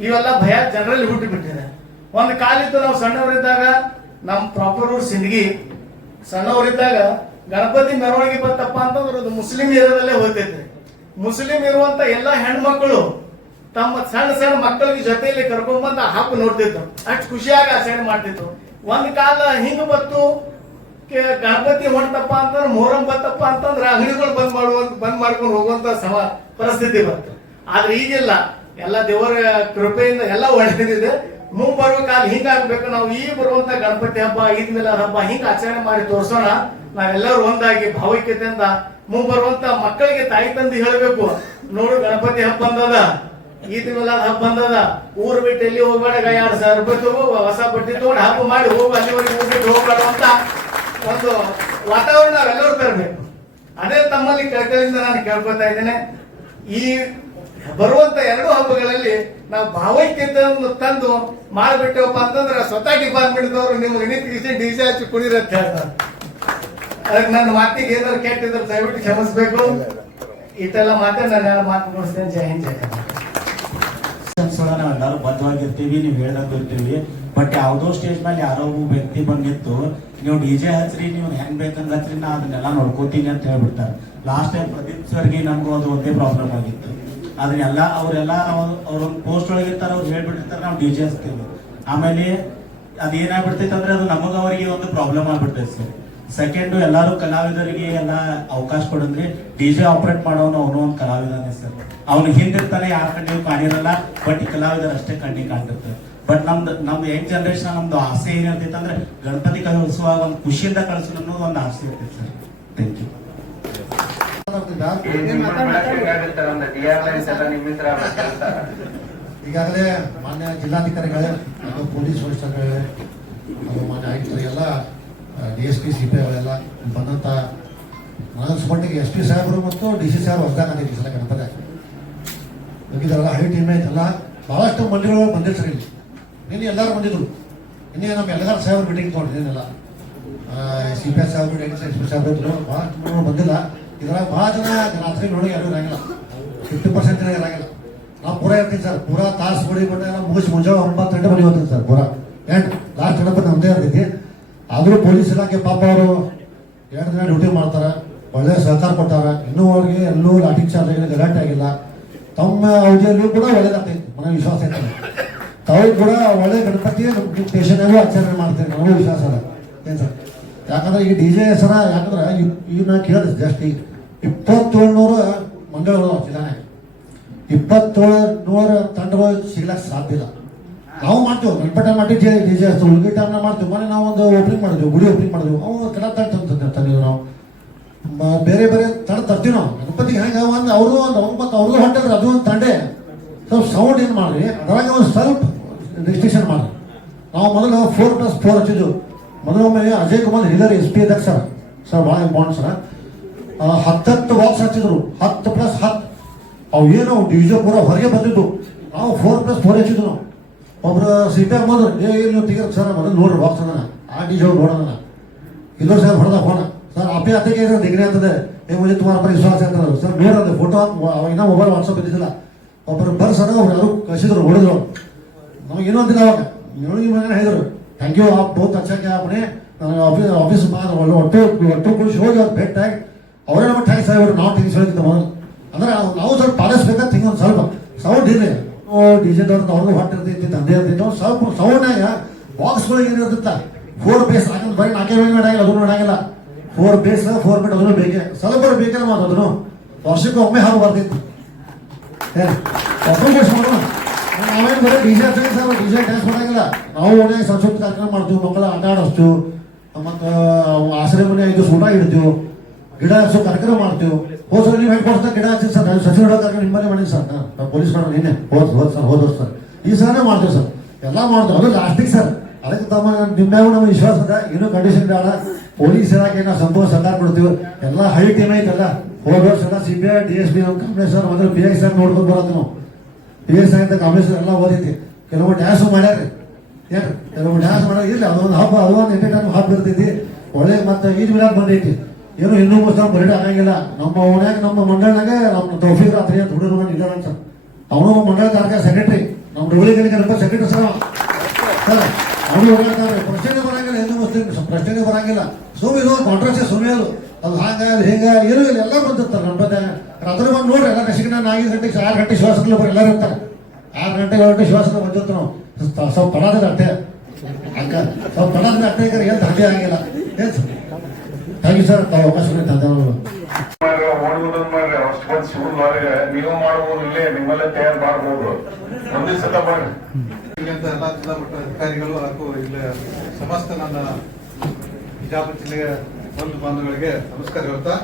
ಇವೆಲ್ಲ ಭಯ ಜನರಲ್ಲಿ ಹುಟ್ಟಿ ಬಿಟ್ಟಿದೆ. ಒಂದು ಕಾಲಿತ್ತು ನಾವು ಸಣ್ಣವರಿದ್ದಾಗ, ನಮ್ ಪ್ರಾಪರ್ ಊರ್ ಸಿಂದಗಿ, ಸಣ್ಣವರಿದ್ದಾಗ ಗಣಪತಿ ಮೆರವಣಿಗೆ ಬತ್ತಪ್ಪ ಅಂತಂದ್ರೆ ಅದು ಮುಸ್ಲಿಂ ಏರಿಯಾದಲ್ಲೇ ಹೋಗ್ತೈತ್ರಿ. ಮುಸ್ಲಿಂ ಇರುವಂತ ಎಲ್ಲಾ ಹೆಣ್ಮಕ್ಳು ತಮ್ಮ ಸಣ್ಣ ಮಕ್ಕಳಿಗೆ ಜೊತೆಯಲ್ಲಿ ಕರ್ಕೊಂಡ್ಬಂದ ಹಬ್ಬ ನೋಡ್ತಿದ್ರು, ಅಷ್ಟು ಖುಷಿಯಾಗಿ ಆಚರಣೆ ಮಾಡ್ತಿದ್ರು. ಒಂದ್ ಕಾಲ ಹಿಂಗ ಬತ್ತು, ಗಣಪತಿ ಹೊಂಟಪ್ಪ ಅಂತಂದ್ರೆ ಮೊಹರಂ ಬತ್ತಪ್ಪ ಅಂತಂದ್ರೆ ಅಂಗಡಿಗಳು ಬಂದ್ ಮಾಡ್ಕೊಂಡು ಹೋಗುವಂತ ಪರಿಸ್ಥಿತಿ ಬಂತು. ಆದ್ರೆ ಈಗಿಲ್ಲ, ಎಲ್ಲ ದೇವರ ಕೃಪೆಯಿಂದ ಎಲ್ಲ ಒಳ್ಳೆದಿದೆ. ಮುಂಬರುವ ಕಾಲ ಹಿಂಗಾಗ್ಬೇಕು. ನಾವು ಈ ಬರುವಂತ ಗಣಪತಿ ಹಬ್ಬ, ಈದ್ ಮಿಲಾದ್ ಹಬ್ಬ ಹಿಂಗ ಆಚರಣೆ ಮಾಡಿ ತೋರ್ಸೋಣ. ನಾವೆಲ್ಲರೂ ಒಂದಾಗಿ ಭಾವೈಕ್ಯತೆಯಿಂದ ಮುಂಬರುವಂತ ಮಕ್ಕಳಿಗೆ ತಾಯಿ ತಂದೆ ಹೇಳಬೇಕು, ನೋಡು ಗಣಪತಿ ಹಬ್ಬ ಬಂದದ, ಈದ್ ಮಿಲಾದ್ ಹಬ್ಬ ಬಂದದ, ಊರ್ ಬಿಟ್ಟು ಎಲ್ಲಿ ಹೋಗ್ಬೇಡ, 2,000 ರೂಪಾಯಿ ತಗೋ, ಹೊಸ ಬಟ್ಟೆ ತಗೊಂಡು ಹಬ್ಬ ಮಾಡಿ ಹೋಗು, ಅಲ್ಲಿವರೆಗೆ ಹೋಗ್ಬಿಟ್ಟು ಹೋಗ್ಬೇಡ ಅಂತ ಒಂದು ವಾತಾವರಣ ನಾವೆಲ್ಲರೂ ತರಬೇಕು. ಅದೇ ತಮ್ಮಲ್ಲಿ ಕಳಕಳಿಯಿಂದ ನಾನು ಕೇಳ್ಕೊತಾ ಇದ್ದೇನೆ. ಈ ಬರುವಂತ ಎರಡು ಹಬ್ಬಗಳಲ್ಲಿ ನಾವು ಭಾವೈಕ್ಯತೆಯನ್ನು ತಂದು ಮಾಡಿಬಿಟ್ಟವಪ್ಪ ಅಂತಂದ್ರೆ ಸ್ವತಃ ಡಿಪಾರ್ಟ್ಮೆಂಟ್ದವರು ನಿಮ್ಗೆ ನಿಂತಿಸಿ DJ ಹಚ್ಚಿ ಕುಡಿರತ್ತ ಹೇಳ್ತಾರೆ. ಅದಕ್ಕೆ ನನ್ನ ಮಾತಿಗೆ ಏನಾದ್ರು ಕೆಟ್ಟಿದ್ರೆ ದಯವಿಟ್ಟು ಕ್ಷಮಿಸ್ಬೇಕು. ಇಷ್ಟೆಲ್ಲ ಮಾತಾಡಿ ನಾನು ಮಾತು ಮುಗಿಸ್ತೇನೆ. ಜೈ ಹಿಂದ್, ಜೈ ಕರ್ನಾಟಕ. ನಾವೆಲ್ಲರೂ ಬದ್ಧವಾಗಿರ್ತೀವಿ, ನೀವು ಹೇಳ್ದಂಗೆ ಇರ್ತೀವಿ. ಬಟ್ ಯಾವುದೋ ಸ್ಟೇಜ್ ಮೇಲೆ ಯಾರೋ ಒಬ್ಬ ವ್ಯಕ್ತಿ ಬಂದಿತ್ತು, ನೀವು DJ ಹಚ್ಚ್ರಿ, ನೀವು ಹೆಂಗ್ ಬೇಕಂದ್ ಹಚ್ಚ್ರಿ, ನಾ ಅದನ್ನೆಲ್ಲ ನೋಡ್ಕೋತೀನಿ ಅಂತ ಹೇಳ್ಬಿಡ್ತಾರೆ. ಲಾಸ್ಟ್ ಟೈಮ್ ಪ್ರದೀಪ್ ಸರ್ಗೆ ನಮಗೂ ಅದು ಒಂದೇ ಪ್ರಾಬ್ಲಮ್ ಆಗಿತ್ತು. ಅದನ್ನೆಲ್ಲ ಅವರೆಲ್ಲ ಅವ್ರೊಂದು ಪೋಸ್ಟ್ ಒಳಗೆ ಇರ್ತಾರೆ, ಅವ್ರು ಹೇಳ್ಬಿಟ್ಟಿರ್ತಾರೆ ನಾವು DJ ಹಚ್ತೀವಿ. ಆಮೇಲೆ ಅದೇನಾಗ್ಬಿಡ್ತೈತೆ ಅಂದ್ರೆ ಅದು ನಮಗೆ ಅವರಿಗೆ ಒಂದು ಪ್ರಾಬ್ಲಮ್ ಆಗ್ಬಿಡ್ತೈತೆ ಸರ್. ಸೆಕೆಂಡು, ಎಲ್ಲರೂ ಕಲಾವಿದರಿಗೆ ಎಲ್ಲ ಅವಕಾಶ ಕೊಡಂದ್ರೆ DJ ಆಪರೇಟ್ ಮಾಡೋನು ಅವನು ಒಂದು ಕಲಾವಿದನೇ ಸರ್. ಅವ್ನು ಹಿಂದಿರ್ತಾನೆ, ಯಾರ ಕಣ್ಣಿಗೂ ಕಾಣಿರಲ್ಲ, ಬಟ್ ಈ ಕಲಾವಿದರು ಅಷ್ಟೇ ಕಣ್ಣಿಗೆ ಕಾಣ್ತಿರ್ತಾರೆ. ಬಟ್ ನಮ್ದು ಯಂಗ್ ಜನರೇಷನ್ ನಮ್ದು ಆಸೆ ಏನಿರ್ತೈತೆ ಅಂದ್ರೆ ಗಣಪತಿ ಕಳಿಸುವಾಗ ಒಂದು ಖುಷಿಯಿಂದ ಕಳಿಸೋದು ಅನ್ನೋದು ಒಂದು ಆಸೆ ಇರ್ತೈತೆ ಸರ್. Thank you. ಈಗಾಗಲೇ ಮಾನ್ಯ ಜಿಲ್ಲಾಧಿಕಾರಿಗಳೇ ಮತ್ತು ಪೊಲೀಸ್ ವರಿಷ್ಠರುಗಳೇ ಹಾಗೂ ಮಾನ್ಯ ಆಯುಕ್ತರಿಗೆಲ್ಲ DSP CP ಅವರೆಲ್ಲ ಬಂದಂಥ ಮಟ್ಟಿಗೆ SP ಸಾಹೇಬರು ಮತ್ತು DC ಸಾಹೇಬರು ಹೊಸದಾಗಿ ಈ ಸಲ ಗಣಪತಿ ಹೋಗಿದ್ದಾರಲ್ಲ, ಹೈ ಟೀಮ್ ಐತಲ್ಲ, ಭಾಳಷ್ಟು ಮಂದಿಗಳು ಬಂದಿರ್ತಾರೆ ಇಲ್ಲಿ. ನಿನ್ನೆ ಎಲ್ಲರೂ ಬಂದಿದ್ರು. ಇನ್ನೇ ನಮ್ಮ ಎಲ್ಲರೂ ಸಾಹೇಬ್ರು ಮೀಟಿಂಗ್ ತೊಗೊಂಡಿದ್ದೇನೆಲ್ಲ CP ಸಾಹೇಬ್ರು, SP ಸಾಹೇಬ್ರು ಇದ್ರು. ಭಾಳಷ್ಟು ಮಂದಿಗಳು ಬಂದಿಲ್ಲ. ಇದ್ರಾಗ ಭಾಳ ಜನ ರಾತ್ರಿ ನೋಡಿ ಯಾರು ಇರಂಗಿಲ್ಲ, 50% ಜನ ಇರಂಗಿಲ್ಲ. ನಾವು ಪೂರ ಇರ್ತೀನಿ ಸರ್, ಪೂರ ತಾಸು ಬಡಿ ಬಟ್ಟ ಎಲ್ಲ ಮುಗಿಸಿ ಮುಂಜಾನೆ 9 ಗಂಟೆ ಮನೆ ಹೋಗ್ತೀನಿ ಸರ್. ಪೂರ ಲಾಸ್ಟ್ ಗಣಪತಿ ನಮ್ಮದೇ ಇರ್ತೈತಿ. ಆದರೂ ಪೊಲೀಸ್ ಇಲಾಖೆ ಪಾಪ ಅವರು 2 ದಿನ ಡ್ಯೂಟಿ ಮಾಡ್ತಾರೆ, ಒಳ್ಳೆ ಸಹಕಾರ ಕೊಟ್ಟಾರ. ಇನ್ನೂ ಅವ್ರಿಗೆ ಎಲ್ಲೂ ಲಾಠಿ ಚಾರ್ಜ್ ಆಗಿಲ್ಲ, ಗಲಾಟೆ ಆಗಿಲ್ಲ. ತಮ್ಮ ಅವಧಿಯಲ್ಲೂ ಕೂಡ ಒಳ್ಳೇದಾಗ್ತೈತಿ, ಮನೆ ವಿಶ್ವಾಸ ಐತೆ. ತಾವು ಕೂಡ ಒಳ್ಳೆ ಗಣಪತಿ ಸ್ಟೇಷನ್ನಾಗೂ ಆಚರಣೆ ಮಾಡ್ತೇವೆ, ನಮಗೂ ವಿಶ್ವಾಸ ಅದ. ಏನು ಸರ್, ಯಾಕಂದ್ರೆ ಈ DJ ಸರ, ಯಾಕಂದ್ರೆ ಈಗ ನಾನು ಕೇಳಿದೆ ಜಸ್ಟ್ ಈಗ 2700 ಮಂಡಳಗಳು ಜಿಲ್ಲಾನೆ, 2700 ತಂಡಗಳು ಸಿಗ್ಲಕ್ಕೆ ಸಾಧ್ಯ ಇಲ್ಲ. ನಾವು ಮಾಡ್ತೀವಿ, ಗಣಪತಿ ಮಾಡಿ DJ ಹಚ್ತೀವಿ, ಉಳ್ಗಿ ಟೈಮ್ನ ಮಾಡ್ತೀವಿ. ಮನೆ ನಾವು ಒಂದು ಓಪನಿಂಗ್ ಮಾಡಿದ್ವಿ, ಗುಡಿ ಓಪನಿಂಗ್ ಮಾಡಿದ್ವಿ. ಅವು ಕಲಾ ತಂದಿದ್ದೀವಿ ನಾವು, ಬೇರೆ ಬೇರೆ ತಂಡ ತರ್ತೀವಿ ನಾವು. ಗಣಪತಿಗೆ ಹೆಂಗೆ ಒಂದು ಅವ್ರದ್ದು ಹೊಂಟಿದ್ರೆ ಅದು ಒಂದು ತಂಡೆ ಸ್ವಲ್ಪ ಸೌಂಡ್ ಏನು ಮಾಡ್ರಿ, ಅದ್ರಾಗ ಒಂದು ಸ್ವಲ್ಪ ರಿಸ್ಟ್ರಿಕ್ಷನ್ ಮಾಡ್ರಿ. ನಾವು ಮೊದಲು 4+4 ಹಚ್ಚಿದ್ವು. ಮೊದಲೊಮ್ಮೆ ಅಜಯ್ ಕುಮಾರ್ ಹಿಲರ್ SP ಇದ್ದಾಗ ಸರ್ ಭಾಳ ಇಂಪಾರ್ಟೆಂಟ್ ಸರ್, 10 ಬಾಕ್ಸ್ ಹಚ್ಚಿದ್ರು, 10+10. ಅವು ಏನು DJ ಪೂರ ಹೊರಗೆ ಬಂದಿದ್ದು. ನಾವು 4+4 ಹಚ್ಚಿದ್ವು. ನಾವು ಒಬ್ರು CP ಬಂದ್ರು, ನೀವು ತೆಗಿರ್ ಸರ್ ಮೊದಲು ನೋಡ್ರಿ ಬಾಕ್ಸ್ ಅನ್ನ, ಆ DJ ನೋಡೋಣ. ಇಲ್ಲೋ ಸರ್ ಹೊಡೆದ ಫೋನ್, ಸರ್ ಅಪ್ಪೆ ಅತ್ತೆಗೆ ಡಿಗ್ರಿ ಅಂತದೆ, ಮುझे तुम्हारा पर विश्वास है सर. ನೋಡೋದು ಫೋಟೋ ಇನ್ನೂ ಮೊಬೈಲ್ ವಾಟ್ಸಪ್ ಇದ್ದಿದ್ದಿಲ್ಲ. ಒಬ್ಬರು ಬರ್ಸನ ಅವ್ರು ಯಾರು ಕಳಿಸಿದ್ರು, ಹೊಡೆದ್ರು. ನಮಗೇನೋ ಅಂತಿಲ್ಲ ಅವಾಗ, ನೀವು ಹೇಳಿದ್ರು ಥ್ಯಾಂಕ್ ಯು ಆಪ್ ಬಹುತ್ ಅಚ್ಚಾ ಕ್ಯಾ आपने. ನನಗೆ ಆಫೀಸ್ ಒಟ್ಟು ಕುಳಿಸಿ ಹೋಗಿ ಅವ್ರು ಭೇಟಿಯಾಗಿ ಅವರೇ ನಮ್ಮ ಟ್ಯಾಕ್ಸ್ ಆಗಿಬಿಟ್ರು, ನಾವು ಟ್ಯಾಕ್ಸ್ ಹೇಳಿದ್ದ ಮೊದಲು. ಅಂದ್ರೆ ನಾವು ಸ್ವಲ್ಪ ಪಾಲಿಸ್ಬೇಕಾದ ಹಿಂಗೆ ಒಂದು ಸ್ವಲ್ಪ ಸೌಂಡ್ ಇರಲಿ. DJ ದವ್ರದ್ದು ಅವ್ರಿಗೂ ಹೊಟ್ಟಿರ್ತೈತಿ, ತಂದೆ ಇರ್ತೈತಿ. ಸ್ವಲ್ಪ ಸೌಂಡ್ನಾಗ ಬಾಕ್ಸ್ಗಳಿಗೆ ಏನಿರ್ತೈತ 4 ಬೇಸ್ ಹಾಕಂತ ಬರೀ 4 ಬೇಸ್ ಮಾಡಾಗಿಲ್ಲ, ಅದನ್ನು ಮಾಡಾಗಿಲ್ಲ. 4 ಬೇಸ್ 4 ಬಿಟ್ ಅದನ್ನು ಬೇಕೆ, ಸ್ವಲ್ಪ ಬೇಕಲ್ಲ ಮಾತು. ಅದನ್ನು ವರ್ಷಕ್ಕೆ ಒಮ್ಮೆ ಹಾಲು ಬರ್ತೈತಿ. ಬೇಸ್ ಮಾಡೋಣ. ನಾವೇನು ಬರೀ DJ ಹಚ್ಚಿಗೆ ಸರ್, DJ ಡ್ಯಾನ್ಸ್ ಮಾಡಾಗಿಲ್ಲ. ನಾವು ಒಳ್ಳೆ ಸಂಸ್ಕೃತಿ ಕಾರ್ಯಕ್ರಮ ಮಾಡ್ತೀವಿ, ಮಕ್ಕಳ ಆಟ ಆಡಿಸ್ತೀವಿ, ಮತ್ತು ಆಶ್ರಯ ಮನೆ 5 ಊಟ ಇಡ್ತೀವಿ, ಗಿಡ ಹಚ್ಚೋ ಕಾರ್ಯಕ್ರಮ ಮಾಡ್ತೀವಿ. ಹೋದ ನೀವು ಹೆಂಗೆ ಕೊಡ್ತಾರೆ ಗಿಡ ಹಚ್ಚಿ ಸರ್, ನಾನು ಸಸಿ ಹೊಡೋ ಕಾರ್ಯಕ್ರಮ ನಿಮ್ಮಲ್ಲಿ ಮಾಡಿದ್ವಿ ಸರ್. ನಾನು ಪೊಲೀಸ್ ಮಾಡೋಣ ನಿನ್ನೆ ಹೋದ ಸರ್ ಈ ಸರನೇ ಮಾಡ್ತೀವಿ ಸರ್, ಎಲ್ಲ ಮಾಡ್ತೀವಿ. ಅದು ಲಾಸ್ಟಿಗೆ ಸರ್, ಅದಕ್ಕೆ ತಮ್ಮ ನಿಮ್ಮ್ಯಾಗೂ ನಮ್ಗೆ ವಿಶ್ವಾಸ ಅದ. ಏನೂ ಕಂಡೀಷನ್ ಬೇಡ, ಪೊಲೀಸ್ ಇಲಾಖೆ ನಾವು ಸಂಪೂರ್ಣ ಸಹಕಾರ ಕೊಡ್ತೀವಿ. ಎಲ್ಲ ಹೈ ಟೀಮ್ ಐತಲ್ಲ, ಹೋದ ವರ್ಷ ಎಲ್ಲ CBI DSP ನಮ್ಮ ಕಾಂಬಿನೇಷನ್ ಮೊದಲು PI ಸರ್ ನೋಡ್ಕೊಂಡು ಬರೋದು ನಾವು. PI ಅಂತ ಕಾಂಬಿನೇಷನ್ ಎಲ್ಲ ಓದೈತಿ. ಕೆಲವು ಡ್ಯಾನ್ಸು ಮಾಡ್ಯಾರಿ, ಏನು ಕೆಲವು ಡ್ಯಾನ್ಸ್ ಮಾಡೋದು ಇಲ್ಲ, ಅದೊಂದು ಹಬ್ಬ, ಅದೊಂದು ಎಂಟರ್ಟೈನ್ ಹಬ್ಬ ಇರ್ತೈತಿ. ಒಳ್ಳೆ ಮತ್ತು ಈಜ್ ಮಿಲಾದ್ ಬಂದೈತಿ. ಏನು ಇನ್ನೂ ಮುಸ್ತಾವ್ ಬರೀ ಆಗಂಗಿಲ್ಲ. ನಮ್ಮ ಓಣ್ಯಾಗ ನಮ್ಮ ಮಂಡಳನಾಗ ನಮ್ಮ ತೌಫೀಕ್ ರಾತ್ರಿ ಅಂತ ಹುಡುಗರು ಇಲ್ಲ ಸರ್, ಅವನು ಮಂಡಳ ಕಾರ್ಯ ಸೆಕ್ರೆಟರಿ, ನಮ್ಮ ಡೊಗಳಿಗಳಿಗೆ ಸೆಕ್ರೆಟರಿ ಸರ್. ಅವನು ಓಡಾಡ್ತಾರೆ, ಪ್ರಶ್ನೆ ಬರಂಗಿಲ್ಲ, ಏನು ಪ್ರಶ್ನೆ ಬರಂಗಿಲ್ಲ. ಸುಮ್ಮನೆ ಇದು ಕಾಂಟ್ರಾಕ್ಟ್ ಸುಮ್ಮನೆ ಅದು ಹಾಗೆ ಹಿಂಗೆ ಏನೂ ಇಲ್ಲ, ಎಲ್ಲ ಬಂದಿರ್ತಾರೆ ಗಣಪತಿ. ರಾತ್ರಿ ಬಂದು ನೋಡ್ರಿ, ಎಲ್ಲ ನಶಿಕನ 4 ಗಂಟೆಗೆ 6 ಗಂಟೆ ಶ್ವಾಸದಲ್ಲಿ ಬರೀ ಎಲ್ಲರೂ ಇರ್ತಾರೆ. 6 ಗಂಟೆ 7 ಗಂಟೆ ಶ್ವಾಸದಲ್ಲಿ ಬಂದಿರ್ತಾರೆ ನಾವು. ಸ್ವಲ್ಪ ಪಡಾದ ಅಟ್ಟೆ ಹಂಗ ಸ್ವಲ್ಪ ಪಡಾದ ಅಟ್ಟೆ ಏನು ದಾಂಡಿ ಆಗಿಲ್ಲ. ಏನು ಸರ್, ಥ್ಯಾಂಕ್ ಯು ಸರ್, ತಾವು ಅವಕಾಶ ಧನ್ಯವಾದಗಳು. ನೀವು ಮಾಡಬಹುದು, ಇಲ್ಲೇ ನಿಮ್ಮಲ್ಲೇ ತಯಾರು ಮಾಡಬಹುದು. ಒಂದೇ ಸತ ಮಾಡಿ ಎಲ್ಲ ಜಿಲ್ಲಾ ಮಟ್ಟ ಅಧಿಕಾರಿಗಳು ಹಾಗೂ ಇಲ್ಲಿ ಸಮಸ್ತ ನನ್ನ ಬಿಜಾಪುರ ಜಿಲ್ಲೆಯ ಬಂಧು ಬಾಂಧವಗಳಿಗೆ ನಮಸ್ಕಾರ ಹೇಳ್ತಾ,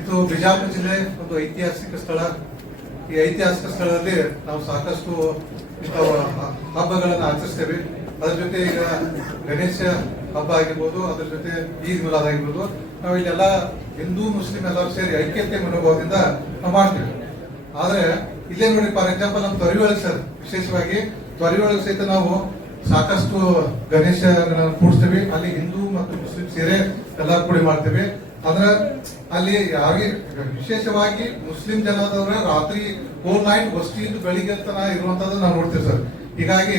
ಇದು ಬಿಜಾಪುರ ಜಿಲ್ಲೆ ಒಂದು ಐತಿಹಾಸಿಕ ಸ್ಥಳ. ಈ ಐತಿಹಾಸಿಕ ಸ್ಥಳದಲ್ಲಿ ನಾವು ಸಾಕಷ್ಟು ಹಬ್ಬಗಳನ್ನು ಆಚರಿಸ್ತೇವೆ. ಅದ್ರ ಜೊತೆ ಈಗ ಗಣೇಶ ಹಬ್ಬ ಆಗಿರ್ಬೋದು, ಅದ್ರ ಜೊತೆ ಈದ್ ಮಿಲಾದ್ ಆಗಿರ್ಬೋದು, ನಾವು ಇಲ್ಲೆಲ್ಲ ಹಿಂದೂ ಮುಸ್ಲಿಂ ಎಲ್ಲರೂ ಸೇರಿ ಐಕ್ಯತೆ ಮನೋಭಾವದಿಂದ ನಾವು ಮಾಡ್ತೀವಿ. ಆದ್ರೆ ಇಲ್ಲೇ ನೋಡಿ, ಫಾರ್ ಎಕ್ಸಾಂಪಲ್ ನಮ್ಮ ತೊರಿಯೊಳಗೆ ಸರ್, ವಿಶೇಷವಾಗಿ ತೊರಿಯೊಳಗೆ ಸಹಿತ ನಾವು ಸಾಕಷ್ಟು ಗಣೇಶ ಕೂಡಿಸ್ತೀವಿ. ಅಲ್ಲಿ ಹಿಂದೂ ಮತ್ತು ಮುಸ್ಲಿಂ ಸೇರಿ ಎಲ್ಲರೂ ಕೂಡಿ ಮಾಡ್ತೇವೆ. ಅಂದ್ರೆ ಅಲ್ಲಿ ಯಾರಿಗೆ ವಿಶೇಷವಾಗಿ ಮುಸ್ಲಿಂ ಜನಾದವರ ರಾತ್ರಿ ಹೋಲ್ ನೈಟ್ ವಸ್ತಿಯಿಂದ ಬೆಳಿಗ್ಗೆ ತನ ಇರುವಂತದ್ದು ನಾವು ನೋಡ್ತೀವಿ ಸರ್. ಹೀಗಾಗಿ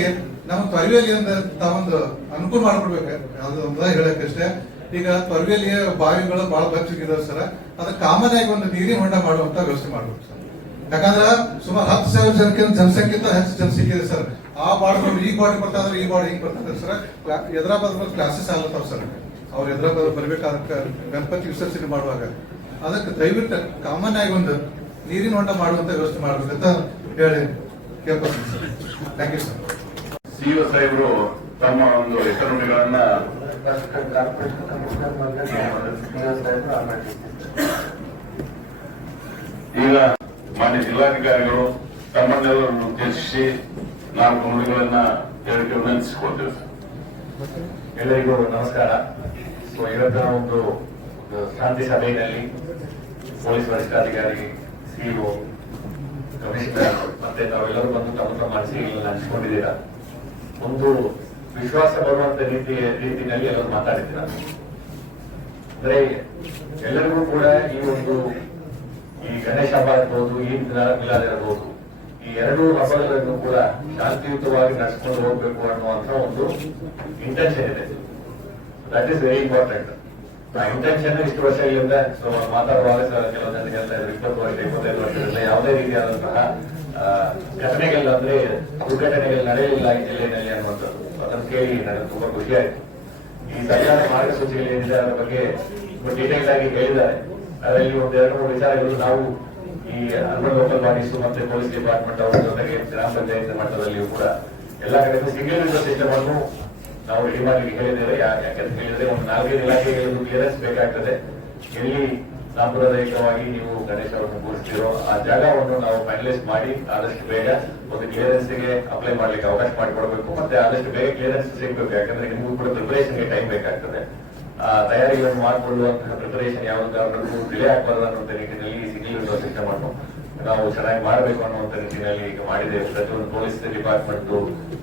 ನಮ್ಮ ತೊರವಿಯಲ್ಲಿ ತಾವೊಂದು ಅನುಕೂಲ ಮಾಡ್ಕೊಡ್ಬೇಕು. ಅದು ಹೇಳಕ್ಕಷ್ಟೇ. ಈಗ ತೊರವಿಯಲ್ಲಿ ಬಾವಿಗಳು ಬಹಳ ಬಚ್ಚಿಗಿದಾವೆ ಸರ್. ಅದಕ್ಕೆ ಕಾಮನ್ ಆಗಿ ಒಂದು ನೀರಿನ ಹೊಂಡ ಮಾಡುವಂತ ವ್ಯವಸ್ಥೆ ಮಾಡ್ಬೇಕು ಸರ್. ಯಾಕಂದ್ರೆ ಸುಮಾರು 10,000 ಜನಸಂಖ್ಯೆಗಿಂತ ಹೆಚ್ಚು ಜನಸಂಖ್ಯೆ ಇದೆ ಸರ್. ಆ ಬಾರ್ಡ್ ಈ ಬಾಡಿ ಬರ್ತಾ ಇದ್ರೆ ಈ ಬಾಡಿ ಹಿಂಗ್ ಬರ್ತಾರೆ ಸರ್. ಎದ್ರಾಬಾದ್ ಕ್ಲಾಸಸ್ ಆಗ್ಲತ್ತಾವ ಸರ್. ಅವ್ರು ಎದ್ರಾಬಾದ್ ಬರ್ಬೇಕಾದ ಗಣಪತಿ ವಿಸರ್ಜನೆ ಮಾಡುವಾಗ ಅದಕ್ಕೆ ದಯವಿಟ್ಟು ಕಾಮನ್ ಆಗಿ ಒಂದು ನೀರಿನ ಹೊಂಡ ಮಾಡುವಂತ ವ್ಯವಸ್ಥೆ ಮಾಡ್ಬೇಕಂತ ಹೇಳಿ ಕೇಳ್ಕೊತೀನಿ sir. Thank you sir. CEO ಸಾಹೇಬರು ತಮ್ಮ ಒಂದು ಹೆಸರುಗಳನ್ನ ಈಗ ಮಾನ್ಯ ಜಿಲ್ಲಾಧಿಕಾರಿಗಳು ತಮ್ಮನ್ನೆಲ್ಲರನ್ನು ಉದ್ದೇಶಿಸಿ 4 ನುಡಿಗಳನ್ನ ಹೇಳಕ್ಕೆ ವಿನಂತಿಸಿಕೊಳ್ತೇವೆ. ಎಲ್ಲರಿಗೂ ನಮಸ್ಕಾರ. ಸೊ ಇವತ್ತಿನ ಒಂದು ಶಾಂತಿ ಸಭೆಯಲ್ಲಿ ಪೊಲೀಸ್ ವರಿಷ್ಠಾಧಿಕಾರಿ, ಸಿಇಒ, ಕಮಿಷನರ್ ಮತ್ತೆ ತಾವೆಲ್ಲರೂ ಬಂದು ತಮ್ಮ ಅನಿಸಿಕೆಗಳನ್ನು ಹಂಚಿಕೊಂಡಿದ್ದೀರಾ. ಒಂದು ವಿಶ್ವಾಸ ಬರುವಂತ ರೀತಿಯಲ್ಲಿ ಎಲ್ಲರೂ ಮಾತಾಡಿದ್ದೀರಾ. ಅಂದ್ರೆ ಎಲ್ಲರಿಗೂ ಕೂಡ ಈ ಗಣೇಶ ಹಬ್ಬ ಇರಬಹುದು, ಈದ್ ಮಿಲಾದ್ ಇರಬಹುದು, ಈ 2 ಹಬ್ಬಗಳನ್ನು ಕೂಡ ಶಾಂತಿಯುತವಾಗಿ ನಡೆಸ್ಕೊಂಡು ಹೋಗ್ಬೇಕು ಅನ್ನುವಂತ ಒಂದು ಇಂಟೆನ್ಷನ್ ಇದೆ. That is very important. ಆ ಇಂಟೆನ್ಷನ್ ಇಷ್ಟು ವರ್ಷಗಳಿಂದ ಮಾತಾಡುವಾಗ ಕೆಲವು ಜನರಿಗೆ ಹೇಳ್ತಾ ಇದ್ರು 20 ವರ್ಷ 25 ವರ್ಷದಿಂದ ಯಾವುದೇ ರೀತಿಯಾದಂತಹ ಘಟನೆಗಳು ಅಂದ್ರೆ ದುರ್ಘಟನೆಗಳು ನಡೆಯಲಿಲ್ಲ ಈ ಜಿಲ್ಲೆಯಲ್ಲಿ ಅನ್ನುವಂಥದ್ದು. ಅದನ್ನು ಕೇಳಿ ನನಗೆ ತುಂಬಾ ಖುಷಿ ಆಯ್ತು. ಈ ಸರ್ಕಾರ ಮಾರ್ಗಸೂಚಿಗಳು ಏನಿದೆ ಅದರ ಬಗ್ಗೆ ಡೀಟೇಲ್ ಆಗಿ ಹೇಳಿದ್ದಾರೆ. ಅದರಲ್ಲಿ 1-2-3 ವಿಚಾರಗಳು ನಾವು ಈ ಅರ್ಬನ್ ಲೋಕಲ್ ಬಾಡೀಸ್ ಮತ್ತೆ ಪೊಲೀಸ್ ಡಿಪಾರ್ಟ್ಮೆಂಟ್ ಅವರ ಜೊತೆಗೆ ಗ್ರಾಮ ಪಂಚಾಯತ್ ಮಟ್ಟದಲ್ಲಿಯೂ ಕೂಡ ಎಲ್ಲ ಕಡೆ ಸಿಂಗಲ್ ವಿಂಡೋ ಸಿಸ್ಟಮ್ ಅನ್ನು ನಾವು ರೆಡಿ ಮಾಡಲಿಕ್ಕೆ ಹೇಳಿದ್ದೇವೆ. ಯಾಕಂತ ಹೇಳಿದ್ರೆ ಒಂದು 4-5 ಇಲಾಖೆಗಳಿಗೆ ಕ್ಲಿಯರೆನ್ಸ್ ಬೇಕಾಗ್ತದೆ. ಎಲ್ಲಿ ಸಾಂಪ್ರದಾಯಿಕವಾಗಿ ನೀವು ಗಣೇಶವನ್ನು ಕೂರಿಸ್ತೀರೋ ಆ ಜಾಗವನ್ನು ನಾವು ಫೈನಲೈಸ್ ಮಾಡಿ ಆದಷ್ಟು ಬೇಗ ಒಂದು ಕ್ಲಿಯರೆನ್ಸ್ ಗೆ ಅಪ್ಲೈ ಮಾಡ್ಲಿಕ್ಕೆ ಅವಕಾಶ ಮಾಡಿಕೊಡ್ಬೇಕು. ಮತ್ತೆ ಆದಷ್ಟು ಬೇಗ ಕ್ಲಿಯರೆನ್ಸ್ ಸಿಗಬೇಕು. ಯಾಕಂದ್ರೆ ನಿಮಗೂ ಕೂಡ ಪ್ರಿಪರೇಷನ್ಗೆ ಟೈಮ್ ಬೇಕಾಗ್ತದೆ. ತಯಾರಿಗಳನ್ನು ಮಾಡಿಕೊಳ್ಳುವಂತಹ ಪ್ರಿಪರೇಷನ್ ಯಾವ ಕಾರಣಕ್ಕೂ ಡಿಲೇ ಆಗಬಾರದು ಅನ್ನುವಂಥ ನಿಟ್ಟಿನಲ್ಲಿ ಈ ಸಿಂಗಲ್ ವಿಂಡೋ ಸಿಸ್ಟಮ್ ಅನ್ನು ನಾವು ಚೆನ್ನಾಗಿ ಮಾಡಬೇಕು ಅನ್ನುವಂಥ ನಿಟ್ಟಿನಲ್ಲಿ ಈಗ ಮಾಡಿದ್ದೇವೆ. ಪ್ರತಿಯೊಂದು ಪೊಲೀಸ್ ಡಿಪಾರ್ಟ್ಮೆಂಟ್,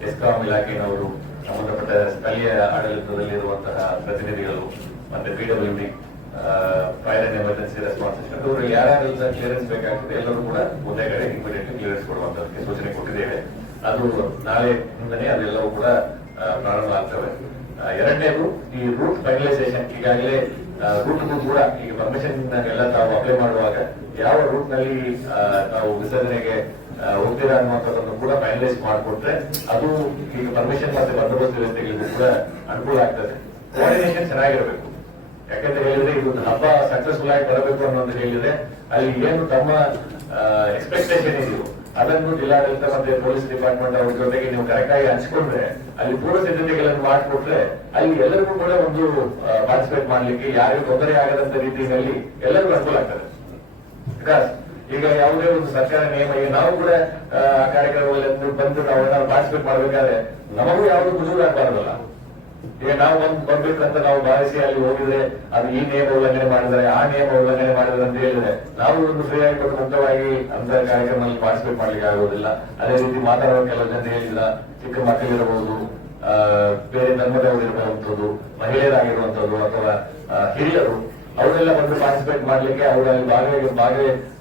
ಎಸ್ಕಾಂ ಇಲಾಖೆನವರು, ಸಂಬಂಧಪಟ್ಟ ಸ್ಥಳೀಯ ಆಡಳಿತದಲ್ಲಿರುವಂತಹ ಪ್ರತಿನಿಧಿಗಳು, ಮತ್ತೆ PWD, fire and emergency response system ಇವರು ಯಾರ್ಯಾರೆಲ್ಲ ಕ್ಲಿಯರೆನ್ಸ್ ಬೇಕಾಗ್ತದೆ ಎಲ್ಲರೂ ಕೂಡ ಒಂದೇ ಕಡೆ ಇಮಿಡಿಯೇಟ್ಲಿ ಕ್ಲಿಯರೆನ್ಸ್ ಕೊಡುವಂತದಕ್ಕೆ ಸೂಚನೆ ಕೊಟ್ಟಿದ್ದೇವೆ. ಅದು ನಾಳೆಯಿಂದನೇ ಅದೆಲ್ಲವೂ ಕೂಡ ಪ್ರಾರಂಭ ಆಗ್ತವೆ. ಎರಡನೇದು ಈ ರೂಟ್ ಫೈನಲೈಸೇಷನ್. ಈಗಾಗಲೇ ರೂಟ್ಗೂ ಕೂಡ ಈಗ ಪರ್ಮಿಷನ್ ಎಲ್ಲ ತಾವು ಅಪ್ಲೈ ಮಾಡುವಾಗ ಯಾವ ರೂಟ್ ನಲ್ಲಿ ತಾವು ವಿಸರ್ಜನೆಗೆ ಹೋಗ್ತೀರಾ ಅನ್ನುವಂಥದ್ದನ್ನು ಕೂಡ ಫೈನಲೈಸ್ ಮಾಡಿಕೊಟ್ರೆ ಅದು ಈಗ ಪರ್ಮಿಷನ್ ಮತ್ತೆ ಬಂದೋಬಸ್ತ್ ವ್ಯವಸ್ಥೆಗಳಿಗೂ ಕೂಡ ಅನುಕೂಲ ಆಗ್ತದೆ. ಕೋಆರ್ಡಿನೇಷನ್ ಚೆನ್ನಾಗಿರಬೇಕು. ಯಾಕಂತ ಹೇಳಿದ್ರೆ ಇದು ಹಬ್ಬ ಸಕ್ಸಸ್ಫುಲ್ ಆಗಿ ಬರಬೇಕು ಅನ್ನೋದು ಹೇಳಿದ್ರೆ ಅಲ್ಲಿ ಏನು ತಮ್ಮ ಎಕ್ಸ್ಪೆಕ್ಟೇಷನ್ ಇದೆಯೋ ಅದನ್ನು ಜಿಲ್ಲಾಡಳಿತ ಮತ್ತೆ ಪೊಲೀಸ್ ಡಿಪಾರ್ಟ್ಮೆಂಟ್ ಅವ್ರ ಜೊತೆಗೆ ನೀವು ಕರೆಕ್ಟ್ ಆಗಿ ಹಂಚ್ಕೊಂಡ್ರೆ, ಅಲ್ಲಿ ಪೂರ್ವ ಸಿದ್ಧತೆಗಳನ್ನು ಮಾಡಿಕೊಟ್ರೆ ಅಲ್ಲಿ ಎಲ್ಲರಿಗೂ ಕೂಡ ಒಂದು ಪಾರ್ಟಿಸಿಪೇಟ್ ಮಾಡ್ಲಿಕ್ಕೆ ಯಾರಿಗೂ ತೊಂದರೆ ಆಗದಂತ ರೀತಿಯಲ್ಲಿ ಎಲ್ಲರಿಗೂ ಅನುಕೂಲ ಆಗ್ತದೆ. ಬಿಕಾಸ್ ಈಗ ಯಾವುದೇ ಒಂದು ಸರ್ಕಾರ ನಿಯಮ, ಈಗ ನಾವು ಕೂಡ ಕಾರ್ಯಕ್ರಮಗಳಲ್ಲಿ ಬಂದು ನಾವು ಪಾರ್ಟಿಸಿಪೇಟ್ ಮಾಡ್ಬೇಕಾದ್ರೆ ನಮಗೂ ಯಾವುದು ಮುಜುಗರ ಆಗಬಾರದಲ್ಲ. ಈಗ ನಾವು ಬರ್ಬೇಕಂತ ನಾವು ಭಾವಿಸಿ ಅಲ್ಲಿ ಹೋಗಿದ್ರೆ ಅದು ಈ ನಿಯಮ ಉಲ್ಲಂಘನೆ ಮಾಡಿದ್ರೆ, ಆ ನಿಯಮ ಉಲ್ಲಂಘನೆ ಮಾಡಿದ್ರೆ ಅಂತ ಹೇಳಿದ್ರೆ ನಾವು ಒಂದು ಫ್ರೀ ಆಗಿ ಕೊಟ್ಟು ಮುಕ್ತವಾಗಿ ಅಂತ ಕಾರ್ಯಕ್ರಮದಲ್ಲಿ ಪಾರ್ಟಿಸಿಪೇಟ್ ಮಾಡ್ಲಿಕ್ಕೆ ಆಗೋದಿಲ್ಲ. ಅದೇ ರೀತಿ ಮಾತಾಡುವ ಕೆಲವು ಜನ ಹೇಳಿಲ್ಲ, ಚಿಕ್ಕ ಮಕ್ಕಳಿರಬಹುದು, ಬೇರೆ ಧರ್ಮದವರಿರುವಂತದ್ದು, ಮಹಿಳೆಯರಾಗಿರುವಂತದ್ದು ಅಥವಾ ಹಿರಿಯರು, ಅವರೆಲ್ಲ ಬಂದು ಪಾರ್ಟಿಸಿಪೇಟ್ ಮಾಡ್ಲಿಕ್ಕೆ ಅವರಲ್ಲಿ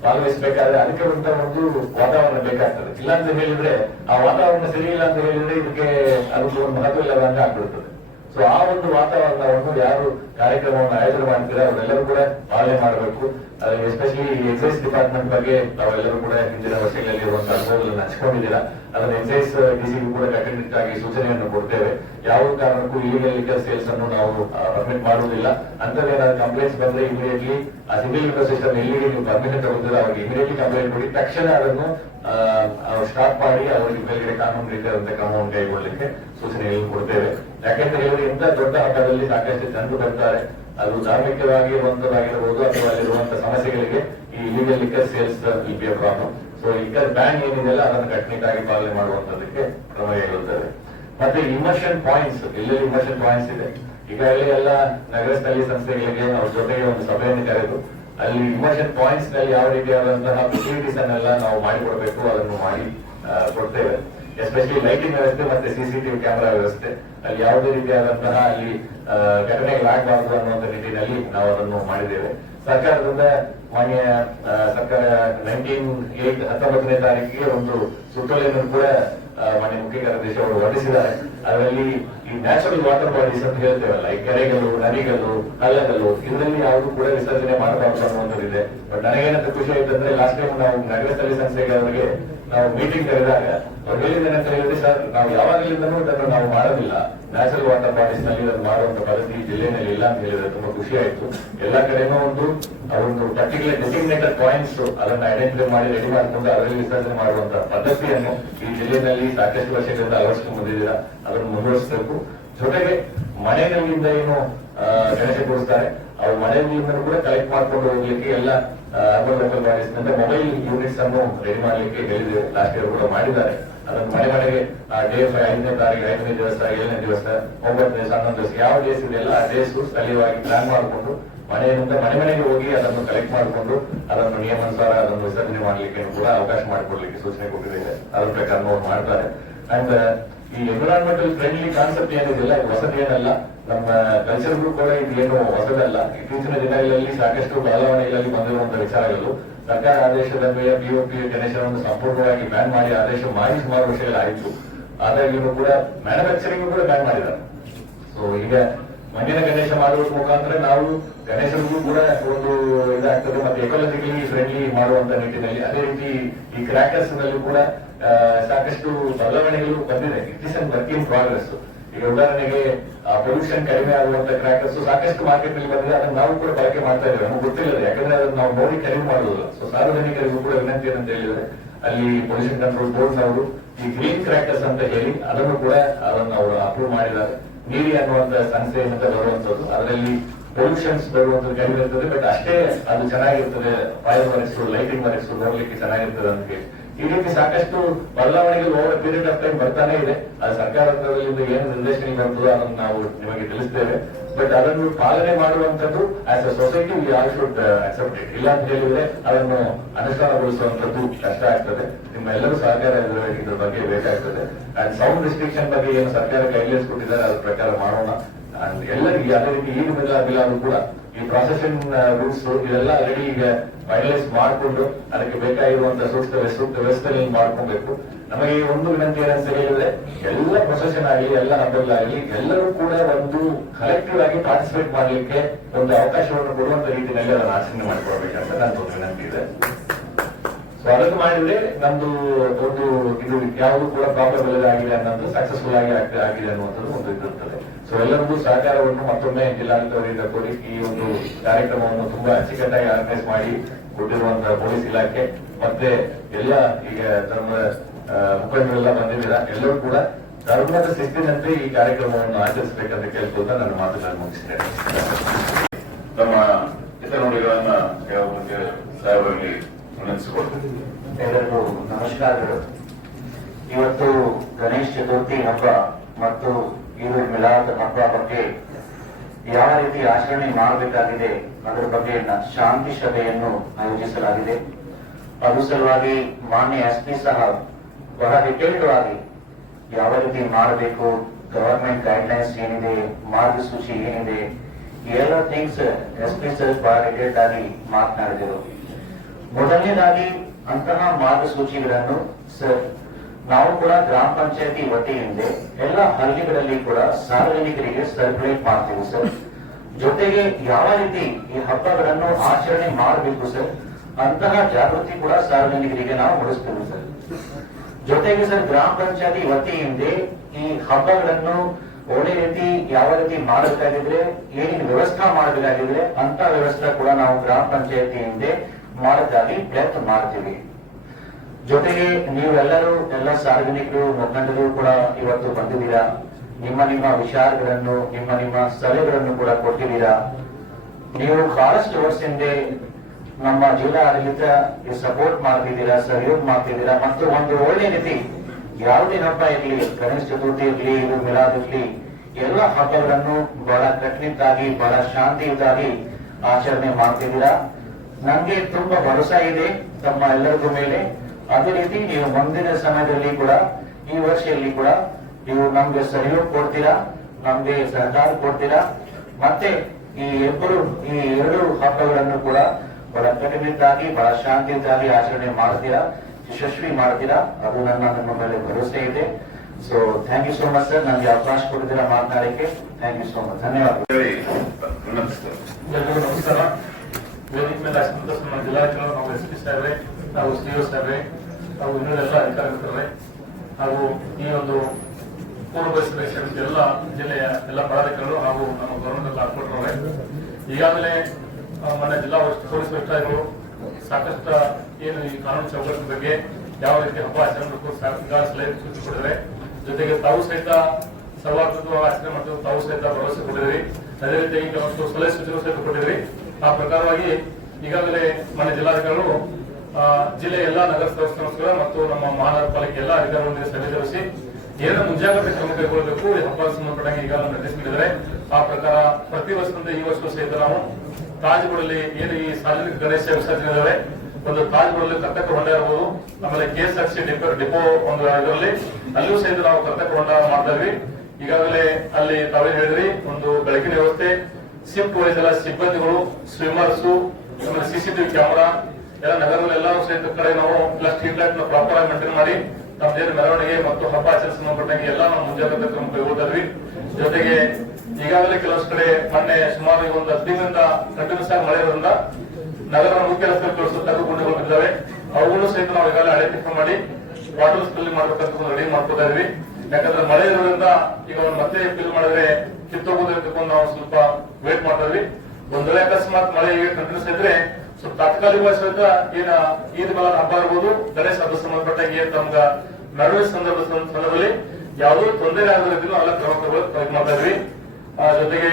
ಭಾಗವಹಿಸಬೇಕಾದ್ರೆ ಅದಕ್ಕೆ ಒಂದು ವಾತಾವರಣ ಬೇಕಾಗ್ತದೆ. ಇಲ್ಲ ಅಂತ ಹೇಳಿದ್ರೆ ಆ ವಾತಾವರಣ ಸರಿ ಇಲ್ಲ ಅಂತ ಹೇಳಿದ್ರೆ ಇದಕ್ಕೆ ಅದಕ್ಕೆ ಒಂದು ಮಹತ್ವ ಇಲ್ಲದ ಅಂತ ಆಗ್ಬಿಡ್ತದೆ. ಸೊ ಆ ಒಂದು ವಾತಾವರಣವನ್ನು ಯಾರು ಕಾರ್ಯಕ್ರಮವನ್ನು ಆಯೋಜನೆ ಮಾಡ್ತೀರಾ ಅವರೆಲ್ಲರೂ ಕೂಡ ಪಾಲನೆ ಮಾಡಬೇಕು. ಅದರಲ್ಲಿ ಎಸ್ಪೆಷಲಿ ಎಕ್ಸೈಸ್ ಡಿಪಾರ್ಟ್ಮೆಂಟ್ ಬಗ್ಗೆ ತಾವೆಲ್ಲರೂ ಕೂಡ ಹಿಂದಿನ ವರ್ಷಗಳಲ್ಲಿ ಇರುವಂತಹ ಅನುಭವಗಳನ್ನು ಹಂಚಿಕೊಂಡಿದ್ದೀರಾ. ಅದನ್ನು ಎಕ್ಸೈಸ್ ಡಿಸಿಗೂ ಕೂಡ ಕಟ್ಟುನಿಟ್ಟಾಗಿ ಸೂಚನೆಯನ್ನು ಕೊಡ್ತೇವೆ. ಯಾವ ಕಾರಣಕ್ಕೂ ಇಲ್ಲಿಗಲ್ ಲಿಕ್ಕರ್ ಸೇಲ್ಸ್ ಅನ್ನು ನಾವು ಪರ್ಮಿಟ್ ಮಾಡುವುದಿಲ್ಲ. ಅಂತವೇನಾದ್ರು ಕಂಪ್ಲೇಂಟ್ಸ್ ಬಂದ್ರೆ ಇಮಿಡಿಯೇಟ್ಲಿ ಆ ಸಿಂಗಲ್ ವಿಂಡೋ ಸಿಸ್ಟಮ್ ಎಲ್ಲಿಗೆ ನೀವು ಪರ್ಮಿಷನ್ ತಗೊಳ್ತೀರ ಅವರಿಗೆ ಇಮಿಡಿಯೇಟ್ಲಿ ಕಂಪ್ಲೇಂಟ್ ಕೊಡಿ. ತಕ್ಷಣ ಅದನ್ನು ಸ್ಟಾಪ್ ಮಾಡಿ ಅವರಿಗೆ ಮೇಲ್ಗಡೆ ಕಾನೂನು ರೀತಿಯಾದಂತಹ ಕ್ರಮವನ್ನು ಕೈಗೊಳ್ಳಲಿಕ್ಕೆ ಸೂಚನೆಯನ್ನು ಕೊಡ್ತೇವೆ. ಯಾಕೆಂತ ಹೇಳಿದ್ರೆ ಇಂಥ ದೊಡ್ಡ ಹಬ್ಬದಲ್ಲಿ ಸಾಕಷ್ಟು ಜನರು ಬರ್ತಾರೆ. ಅದು ಧಾರ್ಮಿಕವಾಗಿರುವಂತದ್ದಾಗಿರಬಹುದು ಅಥವಾ ಅಲ್ಲಿರುವಂತಹ ಸಮಸ್ಯೆಗಳಿಗೆ ಈ illegal liquor sales will be a problem. So liquor ban ಏನಿದೆಯಲ್ಲ ಅದನ್ನು ಕಟ್ಟುನಿಟ್ಟಾಗಿ ಪಾಲನೆ ಮಾಡುವಂತದಕ್ಕೆ ಕ್ರಮ ಕೈಗೊಳ್ಳುತ್ತೇವೆ. ಮತ್ತೆ ಇಮರ್ಷನ್ ಪಾಯಿಂಟ್ಸ್, ಎಲ್ಲೆಲ್ಲಿ ಇಮರ್ಷನ್ ಪಾಯಿಂಟ್ಸ್ ಇದೆ ಈಗಾಗಲೇ ಎಲ್ಲ ನಗರ ಸ್ಥಳೀಯ ಸಂಸ್ಥೆಗಳಿಗೆ ಅವ್ರ ಜೊತೆಗೆ ಒಂದು ಸಭೆಯನ್ನು ಕರೆದು ಅಲ್ಲಿ ಇಮರ್ಷನ್ ಪಾಯಿಂಟ್ಸ್ ನಲ್ಲಿ ಯಾವ ರೀತಿಯಾದಂತಹ ಫೆಸಿಲಿಟೀಸ್ ಅನ್ನೆಲ್ಲ ನಾವು ಮಾಡಿಕೊಡ್ಬೇಕು ಅದನ್ನು ಮಾಡಿ ಕೊಡ್ತೇವೆ. ಎಸ್ಪೆಷಲಿ ಲೈಟಿಂಗ್ ವ್ಯವಸ್ಥೆ ಮತ್ತೆ CCTV ಕ್ಯಾಮೆರಾ ವ್ಯವಸ್ಥೆ ಅಲ್ಲಿ ಯಾವುದೇ ರೀತಿಯಾದಂತಹ ಅಲ್ಲಿ ಘಟನೆಗಳಾಗಬಾರದು ಅನ್ನುವಂಥ ನಿಟ್ಟಿನಲ್ಲಿ ನಾವು ಅದನ್ನು ಮಾಡಿದ್ದೇವೆ. ಸರ್ಕಾರದಿಂದ ಮಾನ್ಯ ಸರ್ಕಾರ 19ನೇ ತಾರೀಕಿಗೆ ಒಂದು ಸುತ್ತೋಲೆಯನ್ನು ಕೂಡ ಮಾನ್ಯ ಮುಖ್ಯ ಕಾರ್ಯದರ್ಶಿ ಅವರು ಹೊರಡಿಸಿದ್ದಾರೆ. ಅದರಲ್ಲಿ ಈ ನ್ಯಾಚುರಲ್ ವಾಟರ್ ಬಾಡೀಸ್ ಅಂತ ಹೇಳ್ತೇವಲ್ಲ, ಈ ಕೆರೆಗಳು, ನದಿಗಳು, ಹಳ್ಳಗಳು, ಇದರಲ್ಲಿ ಯಾವುದು ಕೂಡ ವಿಸರ್ಜನೆ ಮಾಡಬಾರ್ದು ಅನ್ನುವಂಥದ್ದಿದೆ. ಬಟ್ ನನಗೇನಂತ ಖುಷಿ ಆಯ್ತು ಅಂದ್ರೆ, ಲಾಸ್ಟ್ ಟೈಮ್ ನಾವು ನಗರ ಸ್ಥಳೀಯ ಸಂಸ್ಥೆಗಳಿಗೆ ನಾವು ಮೀಟಿಂಗ್ ಕರೆದಾಗ ಅವ್ರು ಹೇಳಿದ್ದೇನಂತ ಹೇಳಿದ್ರೆ, ಸರ್ ನಾವು ಯಾವಾಗಲಿಂದನೂ ಇದನ್ನು ನಾವು ಮಾಡೋದಿಲ್ಲ, ನ್ಯಾಚುರಲ್ ವಾಟರ್ ಬಾಡೀಸ್ ನಲ್ಲಿ ಇದನ್ನು ಮಾಡುವಂತ ಪದ್ಧತಿ ಈ ಜಿಲ್ಲೆಯಲ್ಲಿ ಇಲ್ಲ ಅಂತ ಹೇಳಿದ್ರೆ ತುಂಬಾ ಖುಷಿ ಆಯ್ತು. ಎಲ್ಲ ಕಡೆನೂ ಒಂದು ಪರ್ಟಿಕ್ಯುಲರ್ ಡೆಸಿಗ್ನೇಟೆಡ್ ಪಾಯಿಂಟ್ಸ್ ಅದನ್ನ ಐಡೆಂಟಿಫೈ ಮಾಡಿ ರೆಡಿ ಮಾಡಿಕೊಂಡು ಅದರಲ್ಲಿ ವಿಸರ್ಜನೆ ಮಾಡುವಂತಹ ಪದ್ಧತಿಯನ್ನು ಈ ಜಿಲ್ಲೆಯಲ್ಲಿ ಸಾಕಷ್ಟು ವರ್ಷಗಳಿಂದ ಅಳವಡಿಸಿಕೊಂಡು ಬಂದಿದ್ದೀರಾ. ಅದನ್ನು ಮುಂದುವರಿಸಬೇಕು. ಜೊತೆಗೆ ಮನೆಗಳಿಂದ ಏನು ಗಣೇಶ ಕೂಡಿಸ್ತಾರೆ, ಅವ್ರು ಮನೆಗಳಿಂದ ಕೂಡ ಕಲೆಕ್ಟ್ ಮಾಡ್ಕೊಂಡು ಹೋಗ್ಲಿಕ್ಕೆ ಎಲ್ಲ ಅರ್ಬನ್ ಲೋಕಲ್ ಬಾಡೀಸ್ ನಿಂದ ಮೊಬೈಲ್ ಯೂನಿಟ್ಸ್ ಅನ್ನು ರೆಡಿ ಮಾಡ್ಲಿಕ್ಕೆ ಹೇಳಿದ್ದೇವೆ. ಲಾಸ್ಟ್ ಇಯರ್ ಕೂಡ ಮಾಡಿದ್ದಾರೆ. ಅದನ್ನು ಮನೆಗೆ ಡೇ 5ನೇ ತಾರೀಕು, 5ನೇ ದಿವಸ, 7ನೇ ದಿವಸ, 9ನೇ ದಿವಸ, 11ನೇ ದಿವಸ ಯಾವ ಡೇಸ್ ಇದೆಯಲ್ಲ ಆ ಡೇಸ್ ಸ್ಥಳೀಯವಾಗಿ ಪ್ಲಾನ್ ಮಾಡಿಕೊಂಡು ಮನೆಯಿಂದ ಮನೆಗೆ ಹೋಗಿ ಅದನ್ನು ಕಲೆಕ್ಟ್ ಮಾಡಿಕೊಂಡು ಅದನ್ನು ನಿಯಮಾನುಸಾರ ಅದನ್ನು ವಿಸರ್ಜನೆ ಮಾಡ್ಲಿಕ್ಕೆ ಕೂಡ ಅವಕಾಶ ಮಾಡಿಕೊಡ್ಲಿಕ್ಕೆ ಸೂಚನೆ ಕೊಟ್ಟಿದ್ದೇವೆ. ಅದ್ರ ಪ್ರಕಾರ ನೋಡಿ ಮಾಡ್ತಾರೆ. ಅಂಡ್ ಈ ಎನ್ವಿರಾನ್ಮೆಂಟಲ್ ಫ್ರೆಂಡ್ಲಿ ಕಾನ್ಸೆಪ್ಟ್ ಏನಿದೆಯಲ್ಲ, ಇದು ಹೊಸದೇನಲ್ಲ. ನಮ್ಮ ಕಲ್ಚರ್ಗೂ ಕೂಡ ಇದು ಏನು ಹೊಸದಲ್ಲ. ಇತ್ತೀಚಿನ ದಿನಗಳಲ್ಲಿ ಸಾಕಷ್ಟು ಬದಲಾವಣೆಗಳಲ್ಲಿ ಬಂದಿರುವಂತಹ ವಿಚಾರಗಳು. ಸರ್ಕಾರ ಆದೇಶದ ಮೇಲೆ POP ಗಣೇಶನನ್ನು ಸಂಪೂರ್ಣವಾಗಿ ಬ್ಯಾನ್ ಮಾಡಿ ಆದೇಶ ಮಾಡಿ ಸುಮಾರು ವರ್ಷಗಳಾಯಿತು. ಆದಾಗ್ಯೂ ಕೂಡ ಮ್ಯಾನುಫ್ಯಾಕ್ಚರಿಂಗ್ ಕೂಡ ಬ್ಯಾನ್ ಮಾಡಿದ್ದಾರೆ. ಸೊ ಈಗ ಮಣ್ಣಿನ ಗಣೇಶ ಮಾಡುವ ಮುಖಾಂತರ ನಾವು ಗಣೇಶನಿಗೂ ಕೂಡ ಒಂದು ಇದಾಗ್ತದೆ, ಮತ್ತೆ ಎಕಾಲಜಿಕಲಿ ಫ್ರೆಂಡ್ಲಿ ಮಾಡುವಂತ ನಿಟ್ಟಿನಲ್ಲಿ. ಅದೇ ರೀತಿ ಈ ಕ್ರ್ಯಾಕರ್ಸ್ ನಲ್ಲಿ ಕೂಡ ಸಾಕಷ್ಟು ಬದಲಾವಣೆಗಳು ಬಂದಿದೆ. It is an work in progress. ಈಗ ಉದಾಹರಣೆಗೆ ಪೊಲ್ಯೂಷನ್ ಕಡಿಮೆ ಆಗುವಂತ ಕ್ರ್ಯಾಕರ್ಸ್ ಸಾಕಷ್ಟು ಮಾರ್ಕೆಟ್ ನಲ್ಲಿ ಬಂದಿದೆ. ಅದನ್ನು ನಾವು ಕೂಡ ಬಳಕೆ ಮಾಡ್ತಾ ಇದ್ದೇವೆ. ನಮ್ಗೆ ಗೊತ್ತಿಲ್ಲ, ಯಾಕಂದ್ರೆ ಅದನ್ನು ನಾವು ನೋಡಿ ಖರೀದಿ ಮಾಡುವುದಿಲ್ಲ. ಸೊ ಸಾರ್ವಜನಿಕರಿಗೂ ಕೂಡ ವಿನಂತಿ ಏನಂತ ಹೇಳಿದ್ರೆ, ಅಲ್ಲಿ ಪೊಲ್ಯೂಷನ್ ಕಂಟ್ರೋಲ್ ಬೋರ್ಡ್ ನವರು ಈ ಗ್ರೀನ್ ಕ್ರ್ಯಾಕರ್ಸ್ ಅಂತ ಹೇಳಿ ಅದನ್ನು ಕೂಡ ಅದನ್ನು ಅವರು ಅಪ್ರೂವ್ ಮಾಡಿದ್ದಾರೆ. ನೀರಿ ಅನ್ನುವಂತ ಸಂಸ್ಥೆಯಿಂದ ಬರುವಂತದ್ದು, ಅದರಲ್ಲಿ ಪೊಲ್ಯೂಷನ್ಸ್ ಬರುವಂತದ್ದು ಕಡಿಮೆ ಇರ್ತದೆ. ಬಟ್ ಅಷ್ಟೇ ಅದು ಚೆನ್ನಾಗಿರ್ತದೆ, ಫೈರ್ ವರ್ಕ್ಸ್, ಲೈಟಿಂಗ್ ವರ್ಕ್ಸ್ ನೋಡ್ಲಿಕ್ಕೆ ಚೆನ್ನಾಗಿರ್ತದೆ ಅಂತ ಹೇಳಿ ಈ ರೀತಿ ಸಾಕಷ್ಟು ಬದಲಾವಣೆಗಳು ಓವರ್ ಪೀರಿಯಡ್ ಆಫ್ ಟೈಮ್ ಬರ್ತಾನೆ ಇದೆ. ಅದು ಸರ್ಕಾರದ ಏನು ನಿರ್ದೇಶನ ಬರ್ತದೋ ಅದನ್ನು ನಾವು ನಿಮಗೆ ತಿಳಿಸ್ತೇವೆ. ಬಟ್ ಅದನ್ನು ಪಾಲನೆ ಮಾಡುವಂತದ್ದು as a society we all should accept it. ಇಲ್ಲ ಅಂತ ಹೇಳಿದ್ರೆ ಅದನ್ನು ಅನುಷ್ಠಾನಗೊಳಿಸುವಂತದ್ದು ಕಷ್ಟ ಆಗ್ತದೆ. ನಿಮ್ಮ ಎಲ್ಲರೂ ಸಹಕಾರ ಇದ್ರ ಬಗ್ಗೆ ಬೇಕಾಗ್ತದೆ. ಅಂಡ್ ಸೌಂಡ್ ರಿಸ್ಟ್ರಿಕ್ಷನ್ ಬಗ್ಗೆ ಏನು ಸರ್ಕಾರ ಗೈಡ್ಲೈನ್ಸ್ ಕೊಟ್ಟಿದ್ದಾರೆ ಅದ್ರ ಪ್ರಕಾರ ಮಾಡೋಣ. ಅಂಡ್ ಎಲ್ಲರಿಗೆ ಅದೇ ರೀತಿ ಈದ್ ಮಿಲಾದ್ ಕೂಡ ಈ ಪ್ರೊಸೆಷನ್ ರೂಲ್ಸ್ ಇದೆಲ್ಲ ಆಲ್ರೆಡಿ ಈಗ ಫೈನಲೈಸ್ ಮಾಡಿಕೊಂಡು ಅದಕ್ಕೆ ಬೇಕಾಗಿರುವಂತಹ ಸೂಕ್ತ ವ್ಯವಸ್ಥೆ ಮಾಡ್ಕೊಬೇಕು. ನಮಗೆ ಒಂದು ವಿನಂತಿ ಏನಂತ ಹೇಳಿದ್ರೆ, ಎಲ್ಲ ಪ್ರೊಸೆಷನ್ ಆಗಲಿ, ಎಲ್ಲ ಹಬ್ಬಗಳಾಗಲಿ, ಎಲ್ಲರೂ ಕೂಡ ಒಂದು ಕಲೆಕ್ಟಿವ್ ಆಗಿ ಪಾರ್ಟಿಸಿಪೇಟ್ ಮಾಡಲಿಕ್ಕೆ ಒಂದು ಅವಕಾಶವನ್ನು ಕೊಡುವಂತ ರೀತಿಯಲ್ಲಿ ಅದನ್ನು ಆಚರಣೆ ಮಾಡಿಕೊಡ್ಬೇಕಂತ ನನ್ನ ಒಂದು ವಿನಂತಿ ಇದೆ. ಸೊ ಅದನ್ನು ಮಾಡಿದ್ರೆ ನಮ್ದು ಒಂದು ಇದು ಯಾವುದು ಕೂಡ ಪ್ರಾಬ್ಲಮ್ ಇಲ್ಲದಾಗಿದೆ ಅನ್ನೋದು ಸಕ್ಸಸ್ಫುಲ್ ಆಗಿ ಆಗಿದೆ ಅನ್ನುವಂಥದ್ದು ಒಂದು ಇದಿರ್ತದೆ. ಸೊ ಎಲ್ಲರಿಗೂ ಸಹಕಾರವನ್ನು ಮತ್ತೊಮ್ಮೆ ಜಿಲ್ಲಾಡಳಿತವರಿಂದ ಕೋರಿ ಈ ಒಂದು ಕಾರ್ಯಕ್ರಮವನ್ನು ತುಂಬಾ ಅಚ್ಚುಕಟ್ಟಾಗಿ ಆರ್ಗನೈಸ್ ಮಾಡಿ ಕೊಟ್ಟಿರುವಂತಹ ಪೊಲೀಸ್ ಇಲಾಖೆ ಮತ್ತೆ ಎಲ್ಲ ಈಗ ಧರ್ಮದ ಮುಖಂಡರೆಲ್ಲ ಬಂದಿದ್ದೀರಾ. ಎಲ್ಲರೂ ಕೂಡ ಧರ್ಮದ ಶಿಸ್ತಿನಂತೆ ಈ ಕಾರ್ಯಕ್ರಮವನ್ನು ಆಚರಿಸಬೇಕಂತ ಕೇಳ್ಕೊಳ್ತಾ ನನ್ನ ಮಾತುಗಳನ್ನು ಮುಗಿಸ್ತೇನೆ. ತಮ್ಮ ಹಿತನುಡಿಗಳನ್ನ ಹೇಳೋದಕ್ಕೆ ಸಾಹೇಬರಿಗೆ ವಿನಂತಿಸಿಕೊಳ್ತೇನೆ. ಎಲ್ಲರಿಗೂ ನಮಸ್ಕಾರಗಳು. ಇವತ್ತು ಗಣೇಶ ಚತುರ್ಥಿ ಹಬ್ಬ ಮತ್ತು ಈದ್ ಮಿಲಾದ್ ಹಬ್ಬ ಬಗ್ಗೆ ಯಾವ ರೀತಿ ಆಚರಣೆ ಮಾಡಬೇಕಾಗಿದೆ ಅದರ ಬಗ್ಗೆ ಶಾಂತಿ ಸಭೆಯನ್ನು ಆಯೋಜಿಸಲಾಗಿದೆ. ಅದು ಸಲುವಾಗಿ ಮಾನ್ಯ SP ಸಾಹಬ್ ಬಹಳ ಡಿಟೇಲ್ಡ್ ಆಗಿ ಯಾವ ರೀತಿ ಮಾಡಬೇಕು, ಗವರ್ಮೆಂಟ್ ಗೈಡ್ಲೈನ್ಸ್ ಏನಿದೆ, ಮಾರ್ಗಸೂಚಿ ಏನಿದೆ, ಎಲ್ಲ ಥಿಂಗ್ಸ್ SP ಸರ್ ಬಹಳ ಡಿಟೇಲ್ಡ್ ಆಗಿ ಮಾತನಾಡಿದರು. ಮೊದಲನೇದಾಗಿ ಅಂತಹ ಮಾರ್ಗಸೂಚಿಗಳನ್ನು ಸರ್ ನಾವು ಕೂಡ ಗ್ರಾಮ ಪಂಚಾಯತಿ ವತಿಯಿಂದ ಎಲ್ಲ ಹಳ್ಳಿಗಳಲ್ಲಿ ಕೂಡ ಸಾರ್ವಜನಿಕರಿಗೆ ಸರ್ಕ್ಯುಲೇಟ್ ಮಾಡ್ತೀವಿ ಸರ್. ಜೊತೆಗೆ ಯಾವ ರೀತಿ ಈ ಹಬ್ಬಗಳನ್ನು ಆಚರಣೆ ಮಾಡಬೇಕು ಸರ್, ಅಂತಹ ಜಾಗೃತಿ ಕೂಡ ಸಾರ್ವಜನಿಕರಿಗೆ ನಾವು ಮೂಡಿಸ್ತೇವೆ ಸರ್. ಜೊತೆಗೆ ಸರ್ ಗ್ರಾಮ ಪಂಚಾಯತಿ ವತಿಯಿಂದ ಈ ಹಬ್ಬಗಳನ್ನು ಒಳ್ಳೆ ರೀತಿ ಯಾವ ರೀತಿ ಮಾಡಬೇಕಾಗಿದ್ರೆ, ಏನೇನು ವ್ಯವಸ್ಥೆ ಮಾಡಬೇಕಾಗಿದ್ರೆ ಅಂತ ವ್ಯವಸ್ಥೆ ಕೂಡ ನಾವು ಗ್ರಾಮ ಪಂಚಾಯತಿಯಿಂದ ಮಾಡೋಕ್ಕಾಗಿ ಪ್ರಯತ್ನ ಮಾಡ್ತೀವಿ. ಜೊತೆಗೆ ನೀವೆಲ್ಲರೂ ಎಲ್ಲ ಸಾರ್ವಜನಿಕರು ಮುಖಂಡರು ಕೂಡ ಇವತ್ತು ಬಂದಿದ್ದೀರಾ. ನಿಮ್ಮ ವಿಚಾರಗಳನ್ನು ನಿಮ್ಮ ಸಲಹೆಗಳನ್ನು ಕೂಡ ಕೊಟ್ಟಿದ್ದೀರಾ. ನೀವು ಬಹಳಷ್ಟು ವರ್ಷದಿಂದ ನಮ್ಮ ಜಿಲ್ಲಾ ಆಡಳಿತ ಸಪೋರ್ಟ್ ಮಾಡ್ತಿದ್ದೀರಾ, ಸಹಯೋಗ ಮಾಡ್ತಿದ್ದೀರಾ. ಮತ್ತು ಒಂದು ಒಳ್ಳೆ ರೀತಿ ಯಾವುದೇ ಹಬ್ಬ ಇರಲಿ, ಗಣೇಶ ಚತುರ್ಥಿ ಇರಲಿ, ಈದ್ ಮಿಲಾದ್ ಇರಲಿ, ಎಲ್ಲ ಹಬ್ಬಗಳನ್ನು ಬಹಳ ಕಟ್ಟುನಿಟ್ಟಾಗಿ ಬಹಳ ಶಾಂತಿಯುತವಾಗಿ ಆಚರಣೆ ಮಾಡ್ತಿದ್ದೀರಾ. ನನಗೆ ತುಂಬಾ ಭರವಸೆ ಇದೆ ತಮ್ಮ ಎಲ್ಲರಿಗೂ ಮೇಲೆ. ಅದೇ ರೀತಿ ನೀವು ಮುಂದಿನ ಸಮಯದಲ್ಲಿ ಕೂಡ ಈ ವರ್ಷದಲ್ಲಿ ಕೂಡ ನೀವು ನಮ್ಗೆ ಸಹಯೋಗ ಕೊಡ್ತೀರಾ, ನಮ್ಗೆ ಸಹಕಾರ ಕೊಡ್ತೀರಾ. ಮತ್ತೆ ಈ ಎರಡು ಹಬ್ಬಗಳನ್ನು ಕೂಡ ಬಹಳ ಕಟ್ಟುನಿಟ್ಟಾಗಿ ಬಹಳ ಶಾಂತಿಯುತವಾಗಿ ಆಚರಣೆ ಮಾಡ್ತೀರಾ. ಯಶಸ್ವಿ ಮಾಡ್ತೀರಾ, ಅದು ನಿಮ್ಮ ಮೇಲೆ ಭರವಸೆ ಇದೆ. So thank you so much sir, ನನಗೆ ಅವಕಾಶ ಕೊಡ್ತೀರಾ ಮಾತನಾಡಕ್ಕೆ. ಥ್ಯಾಂಕ್ ಯು ಸೋ ಮಚ್, ಧನ್ಯವಾದ. ಎಲ್ಲರಿಗೂ ನಮಸ್ಕಾರ. ವೇದಿಕೆ ಮೇಲೆ ಅಷ್ಟಂತ ನಮ್ಮ ಜಿಲ್ಲಾಧಿಕಾರಿ ನಾವು SP ಸಾಹೇಬ್ರೆ, ಹಾಗೂ CO ಸಾಹೇಬ್ರೆ, ಹಾಗೂ ಇನ್ನುಳಿದ ಅಧಿಕಾರಿಗಳೇ, ಹಾಗೂ ಈ ಒಂದು ಪೂರ್ವಭಾವಿ ಎಲ್ಲ ಜಿಲ್ಲೆಯ ಎಲ್ಲ ಪದಾಧಿಕಾರಿಗಳು ಹಾಗೂ ನಮ್ಮ ಗೌರವದ ಹಾಕೊಟ್ಟವ್ರೆ. ಈಗಾಗಲೇ మన ಜಿಲ್ಲಾ ಪೊಲೀಸ್ ವರಿಷ್ಠರು ಸಾಕಷ್ಟು ಏನು ಈ ಕಾನೂನು ಚೌಕಟ್ಟಿನ ಬಗ್ಗೆ ಯಾವ ರೀತಿ ಹಬ್ಬ ಆಚರಣೆ ಸಲಹೆ ಸೂಚಿಸಿಕೊಟ್ಟಿದ್ದಾರೆ. ಜೊತೆಗೆ ತಾವು ಸಹಿತ ಸರ್ವಾತ್ಮಕವಾಗಿ ಆಚರಣೆ ಮಾಡ್ತೀವಿ, ತಾವು ಸಹಿತ ಭರವಸೆ ಕೊಟ್ಟಿದ್ರಿ. ಅದೇ ರೀತಿಯಾಗಿ ಕೆಲವೊಂದು ಸಲಹೆ ಸೂಚನೆ ಸಹಿತ ಕೊಟ್ಟಿದ್ರಿ. ಆ ಪ್ರಕಾರವಾಗಿ ಈಗಾಗಲೇ మన ಜಿಲ್ಲಾಧಿಕಾರಿಗಳು ಜಿಲ್ಲೆಯ ಎಲ್ಲಾ ನಗರ ಸಂಸ್ಥೆಗಳು ಮತ್ತು ನಮ್ಮ ಮಹಾನಗರ ಪಾಲಿಕೆ ಎಲ್ಲಾ ಅಧಿಕಾರಿಗಳೊಂದಿಗೆ ಸಭೆ ನಡೆಸಿ ಏನು ಮುಂಜಾಗ್ರತೆ ಕ್ರಮ ಕೈಗೊಳ್ಳಬೇಕು ಈ ಹಬ್ಬ ಸಂಬಂಧಪಟ್ಟಂಗೆ ಈಗಾಗಲೇ ನಿರ್ದೇಶಿಸಿದ್ದಾರೆ. ಆ ಪ್ರಕಾರ ಪ್ರತಿ ವರ್ಷದಂತೆ ಈ ವರ್ಷ ಸಹಿತ ನಾವು ತಾಜ್ಗಳಲ್ಲಿ ಏನು ಈ ಸಾರ್ವಜನಿಕ ಗಣೇಶ ವಿಸರ್ಜನೆ ಇದಾವೆ, ಒಂದು ತಾಜ್ಗಳಲ್ಲಿ ಕರ್ತಕ ಹೊಂಡ ಇರಬಹುದು, ಆಮೇಲೆ KSRTC ಡಿಪೋ ಒಂದು ಇದರಲ್ಲಿ ಅಲ್ಲಿಯೂ ಸಹಿತ ನಾವು ಕರ್ತಕ ಹೊಂಡ ಮಾಡ್ತಾ ಇದ್ವಿ. ಈಗಾಗಲೇ ಅಲ್ಲಿ ತಾವೇನ್ ಹೇಳಿದ್ರಿ, ಒಂದು ಬೆಳಕಿನ ವ್ಯವಸ್ಥೆ, ಶಿಫ್ಟ್ ವೈಸ್ ಎಲ್ಲ ಸಿಬ್ಬಂದಿಗಳು, ಸ್ವಿಮ್ಮರ್ಸ್, ಆಮೇಲೆ CCTV ಕ್ಯಾಮೆರಾ ಎಲ್ಲ ನಗರದಲ್ಲಿ ಎಲ್ಲರೂ ಸಹಿತ ಕಡೆ ನಾವು ಎಲ್ಲ ಸ್ಟ್ರೀಟ್ ಲೈಟ್ ನ ಪ್ರಾಪರ್ ಆಗಿ ಮೇಂಟೈನ್ ಮಾಡಿ ನಮ್ದೇನು ಮೆರವಣಿಗೆ ಮತ್ತು ಹಬ್ಬ ಆಚರಣೆ ಸಂಬಂಧಪಟ್ಟಂಗೆ ಎಲ್ಲ ನಾವು ಮುಂಜಾಗ್ರತಾ ಕ್ರಮ ಕೈಗೊಳ್ತಾ ಇದ್ವಿ. ಜೊತೆಗೆ ಈಗಾಗಲೇ ಕೆಲವಷ್ಟು ಕಡೆ ಮೊನ್ನೆ ಸುಮಾರು ಒಂದು 10 ದಿನದಿಂದ ಕಂಟಿನ್ಯೂಸ್ ಆಗಿ ಮಳೆ ಇರೋದ್ರಿಂದ ನಗರದ ಮುಖ್ಯ ರಸ್ತೆ ತಗ್ಗು ಗುಂಡಿಗಳು ಬಿದ್ದಾವೆ. ಅವುಗಳು ಸಹಿತ ನಾವು ಈಗಾಗಲೇ ಹಳೆ ಪಿಕ್ ಮಾಡಿ ವಾಟರ್ ಸ್ಪಿಲ್ ಮಾಡ್ಬೇಕಂತ ರೆಡಿ ಮಾಡ್ಕೊತಾ ಇದ್ವಿ. ಯಾಕಂದ್ರೆ ಮಳೆ ಇರೋದ್ರಿಂದ ಈಗ ಮತ್ತೆ ಫಿಲ್ ಮಾಡಿದ್ರೆ ಕಿತ್ತೋಗೋದಕ್ಕೆ ನಾವು ಸ್ವಲ್ಪ ವೇಟ್ ಮಾಡ್ತಾ ಇದ್ವಿ. ಒಂದ್ ವೇಳೆ ಅಕಸ್ಮಾತ್ ಮಳೆ ಈಗ ಕಂಟಿನ್ಯೂಸ್ ಇದ್ರೆ ಸ್ವಲ್ಪ ತಾತ್ಕಾಲಿಕವಾಗಿ ಸಹಿತ ಏನ ಈದ್ ಮಿಲಾದ್ ಹಬ್ಬ ಇರ್ಬೋದು, ಗಣೇಶ ಹಬ್ಬ ಸಂಬಂಧಪಟ್ಟಾಗ ಏನ್ ನಮ್ಗ ಮೆರವಣಿಗೆ ಸಂದರ್ಭದಲ್ಲಿ ಯಾವುದೋ ತೊಂದರೆ ಆಗದ ರೀತಿಯಲ್ಲೂ ಎಲ್ಲ ಕ್ರಮ ತಗೊಳ್ಳೋಕೆ ಮಾಡ್ತಾ ಇದ್ವಿ. ಜೊತೆಗೆ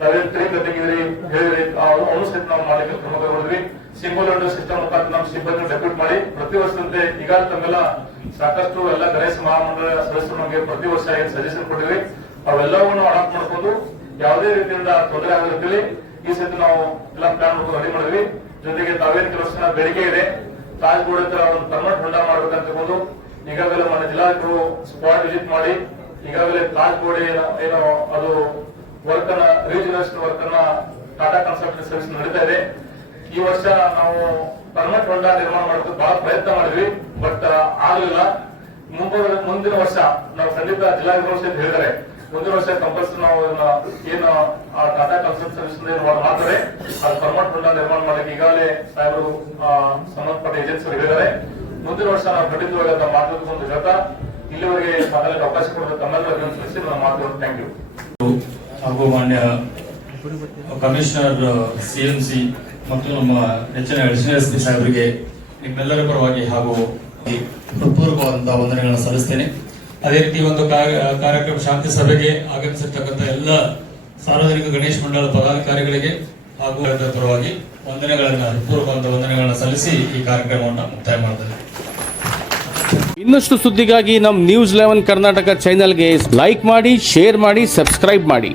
ತಾವೇನ್ ಟ್ರೈನ್ ಗತಿಗಿದ್ರಿ ಹೇಳಿದ್ರಿ, ಅವನು ಸಹಿತ ನಾವು ಮಾಡಲಿಕ್ಕೆ ಕ್ರಮ ತಗೊಂಡ್ವಿ. ಸಿಂಗಲ್ ವಿಂಡೋ ಸಿಸ್ಟಮ್ ಮುಖಾಂತರ ನಮ್ಮ ಸಿಬ್ಬಂದಿ ಡೆಪ್ಯೂಟ್ ಮಾಡಿ ಪ್ರತಿ ವರ್ಷದಂತೆ ಈಗಾಗಲೇ ತಮ್ಮೆಲ್ಲ ಸಾಕಷ್ಟು ಎಲ್ಲ ಗಣೇಶ ಮಹಾಮಂಡಳ ಸದಸ್ಯರು ನಮಗೆ ಪ್ರತಿ ವರ್ಷ ಏನ್ ಸಜೆಷನ್ ಕೊಟ್ಟಿದ್ವಿ, ಅವೆಲ್ಲವನ್ನು ಅಡಾಪ್ಟ್ ಮಾಡ್ಕೊಂಡು ಯಾವುದೇ ರೀತಿಯಿಂದ ತೊಂದರೆ ಆಗದ ರೀತಿಯಲ್ಲಿ ಈ ಸಹಿತ ನಾವು ಎಲ್ಲ ಪ್ಲಾನ್ ಮಾಡ್ಕೊಂಡು ರೆಡಿ ಮಾಡಿದ್ವಿ. ಜೊತೆಗೆ ತಾವೇನ್ ಕೆಲವು ಜನ ಬೇಡಿಕೆ ಇದೆ, ತಾಜ್ ಬೋರ್ಡ್ ಹತ್ರ ಒಂದು ಪರ್ಮನೆಂಟ್ ಹೊಂಡ ಮಾಡ್ಬೇಕಂತ ತಗೊಂಡು ಈಗಾಗಲೇ మన ಜಿಲ್ಲಾಧಿಕಾರಿಗಳು ಸ್ಪಾಟ್ ವಿಸಿಟ್ ಮಾಡಿ ಈಗಾಗಲೇ ತಾಜ್ ಬೋರ್ಡ್ ಏನೋ ಅದು ವರ್ಕ್ ಅನ್ನ ರೀಜನರೇಷನ್ ವರ್ಕ್ ಅನ್ನ ಟಾಟಾ ಕನ್ಸಲ್ಟೆನ್ಸಿ ಸರ್ವಿಸ್ ನಡೀತಾ ಇದೆ. ಈ ವರ್ಷ ನಾವು ಪರ್ಮನೆಂಟ್ ಹೊಂಡ ನಿರ್ಮಾಣ ಮಾಡೋದಕ್ಕೆ ಬಹಳ ಪ್ರಯತ್ನ ಮಾಡಿದ್ವಿ, ಬಟ್ ಆಗಲಿಲ್ಲ. ಮುಂದಿನ ವರ್ಷ ನಾವು ಖಂಡಿತ ಜಿಲ್ಲಾಧಿಕಾರಿಗಳು ಸಹಿತ ಹೇಳಿದ್ದಾರೆ, ಮುಂದಿನ ವರ್ಷ ಕಂಪಲ್ಸರಿ ನಾವು ಏನು ಆ ಟಾಟಾ ಕನ್ಸಲ್ಟೆನ್ಸಿ ಸರ್ವಿಸ್ ಮಾಡ್ತಾರೆ ಅದು ಪರ್ಮನೆಂಟ್ ಹೊಂಡ ನಿರ್ಮಾಣ ಮಾಡಲಿಕ್ಕೆ ಈಗಾಗಲೇ ಸಾಹೇಬರು ಸಂಬಂಧಪಟ್ಟ ಏಜೆನ್ಸಿ ಹೇಳಿದ್ದಾರೆ. ಮುಂದಿನ ವರ್ಷ ನಾವು ಖಂಡಿತವಾಗಿ ಅದನ್ನ ಮಾತುಕತೆ ಹೇಳ್ತಾ ಇಲ್ಲಿವರೆಗೆ ಮಾತಾಡಲಿಕ್ಕೆ ಅವಕಾಶ ಕೊಡೋದು ತಮ್ಮೆಲ್ಲರೂ ಅಭಿನಂದಿಸಿ ನನ್ನ ಮಾತು. Thank you. ಹಾಗೂ ಮಾನ್ಯ ಕಮಿಷನರ್ CMC ಮತ್ತು ನಮ್ಮ ನೆಚ್ಚಿನ ಅಡಿಷನಲ್ SP ಸಾಹೇಬರಿಗೆ ನಿಮ್ಮೆಲ್ಲರ ಪರವಾಗಿ ಹಾಗೂ ಹೃತ್ಪೂರ್ವಕವಾದಂತಹ ವಂದನೆಗಳನ್ನು ಸಲ್ಲಿಸ್ತೇನೆ. ಅದೇ ರೀತಿ ಒಂದು ಕಾರ್ಯಕ್ರಮ ಶಾಂತಿ ಸಭೆಗೆ ಆಗಮಿಸಿರ್ತಕ್ಕಂಥ ಎಲ್ಲ ಸಾರ್ವಜನಿಕ ಗಣೇಶ ಮಂಡಳ ಪದಾಧಿಕಾರಿಗಳಿಗೆ ಹಾಗೂ ಪರವಾಗಿ ಹೃತ್ಪೂರ್ವಕವಾದ ವಂದನೆಗಳನ್ನು ಸಲ್ಲಿಸಿ ಈ ಕಾರ್ಯಕ್ರಮವನ್ನು ಮುಕ್ತಾಯ ಮಾಡಿದ್ದಾರೆ. ಇನ್ನಷ್ಟು ಸುದ್ದಿಗಾಗಿ ನಮ್ಮ News 11 ಕರ್ನಾಟಕ ಚಾನೆಲ್ಗೆ ಲೈಕ್ ಮಾಡಿ, ಶೇರ್ ಮಾಡಿ, ಸಬ್ಸ್ಕ್ರೈಬ್ ಮಾಡಿ.